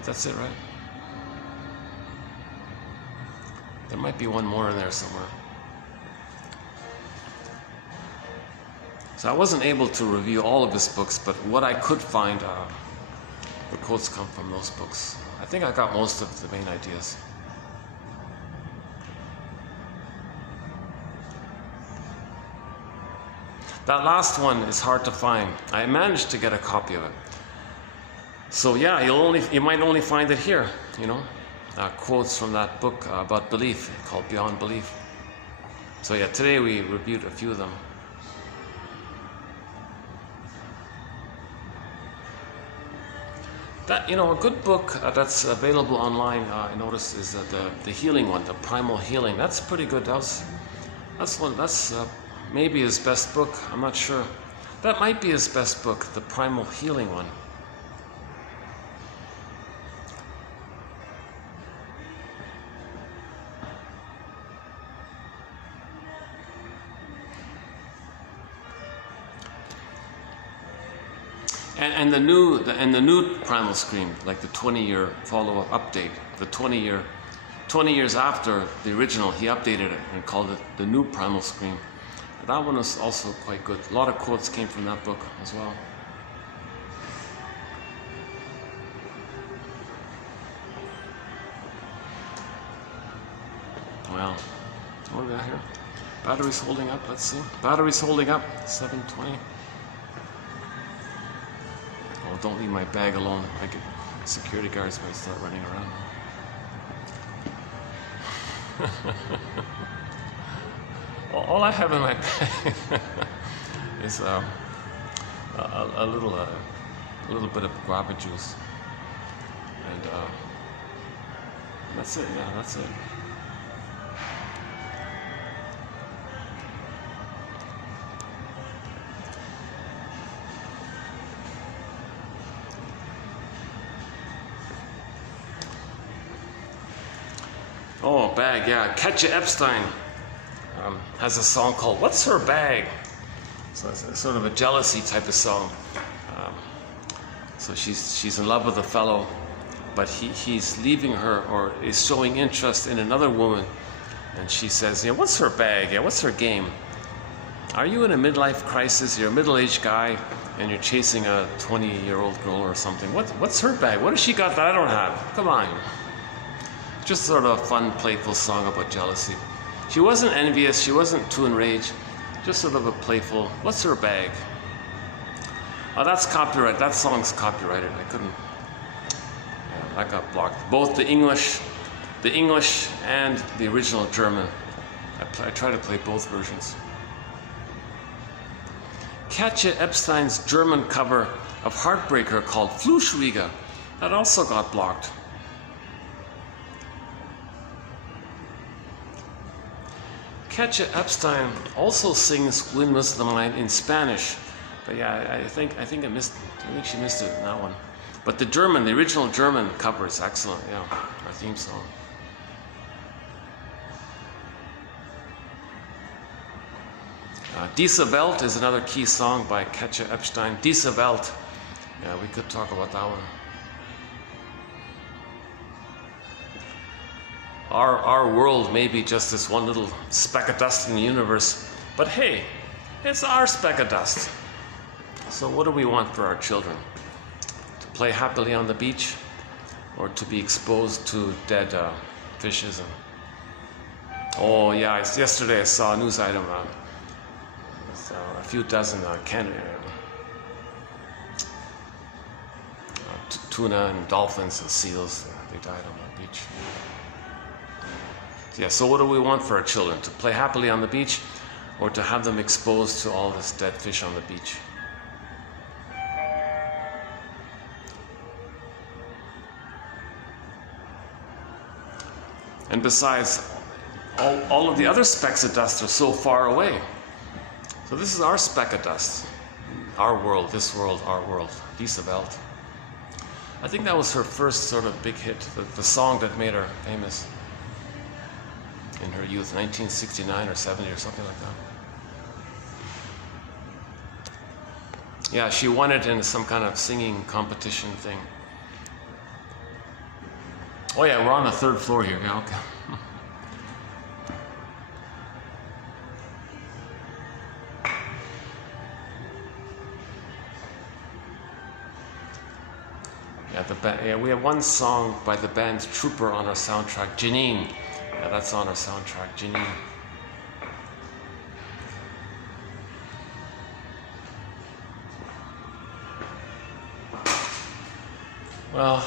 That's it, right? There might be one more in there somewhere. So I wasn't able to review all of his books, but what I could find, the quotes come from those books. I think I got most of the main ideas. That last one is hard to find. I managed to get a copy of it. So yeah, you might only find it here, you know. Quotes from that book about belief called Beyond Belief. So yeah, today we reviewed a few of them. That, you know, a good book that's available online, I noticed, is the healing one, the Primal Healing. That's pretty good. That's maybe his best book. I'm not sure. That might be his best book, the Primal Healing one. And the new Primal Scream, like the 20-year follow-up update, the 20 years after the original, he updated it and called it the new Primal Scream. That one was also quite good. A lot of quotes came from that book as well. Well, what do we got here? Battery's holding up. Let's see. Battery's holding up. 720. Oh, don't leave my bag alone. Security guards might start running around. All I have in my bag is a little bit of guava juice, and that's it. Yeah, that's it. Oh, bag, yeah. Katja Epstein has a song called "What's Her Bag?" So it's sort of a jealousy type of song. So she's in love with a fellow, but he's leaving her or is showing interest in another woman, and she says, "Yeah, what's her bag? Yeah, what's her game? Are you in a midlife crisis? You're a middle-aged guy, and you're chasing a 20-year-old girl or something. What's her bag? What has she got that I don't have? Come on." Just sort of a fun, playful song about jealousy. She wasn't envious, she wasn't too enraged, just sort of a playful, what's her bag? Oh, that's copyright. That song's copyrighted. I couldn't, yeah, that got blocked. Both the English and the original German. I try to play both versions. Katja Epstein's German cover of Heartbreaker called Fluschwiege, that also got blocked. Katja Epstein also sings Windmills of the Mind in Spanish, but yeah, I think she missed it in that one. But the original German cover is excellent. Yeah, our theme song. Diese Welt is another key song by Katja Epstein. Diese Welt. Yeah, we could talk about that one. Our world may be just this one little speck of dust in the universe, but hey, it's our speck of dust. So what do we want for our children? To play happily on the beach, or to be exposed to dead fishes? Oh yeah, yesterday I saw a news item. A few dozen tuna and dolphins and seals, they died on the beach. Yeah, so what do we want for our children? To play happily on the beach, or to have them exposed to all this dead fish on the beach? And besides, all of the other specks of dust are so far away. So this is our speck of dust. Our world, this world, our world. Lisa Welt. I think that was her first sort of big hit, the song that made her famous in her youth, 1969 or 70 or something like that. Yeah, she won it in some kind of singing competition thing. Oh yeah, we're on the third floor here. Yeah, okay. Yeah, we have one song by the band Trooper on our soundtrack, Janine. Yeah, that's on our soundtrack, Janine. Well,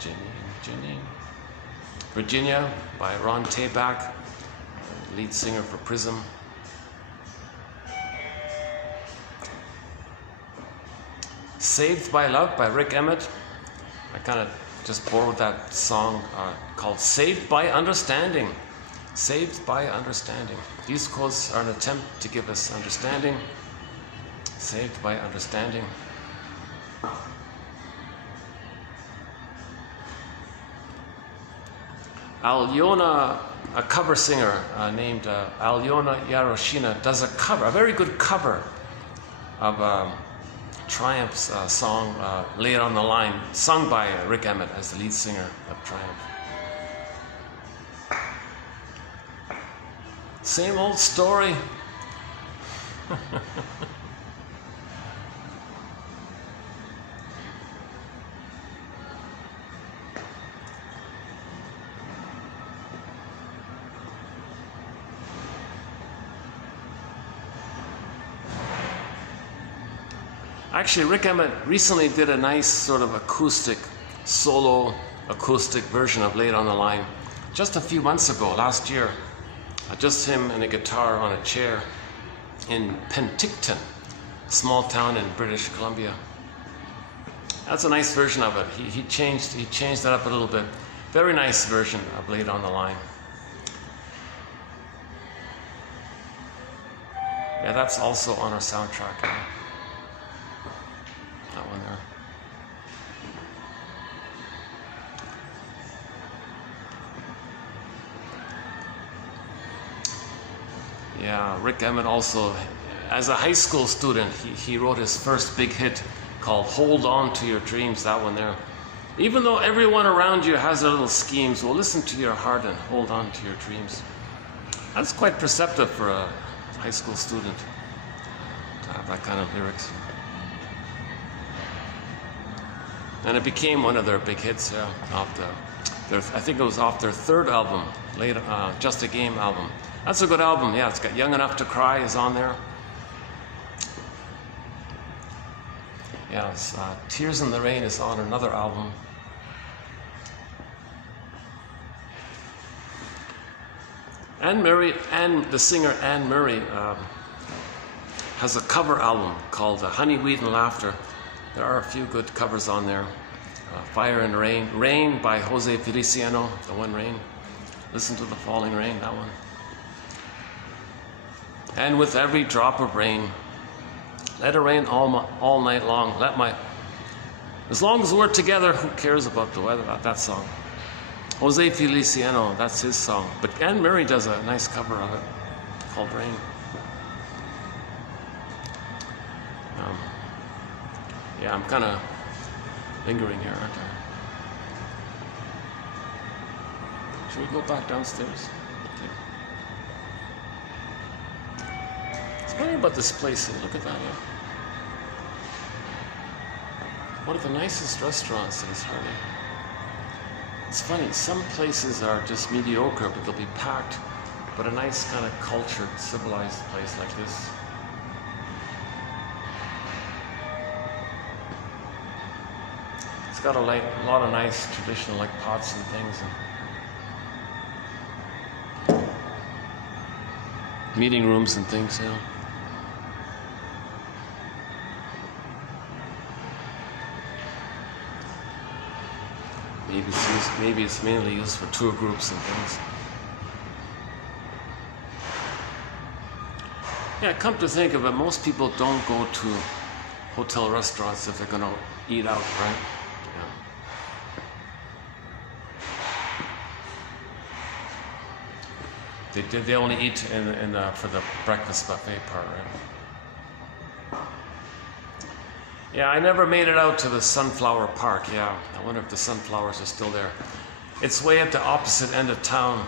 Janine. Virginia by Ron Tabak, lead singer for Prism. Saved by Love by Rick Emmett. I kind of just borrowed that song called Saved by Understanding. Saved by Understanding. These quotes are an attempt to give us understanding. Saved by Understanding. Alyona, a cover singer named Alyona Yaroshina, does a very good cover of Triumph's song, Lay It on the Line, sung by Rick Emmett as the lead singer of Triumph. Same old story. Actually, Rick Emmett recently did a nice sort of acoustic, solo acoustic version of Lay It on the Line just a few months ago, last year. Just him and a guitar on a chair in Penticton, a small town in British Columbia. That's a nice version of it. He changed that up a little bit. Very nice version of Lay It on the Line. Yeah, that's also on our soundtrack. That one there. Yeah, Rick Emmett also, as a high school student, he wrote his first big hit called Hold On to Your Dreams, that one there. Even though everyone around you has their little schemes, well, listen to your heart and hold on to your dreams. That's quite perceptive for a high school student to have that kind of lyrics. And it became one of their big hits, yeah, I think it was off their third album, Just a Game album. That's a good album, yeah. It's got Young Enough to Cry is on there. Yeah, it's, Tears in the Rain is on another album. The singer Anne Murray has a cover album called Honeyweed and Laughter. There are a few good covers on there. Fire and Rain. Rain by Jose Feliciano, the one Rain. Listen to the falling rain, that one. And with every drop of rain, let it rain all night long. As long as we're together, who cares about the weather? That song. Jose Feliciano, that's his song. But Anne Murray does a nice cover of it called Rain. Yeah, I'm kind of lingering here, aren't I? Should we go back downstairs? Okay. It's funny about this place. Look at that. Yeah. One of the nicest restaurants in this area. It's funny, some places are just mediocre, but they'll be packed. But a nice kind of cultured, civilized place like this. It's got a lot of nice traditional like pots and things. And meeting rooms and things, you know. Maybe it's mainly used for tour groups and things. Yeah, come to think of it, most people don't go to hotel restaurants if they're going to eat out, right? Yeah. They only eat for the breakfast buffet part, right? Yeah, I never made it out to the Sunflower Park. Yeah, I wonder if the sunflowers are still there. It's way at the opposite end of town.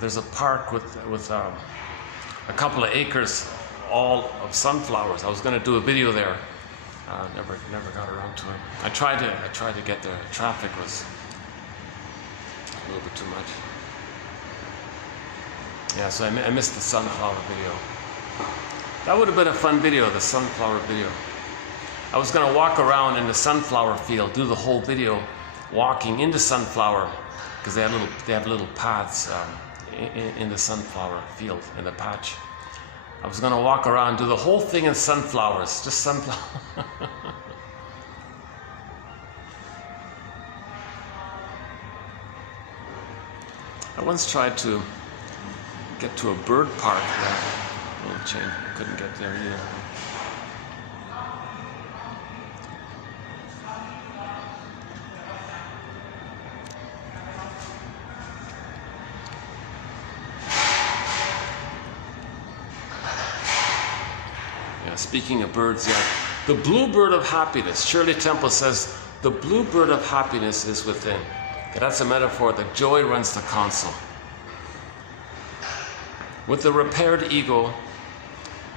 There's a park with a couple of acres, all of sunflowers. I was going to do a video there. Never got around to it. I tried to get there. Traffic was a little bit too much. Yeah, so I missed the sunflower video. That would have been a fun video, the sunflower video. I was going to walk around in the sunflower field, do the whole video walking into sunflower, because they have little paths in the sunflower field, in the patch. I was going to walk around, do the whole thing in sunflowers, just sunflower. I once tried to get to a bird park there. Little chain, couldn't get there either. Speaking of birds, yeah, the bluebird of happiness. Shirley Temple says, the bluebird of happiness is within. Okay, that's a metaphor that joy runs the console. With the repaired ego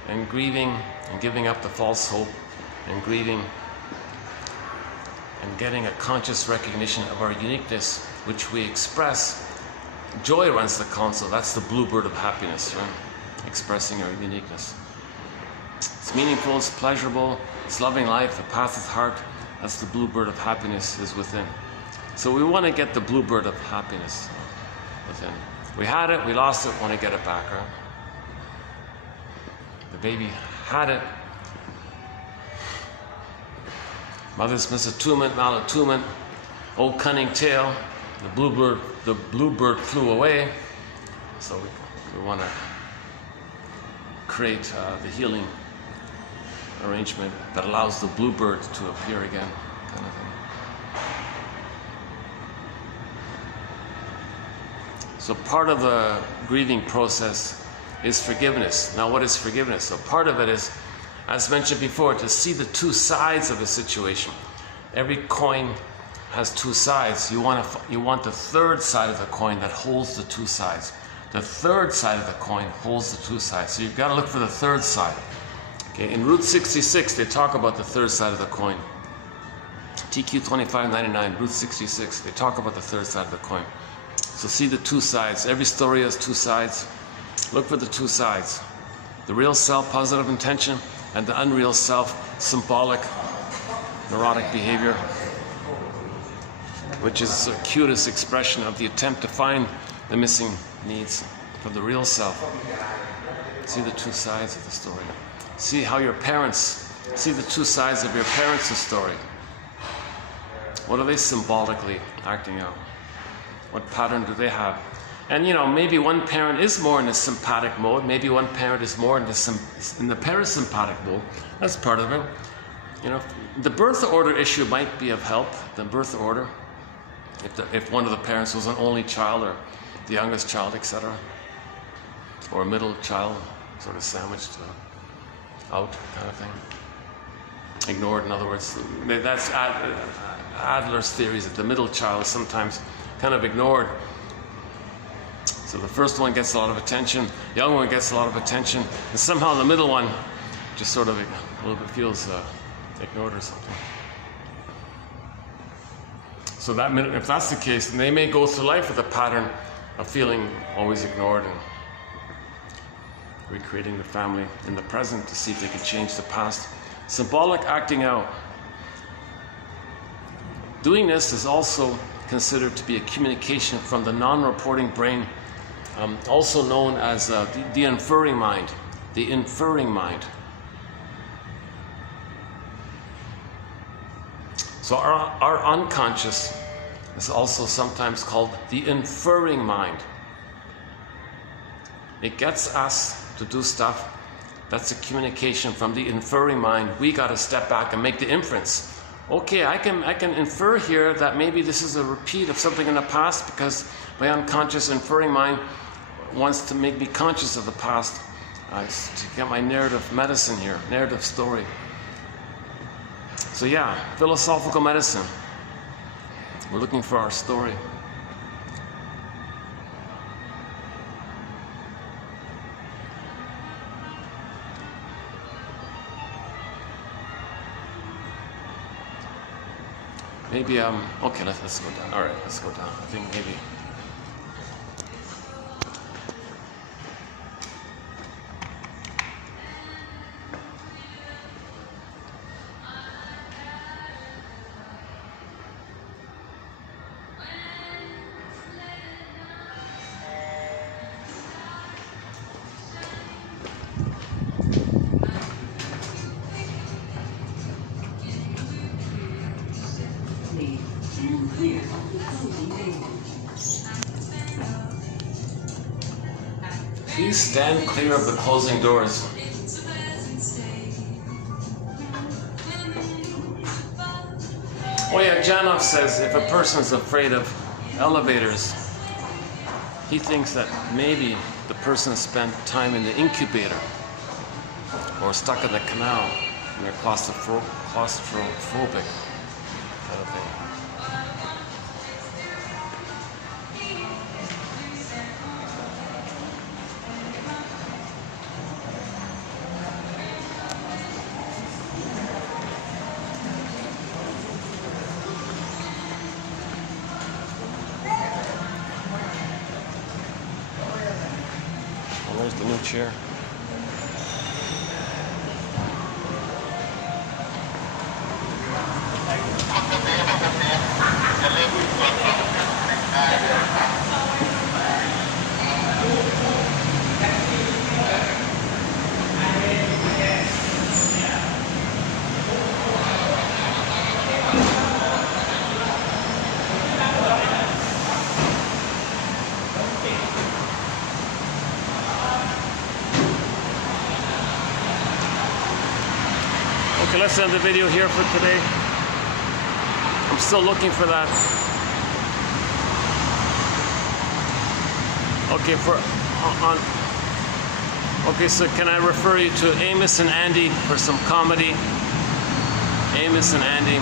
and grieving and giving up the false hope and grieving and getting a conscious recognition of our uniqueness, which we express, joy runs the console. That's the bluebird of happiness, right? Expressing our uniqueness. It's meaningful, it's pleasurable, it's loving life, the path of heart. That's the bluebird of happiness is within. So we want to get the bluebird of happiness within. We had it, we lost it, want to get it back, right? The baby had it. Mother's misattunement, malattunement, old cunning tale. The bluebird flew away. So we want to create the healing arrangement that allows the bluebird to appear again, kind of thing. So part of the grieving process is forgiveness. Now, what is forgiveness? So part of it is, as mentioned before, to see the two sides of a situation. Every coin has two sides. You want the third side of the coin that holds the two sides. The third side of the coin holds the two sides. So you've got to look for the third side. Okay, in Route 66, they talk about the third side of the coin. TQ 2599, Route 66, they talk about the third side of the coin. So see the two sides. Every story has two sides. Look for the two sides. The real self, positive intention, and the unreal self, symbolic, neurotic behavior, which is the cutest expression of the attempt to find the missing needs from the real self. See the two sides of the story. See how your parents, see the two sides of your parents' story. What are they symbolically acting out? What pattern do they have? And maybe one parent is more in the sympathetic mode. Maybe one parent is more in the parasympathetic mode. That's part of it. The birth order issue might be of help. The birth order, if one of the parents was an only child or the youngest child, etc., or a middle child, sort of sandwiched out, kind of thing. Ignored, in other words. That's Adler's theories that the middle child is sometimes kind of ignored. So the first one gets a lot of attention, the other one gets a lot of attention, and somehow the middle one just sort of a little bit feels ignored or something. So that, if that's the case, then they may go through life with a pattern of feeling always ignored and recreating the family in the present to see if they can change the past. Symbolic acting out. Doing this is also considered to be a communication from the non-reporting brain, also known as the inferring mind. The inferring mind. So our unconscious is also sometimes called the inferring mind. It gets us to do stuff. That's a communication from the inferring mind. We got to step back and make the inference. Okay, I can infer here that maybe this is a repeat of something in the past because my unconscious inferring mind wants to make me conscious of the past. To get my narrative medicine here, narrative story. So yeah, philosophical medicine. We're looking for our story. Maybe, okay, let's go down. All right, let's go down. I think maybe. Stand clear of the closing doors. Please stand clear of the closing doors. Oh yeah, Janov says if a person is afraid of elevators, he thinks that maybe the person spent time in the incubator or stuck in the canal and they're claustrophobic kind of thing. There's the new chair. Okay, let's end the video here for today. I'm still looking for that. Okay, okay, so can I refer you to Amos and Andy for some comedy? Amos and Andy.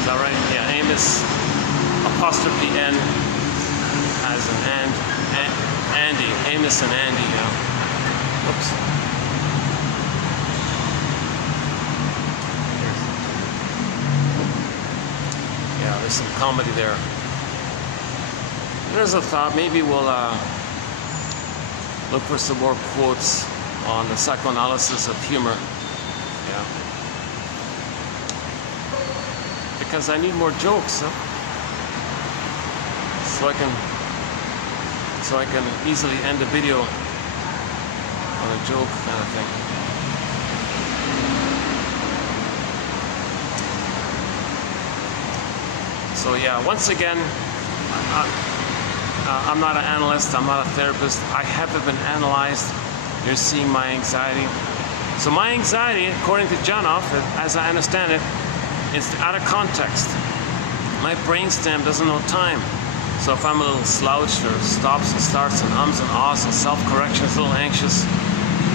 Is that right? Yeah, Amos apostrophe N as an Andy. Amos and Andy, yeah. Whoops. Yeah, there's some comedy there. There's a thought, maybe we'll look for some more quotes on the psychoanalysis of humor. Yeah. Because I need more jokes, huh? So I can easily end the video on a joke kind of thing. So yeah, once again, I'm not an analyst, I'm not a therapist. I haven't been analyzed. You're seeing my anxiety. So my anxiety, according to Janov, as I understand it, is out of context. My brainstem doesn't know time. So if I'm a little slouched or stops and starts and ums and ahs and self-corrections, a little anxious,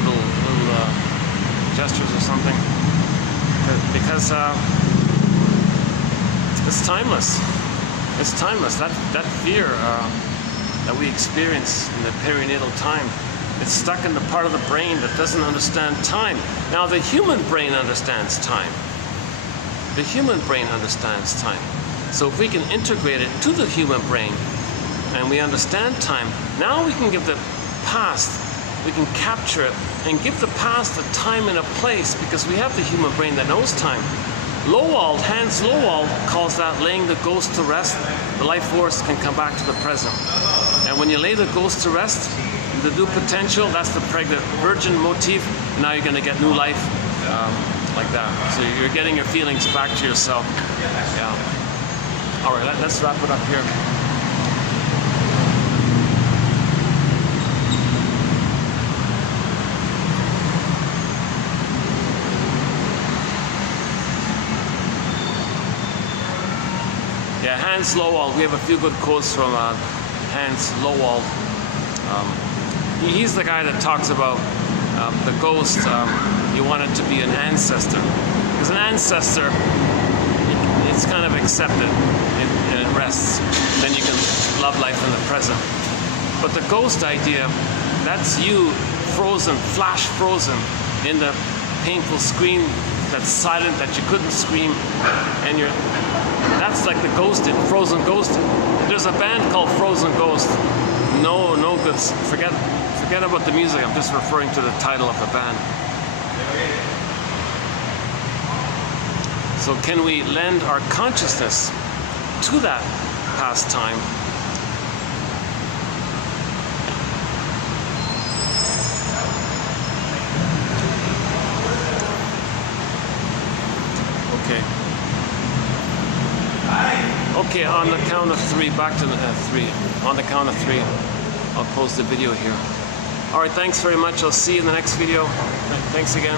little gestures or something, because it's timeless. It's timeless. That fear that we experience in the perinatal time, it's stuck in the part of the brain that doesn't understand time. Now the human brain understands time. The human brain understands time. So if we can integrate it to the human brain and we understand time, now we can give the past, we can capture it and give the past a time and a place, because we have the human brain that knows time. Hans Lowald calls that laying the ghost to rest. The life force can come back to the present. And when you lay the ghost to rest, the new potential, that's the pregnant virgin motif. Now you're going to get new life like that. So you're getting your feelings back to yourself. Yeah. All right, let's wrap it up here. Yeah, Hans Lowald. We have a few good quotes from Hans Lowald. He's the guy that talks about the ghost. You want it to be an ancestor, because an ancestor, it's kind of accepted and it rests. Then you can love life in the present. But the ghost idea, that's you frozen, flash frozen in the painful scream that's silent, that you couldn't scream, and that's like the ghosted, frozen ghost. There's a band called Frozen Ghost. No good. Forget about the music. I'm just referring to the title of the band. So can we lend our consciousness to that past time? Okay, on the count of three, back to the three. On the count of three, I'll close the video here. All right, thanks very much. I'll see you in the next video. Thanks again.